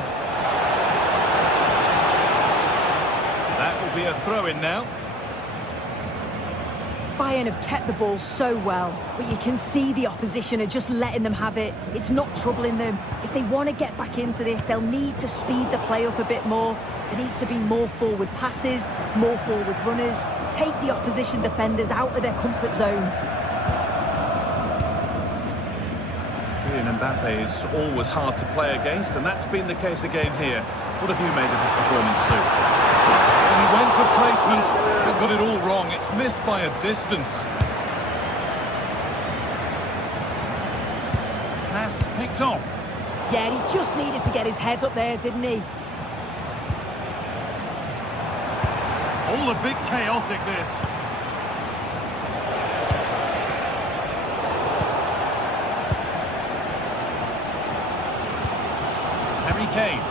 That will be a throw-in now. Bayern have kept the ball so well, but you can see the opposition are just letting them have it. It's not troubling them. If they want to get back into this, they'll need to speed the play up a bit more. There needs to be more forward passes, more forward runners. Take the opposition defenders out of their comfort zone. Kylian Mbappe is always hard to play against, and that's been the case again here. What have you made of his performance, Sue? He went for placement, but got it all wrong. It's missed by a distance. Pass picked off. Yeah, he just needed to get his head up there, didn't he? All a bit chaotic, this. Harry Kane.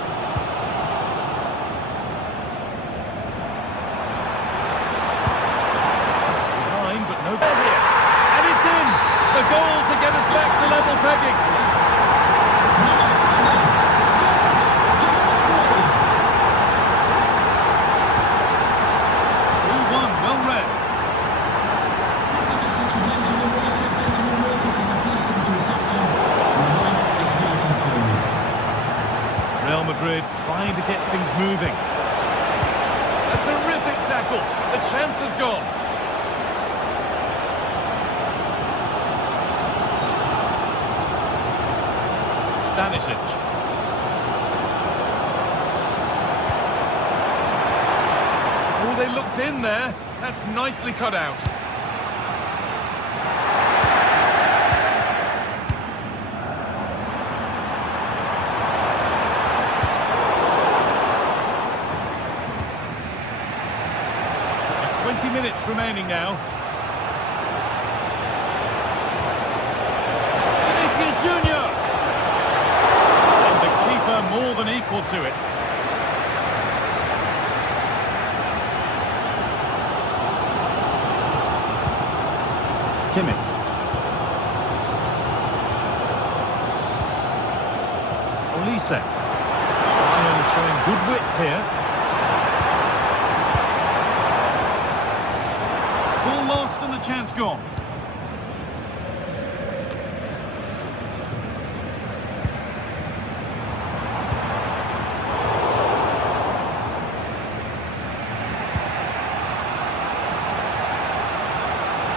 The goal to get us back to level pegging. 2-1, well read. Real Madrid trying to get things moving. A terrific tackle. The chance is gone. Stanisic. Oh, they looked in there. That's nicely cut out. Just 20 minutes remaining now. Junior, and the keeper more than equal to it. Kimmich. Olise. Bayern showing good width here. Ball lost and the chance gone.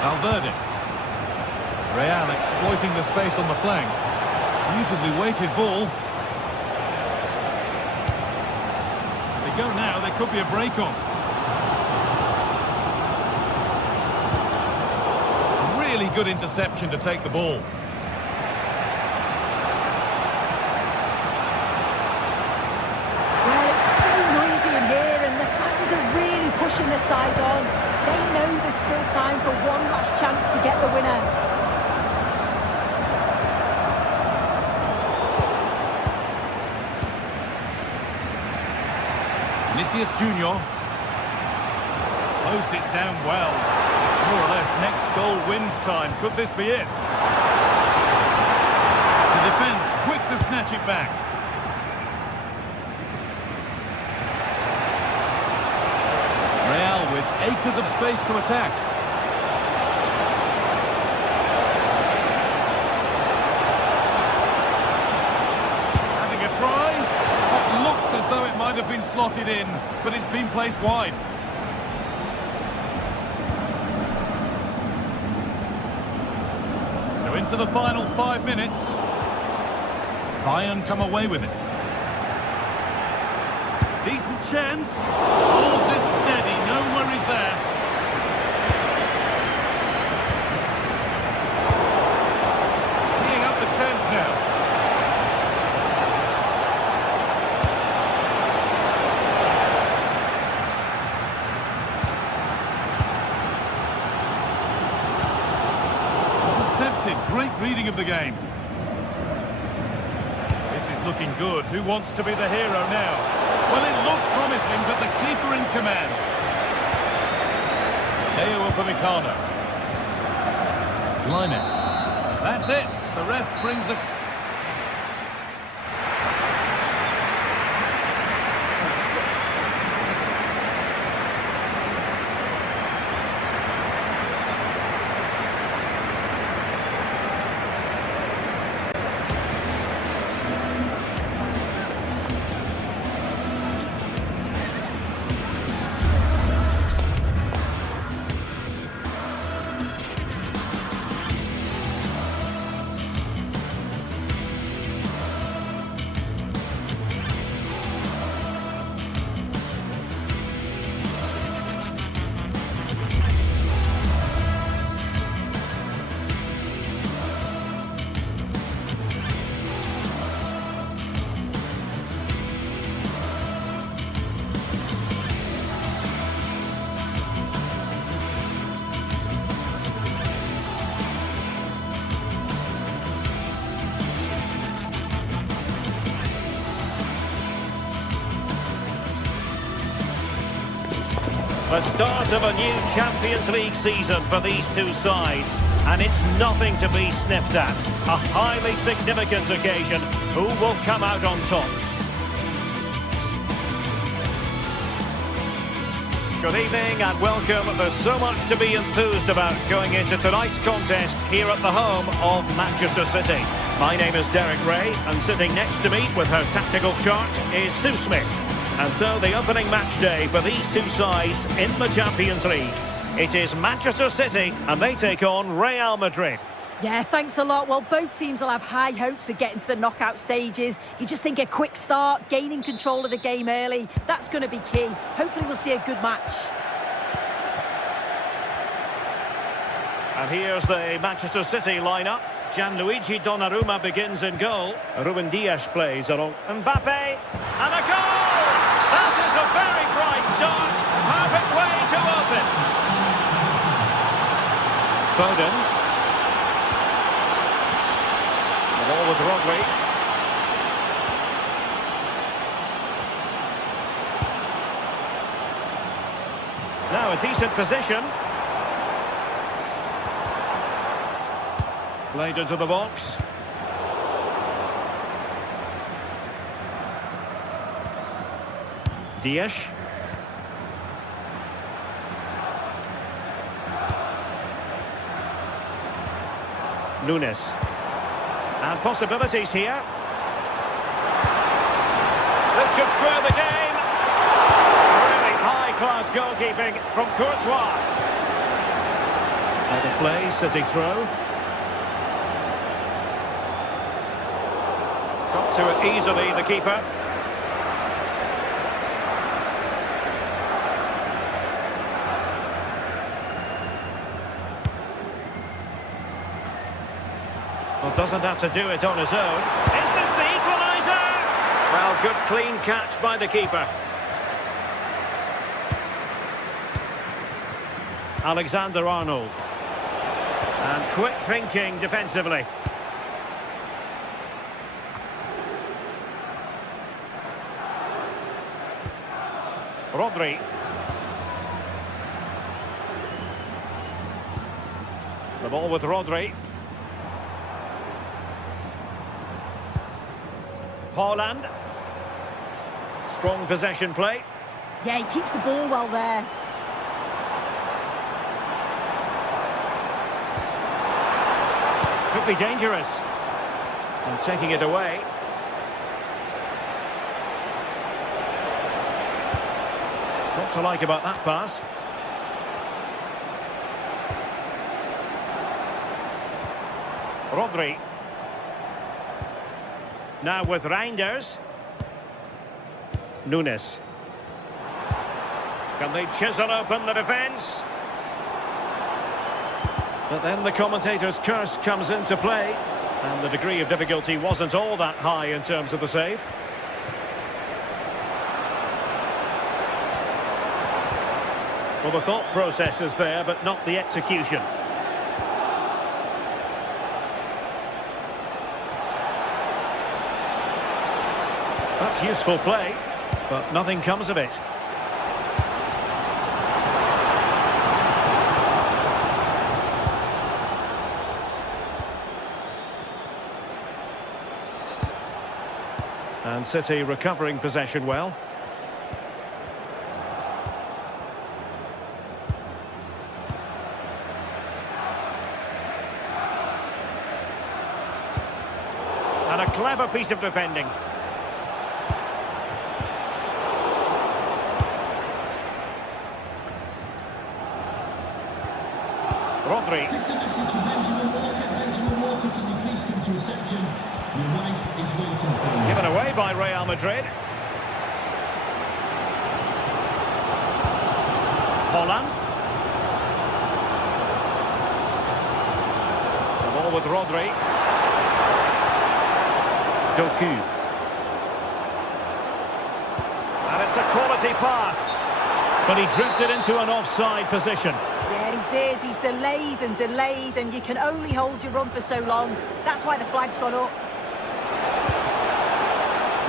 Valverde. Real exploiting the space on the flank. Beautifully weighted ball. They go now, there could be a break on. Really good interception to take the ball. Well, it's so noisy in here and the fans are really pushing the side on. They know there's still time for one last chance to get the winner. Vinicius Junior. Closed it down well. It's more or less next goal wins time. Could this be it? The defence quick to snatch it back. Real with acres of space to attack. Having a try. What looked as though it might have been slotted in, but it's been placed wide. So into the final 5 minutes. Bayern come away with it. Decent chance. Holds it steady, no worries there. Teeing up the chance now. Intercepted, great reading of the game. This is looking good. Who wants to be the hero now? Well, it looked promising, but the keeper in command. Upamecano. Line. That's it. The ref brings a... The start of a new Champions League season for these two sides, and it's nothing to be sniffed at. A highly significant occasion. Who will come out on top? Good evening and welcome. There's so much to be enthused about going into tonight's contest here at the home of Manchester City. My name is Derek Ray, and sitting next to me with her tactical chart is Sue Smith. And so the opening match day for these two sides in the Champions League. It is Manchester City and they take on Real Madrid. Yeah, thanks a lot. Well, both teams will have high hopes of getting to the knockout stages. You just think a quick start, gaining control of the game early, that's going to be key. Hopefully we'll see a good match. And here's the Manchester City lineup. Gianluigi Donnarumma begins in goal. Ruben Dias plays along. Mbappe, and a goal! That is a very bright start. Perfect way to open. Foden. The ball with Rodri. Now a decent position. Played into the box. Dias. Nunes. And possibilities here. This could square the game. Really high-class goalkeeping from Courtois. Out of play, City throw. Got to it easily, the keeper. Well, doesn't have to do it on his own. Is this the equaliser? Well, good clean catch by the keeper. Alexander-Arnold. And quick thinking defensively. Rodri. The ball with Rodri. Haaland. Strong possession play. Yeah, he keeps the ball well there. Could be dangerous. And taking it away. What to like about that pass? Rodri. Now with Reinders. Nunes. Can they chisel open the defence? But then the commentator's curse comes into play. And the degree of difficulty wasn't all that high in terms of the save. Well, the thought process is there, but not the execution. That's useful play, but nothing comes of it. And City recovering possession well. And a clever piece of defending. Rodri. This is a message for Benjamin Walker. Benjamin Walker, can you please come to reception? Your wife is waiting for you. Given away by Real Madrid. Haaland. The ball with Rodri. Doku. And it's a quality pass. But he drifted into an offside position. Yeah, he did. He's delayed, and you can only hold your run for so long. That's why the flag's gone up.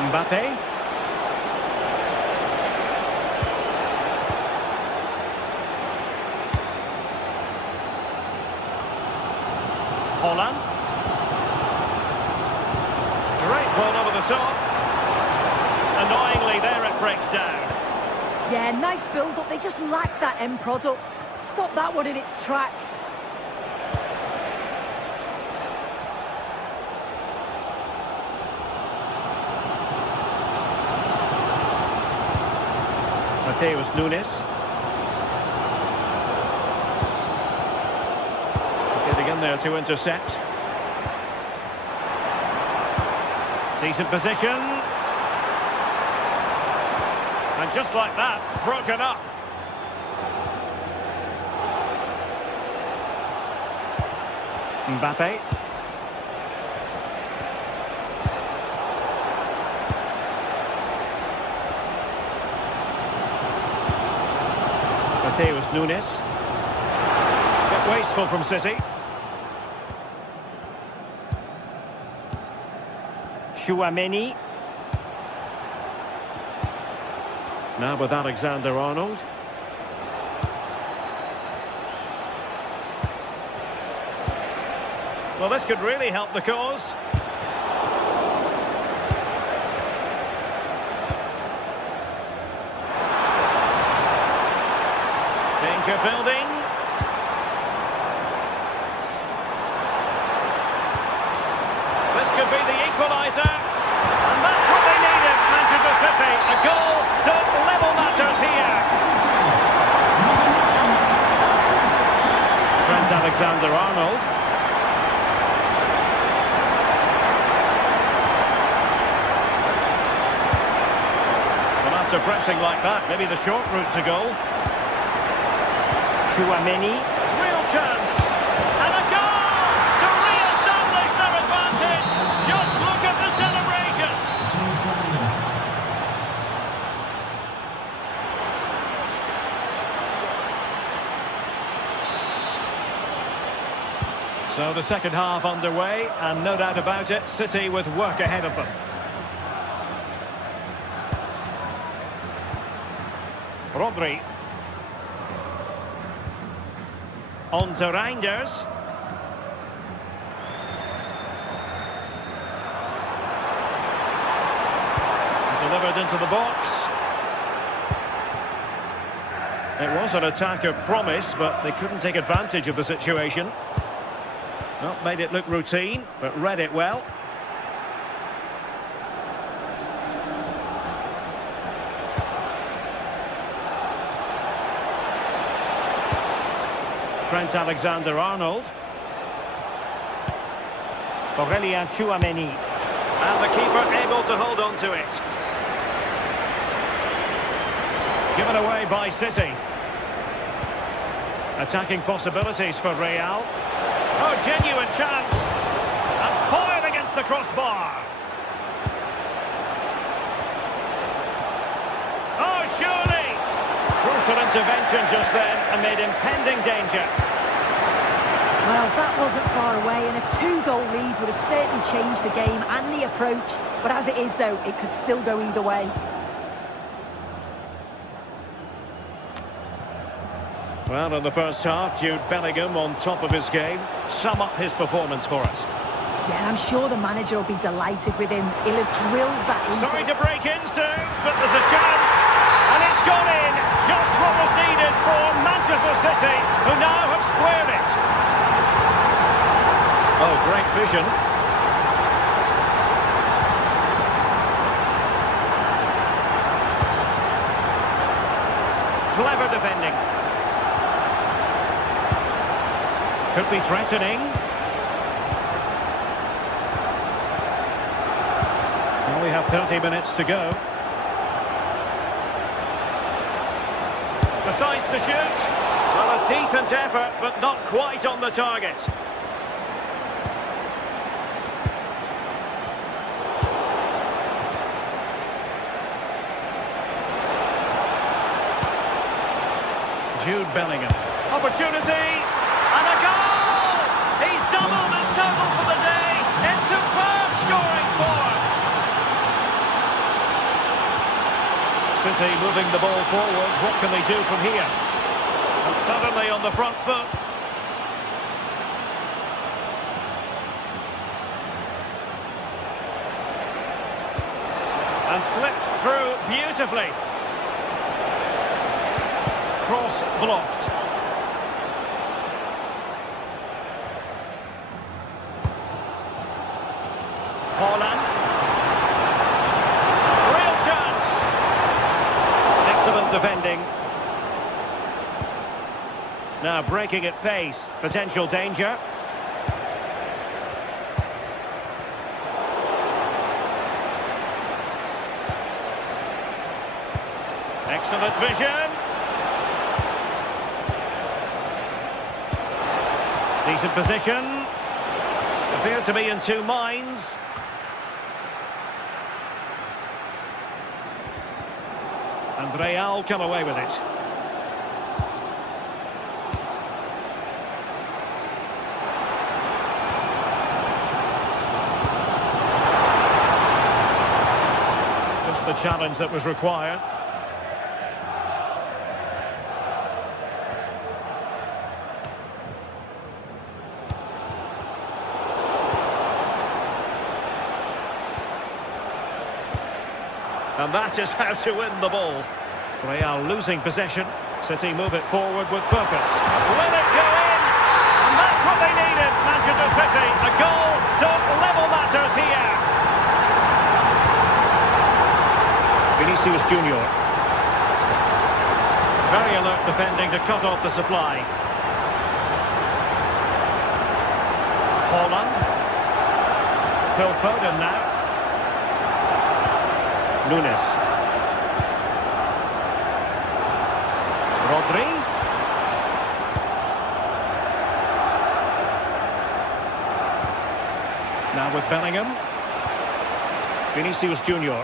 Mbappe. Haaland. Great ball over the top. Annoyingly, there it breaks down. Yeah, nice build-up. They just lack that end product. Stop that one in its tracks. Mateus Nunes. Getting in there to intercept. Decent position. And just like that, broken up. Mbappe. Mateus Nunes. Bit wasteful from City. Tchouaméni. Now with Alexander-Arnold. Well, this could really help the cause. Danger building. This could be the equaliser. And that's what they needed, Manchester City. A goal to level matters here. Trent Alexander-Arnold. Well, after pressing like that, maybe the short route to goal. Tchouaméni. Real chance. And a goal to re-establish their advantage. Just look at the celebrations. So the second half underway, and no doubt about it, City with work ahead of them. Rodri. On to Reinders. Delivered into the box. It was an attack of promise, but they couldn't take advantage of the situation. Well, made it look routine, but read it well. Trent Alexander-Arnold. Aurélien Tchouaméni. And the keeper able to hold on to it. Given away by City. Attacking possibilities for Real. Oh, genuine chance. And fired against the crossbar. Oh, surely. Crucial intervention just then amid impending danger. Well, that wasn't far away, and a 2-goal lead would have certainly changed the game and the approach. But as it is, though, it could still go either way. Well, in the first half, Jude Bellingham on top of his game. Sum up his performance for us. Yeah, I'm sure the manager will be delighted with him. He'll have drilled that into... Sorry to break in, sir, but there's a chance. And it's gone in. Just what was needed for Manchester City, who now have squared it. Oh, great vision. Clever defending. Could be threatening. Well, we have 30 minutes to go. Decides to shoot. Well, a decent effort, but not quite on the target. Jude Bellingham. Opportunity. And a goal! He's doubled his total for the day. It's superb scoring form. City moving the ball forward. What can they do from here? And suddenly on the front foot. And slipped through beautifully. Cross blocked. Haaland. Real chance. Excellent defending. Now breaking at pace. Potential danger. Excellent vision. Decent position. Appear to be in two minds. And Real come away with it. Just the challenge that was required. And that is how to win the ball. Real losing possession. City move it forward with purpose. Will it go in? And that's what they needed, Manchester City. A goal to level matters here. Vinicius Junior. Very alert defending to cut off the supply. Holland. Phil Foden now. Nunes. Rodri. Now with Bellingham. Vinicius Junior.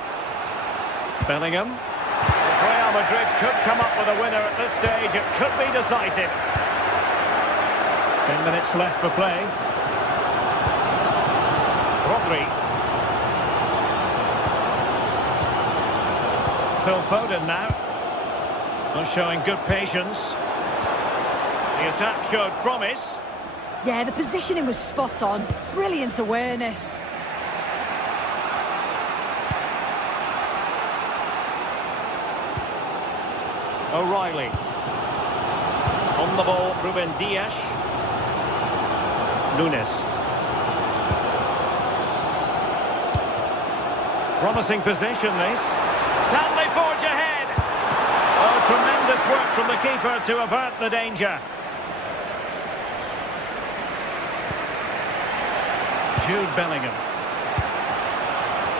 Bellingham. Real Madrid could come up with a winner at this stage. It could be decisive. 10 minutes left for play. Rodri. Phil Foden now. Showing good patience. The attack showed promise. Yeah, the positioning was spot on. Brilliant awareness. O'Reilly. On the ball, Ruben Dias. Nunes. Promising possession, this. Can they forge ahead? Oh, tremendous work from the keeper to avert the danger. Jude Bellingham.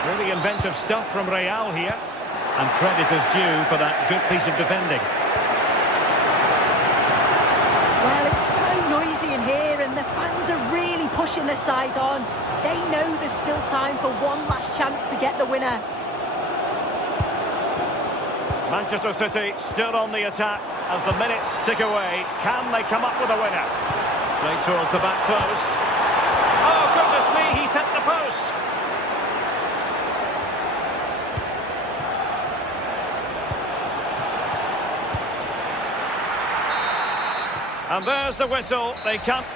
Really inventive stuff from Real here. And credit is due for that good piece of defending. Well, it's so noisy in here and the fans are really pushing their side on. They know there's still time for one last chance to get the winner. Manchester City still on the attack as the minutes tick away. Can they come up with a winner? Played towards the back post. Oh, goodness me, he's hit the post. And there's the whistle. They come.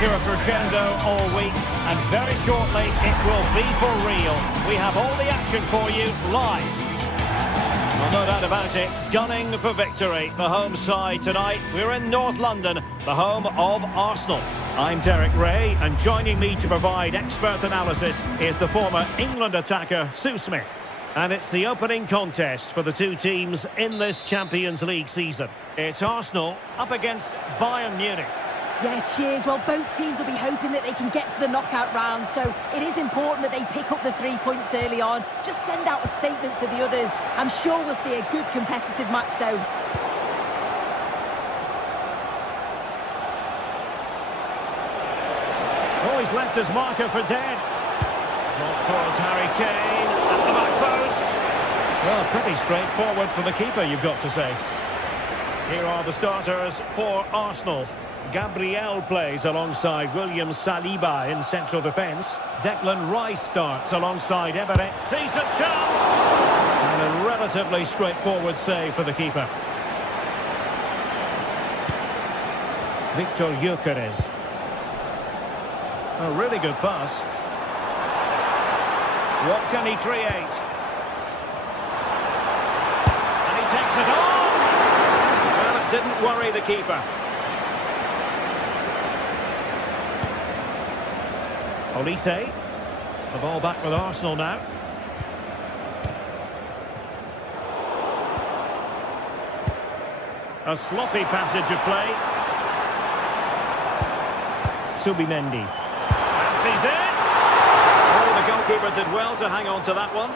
To a crescendo all week, and very shortly it will be for real. We have all the action for you live. Well, no doubt about it, gunning for victory. The home side tonight, we're in North London, the home of Arsenal. I'm Derek Ray, and joining me to provide expert analysis is the former England attacker Sue Smith. And it's the opening contest for the two teams in this Champions League season. It's Arsenal up against Bayern Munich. Yeah, cheers. Well, both teams will be hoping that they can get to the knockout round, so it is important that they pick up the 3 points early on. Just send out a statement to the others. I'm sure we'll see a good competitive match, though. Oh, he's left his marker for dead. Cross towards Harry Kane at the back post. Well, pretty straightforward for the keeper, you've got to say. Here are the starters for Arsenal. Gabriel plays alongside William Saliba in central defence. Declan Rice starts alongside Emery. Decent chance! And a relatively straightforward save for the keeper. Victor Gyökeres. A really good pass. What can he create? And he takes it on! Well, it didn't worry the keeper. Olise. The ball back with Arsenal now. A sloppy passage of play. Subimendi. Fancies it! Oh, the goalkeeper did well to hang on to that one.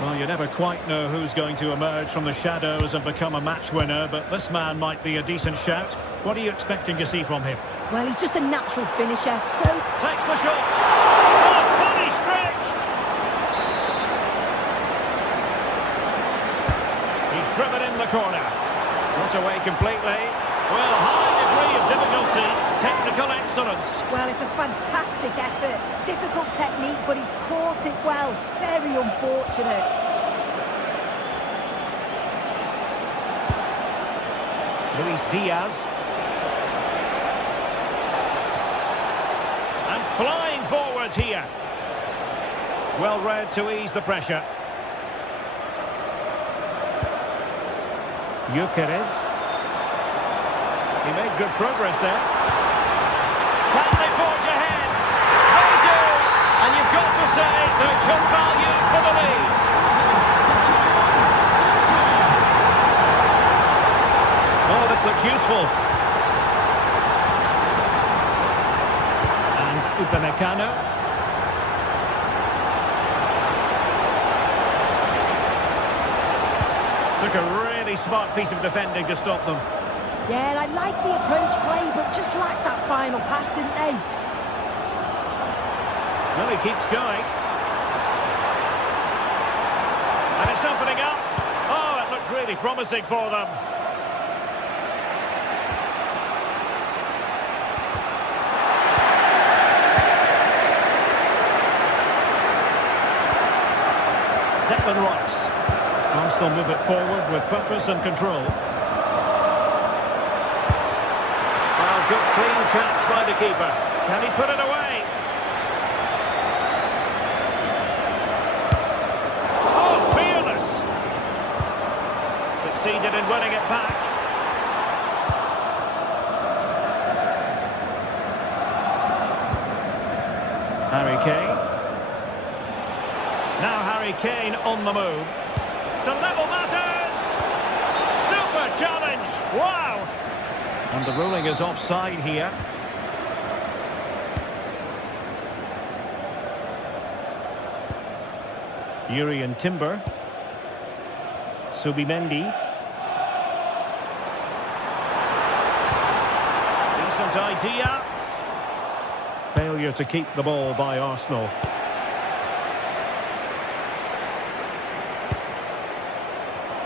Well, you never quite know who's going to emerge from the shadows and become a match winner, but this man might be a decent shout. What are you expecting to see from him? Well, he's just a natural finisher, so... Takes the shot! Oh, fully stretched! He's driven in the corner. Not away completely. Well, high degree of difficulty. Technical excellence. Well, it's a fantastic effort. Difficult technique, but he's caught it well. Very unfortunate. Luis Diaz. And flying forwards here. Well read to ease the pressure. Gyökeres. He made good progress there. Can they forge ahead? They do! And you've got to say they're good value for the lead. Oh, this looks useful. And Upamecano. Took a really smart piece of defending to stop them. Yeah, I like the approach play, but just lacked that final pass, didn't they? Well, he keeps going. And it's opening up. Oh, it looked really promising for them. Declan Rice. Arsenal move it forward with purpose and control. Good clean catch by the keeper. Can he put it away? Oh, fearless! Succeeded in winning it back. Harry Kane. Now Harry Kane on the move. To level matters! Super challenge! Wow! And the ruling is offside here. Urian Timber. Subimendi. Decent idea. Failure to keep the ball by Arsenal.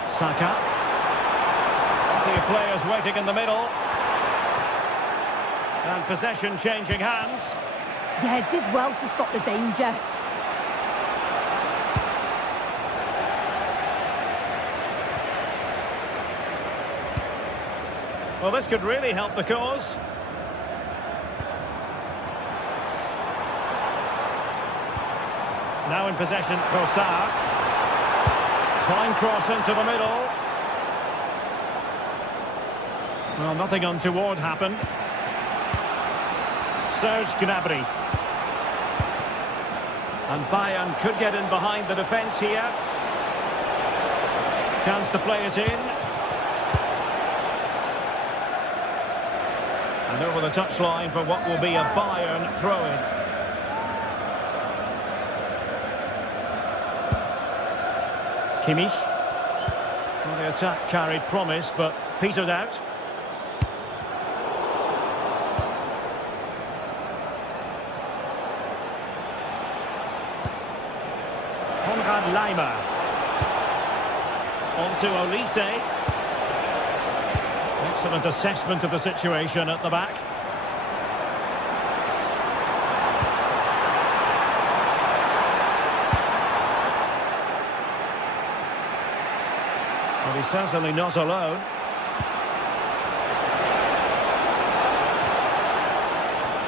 Saka. Plenty of players waiting in the middle. And possession changing hands. Yeah, did well to stop the danger. Well, this could really help the cause. Now in possession, Trossard. Fine cross into the middle. Well, nothing untoward happened. Serge Gnabry. And Bayern could get in behind the defence here. Chance to play it in. And over the touchline for what will be a Bayern throw-in. Kimmich. Well, the attack carried promise, but petered out. Konrad Laimer. On to Olise. Excellent assessment of the situation at the back. But he's certainly not alone.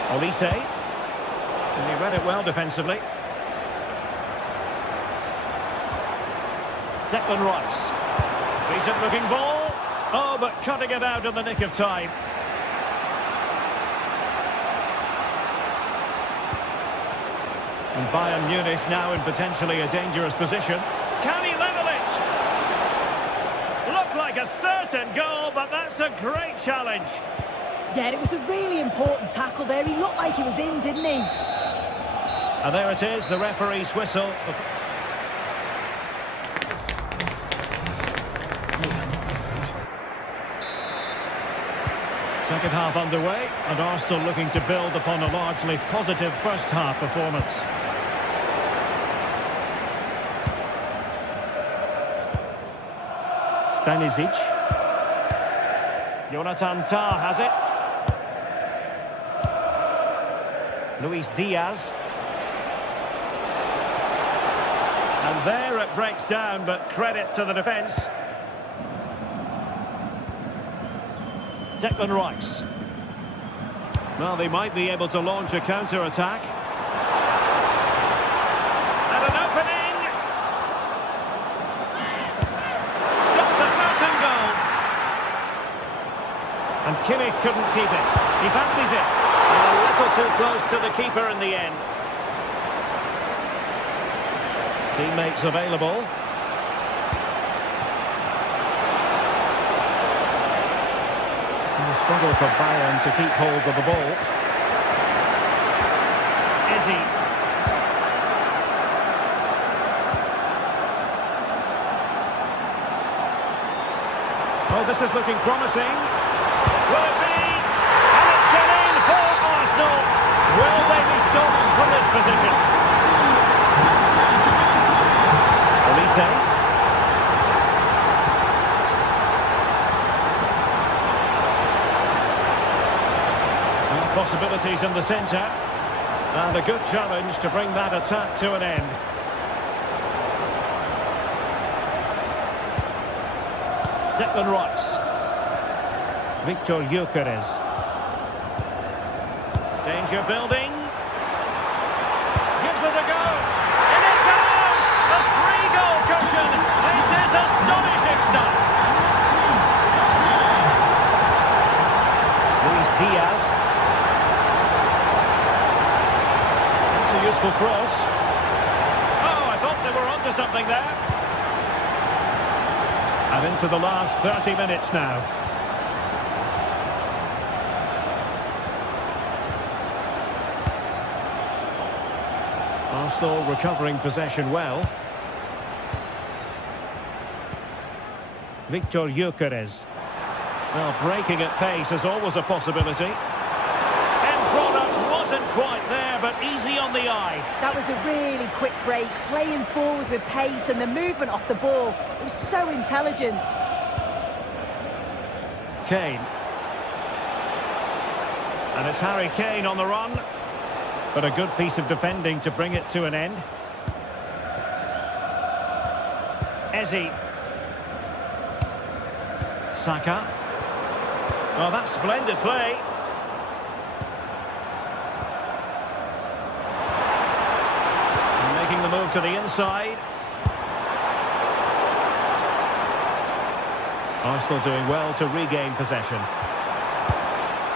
Olise. And he read it well defensively. Declan Rice. Decent looking ball. Oh, but cutting it out in the nick of time. And Bayern Munich now in potentially a dangerous position. Can he level it? Looked like a certain goal, but that's a great challenge. Yeah, it was a really important tackle there. He looked like he was in, didn't he? And there it is, the referee's whistle. Second half underway, and Arsenal looking to build upon a largely positive first half performance. Stanisic. Jonathan Tah has it. Luis Diaz. And there it breaks down, but credit to the defence. Declan Rice. Well, they might be able to launch a counter-attack. And an opening! Stopped a certain goal. And Kimmich couldn't keep it. He fancies it. And a little too close to the keeper in the end. Teammates available. Struggle for Bayern to keep hold of the ball. Izzy. Oh, this is looking promising. Will it be? And it's get in for Arsenal. Will they be stopped from this position? Olise. Possibilities in the centre, and a good challenge to bring that attack to an end. Declan Rice. Victor Gyökeres. Danger building. Gives it a go. And it goes! A 3-goal cushion. This is astonishing stuff. Luis Diaz. Useful cross. Oh, I thought they were onto something there. And into the last 30 minutes now. Arsenal recovering possession well. Victor Gyökeres. Well, breaking at pace is always a possibility. End product wasn't quite there, but easy on the eye. That was a really quick break, playing forward with pace, and the movement off the ball. It was so intelligent. Kane. And it's Harry Kane on the run. But a good piece of defending to bring it to an end. Eze. Saka. Oh, that's splendid play. The move to the inside. Arsenal doing well to regain possession.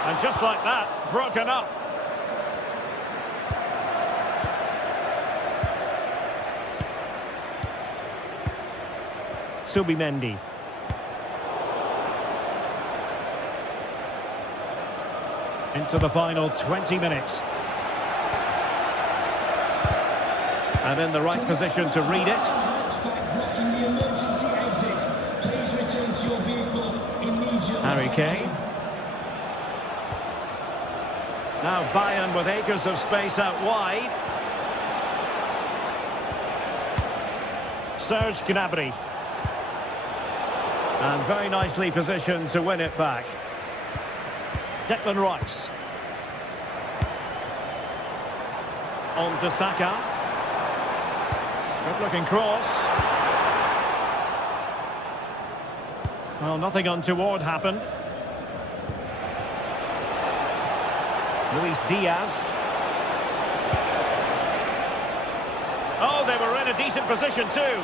And just like that, broken up. Subimendi. Into the final 20 minutes. And in the right position to read it. Blocking the emergency exit. Please return to your vehicle immediately. Harry Kane. Now Bayern with acres of space out wide. Serge Gnabry. And very nicely positioned to win it back. Declan Rice. On to Saka. Good looking cross. Well, nothing untoward happened. Luis Diaz. Oh, they were in a decent position too.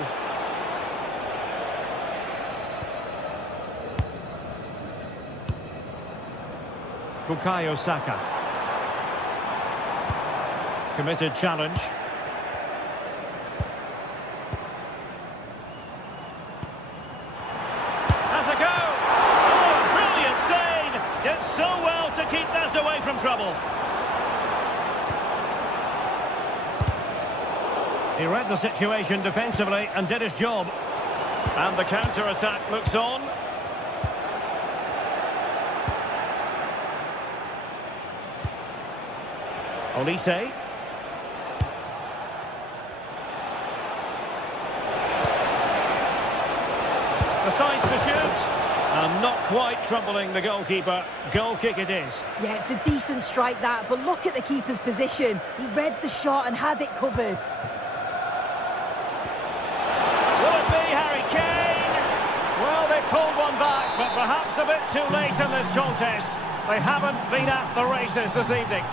Bukayo Saka. Committed challenge. Has a go! Oh, brilliant save! Did so well to keep that away from trouble. He read the situation defensively and did his job. And the counter-attack looks on. Olise. Decides to shoot. And not quite troubling the goalkeeper. Goal kick it is. Yeah, it's a decent strike that, but look at the keeper's position. He read the shot and had it covered. Will it be Harry Kane? Well, they pulled one back, but perhaps a bit too late in this contest. They haven't been at the races this evening.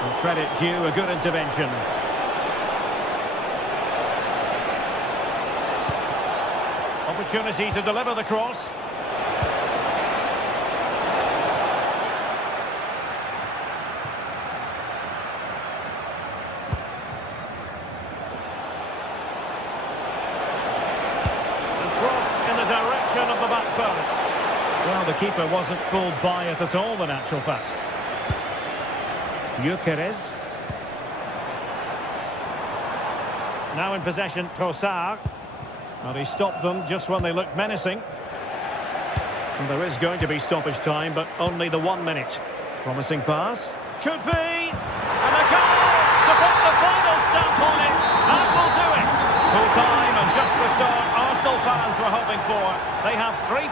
And credit due, a good intervention. Opportunity to deliver the cross. And crossed in the direction of the back post. Well, the keeper wasn't fooled by it at all, in actual fact. Gyökeres. Now in possession, Trossard. And he stopped them just when they looked menacing. And there is going to be stoppage time, but only the 1 minute. Promising pass. Could be! And a goal to put the final stamp on it. That will do it. Full time and just the start Arsenal fans were hoping for. They have 3.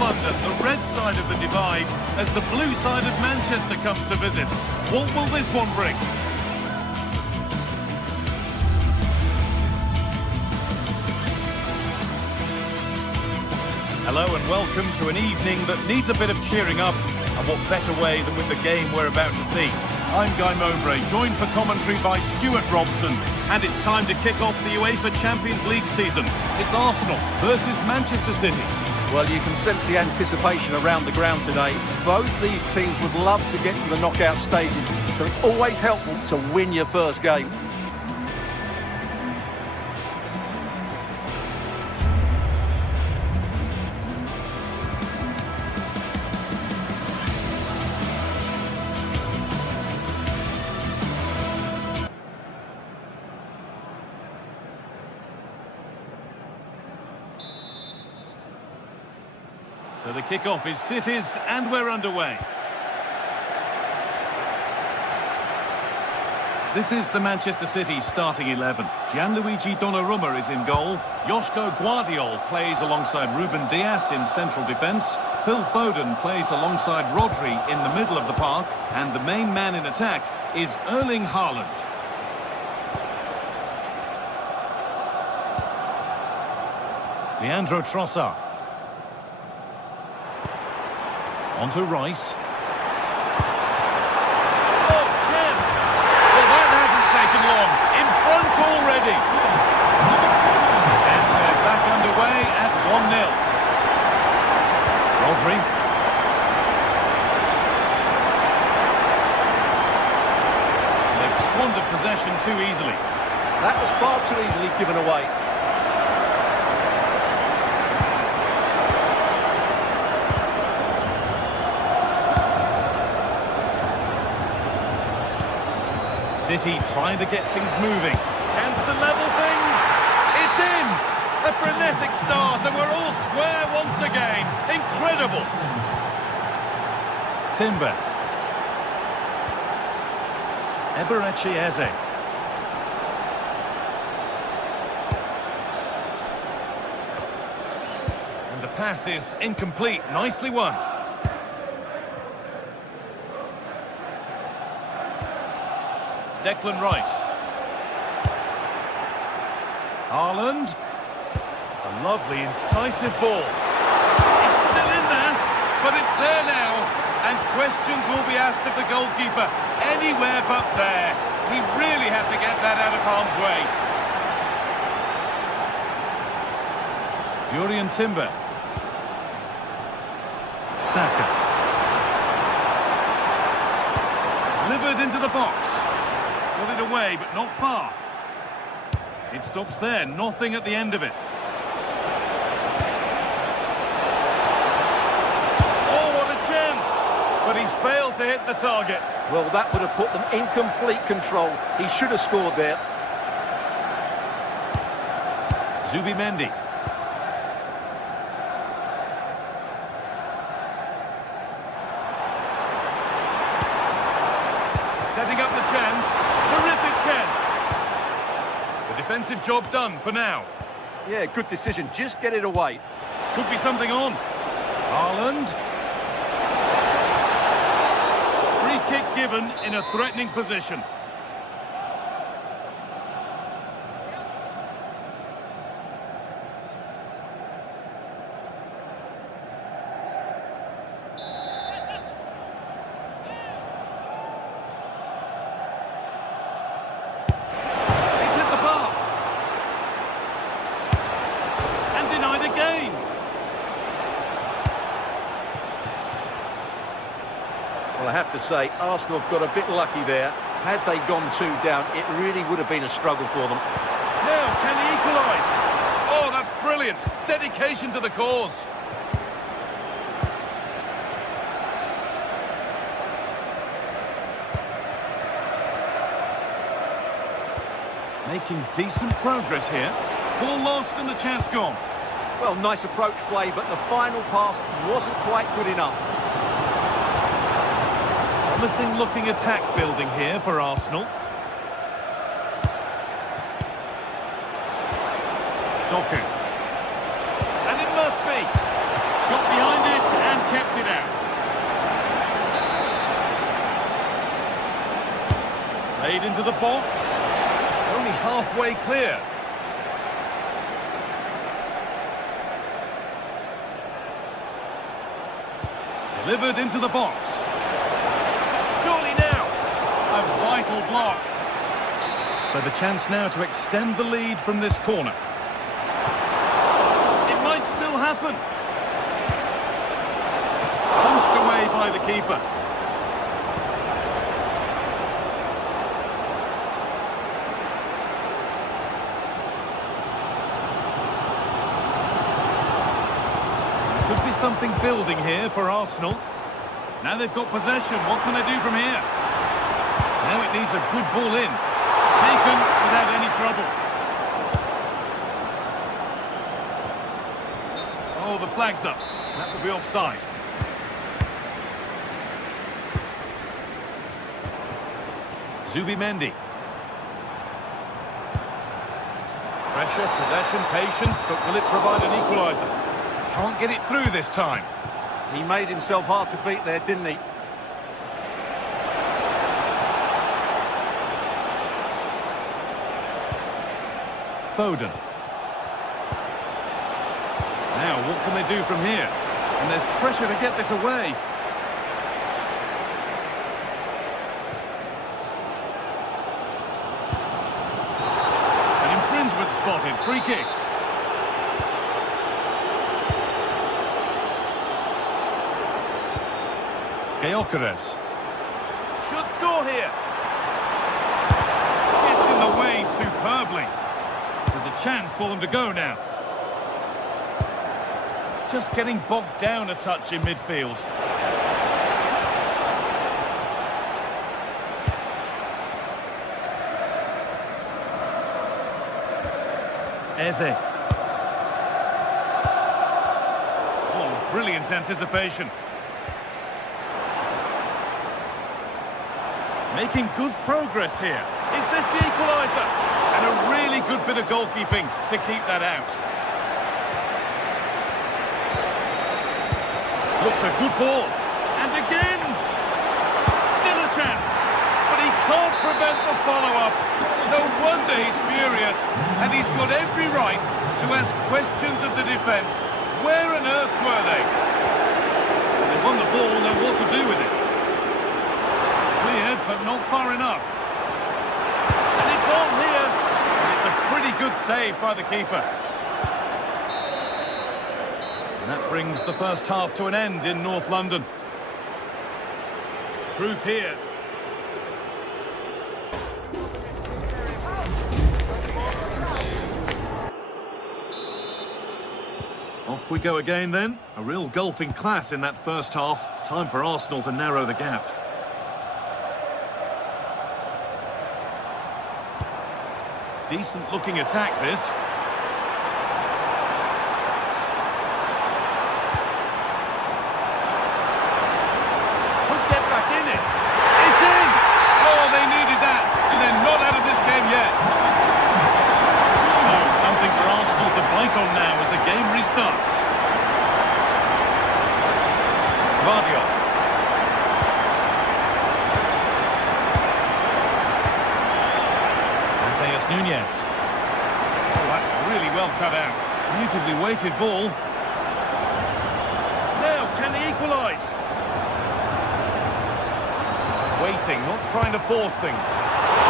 London, the red side of the divide, as the blue side of Manchester comes to visit. What will this one bring? Hello and welcome to an evening that needs a bit of cheering up, and what better way than with the game we're about to see. I'm Guy Mowbray, joined for commentary by Stuart Robson, and it's time to kick off the UEFA Champions League season. It's Arsenal versus Manchester City. Well, you can sense the anticipation around the ground today. Both these teams would love to get to the knockout stages, so it's always helpful to win your first game. So the kick-off is City's, and we're underway. This is the Manchester City starting 11. Gianluigi Donnarumma is in goal. Joško Guardiol plays alongside Ruben Dias in central defence. Phil Foden plays alongside Rodri in the middle of the park. And the main man in attack is Erling Haaland. Leandro Trossard. On to Rice. Long, in front already. And they're back underway at 1-0. Rodri. They've squandered possession too easily. That was far too easily given away. City trying to get things moving. Chance to level things. It's in! A frenetic start, and we're all square once again. Incredible! Timber. Eberechi Eze. And the pass is incomplete. Nicely won. Declan Rice. Haaland. A lovely, incisive ball. It's still in there, but it's there now. And questions will be asked of the goalkeeper. Anywhere but there. He really had to get that out of harm's way. Jurrien Timber. Saka. Delivered into the box. Got it away, but not far. It stops there, nothing at the end of it. Oh, what a chance! But he's failed to hit the target. Well, that would have put them in complete control. He should have scored there. Zubimendi. Setting up the chance. Terrific chance. The defensive job done for now. Yeah, good decision. Just get it away. Could be something on. Haaland. Free kick given in a threatening position. Well, I have to say, Arsenal have got a bit lucky there. Had they gone 2 down, it really would have been a struggle for them. Now, can he equalise? Oh, that's brilliant. Dedication to the cause. Making decent progress here. Ball lost and the chance gone. Well, nice approach play, but the final pass wasn't quite good enough. Promising looking attack building here for Arsenal. Doku. And it must be. Got behind it and kept it out. Played into the box. It's only halfway clear. Delivered into the box. Surely now. A vital block. So the chance now to extend the lead from this corner. It might still happen. Punched away by the keeper. Could be something building here for Arsenal. Now they've got possession. What can they do from here? Now it needs a good ball in. Taken without any trouble. Oh, the flag's up. That will be offside. Zubimendi. Pressure, possession, patience, but will it provide an equaliser? Can't get it through this time. He made himself hard to beat there, didn't he? Foden. Now, what can they do from here? And there's pressure to get this away. An infringement spotted. Free kick. Gyökeres. Should score here. Gets in the way superbly. There's a chance for them to go now. Just getting bogged down a touch in midfield. Eze. Oh, brilliant anticipation. Making good progress here. Is this the equaliser? And a really good bit of goalkeeping to keep that out. Looks a good ball. And again! Still a chance. But he can't prevent the follow-up. No wonder he's furious. And he's got every right to ask questions of the defence. Where on earth were they? They won the ball, know what to do with it. Cleared, but not far enough. And it's on here. And it's a pretty good save by the keeper. And that brings the first half to an end in North London. Proof here. Off we go again then. A real golfing class in that first half. Time for Arsenal to narrow the gap. Decent looking attack this. Could get back in it. It's in! Oh, they needed that. And they're not out of this game yet. So, something for Arsenal to bite on now as the game restarts. Guardiola. Nunez. Oh, that's really well cut out. Beautifully weighted ball. Now, can he equalise? Waiting, not trying to force things.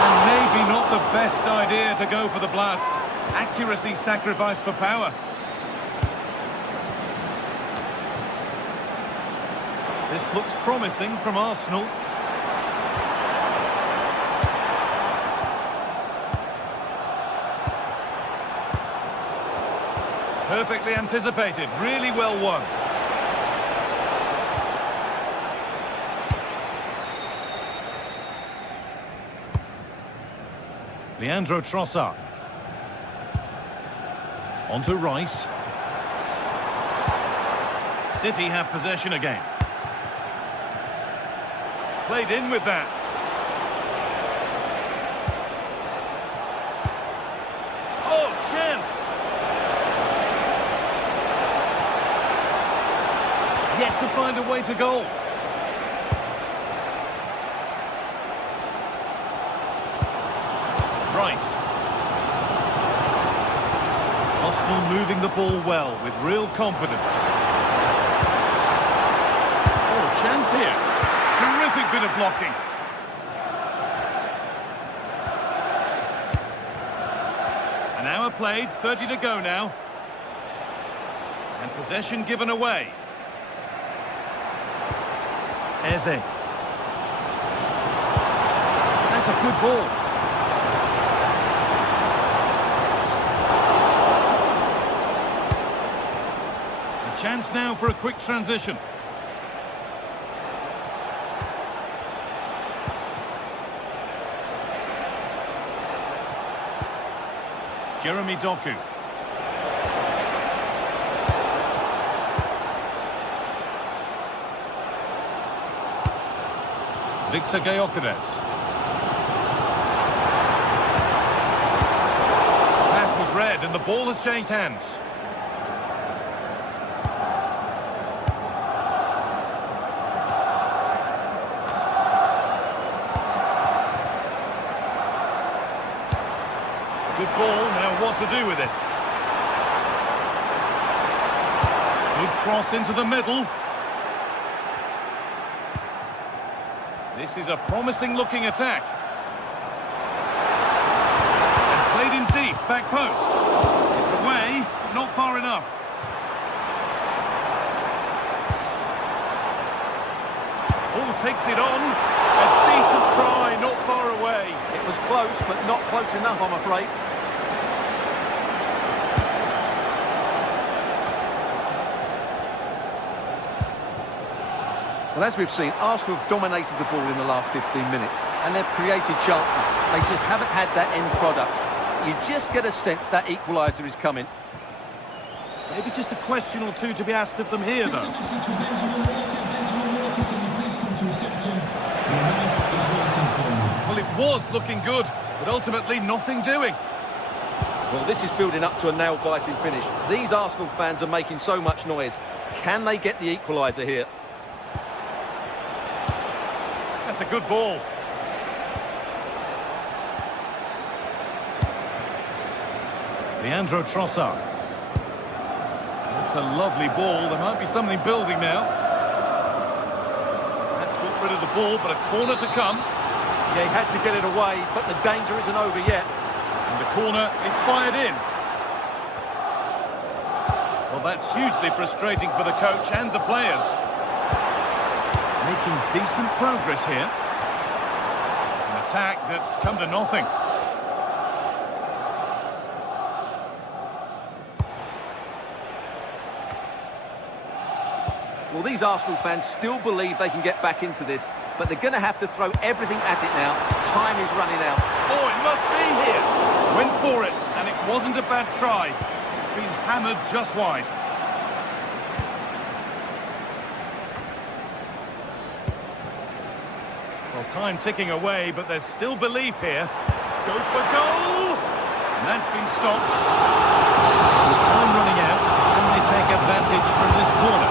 And maybe not the best idea to go for the blast. Accuracy sacrificed for power. This looks promising from Arsenal. Perfectly anticipated, really well won. Leandro Trossard. On to Rice. City have possession again. Played in with that. Oh, chance! Yet to find a way to goal. Rice. Arsenal moving the ball well with real confidence. Oh, chance here. Terrific bit of blocking. An hour played, 30 to go now. And possession given away. Eze. That's a good ball. A chance now for a quick transition. Jeremy Doku. Victor Gyökeres. Pass was read and the ball has changed hands. Good ball, now what to do with it? Good cross into the middle. This is a promising looking attack. And played in deep, back post. It's away, but not far enough. Oh, takes it on. A decent try, not far away. It was close, but not close enough, I'm afraid. Well, as we've seen, Arsenal have dominated the ball in the last 15 minutes, and they've created chances. They just haven't had that end product. You just get a sense that equaliser is coming. Maybe just a question or two to be asked of them here, This is though. a message from Benjamin Walker. Benjamin Walker, can you please come to reception? Your wife is waiting for you. Well, it was looking good, but ultimately nothing doing. Well, this is building up to a nail-biting finish. These Arsenal fans are making so much noise. Can they get the equaliser here? That's a good ball. Leandro Trossard. That's a lovely ball. There might be something building now. That's got rid of the ball, but a corner to come. Yeah, he had to get it away, but the danger isn't over yet. And the corner is fired in. Well, that's hugely frustrating for the coach and the players. Making decent progress here. An attack that's come to nothing. Well, these Arsenal fans still believe they can get back into this, but they're going to have to throw everything at it now. Time is running out. Oh, it must be here. Went for it, and it wasn't a bad try. It's been hammered just wide. Well, time ticking away, but there's still belief here. Goes for goal! And that's been stopped. With time running out, can they take advantage from this corner?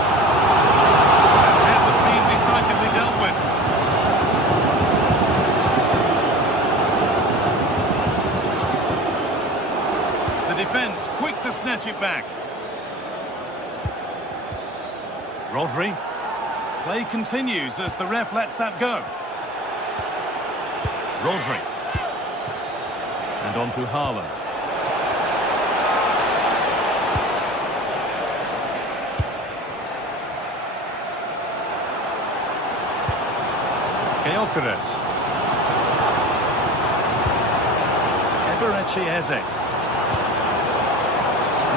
That hasn't been decisively dealt with. The defence quick to snatch it back. Rodri. Play continues as the ref lets that go. Rodri. And on to Haaland. Gyökeres. Eberechi Eze.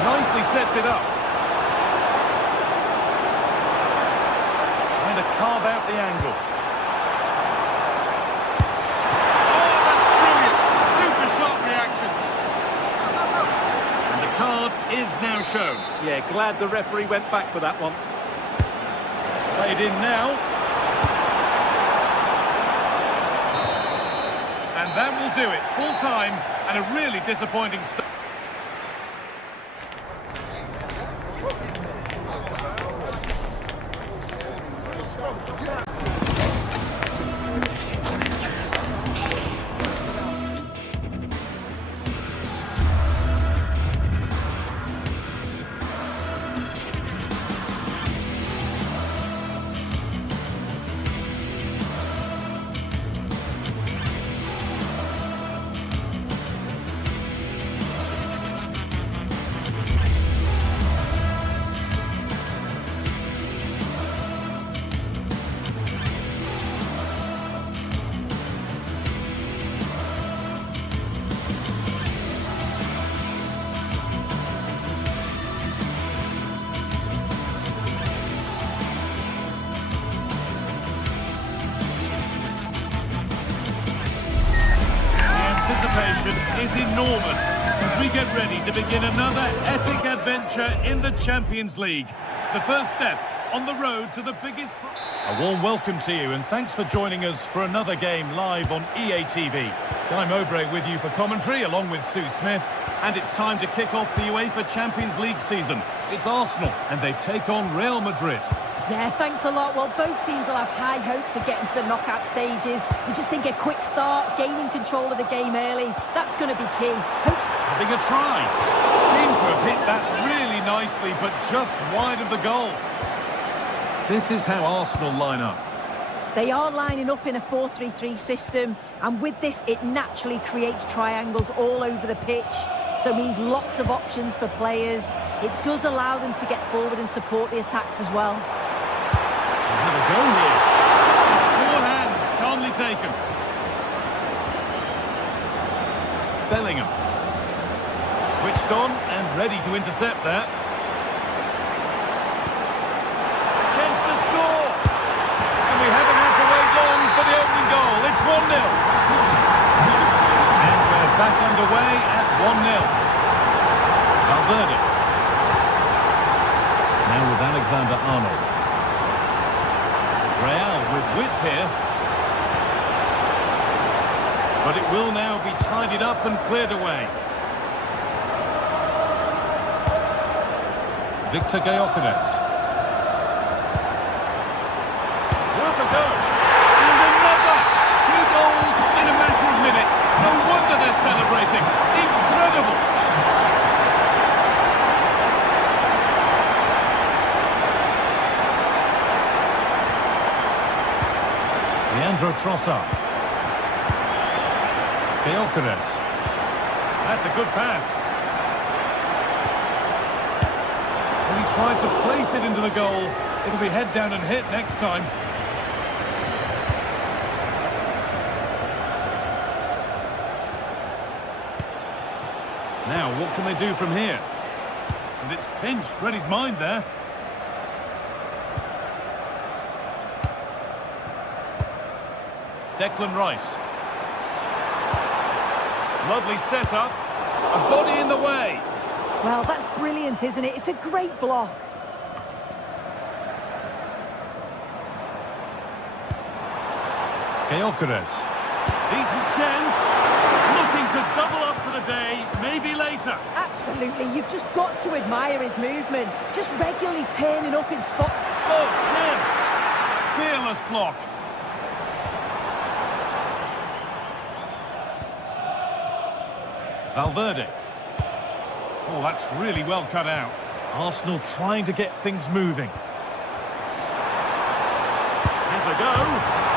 Nicely sets it up. Trying to carve out the angle. Is now shown. Yeah, glad the referee went back for that one. It's played in now. And that will do it. Full time and a really disappointing start. Is enormous as we get ready to begin another epic adventure in the Champions League. The first step on the road to the biggest... A warm welcome to you and thanks for joining us for another game live on EA TV. Guy Mowbray with you for commentary along with Sue Smith. And it's time to kick off the UEFA Champions League season. It's Arsenal and they take on Real Madrid. Yeah, thanks a lot. Well, both teams will have high hopes of getting to the knockout stages. We just think a quick start, gaining control of the game early, that's going to be key. Having a try. Seemed to have hit that really nicely, but just wide of the goal. This is how Arsenal line up. They are lining up in a 4-3-3 system, and with this, it naturally creates triangles all over the pitch. So it means lots of options for players. It does allow them to get forward and support the attacks as well. Have a go here. Four hands, calmly taken. Bellingham. Switched on and ready to intercept that. Chance to score. And we haven't had to wait long for the opening goal. It's 1-0. And we're back underway at 1-0. Valverde. Now with Alexander-Arnold. Real with width here. But it will now be tidied up and cleared away. Victor Gyökeres. Worth a go. And another! 2 goals in a matter of minutes. No wonder they're celebrating. Incredible! Leandro Trossard. Gyökeres. That's a good pass. And he tried to place it into the goal. It'll be head down and hit next time. Now, what can they do from here? And it's pinched. Read his mind there. Declan Rice. Lovely setup. A body in the way. Well, that's brilliant, isn't it? It's a great block. Gyökeres. Decent chance. Looking to double up for the day, maybe later. Absolutely, you've just got to admire his movement. Just regularly turning up in spots. Oh, chance. Fearless block. Valverde. Oh, that's really well cut out. Arsenal trying to get things moving. Here's a go.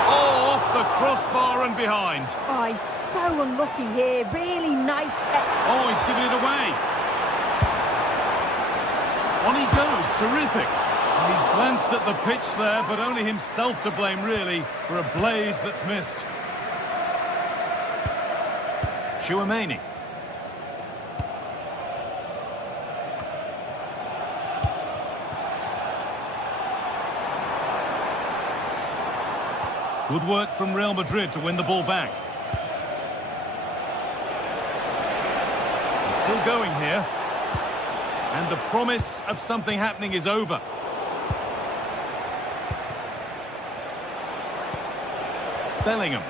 Oh, off the crossbar and behind. Oh, he's so unlucky here. Really nice tech. Oh, he's giving it away. On he goes. Terrific. And he's glanced at the pitch there, but only himself to blame, really, for a blaze that's missed. Tchouaméni. Good work from Real Madrid to win the ball back. Still going here. And the promise of something happening is over. Bellingham.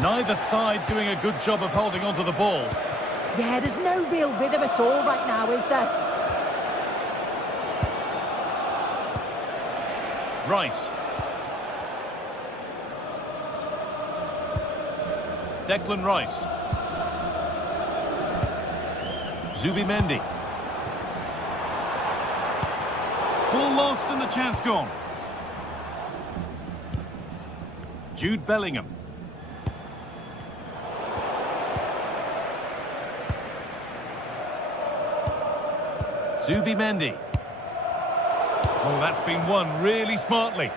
Neither side doing a good job of holding onto the ball. Yeah, there's no real rhythm at all right now, is there? Rice. Declan Rice. Zubimendi. Ball lost and the chance gone. Jude Bellingham. Zubimendi. Oh, that's been won really smartly.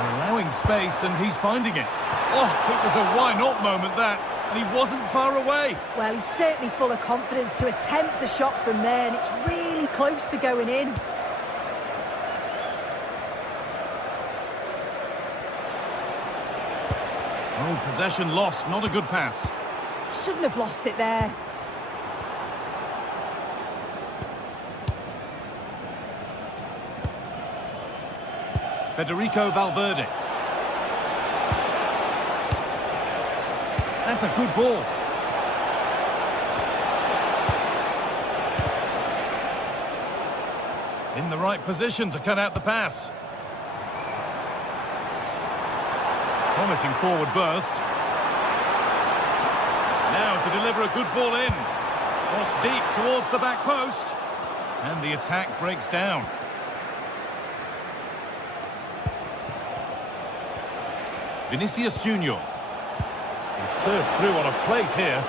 Allowing space and he's finding it. Oh, it was a why not moment that, and he wasn't far away. Well, he's certainly full of confidence to attempt a shot from there, and it's really close to going in. Oh, possession lost, not a good pass. Shouldn't have lost it there. Federico Valverde. That's a good ball. In the right position to cut out the pass. Promising forward burst. Now to deliver a good ball in. Cross deep towards the back post. And the attack breaks down. Vinicius Junior. He's served through on a plate here.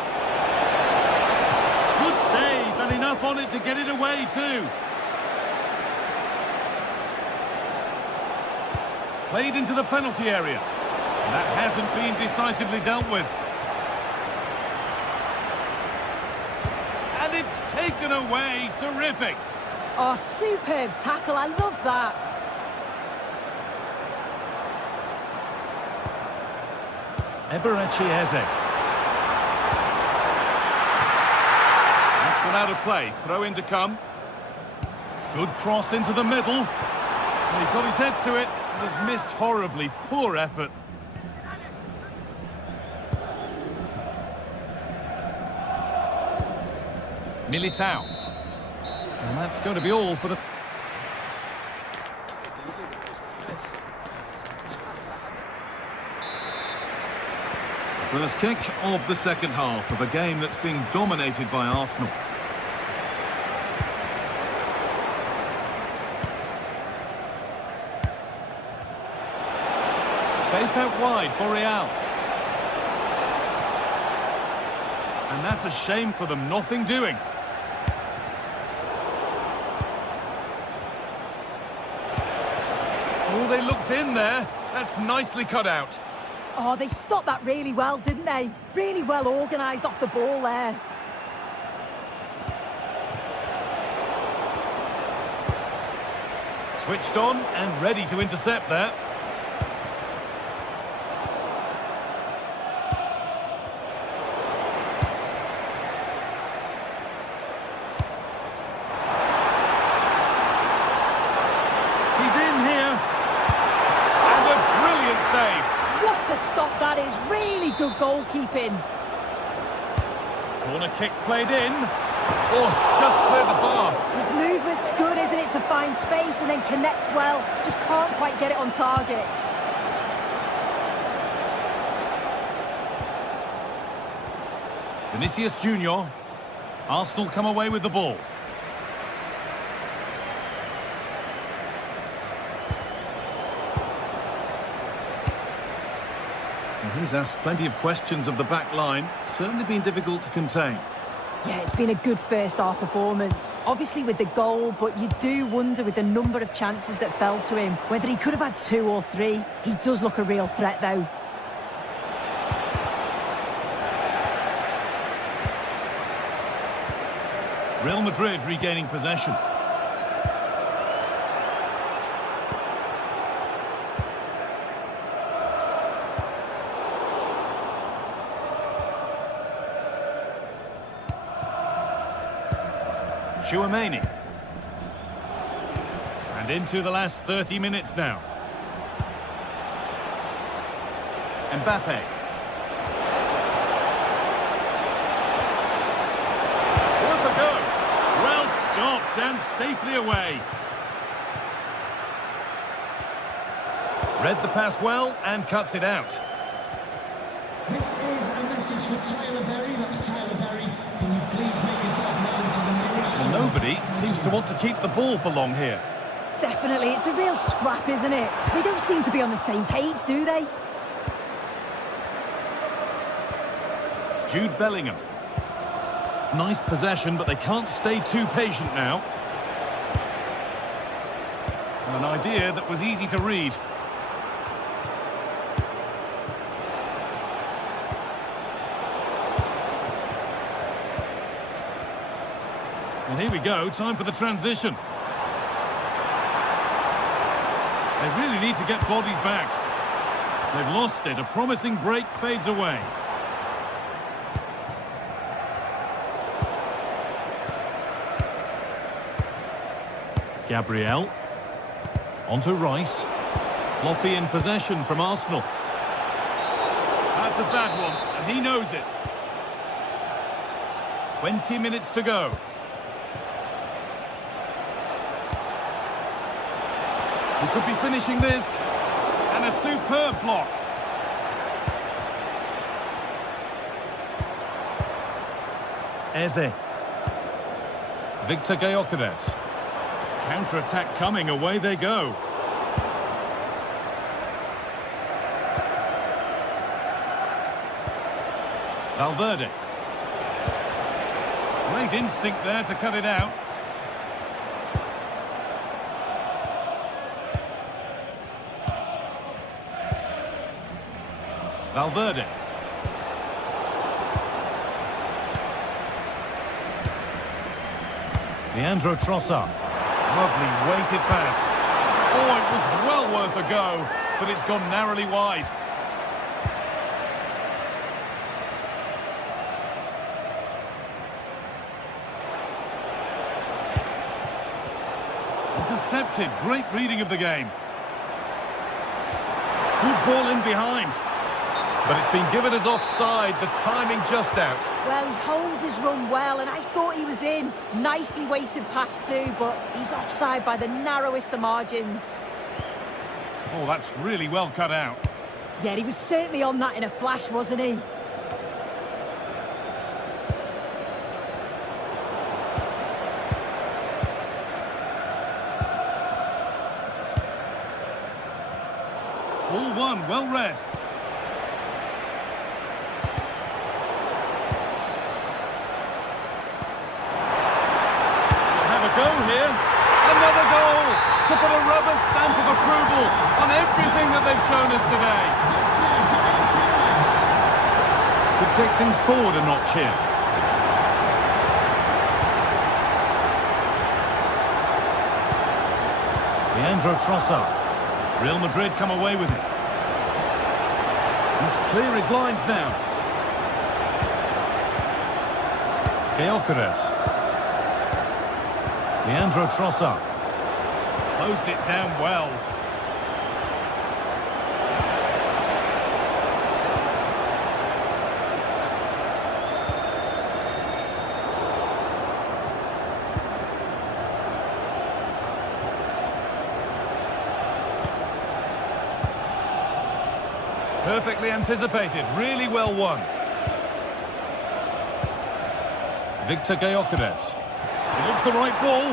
Good save, and enough on it to get it away too. Played into the penalty area. That hasn't been decisively dealt with. And it's taken away. Terrific. Oh, superb tackle. I love that. Eberechi Eze. That's gone out of play. Throw in to come. Good cross into the middle. And he got his head to it. Has missed horribly. Poor effort. Militao. And that's going to be all for the... First kick of the second half of a game that's being dominated by Arsenal. Space out wide for Real. And that's a shame for them, nothing doing. Oh, they looked in there. That's nicely cut out. Oh, they stopped that really well, didn't they? Really well organised off the ball there. Switched on and ready to intercept there. He's in here. And a brilliant save. What a stop that is. Really good goalkeeping. Corner kick played in. Oh, just cleared the bar. His movement's good, isn't it, to find space and then connects well. Just can't quite get it on target. Vinicius Junior. Arsenal come away with the ball. He's asked plenty of questions of the back line. Certainly been difficult to contain. Yeah, it's been a good first half performance. Obviously with the goal, but you do wonder with the number of chances that fell to him, whether he could have had 2 or 3. He does look a real threat though. Real Madrid regaining possession. Chouameni. And into the last 30 minutes now. Mbappe. Worth a go. Well stopped and safely away. Read the pass well and cuts it out. This is a message for Tyler Berry. That's Tyler Berry. Can you please make yourself known to the nearest... Well, nobody seems to want to keep the ball for long here. Definitely, it's a real scrap, isn't it? They don't seem to be on the same page, do they? Jude Bellingham. Nice possession, but they can't stay too patient now. An idea that was easy to read. Well, here we go, time for the transition. They really need to get bodies back. They've lost it, a promising break fades away. Gabriel. Onto Rice. Sloppy in possession from Arsenal. That's a bad one, and he knows it. 20 minutes to go. He could be finishing this. And a superb block. Eze. Victor Gyökeres. Counter-attack coming, away they go. Valverde. Great instinct there to cut it out. Valverde. Leandro Trossard. Lovely weighted pass. Oh, it was well worth a go, but it's gone narrowly wide. Intercepted. Great reading of the game. Good ball in behind. But it's been given as offside, the timing just out. Well, he holds his run well, and I thought he was in. Nicely weighted pass too, but he's offside by the narrowest of margins. Oh, that's really well cut out. Yeah, he was certainly on that in a flash, wasn't he? Ball one, well read. Go here. Another goal to put a rubber stamp of approval on everything that they've shown us today. Could take things forward a notch here. Leandro Trossard. Real Madrid come away with it. He's clear his lines now. Gyökeres. Leandro Trossard. Closed it down well. Perfectly anticipated, really well won. Victor Gyökeres. It looks the right ball.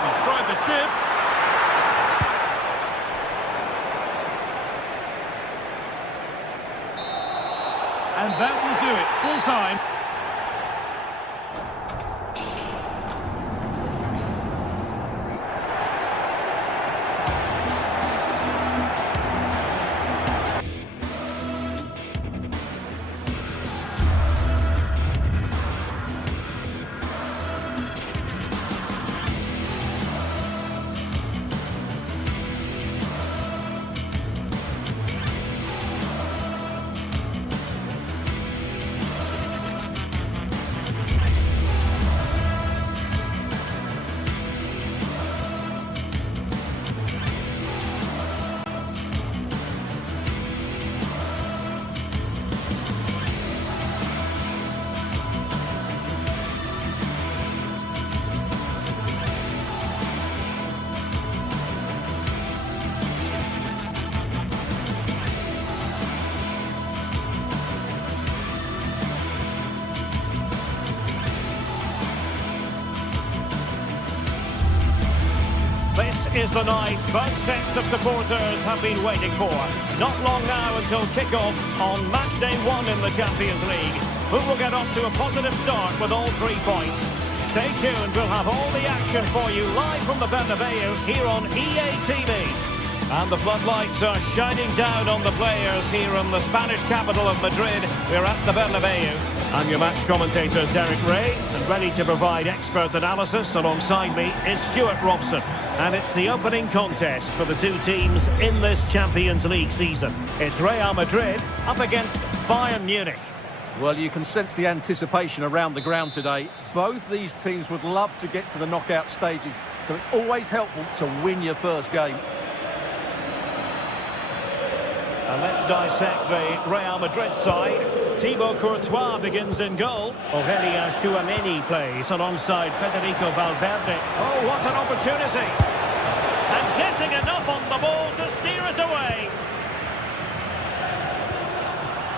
He's tried the chip. And that will do it. Full time. This is the night both sets of supporters have been waiting for. Not long now until kick-off on match day 1 in the Champions League. Who will get off to a positive start with all 3 points? Stay tuned, we'll have all the action for you live from the Bernabeu here on EA TV. And the floodlights are shining down on the players here in the Spanish capital of Madrid. We're at the Bernabeu. I'm your match commentator, Derek Ray, and ready to provide expert analysis alongside me is Stuart Robson. And it's the opening contest for the 2 teams in this Champions League season. It's Real Madrid up against Bayern Munich. Well, you can sense the anticipation around the ground today. Both these teams would love to get to the knockout stages, so it's always helpful to win your first game. And let's dissect the Real Madrid side. Thibaut Courtois begins in goal. Aurelien Tchouameni plays alongside Federico Valverde. Oh, what an opportunity! And getting enough on the ball to steer us away.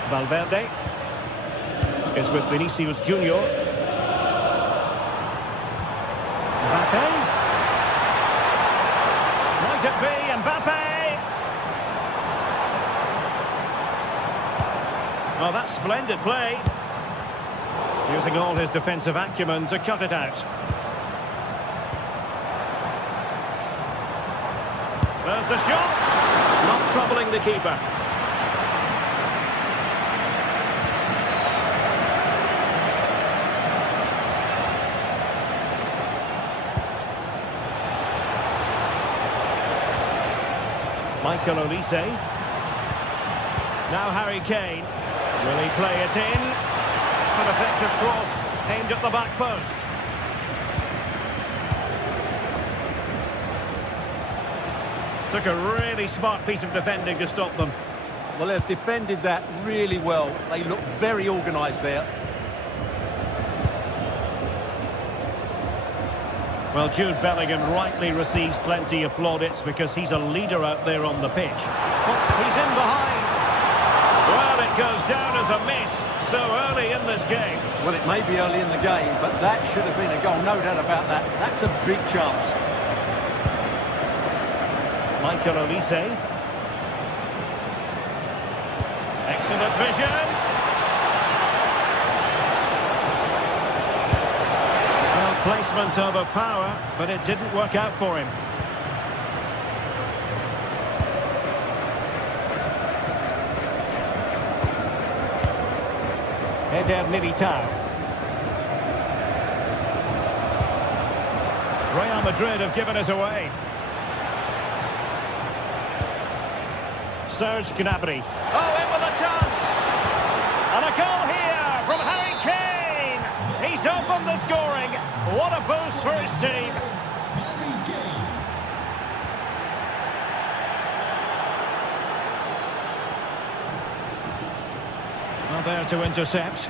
Valverde is with Vinicius Junior. Mbappe. Might it be Mbappe? Well, that's splendid play. Using all his defensive acumen to cut it out. There's the shot. Not troubling the keeper. Michael Olise. Now Harry Kane. Will he play it in? It's an effective cross aimed at the back post. Took a really smart piece of defending to stop them. Well, they've defended that really well. They look very organised there. Well, Jude Bellingham rightly receives plenty of plaudits because he's a leader out there on the pitch. Oh, he's in behind. Well, it goes down as a miss so early in this game. Well, it may be early in the game, but that should have been a goal, no doubt about that. That's a big chance. Michael Olise. Excellent vision. Well, placement over power, but it didn't work out for him. Eder Militao. Real Madrid have given us away. Serge Gnabry. Oh, in with a chance. And a goal here from Harry Kane. He's opened the scoring. What a boost for his team. Well, there to intercept.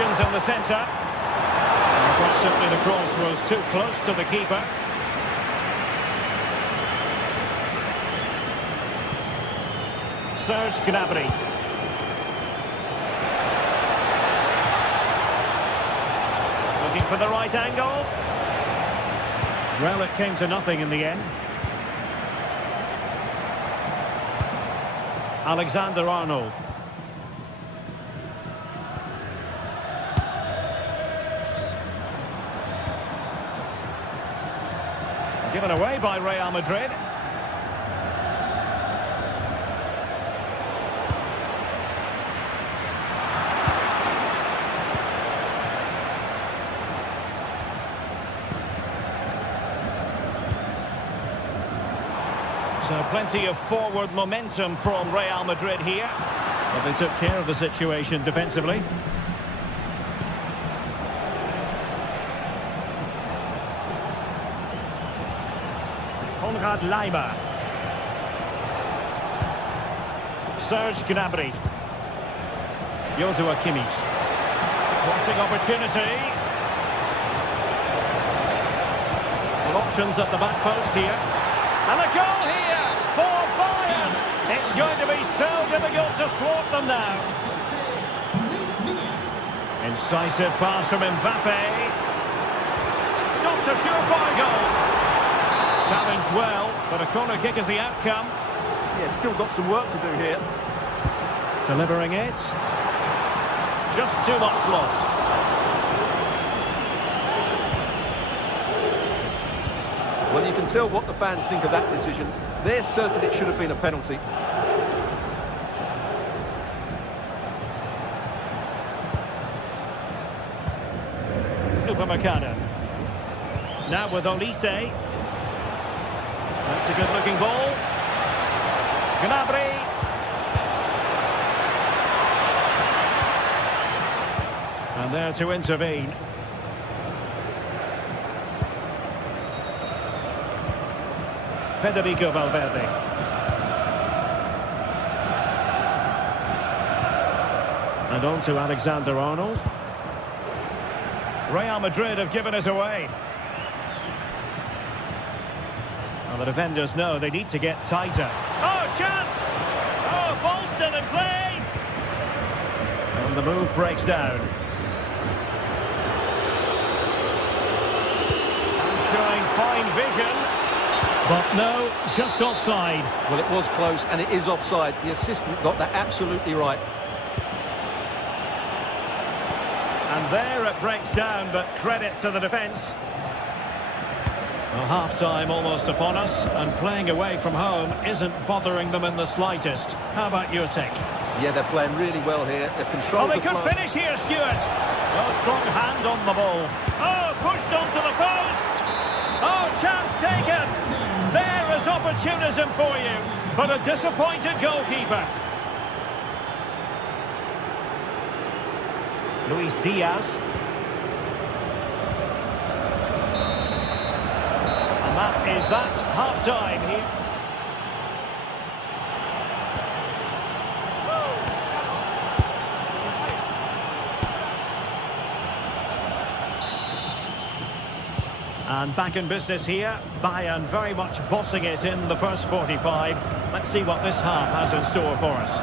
Options in the centre. Quite simply, the cross was too close to the keeper. Serge Gnabry. Looking for the right angle. Well, it came to nothing in the end. Alexander-Arnold. Given away by Real Madrid. So plenty of forward momentum from Real Madrid here. But they took care of the situation defensively. Konrad Leimer. Serge Gnabry. Joshua Kimmich. Crossing opportunity. Well, options at the back post here. And a goal here for Bayern. It's going to be so difficult to thwart them now. Incisive pass from Mbappe. Stopped a surefire goal. Challenged well, but a corner kick is the outcome. Yeah, still got some work to do here. Delivering it. Just too much lost. Well, you can tell what the fans think of that decision. They're certain it should have been a penalty. Upamecano. Now with Olise. That's a good-looking ball. Gnabry. And there to intervene. Federico Valverde. And on to Alexander-Arnold. Real Madrid have given it away. And the defenders know they need to get tighter. Oh, chance! Oh, ball still in play! And the move breaks down. And showing fine vision. But no, just offside. Well, it was close, and it is offside. The assistant got that absolutely right. And there it breaks down, but credit to the defence. Well, half-time almost upon us, and playing away from home isn't bothering them in the slightest. How about your take? Yeah, they're playing really well here. They've Oh, controlled they the could flow. finish here, Stuart. Oh, strong hand on the ball. Oh, pushed onto the post. Oh, chance taken. There is opportunism for you, but a disappointed goalkeeper. Luis Diaz. And that is that. Half-time here. And back in business here. Bayern very much bossing it in the first 45. Let's see what this half has in store for us.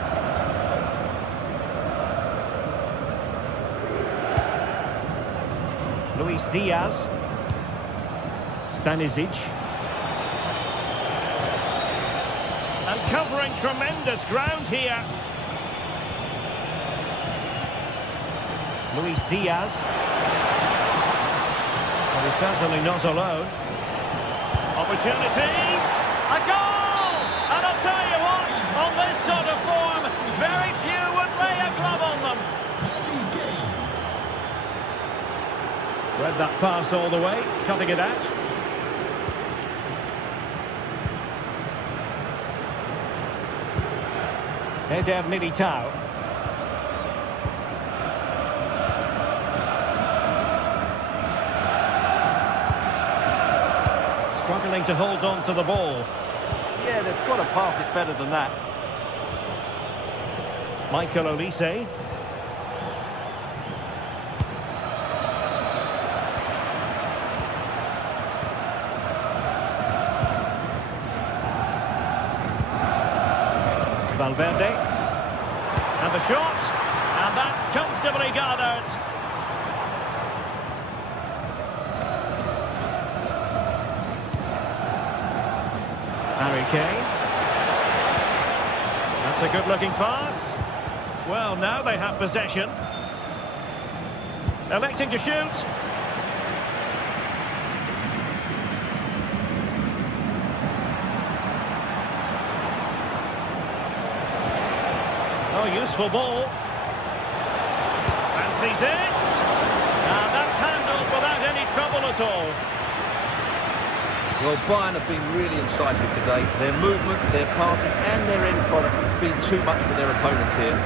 Luis Diaz. Stanisic. And covering tremendous ground here. Luis Diaz. Well, he's certainly not alone. Opportunity. A goal! And I'll tell you what, on this sort of form, very few would lay a glove on them. Read that pass all the way, cutting it out. Eder Militao. Struggling to hold on to the ball. Yeah, they've got to pass it better than that. Michael Olise. Valverde. And the shot. And that's comfortably gathered. Harry Kane. That's a good-looking pass. Well, now they have possession. Electing to shoot. Oh, useful ball. Fancies it. And that's handled without any trouble at all. Well, Bayern have been really incisive today. Their movement, their passing and their end product has been too much for their opponents here.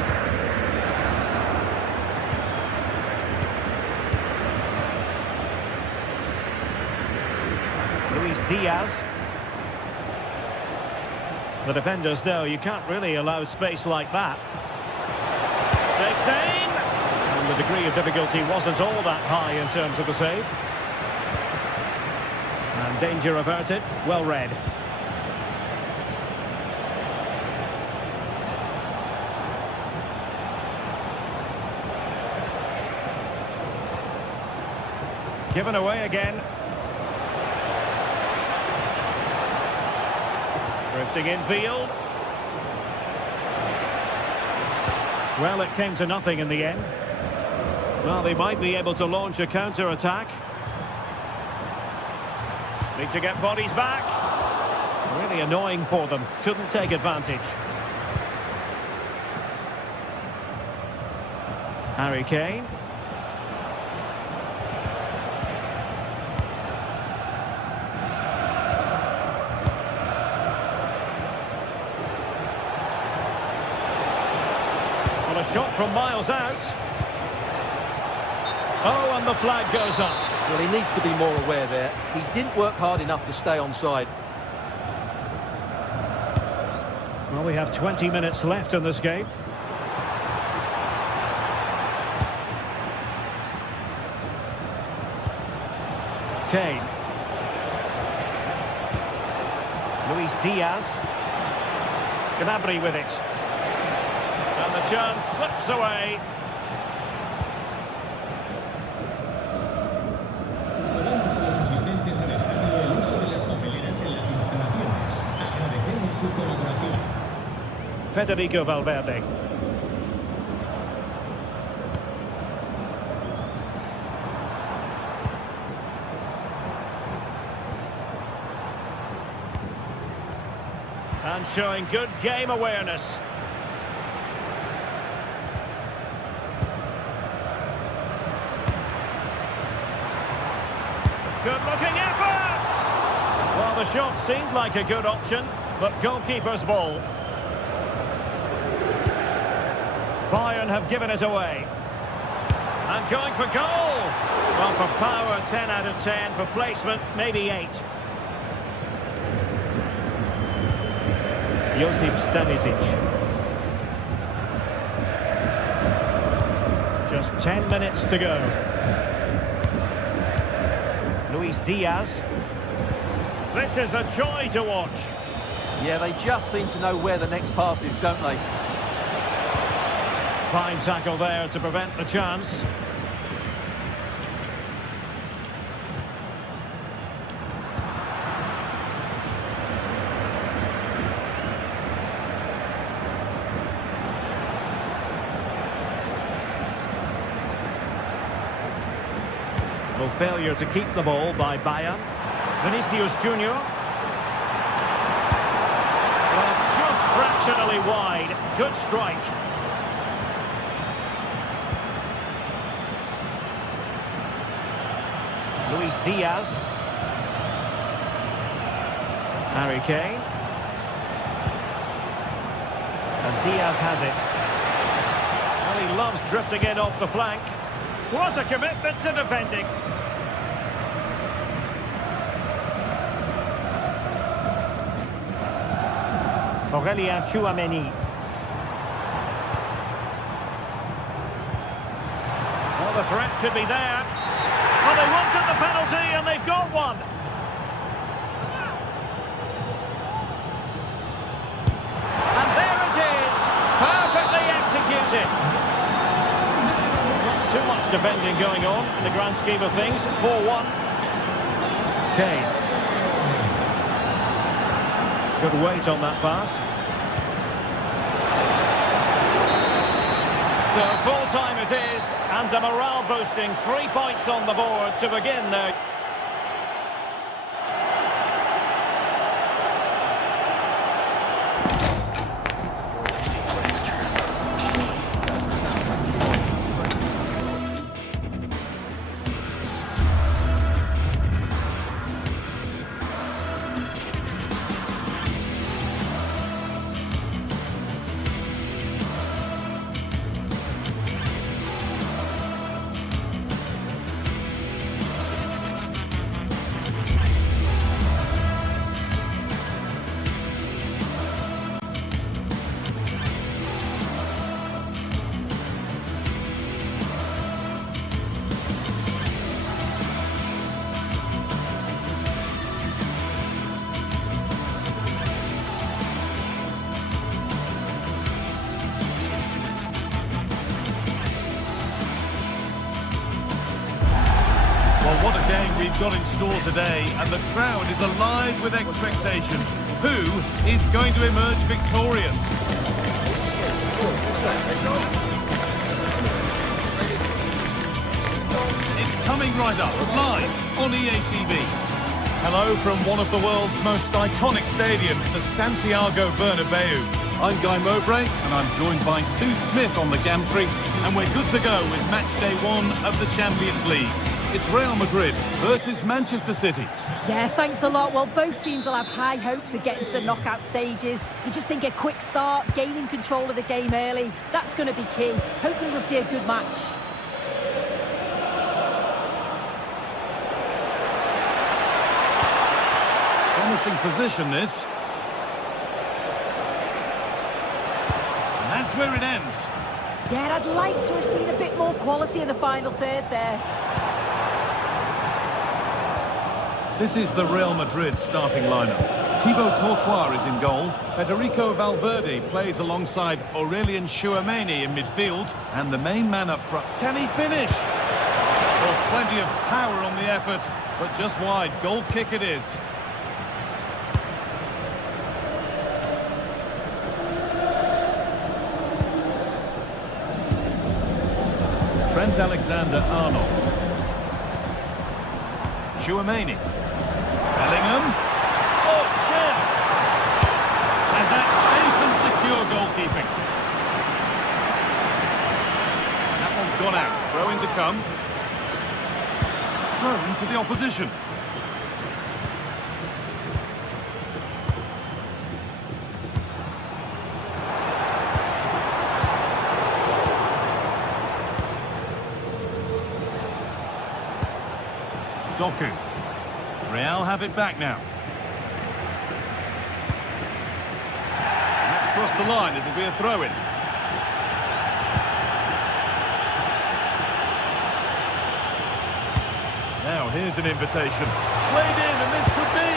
Luis Diaz. The defenders know you can't really allow space like that. Takes aim. And the degree of difficulty wasn't all that high in terms of the save. And danger averted. Well read. Given away again. Drifting infield. Well, it came to nothing in the end. Well, they might be able to launch a counter-attack. Need to get bodies back. Really annoying for them. Couldn't take advantage. Harry Kane. Well, a shot from miles out. Oh, and the flag goes up. Well, he needs to be more aware there. He didn't work hard enough to stay onside. Well, we have 20 minutes left in this game. Kane. Luis Diaz. Gnabry with it. And the chance slips away. Pedimos a los asistentes al estadio el uso de las papeleras en las instalaciones. Agradecemos su colaboración. Federico Valverde. And showing good game awareness. Good-looking effort! Well, the shot seemed like a good option, but goalkeeper's ball. Bayern have given it away. And going for goal! Well, for power, 10 out of 10. For placement, maybe 8. Josip Stanisic. Just 10 minutes to go. Luis Diaz. This is a joy to watch. Yeah, they just seem to know where the next pass is, don't they? Fine tackle there to prevent the chance. Well, failure to keep the ball by Bayern. Vinicius Junior. Well, just fractionally wide. Good strike. Luis Diaz. Harry Kane. And Diaz has it. Well, he loves drifting in off the flank. What a commitment to defending. Aurélien Tchouaméni. Well, the threat could be there. Well, they wanted the penalty and they've got one. And there it is. Perfectly executed. Not too much defending going on in the grand scheme of things. 4-1. Kane. Good weight on that pass. So full-time it is, and a morale boosting 3 points on the board to begin there. Well, what a game we've got in store today, and the crowd is alive with expectation. Who is going to emerge victorious? It's coming right up, live on EA TV. Hello from one of the world's most iconic stadiums, the Santiago Bernabeu. I'm Guy Mowbray, and I'm joined by Sue Smith on the gantry, and we're good to go with match day 1 of the Champions League. It's Real Madrid versus Manchester City. Yeah, thanks a lot. Well, both teams will have high hopes of getting to the knockout stages. You just think a quick start, gaining control of the game early, that's going to be key. Hopefully we'll see a good match. promising position, this. And that's where it ends. Yeah, I'd like to have seen a bit more quality in the final third there. This is the Real Madrid starting lineup. Thibaut Courtois is in goal. Federico Valverde plays alongside Aurelien Tchouameni in midfield. And the main man up front. Can he finish? Well, plenty of power on the effort, but just wide. Goal kick it is. Trent Alexander-Arnold. Tchouameni. Bellingham. Oh, chance! And that's safe and secure goalkeeping. That one's gone out. Throw-in to come. Thrown to the opposition. Doku. Real have it back now. That's crossed the line. It'll be a throw-in. Now here's an invitation. Played in, and this could be.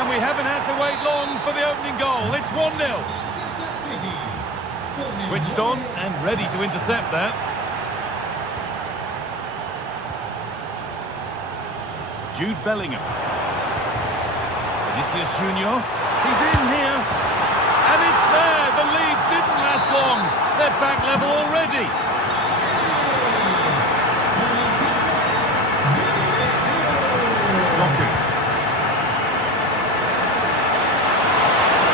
And we haven't had to wait long for the opening goal. It's 1-0. Switched on and ready to intercept that. Jude Bellingham. Vinicius Junior. He's in here. And it's there. The lead didn't last long. They're back level already. Doku.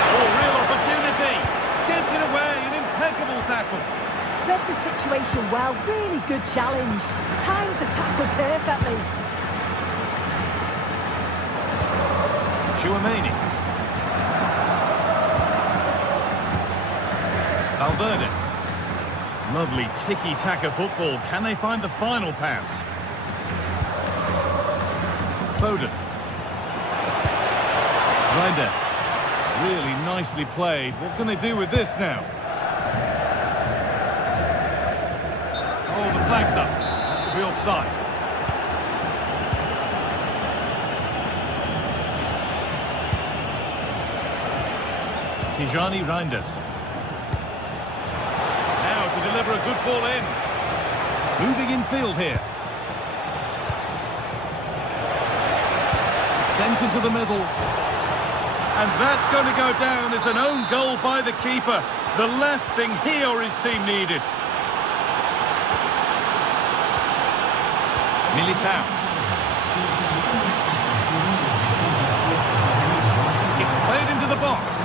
Oh, real opportunity. Gets it away. An impeccable tackle. Read the situation well. Really good challenge. Times the tackle perfectly. Tchouameni. Valverde. Lovely tiki-taka football. Can they find the final pass? Foden. Reinders. Really nicely played. What can they do with this now? Oh, the flag's up. That could be offside. Tijani Reinders. Now to deliver a good ball in. Moving in field here. Sent into the middle. And that's going to go down as an own goal by the keeper. The last thing he or his team needed. Militao. It's played into the box.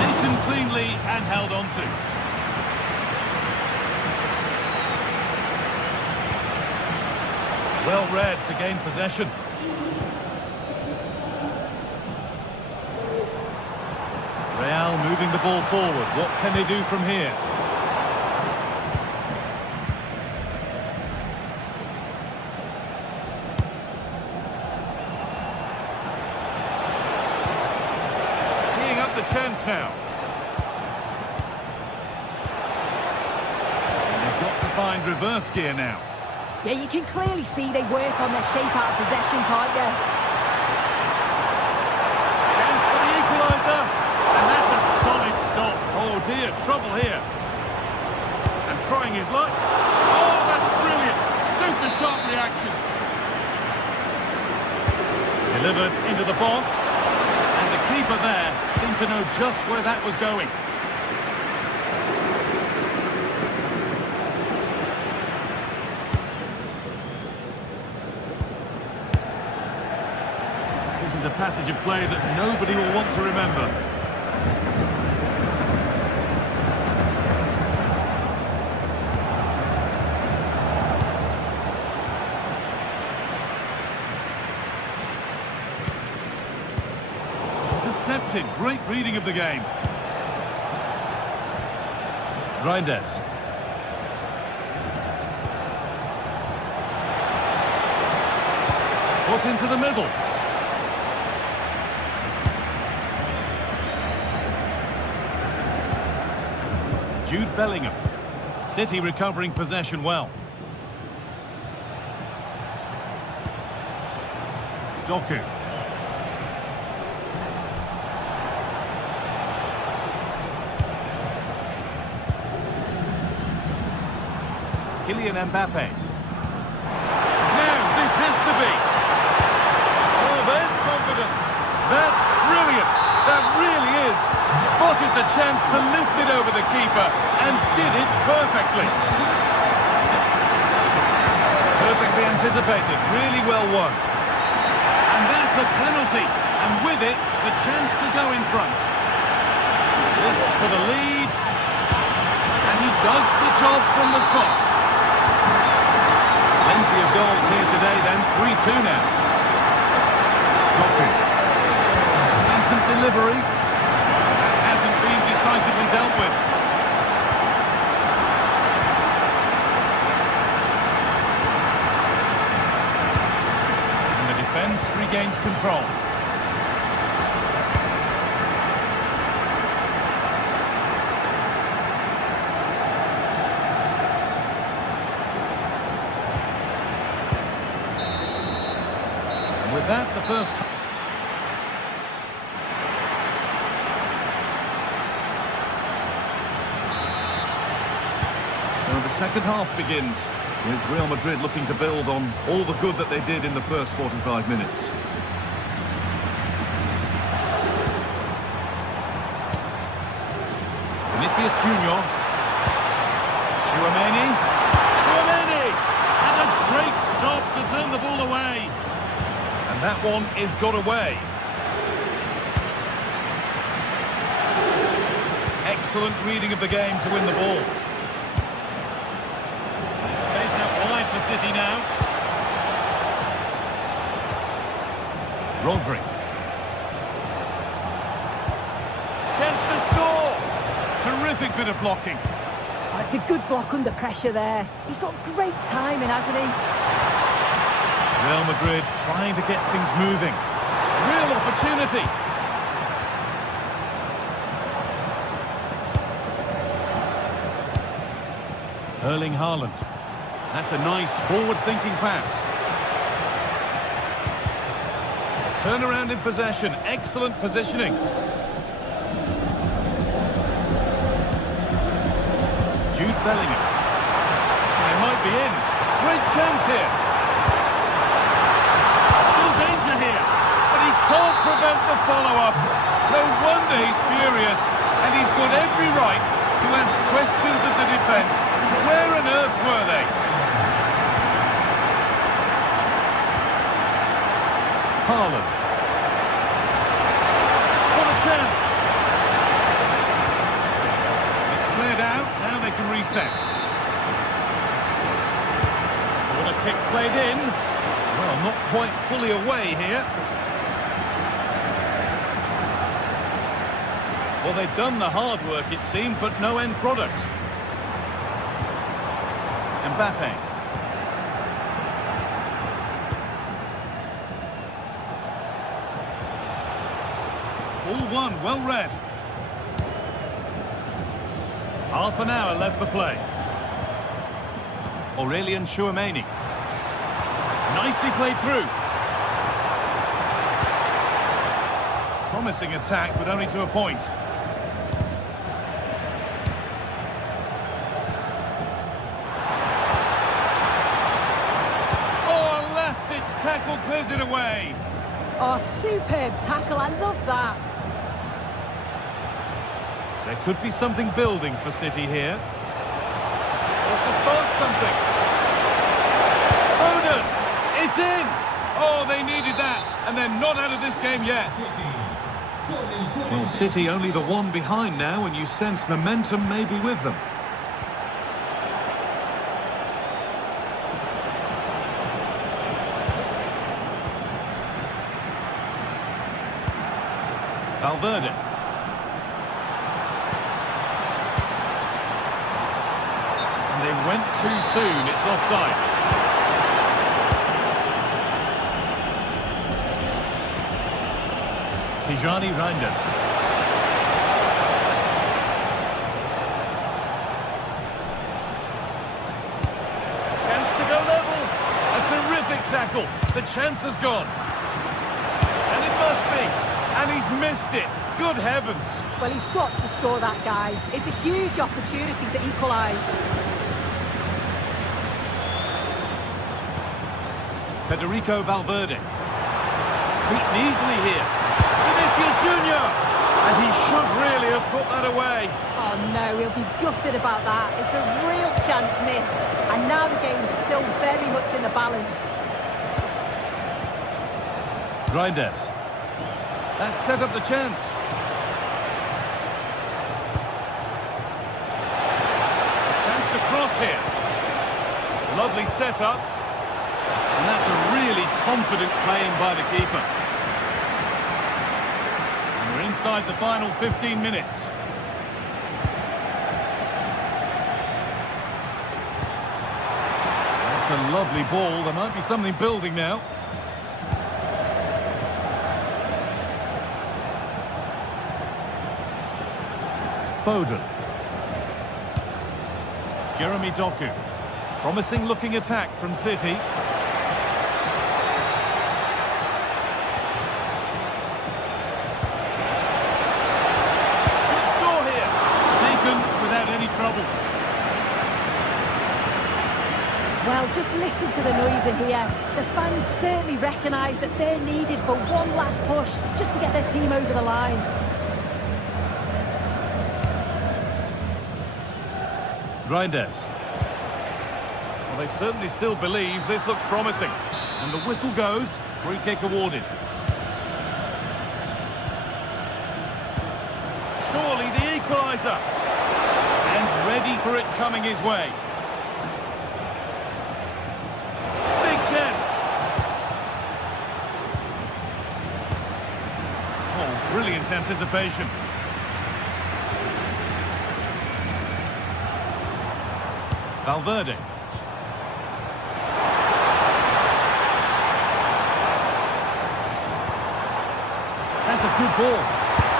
Taken cleanly and held on to. Well read to gain possession. Real moving the ball forward. What can they do from here? Teeing up the chance now. And they've got to find reverse gear now. Yeah, you can clearly see they work on their shape out of possession, can't you? Chance for the equaliser. And that's a solid stop. Oh dear, trouble here. And trying his luck. Oh, that's brilliant. Super sharp reactions. Delivered into the box. And the keeper there seemed to know just where that was going. This is a passage of play that nobody will want to remember. Intercepted. Great reading of the game. Reinders. Put into the middle. Jude Bellingham. City recovering possession well. Doku. Kylian Mbappe. Now, this has to be. Oh, there's confidence. That's brilliant. That really is. Spotted the chance to lift it over the keeper and did it perfectly. Perfectly anticipated. Really well won. And that's a penalty. And with it, the chance to go in front. This for the lead. And he does the job from the spot. Plenty of goals here today then, 3-2 now. Doku. Decent delivery. Hasn't been decisively dealt with. And the defence regains control. With that, the first... So the second half begins, with Real Madrid looking to build on all the good that they did in the first 45 minutes. Vinicius Junior. Tchouaméni. And a great stop to turn the ball away. And that one is got away. Excellent reading of the game to win the ball. Space out wide for City now. Rodri. Chance to score. Terrific bit of blocking. Oh, it's a good block under pressure there. He's got great timing, hasn't he? Real Madrid trying to get things moving. Real opportunity. Erling Haaland. That's a nice forward-thinking pass. Turnaround in possession. Excellent positioning. Jude Bellingham. They might be in. Great chance here. Can't prevent the follow-up. No wonder he's furious, and he's got every right to ask questions of the defence. Where on earth were they? Haaland. What a chance. It's cleared out, now they can reset. What a kick played in. Well, not quite fully away here. Well, they've done the hard work, it seemed, but no end product. Mbappe. All one, well read. Half an hour left for play. Aurelien Tchouaméni. Nicely played through. Promising attack, but only to a point. Tackle clears it away. Oh, superb tackle. I love that. There could be something building for City here. Just to spark something. Foden! It's in! Oh, they needed that, and they're not out of this game yet. Well, City only the one behind now, and you sense momentum may be with them. Valverde. And they went too soon, it's offside. Tijani Reinders. whistle. The chance has gone. And it must be. And he's missed it. Good heavens. Well, he's got to score that guy. It's a huge opportunity to equalise. Federico Valverde. Beaten easily here. Vinicius Junior. And he should really have put that away. Oh no, he'll be gutted about that. It's a real chance missed. And now the game's still very much in the balance. Reinders. That set up the chance. A chance to cross here. Lovely setup. And that's a really confident claim by the keeper. And we're inside the final 15 minutes. That's a lovely ball. There might be something building now. Foden. Jeremy Doku. Promising looking attack from City. Should score here. Taken without any trouble. Well, just listen to the noise in here. The fans certainly recognise that they're needed for one last push just to get their team over the line. Reinders. Well, they certainly still believe this looks promising. And the whistle goes. Free kick awarded. Surely the equaliser. And ready for it coming his way. Big chance. Oh, brilliant anticipation. Valverde. That's a good ball.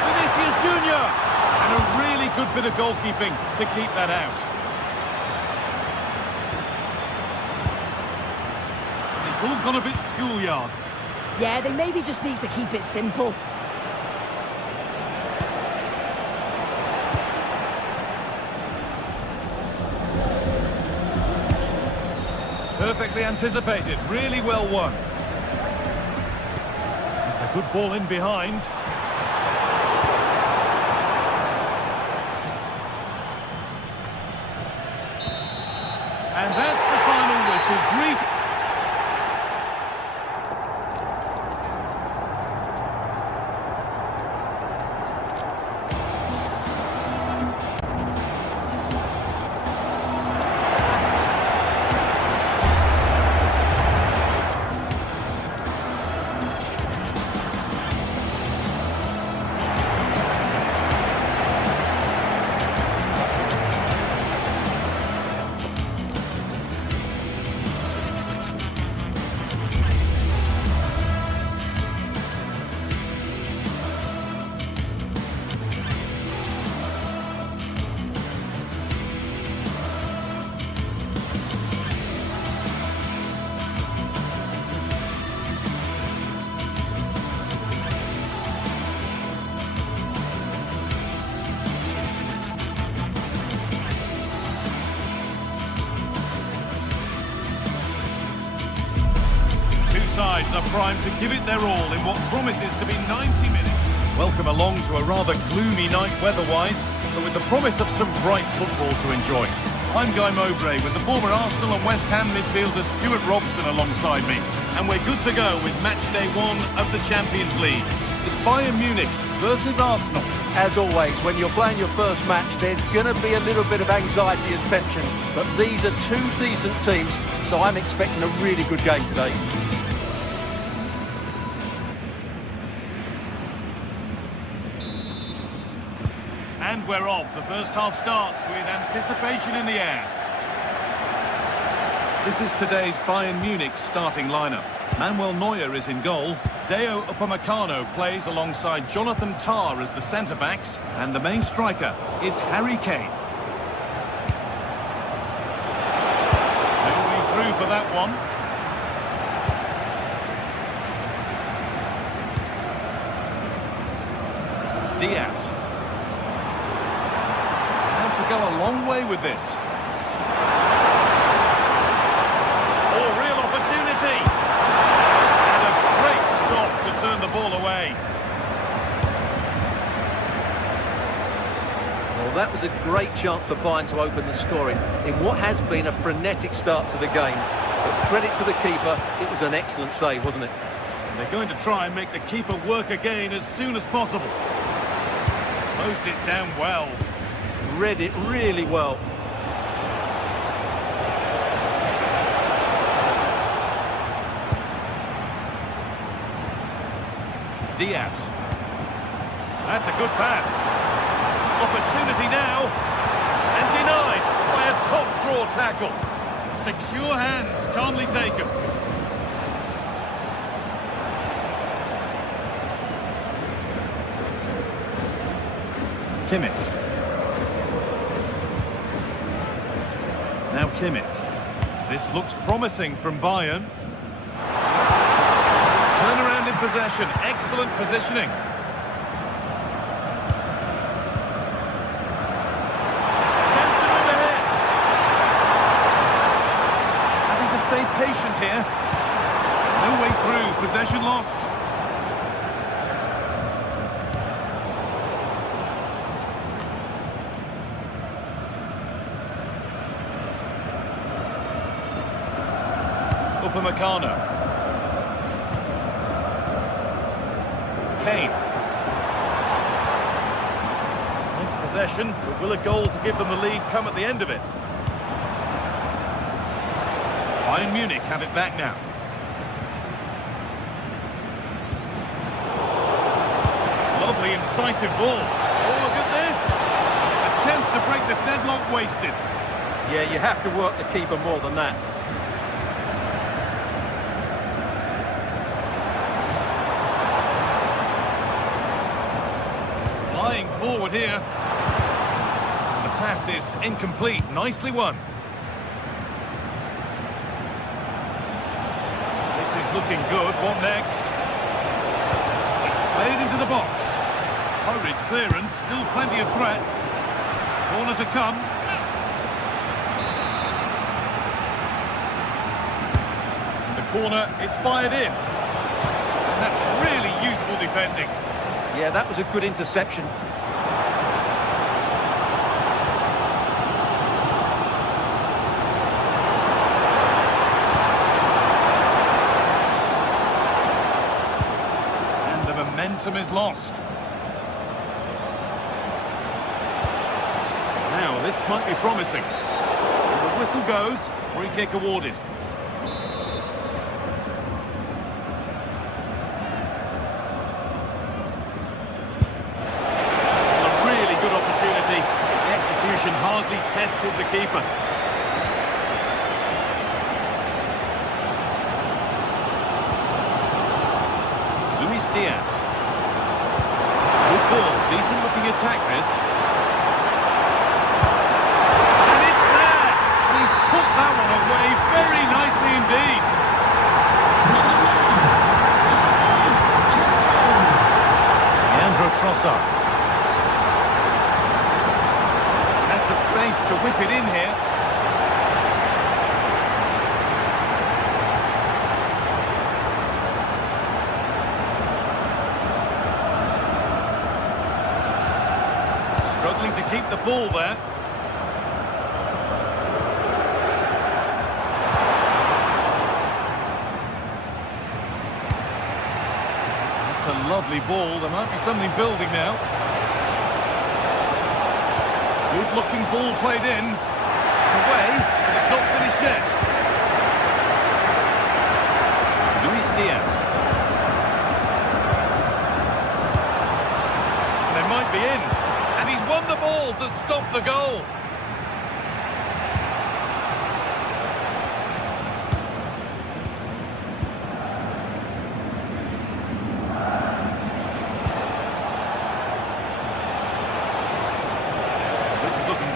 Vinicius Junior. And a really good bit of goalkeeping to keep that out. It's all gone a bit schoolyard. Yeah, they maybe just need to keep it simple. Perfectly anticipated, really well won. It's a good ball in behind. And that's the final whistle. Great. Sides are primed to give it their all in what promises to be 90 minutes. Welcome along to a rather gloomy night weather-wise, but with the promise of some bright football to enjoy. I'm Guy Mowbray with the former Arsenal and West Ham midfielder Stuart Robson alongside me, and we're good to go with match day 1 of the Champions League. It's Bayern Munich versus Arsenal. As always, when you're playing your first match, there's going to be a little bit of anxiety and tension. But these are two decent teams, so I'm expecting a really good game today. And we're off. The first half starts with anticipation in the air. This is today's Bayern Munich starting lineup. Manuel Neuer is in goal. Deo Upamecano plays alongside Jonathan Tah as the centre-backs. And the main striker is Harry Kane. No way through for that one. Diaz. How to go a long way with this. Oh, real opportunity. And a great stop to turn the ball away. Well, that was a great chance for Bayern to open the scoring in what has been a frenetic start to the game. But credit to the keeper, it was an excellent save, wasn't it? And they're going to try and make the keeper work again as soon as possible. Closed it down well. Read it really well. Diaz. That's a good pass. Opportunity now. And denied by a top draw tackle. Secure hands, calmly taken. Kimmich. Now Kimmich. This looks promising from Bayern. Turnaround in possession. Excellent positioning. Chance to move ahead. Having to stay patient here. No way through. Possession lost. Upamecano. Kane. Wants possession, but will a goal to give them the lead come at the end of it? Bayern Munich have it back now. Lovely incisive ball. Oh, look at this! A chance to break the deadlock wasted. Yeah, you have to work the keeper more than that. Flying forward here. The pass is incomplete. Nicely won. This is looking good. What next? It's played into the box. Hurried clearance. Still plenty of threat. Corner to come. The corner is fired in. And that's really useful defending. Yeah, that was a good interception. And the momentum is lost. Now, this might be promising. The whistle goes, free kick awarded. Hardly tested the keeper. Luis Diaz. Good ball, decent looking attack this. And it's there! He's put that one away very nicely indeed. Leandro Trossard. Space to whip it in here. Struggling to keep the ball there. That's a lovely ball. There might be something building now. Good-looking ball played in. It's away, but it's not finished yet. Luis Diaz. And they might be in. And he's won the ball to stop the goal.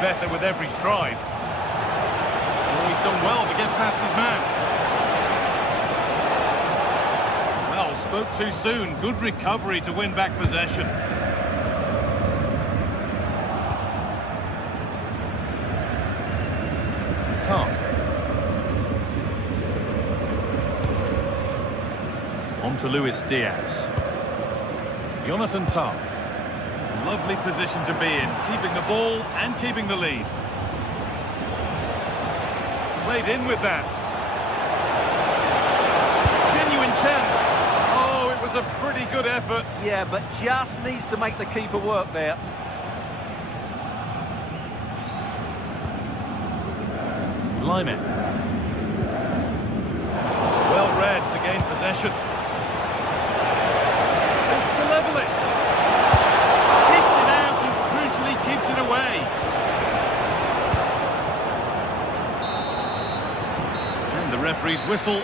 Better with every stride. Oh, he's done well to get past his man. Well, spoke too soon. Good recovery to win back possession. to Luis Diaz. Jonathan Tah. Lovely position to be in, keeping the ball and keeping the lead. Played in with that. Genuine chance. Oh, it was a pretty good effort. Yeah, but just needs to make the keeper work there. Lyman. Well read to gain possession. This to level it. Keeps it out and crucially keeps it away. And the referee's whistle.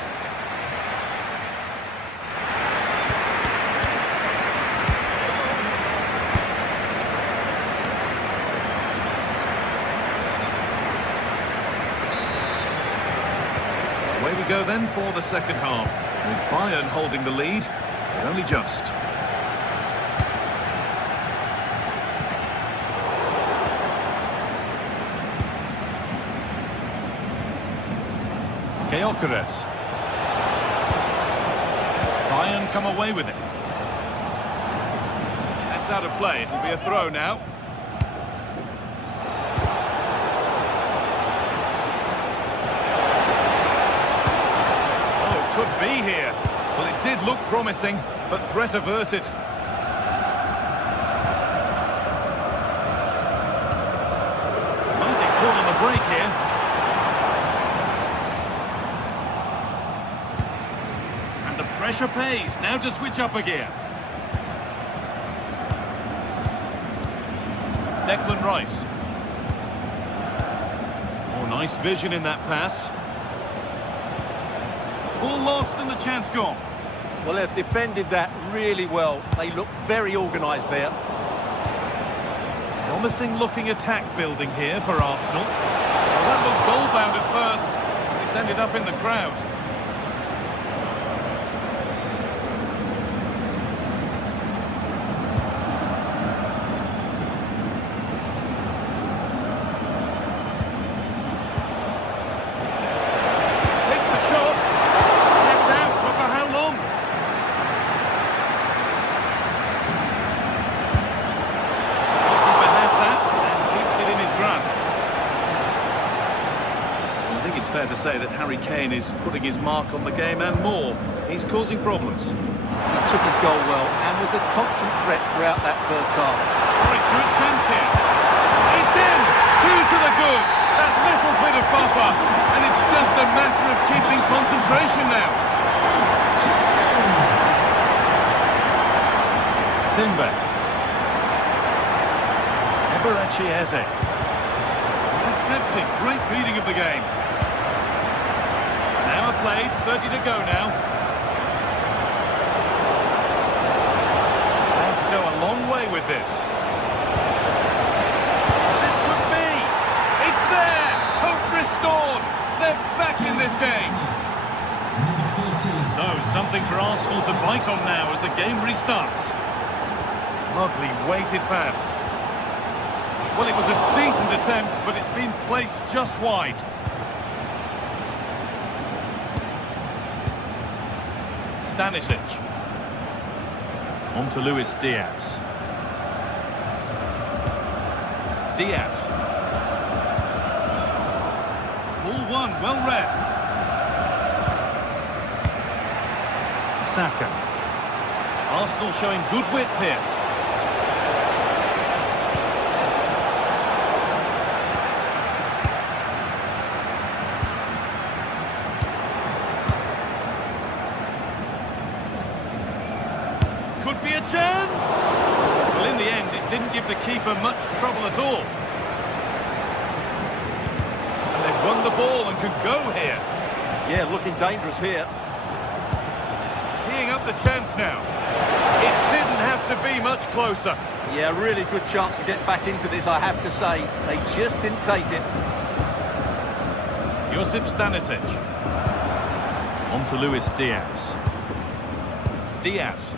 Away we go then for the second half, with Bayern holding the lead, but only just. Gyökeres. Bayern come away with it. That's out of play, it'll be a throw now. Could be here. Well, it did look promising, but threat averted. Might be caught on the break here. And the pressure pays. Now to switch up a gear. Declan Rice. Oh, nice vision in that pass. Ball lost and the chance gone. Well, they've defended that really well. They look very organised there. Promising looking attack building here for Arsenal. Well, that looked goal-bound at first, but it's ended up in the crowd. Fair to say that Harry Kane is putting his mark on the game and more. He's causing problems. He took his goal well and was a constant threat throughout that first half. Sorry, good chance here. It's in! 2 to the good. That little bit of buffer. And it's just a matter of keeping concentration now. Timber. Eberechi Eze. Intercepting. Great reading of the game. Played, 30 to go now. And to go a long way with this. This could be. It's there. Hope restored. They're back in this game. So, something for Arsenal to bite on now as the game restarts. Lovely weighted pass. Well, it was a decent attempt, but it's been placed just wide. Stanisic. On to Luis Diaz. Diaz. Ball one, well read. Saka. Arsenal showing good width here. Could be a chance! Well, in the end, it didn't give the keeper much trouble at all. And they've won the ball and can go here. Yeah, looking dangerous here. Teeing up the chance now. It didn't have to be much closer. Yeah, really good chance to get back into this, I have to say. They just didn't take it. Josip Stanisic. On to Luis Diaz. Diaz.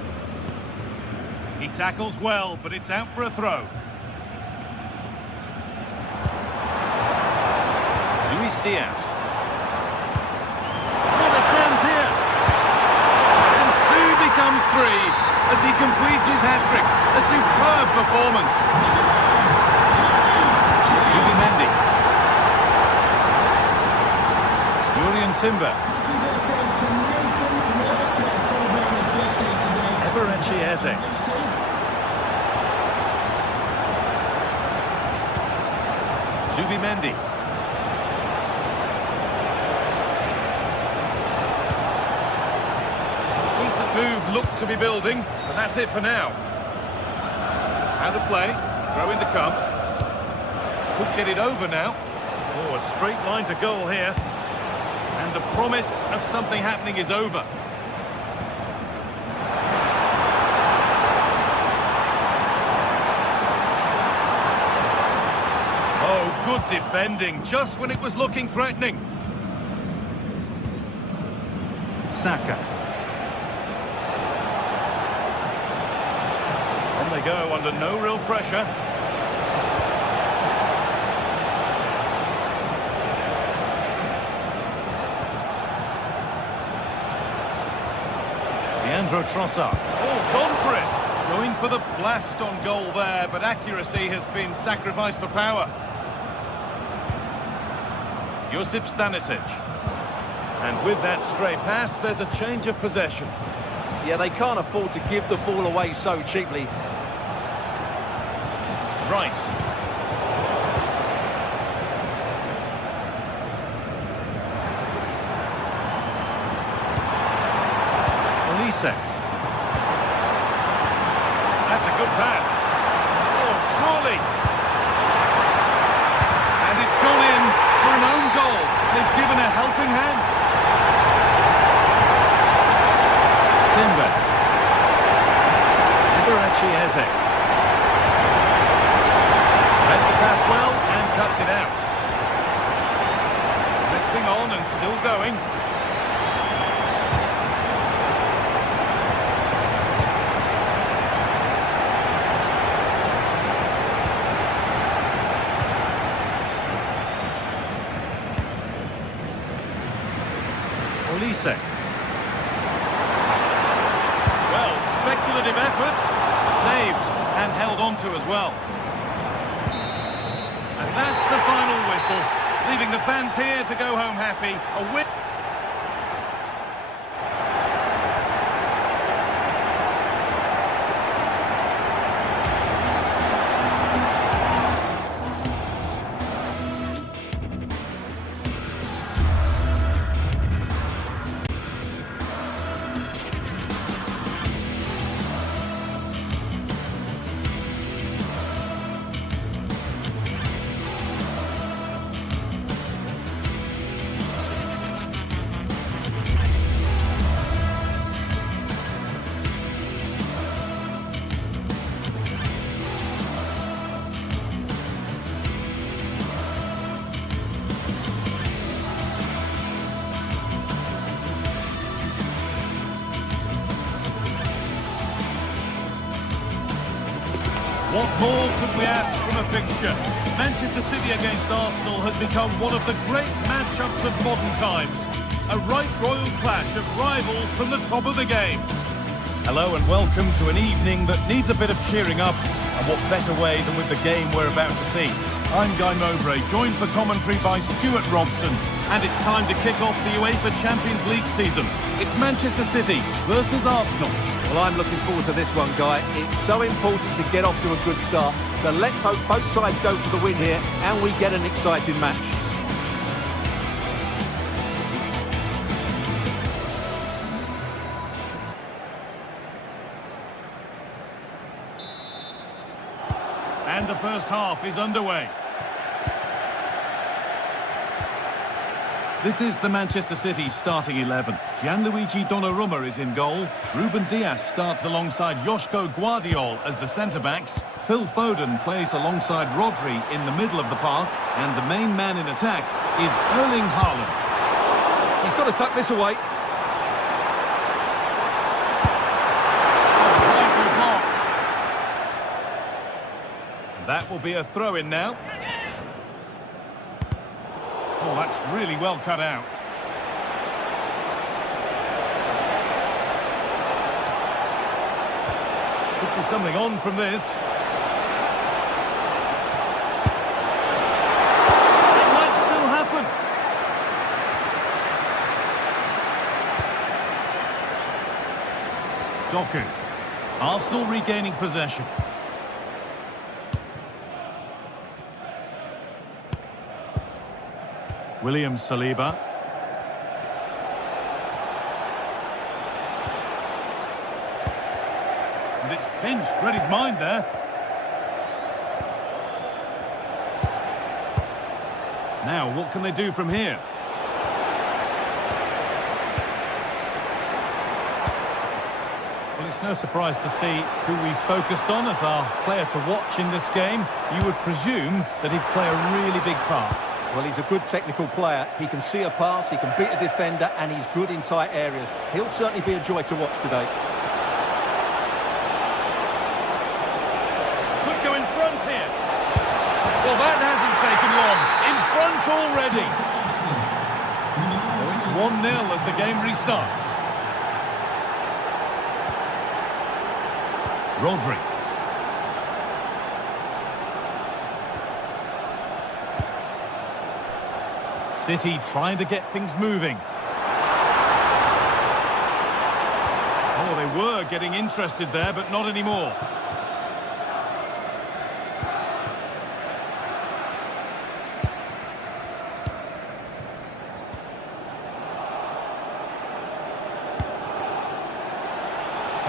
He tackles well, but it's out for a throw. Luis Diaz. What a chance here! And 2 become victory as he completes his hat-trick. A superb performance. Mendy. Julian Timber. Eberechi Eze. Mendy. Decent move looked to be building, but that's it for now. Out of play, throw in to come. Could get it over now. Oh, a straight line to goal here. And the promise of something happening is over. Oh, good defending, just when it was looking threatening. Saka. On they go under no real pressure. Leandro Trossard. Oh, gone for it. Going for the blast on goal there, but accuracy has been sacrificed for power. Josip Stanisic. And with that stray pass, there's a change of possession. Yeah, they can't afford to give the ball away so cheaply. Rice. Olise. That's a good pass. Oh, surely. And it's gone in for an own goal. They've given a helping hand. Timber. Eberechi Eze. Read the pass well and cuts it out. Drifting on and still going. Olise. Well, speculative effort, saved and held on to as well. And that's the final whistle, leaving the fans here to go home happy. A win. What more could we ask from a fixture? Manchester City against Arsenal has become one of the great matchups of modern times. A right royal clash of rivals from the top of the game. Hello and welcome to an evening that needs a bit of cheering up, and what better way than with the game we're about to see. I'm Guy Mowbray, joined for commentary by Stuart Robson, and it's time to kick off the UEFA Champions League season. It's Manchester City versus Arsenal. Well, I'm looking forward to this one, Guy. It's so important to get off to a good start. So let's hope both sides go for the win here and we get an exciting match. And the first half is underway. This is the Manchester City starting 11. Gianluigi Donnarumma is in goal. Ruben Dias starts alongside Joško Guardiol as the centre-backs. Phil Foden plays alongside Rodri in the middle of the park. And the main man in attack is Erling Haaland. He's got to tuck this away. That will be a throw-in now. Oh, that's really well cut out. And Might be something on from this. It might still happen. Doku. Arsenal regaining possession. William Saliba. And it's pinched. Read his mind there. Now, what can they do from here? Well, it's no surprise to see who we focused on as our player to watch in this game. You would presume that he'd play a really big part. Well, he's a good technical player. He can see a pass, he can beat a defender, and he's good in tight areas. He'll certainly be a joy to watch today. Could go in front here. Well, that hasn't taken long. In front already. So it's 1-0 as the game restarts. Rodri. City trying to get things moving. Oh, they were getting interested there, but not anymore.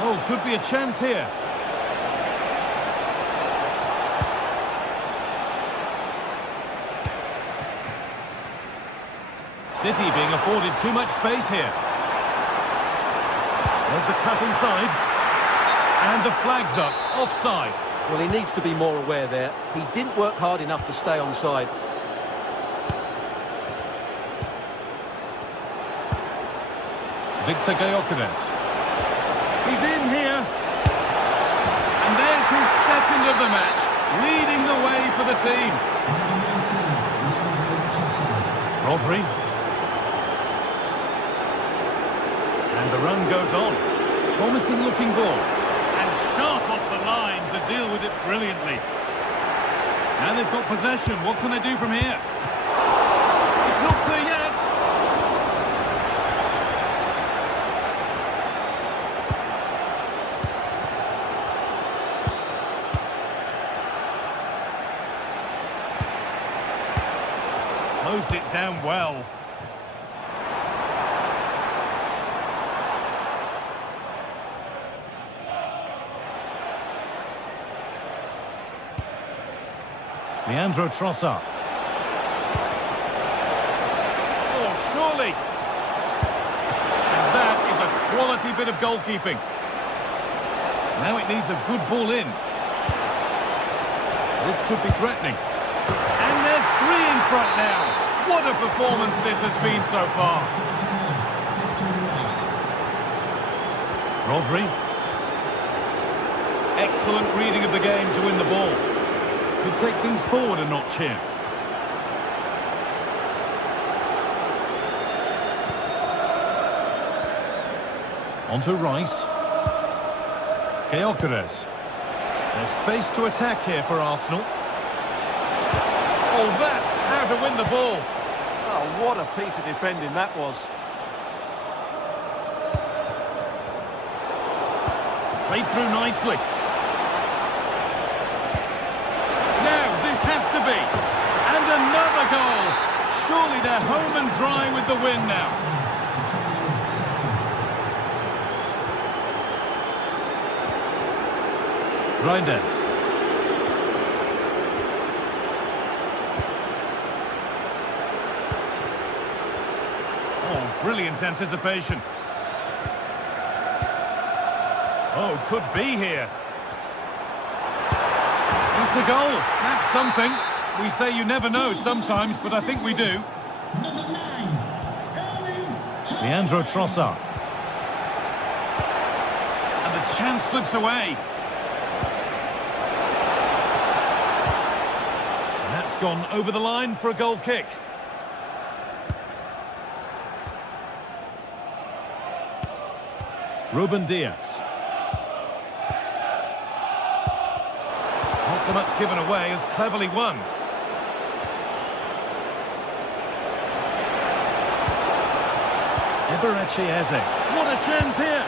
Oh, could be a chance here. City being afforded too much space here. There's the cut inside. And the flag's up. Offside. Well, he needs to be more aware there. He didn't work hard enough to stay onside. Victor Gyökeres. He's in here. And there's his second of the match. Leading the way for the team. Rodri. And the run goes on. Promising looking ball. And sharp off the line to deal with it brilliantly. Now they've got possession. What can they do from here? It's not clear yet. Closed it down well. Leandro Trossard. Oh, surely. And that is a quality bit of goalkeeping. Now it needs a good ball in. This could be threatening. And they're 3 in front now. What a performance this has been so far. Rodri. Excellent reading of the game to win the ball. Could take things forward a notch here. On to Rice. Gyökeres. There's space to attack here for Arsenal. Oh, that's how to win the ball. Oh, what a piece of defending that was. Played through nicely. Has to be. And another goal. Surely they're home and dry with the win now. Reinders. Oh, brilliant anticipation. Oh, could be here. It's a goal. That's something. We say you never know sometimes, but I think we do. Leandro Trossard. And the chance slips away. And that's gone over the line for a goal kick. Ruben Dias. Not so much given away as cleverly won. Eberechi Eze. What a chance here!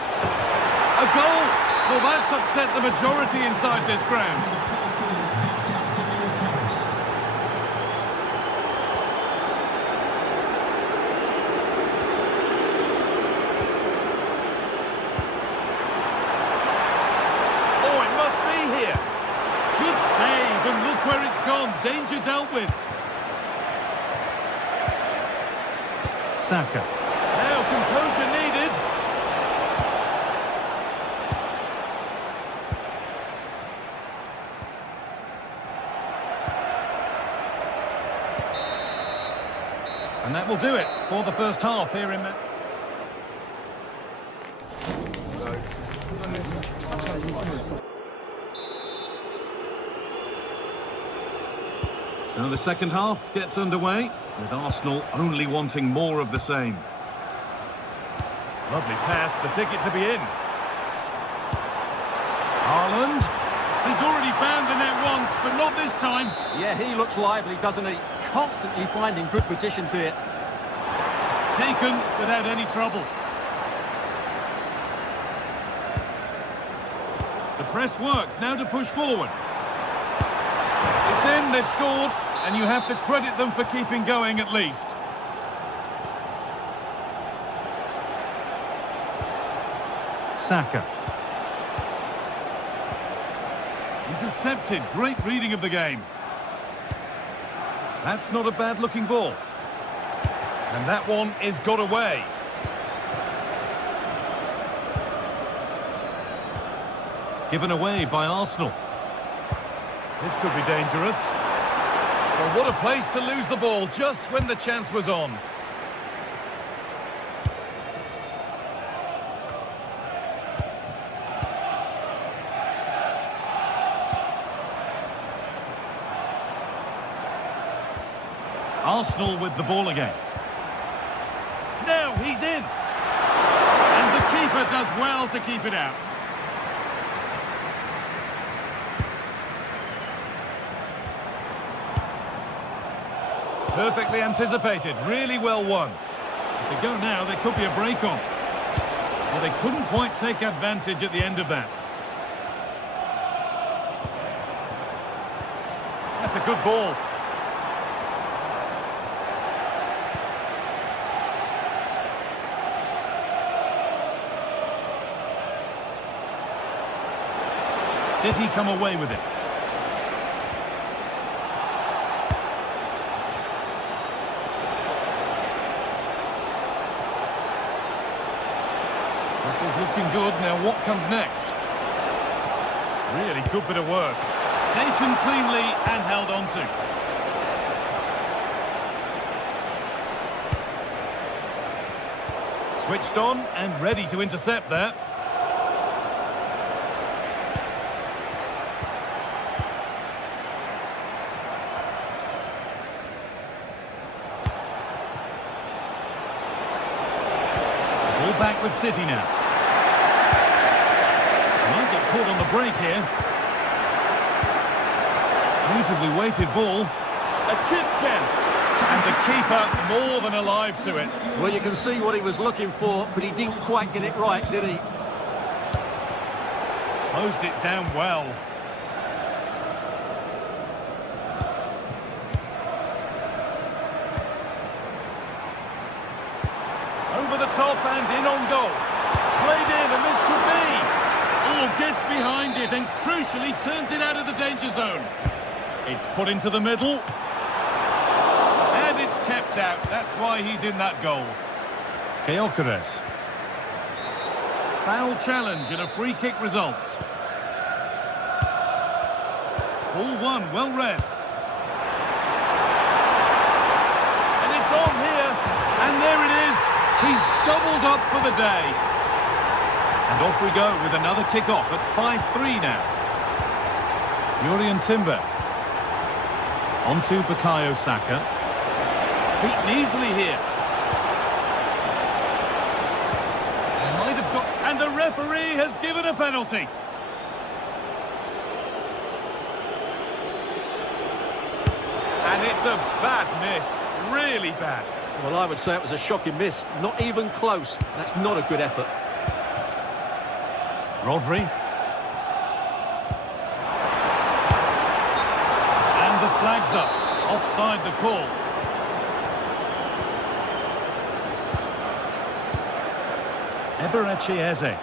A goal! Well, that's upset the majority inside this ground. Oh, it must be here. Good save, and look where it's gone. Danger dealt with. Saka. Now composure needed. And that will do it for the first half here in... So the second half gets underway, with Arsenal only wanting more of the same. Lovely pass, the ticket to be in. Haaland. He's already found the net once, but not this time. Yeah, he looks lively, doesn't he? Constantly finding good positions here. Taken without any trouble. The press worked, now to push forward. It's in, they've scored, and you have to credit them for keeping going at least. Saka. Intercepted, great reading of the game. That's not a bad looking ball. And that one is got away. Given away by Arsenal. This could be dangerous. Well, what a place to lose the ball just when the chance was on. Arsenal with the ball again. Now he's in. And the keeper does well to keep it out. Perfectly anticipated, really well won. If they go now, there could be a break on. Well, they couldn't quite take advantage at the end of that. That's a good ball. City come away with it. This is looking good. Now what comes next? Really good bit of work. Taken cleanly and held on to. Switched on and ready to intercept there. Back with City now. Might get caught on the break here. Beautifully weighted ball. A chip chance. And the keeper more than alive to it. Well, you can see what he was looking for, but he didn't quite get it right, did he? Closed it down well. Over the top and in on goal. Played in, and this could be. Oh, gets behind it and crucially turns it out of the danger zone. It's put into the middle. And it's kept out. That's why he's in that goal. Gyökeres. Foul challenge and a free kick results. Ball one, well read. And it's on here. And there it is. He's doubled up for the day. And off we go with another kick-off at 5-3 now. Jurrien Timber. On to Bukayo Saka. Beaten easily here. Might have got... And the referee has given a penalty. It's a bad miss, really bad. Well, I would say it was a shocking miss. Not even close. That's not a good effort. Rodri. And the flag's up. Offside the call. Eberechi Eze.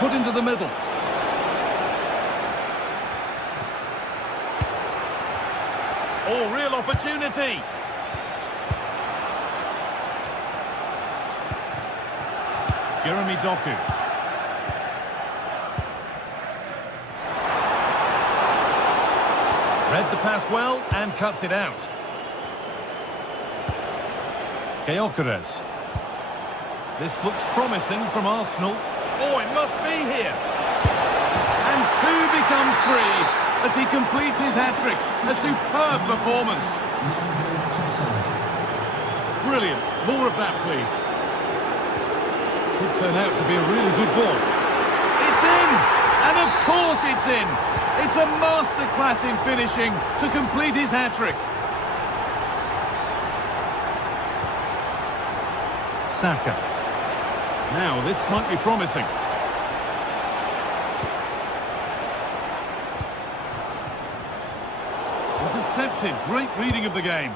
Put into the middle. Oh, real opportunity. Jeremy Doku. Read the pass well and cuts it out. Gyökeres. This looks promising from Arsenal. Oh, it must be here. And 2 becomes 3 as he completes his hat-trick. A superb performance. Brilliant. More of that, please. Could turn out to be a really good ball. It's in! And of course it's in! It's a masterclass in finishing to complete his hat-trick. Saka. Now, this might be promising. Intercepted. Great reading of the game.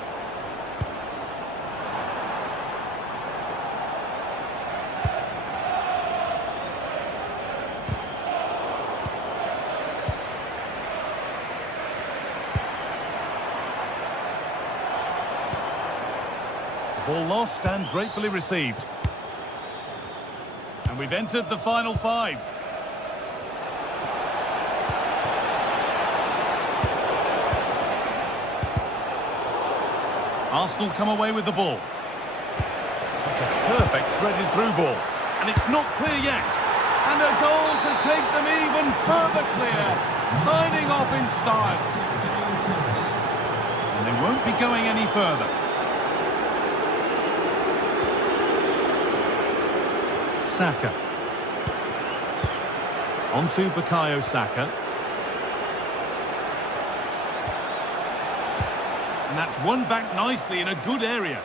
Ball lost and gratefully received. And we've entered the final 5. Arsenal come away with the ball. That's a perfect threaded through ball. And it's not clear yet. And a goal to take them even further clear. Signing off in style. And they won't be going any further. Saka. On to Bukayo Saka. And that's won back nicely in a good area.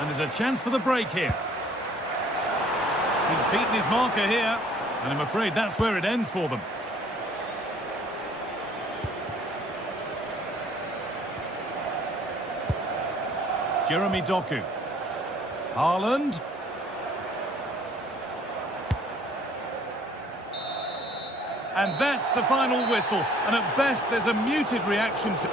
And there's a chance for the break here. He's beaten his marker here. And I'm afraid that's where it ends for them. Jeremy Doku. Haaland. And that's the final whistle. And at best, there's a muted reaction to...